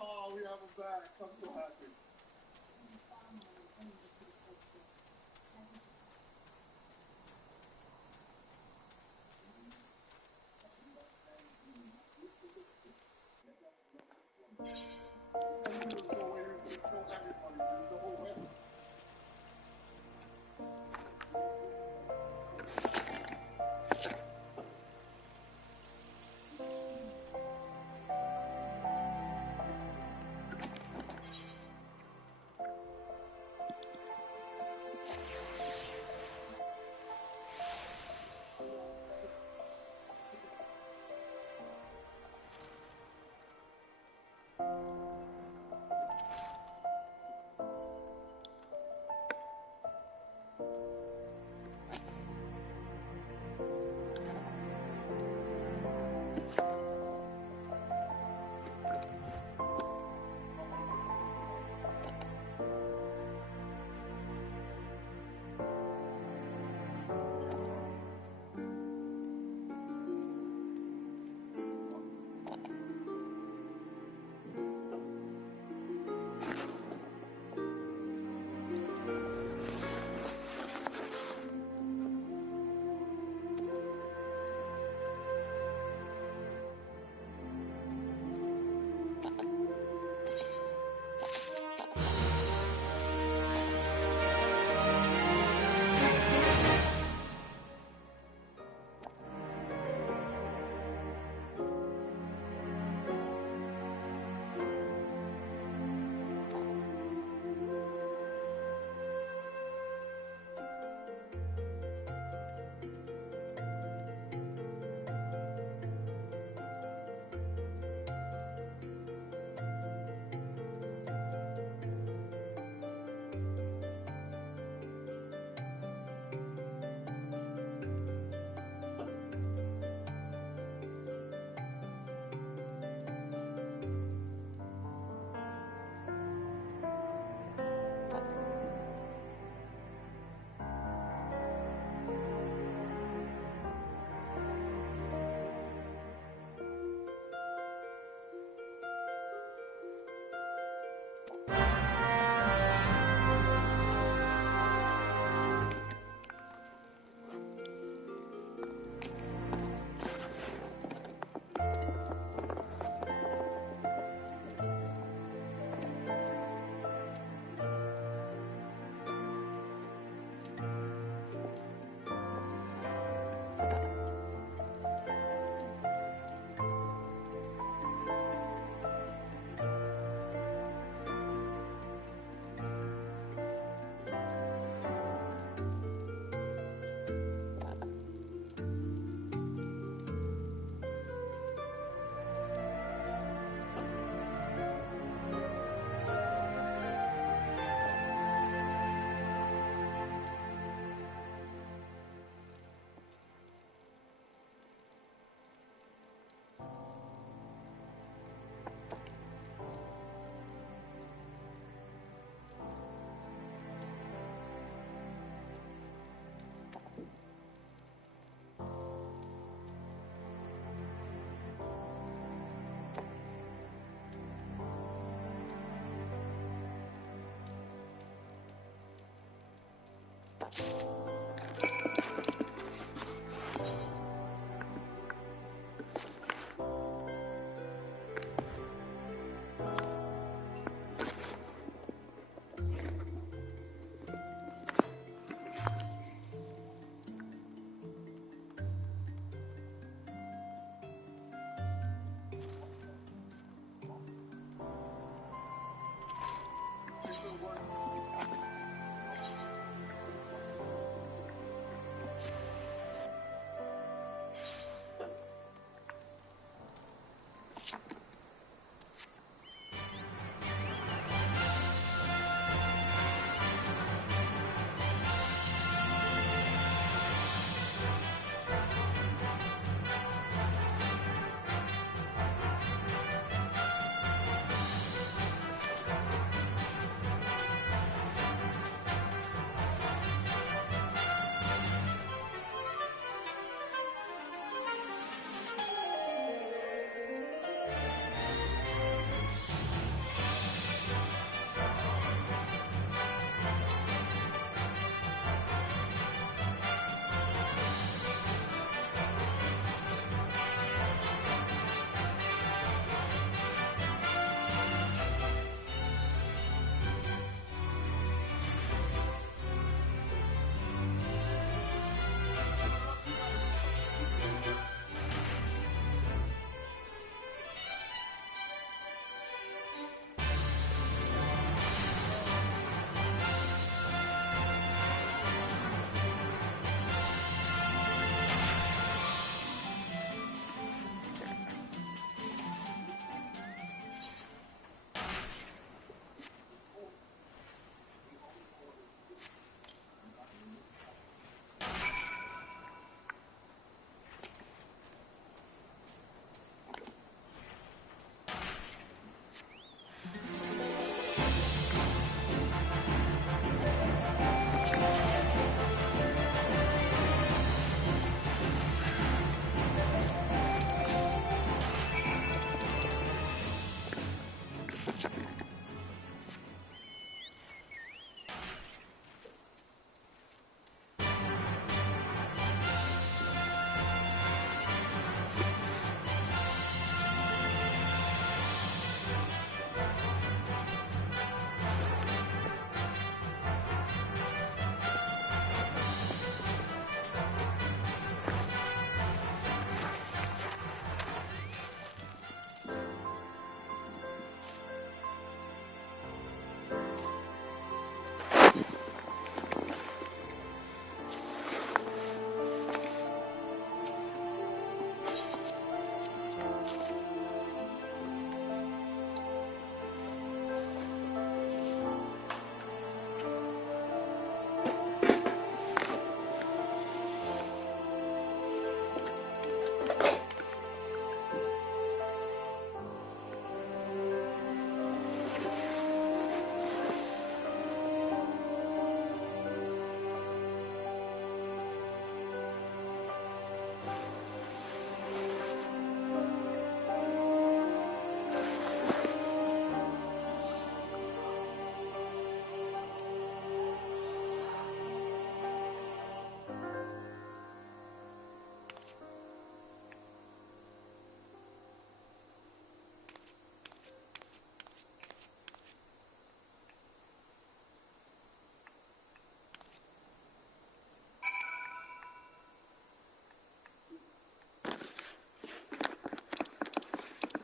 Oh, we have him back. I'm so happy.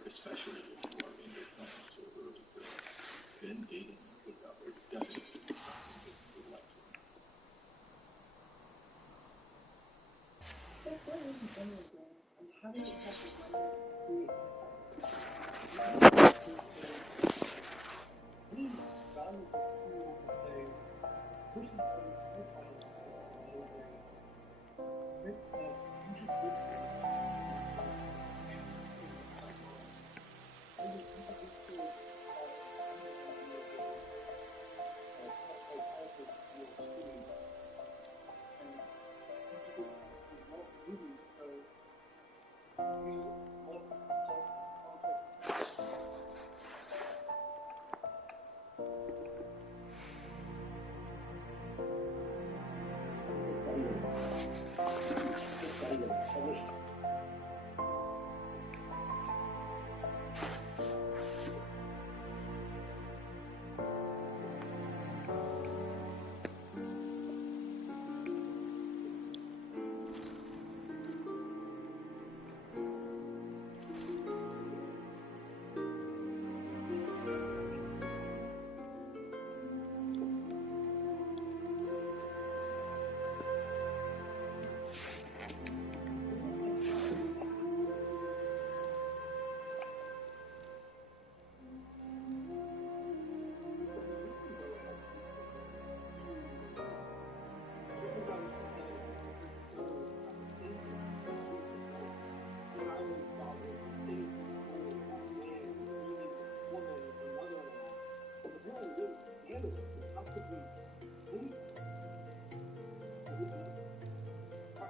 Especially if you are in your plans so early bird. Then dating and pickup are definitely something that you would like to remember. But what is an Enneagram, and how does it help us create more Any valuable tool to say, person code profiling system is a mix of introductory and psychology. When you introduce tools of psychologist to your students, and introduce to love movies, so we look self-conflict.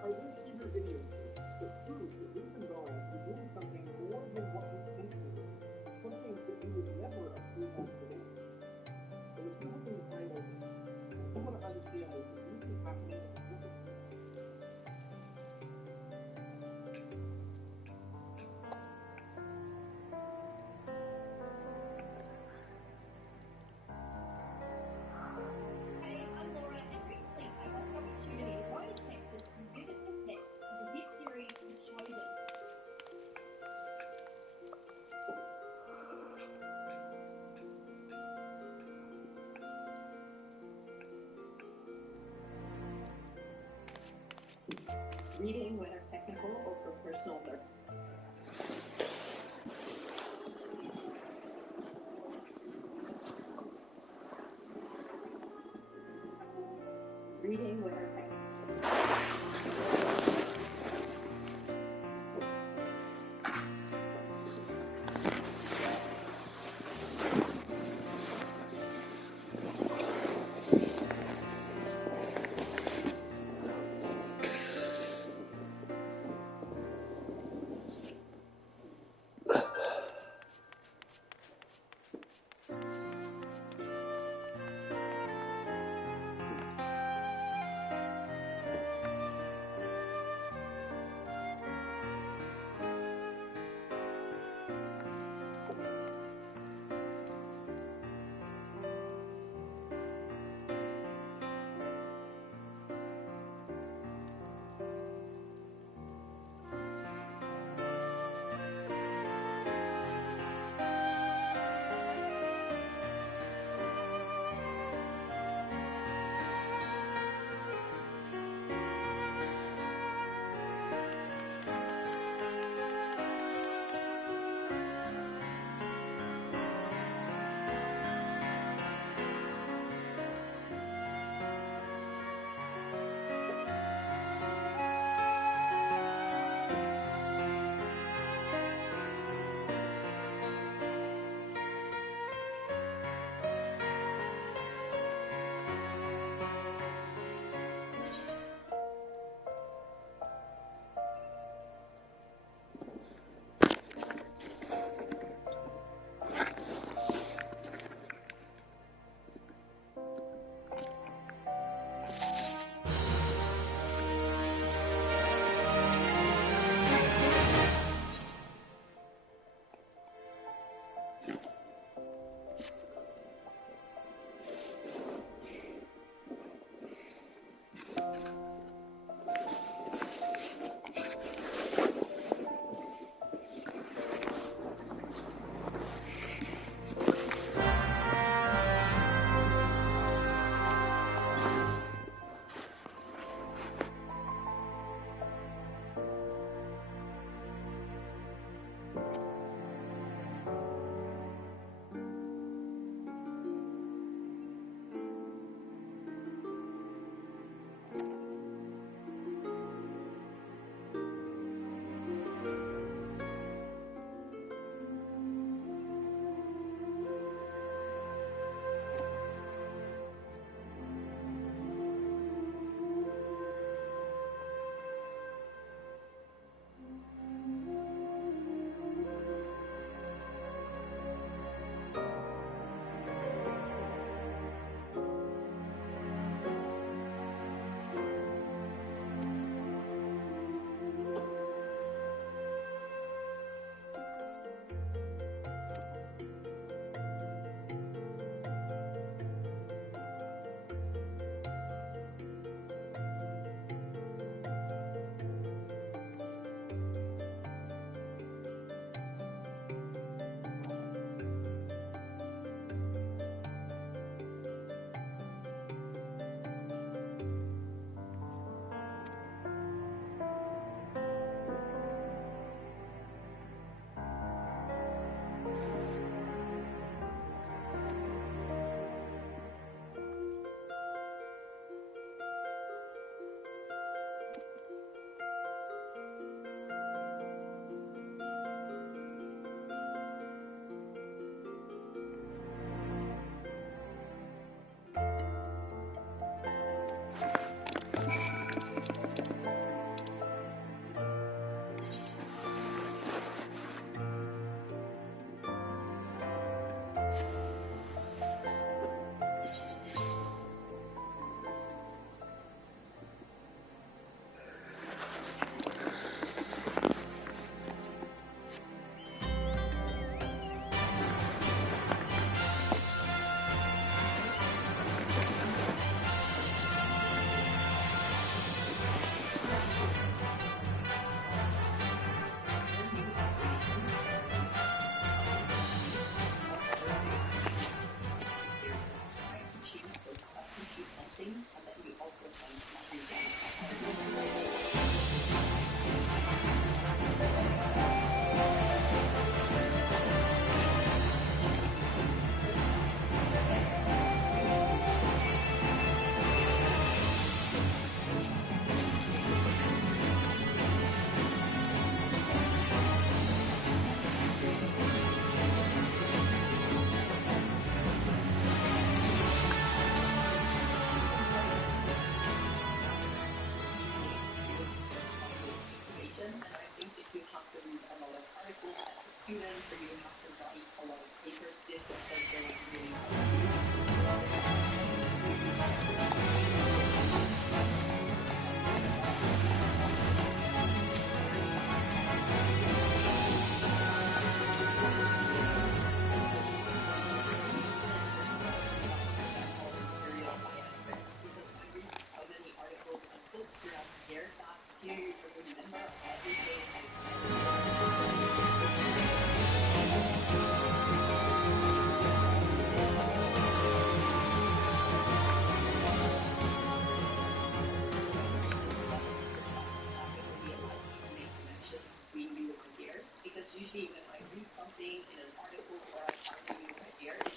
Are there eager videos that prove that we can go and doing something more than what we think we do? Something that we would never approve of today. And if you look in the title, you want to understand that the reason happening in the book of Hey, I'm Laura, and recently I got the opportunity to go to Texas to visit the set of the hit series The Chosen. Reading, whether technical or for personal learning. Reading, whether technical.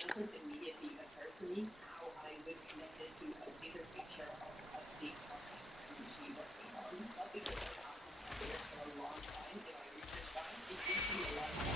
doesn't immediately occur to me how I would connect it to a bigger picture of a big project I'm usually working on. Not because I have been there for a long time in my research side, it gives me a lot of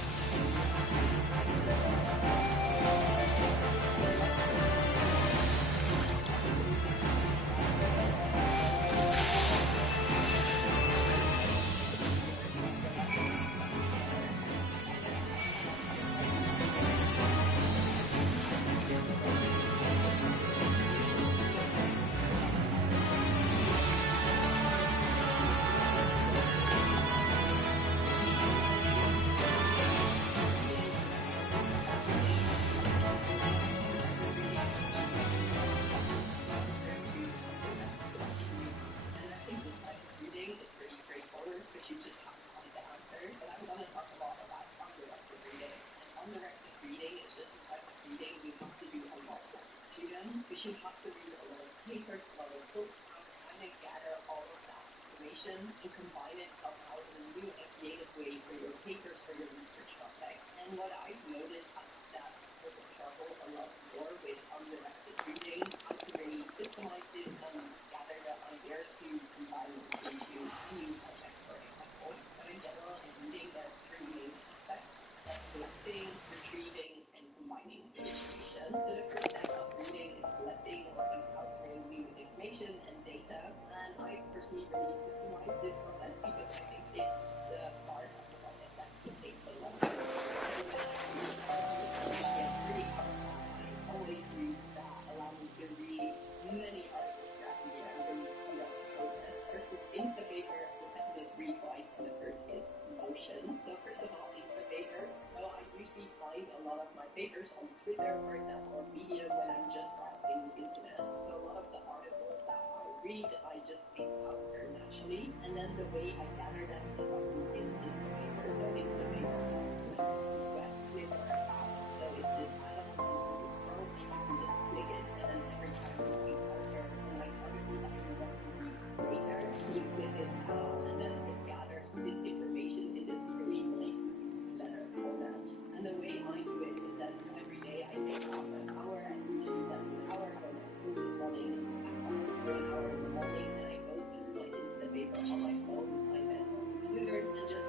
you have to read a lot of papers, a lot of books, how to kind of gather all of that information and combine it somehow in a new and creative way for your papers, for your research project. And what I've noticed is that I would struggle a lot more with undirected reading, how to really systemize this and gather the ideas to combine it into a new project, for example. So in general, in reading, there are three main aspects: collecting, retrieving, and combining the information. So the first step of reading is collecting or encountering new information and data. And I personally really systemize this process because I think it's the part of the process that can take the longest. So when I read articles and get really out of that, I always use that, allow me to read many articles throughout the year and really speed up the process. First is Instapaper, the second is Readwise, and the third is Notion. So first of all, Instapaper. So I usually find a lot of my papers on Twitter, for example, or Medium when I'm just browsing the internet. So a lot of the articles that I read, I just encounter naturally. And then the way I gather them is by using Instapaper. So Instapaper is like a web clicker app. So it's this add-on on Google Chrome, and you can just click it, and then every time you encounter a nice article that you want to read later, you click this add-on, and then it gathers this information in this really nice newsletter format. And the way I do it is that every day I take off an hour, and usually that's an hour when I do this morning, and I come for an hour in the morning, and I go through my Instapaper on my phone, iPad, or computer, and just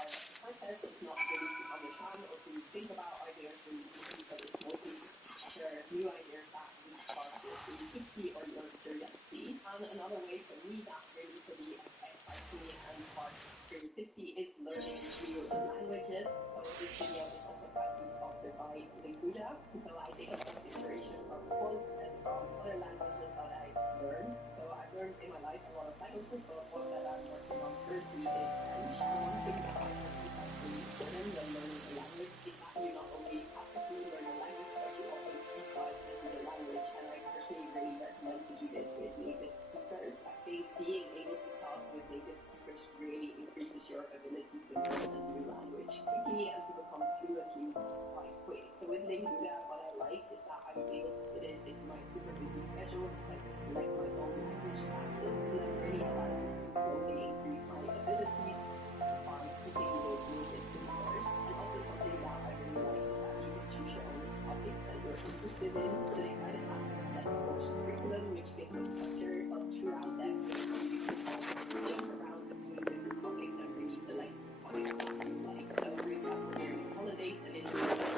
part of the process. It's not really to understand or to think about ideas really deeply, but it's mostly to share new ideas that we spark your creativity or your curiosity. And another way for me that really excites me and sparks creativity is learning new languages. So this video is also partly sponsored by Linguda. So I take a lot of inspiration from quotes and from other languages that I learned. So I've learned in my life a lot of languages, but one that I'm working on currently is French. And one thing that I think that's really important when learning a language is that you not only passively learn the language, but you also deep dive into the language. And I personally really recommend to do this with native speakers. I think being able to talk with native speakers really increases your ability to learn a new language quickly and to become fluently quite quick. So with Linguda, what I like is that I'm able to fit it into my super busy schedule. I can select my own language classes, and that really allows me to slowly increase my abilities by speaking with native speakers. And also something that I really like is that you can choose your own topics that you're interested in. So they kind of have a set course curriculum, which gives some structure, but throughout that curriculum, you can jump around between different topics and really select topics that you like. So for example, during the holidays and in the learn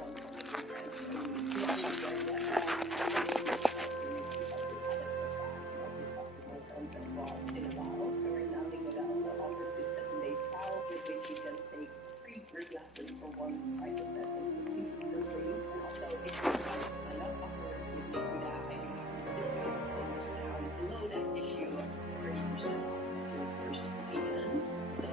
one topic in French, and you not really there yet, but I really like to have it so I can also talk to my friends abroad in a while. So right now, Linguda also offers this 7-day trial with which you can take free Greek lessons for one private lesson completely for free. And also, if you decide to sign up afterwards with Linguda, I do have a discount code down below that issue of 30% off your first payment. So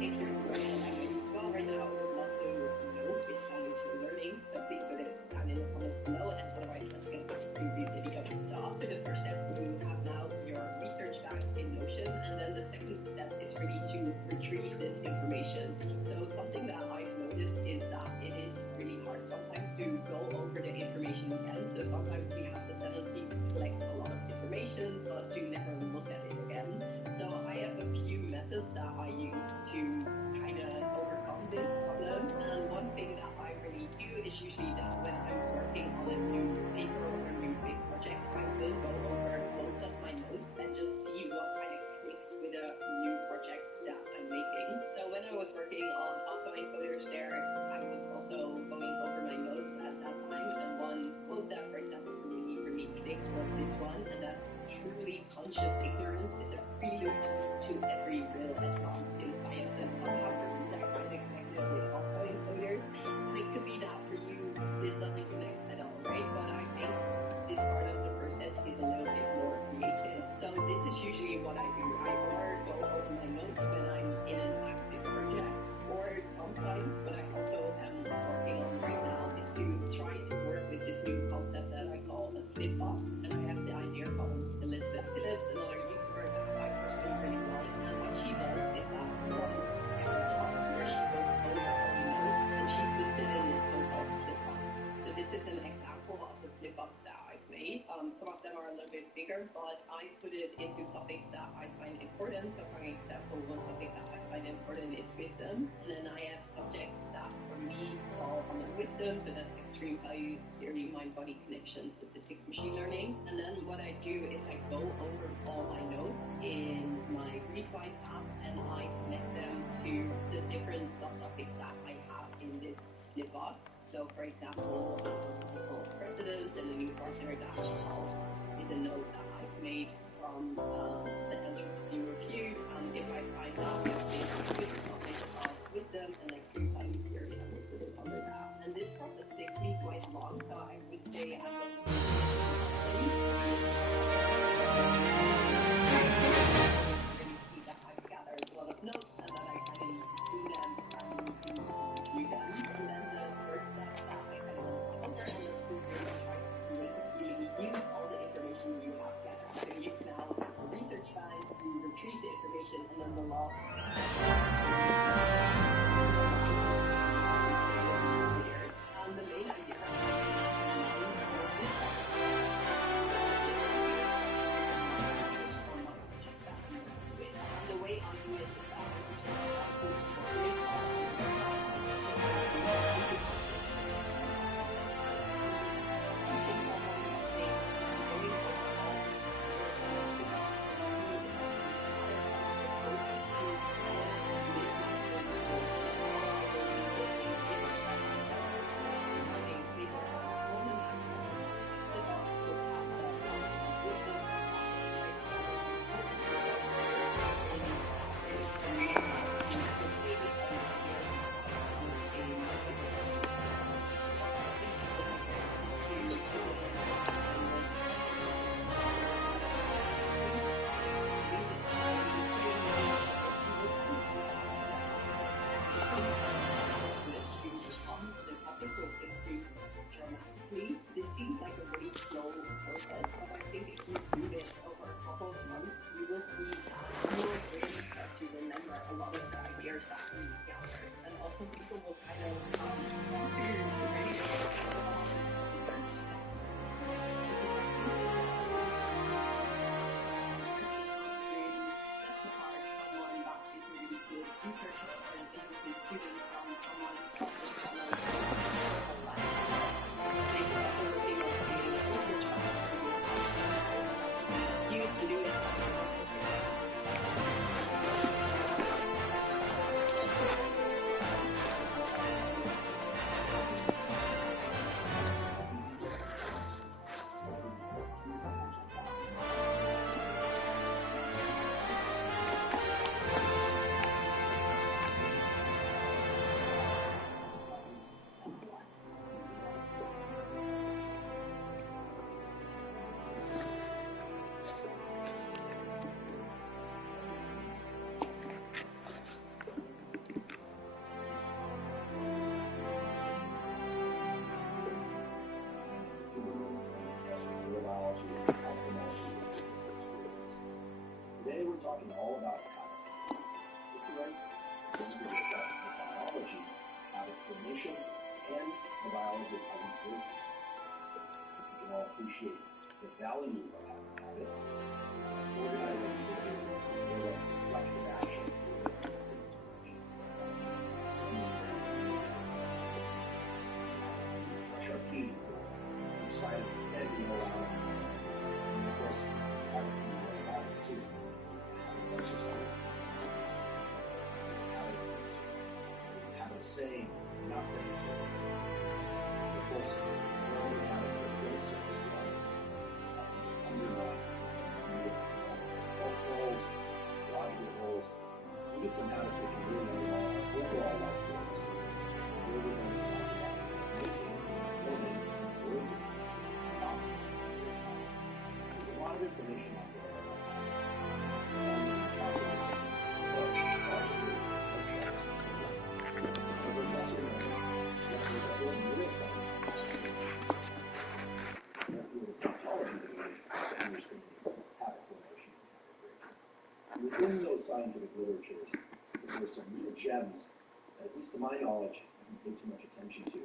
if you're learning a language as well right now, I would love to know which language you're learning. So please put it down in the comments below, and otherwise let's get back to the video. So after the first step, you have now your research bank in Notion, and then the second step is really to retrieve this information. So something that I've noticed is that it is really hard sometimes to go over the information again. So sometimes we have the tendency to collect a lot of information, but to never look at it again. So I have a few methods that I use to kind of overcome this problem. And one thing that I really do is usually that when I'm working on a new paper or a new big project, I will go over most of my notes and just see what kind of clicks with the new projects that I'm making. So when I was working on outgoing coders there, I was also going over my notes at that time. And one quote that, for example, really clicked was this one, and that's truly conscious ignorance is a prelude to every real advance in science. And somehow for me that kind of connected with outgoing coders. And it could be that for you this doesn't connect at all, right? But I think this part of the process is a little bit more creative. So this is usually what I do. I either go over my notes when I'm in an active project, or sometimes what I also am working on right now is to try to work with this new concept that I call a split box. And I have the idea from Elizabeth Phillips, another YouTuber that I personally really like. And what she does is that once every block where she goes over all the notes and she puts it in this so-called split box. So this is an example of the split box that I've made. Some of them are a little bit bigger, but I put it into topics that I find important. So for example, one topic that I find important is wisdom. And then I have subjects that for me fall under wisdom, so that's extreme value theory, mind-body connection, statistics, machine learning. And then what I do is I go over all my notes in my Readwise app and I connect them to the different subtopics that I have in this split box. So for example, presidents and a new partner that calls is a note that I've made from the Anthropocene Review. If I find out this specific topic of wisdom and extreme value theory, I will put it under that. And this process takes me quite long, so I would say I don't really see that I've gathered a lot of notes and that I kind of need to do them and need to review them. And then the third step that I kind of want to cover and that's to really try to creatively use all the information you have gathered. So you now have a research bank, you retrieve the information, and then the last and the main idea the way I do it is that I students respond, their public will increase dramatically. This seems like a very slow process, but I think if you do this over a couple of months, you will see that you will really start to remember a lot of the ideas that we gathered, and also people will kind of figure out already sets apart someone that is a really good researcher or an interesting student from someone that just follows their whole life. They can also working on creating a research lab for you used to do it. Today we're talking all about habits. If you like, we're going to discuss the biology, habit formation, and the biology of how we build habits. We can all appreciate the value of having habits, organizing the reflexive actions. Brush our teeth, recite and be allowed. Of course, habits can be very habit too. Habit of saying, not saying. Of course, learning habits are great sources of underlying health goals, logical goals. We get some habits that can really underline our overall life goals. Where we're going to talk about making, learning, working, not. There's a lot of information out there. Within those scientific literatures, there are some real gems that, at least to my knowledge, I haven't paid too much attention to.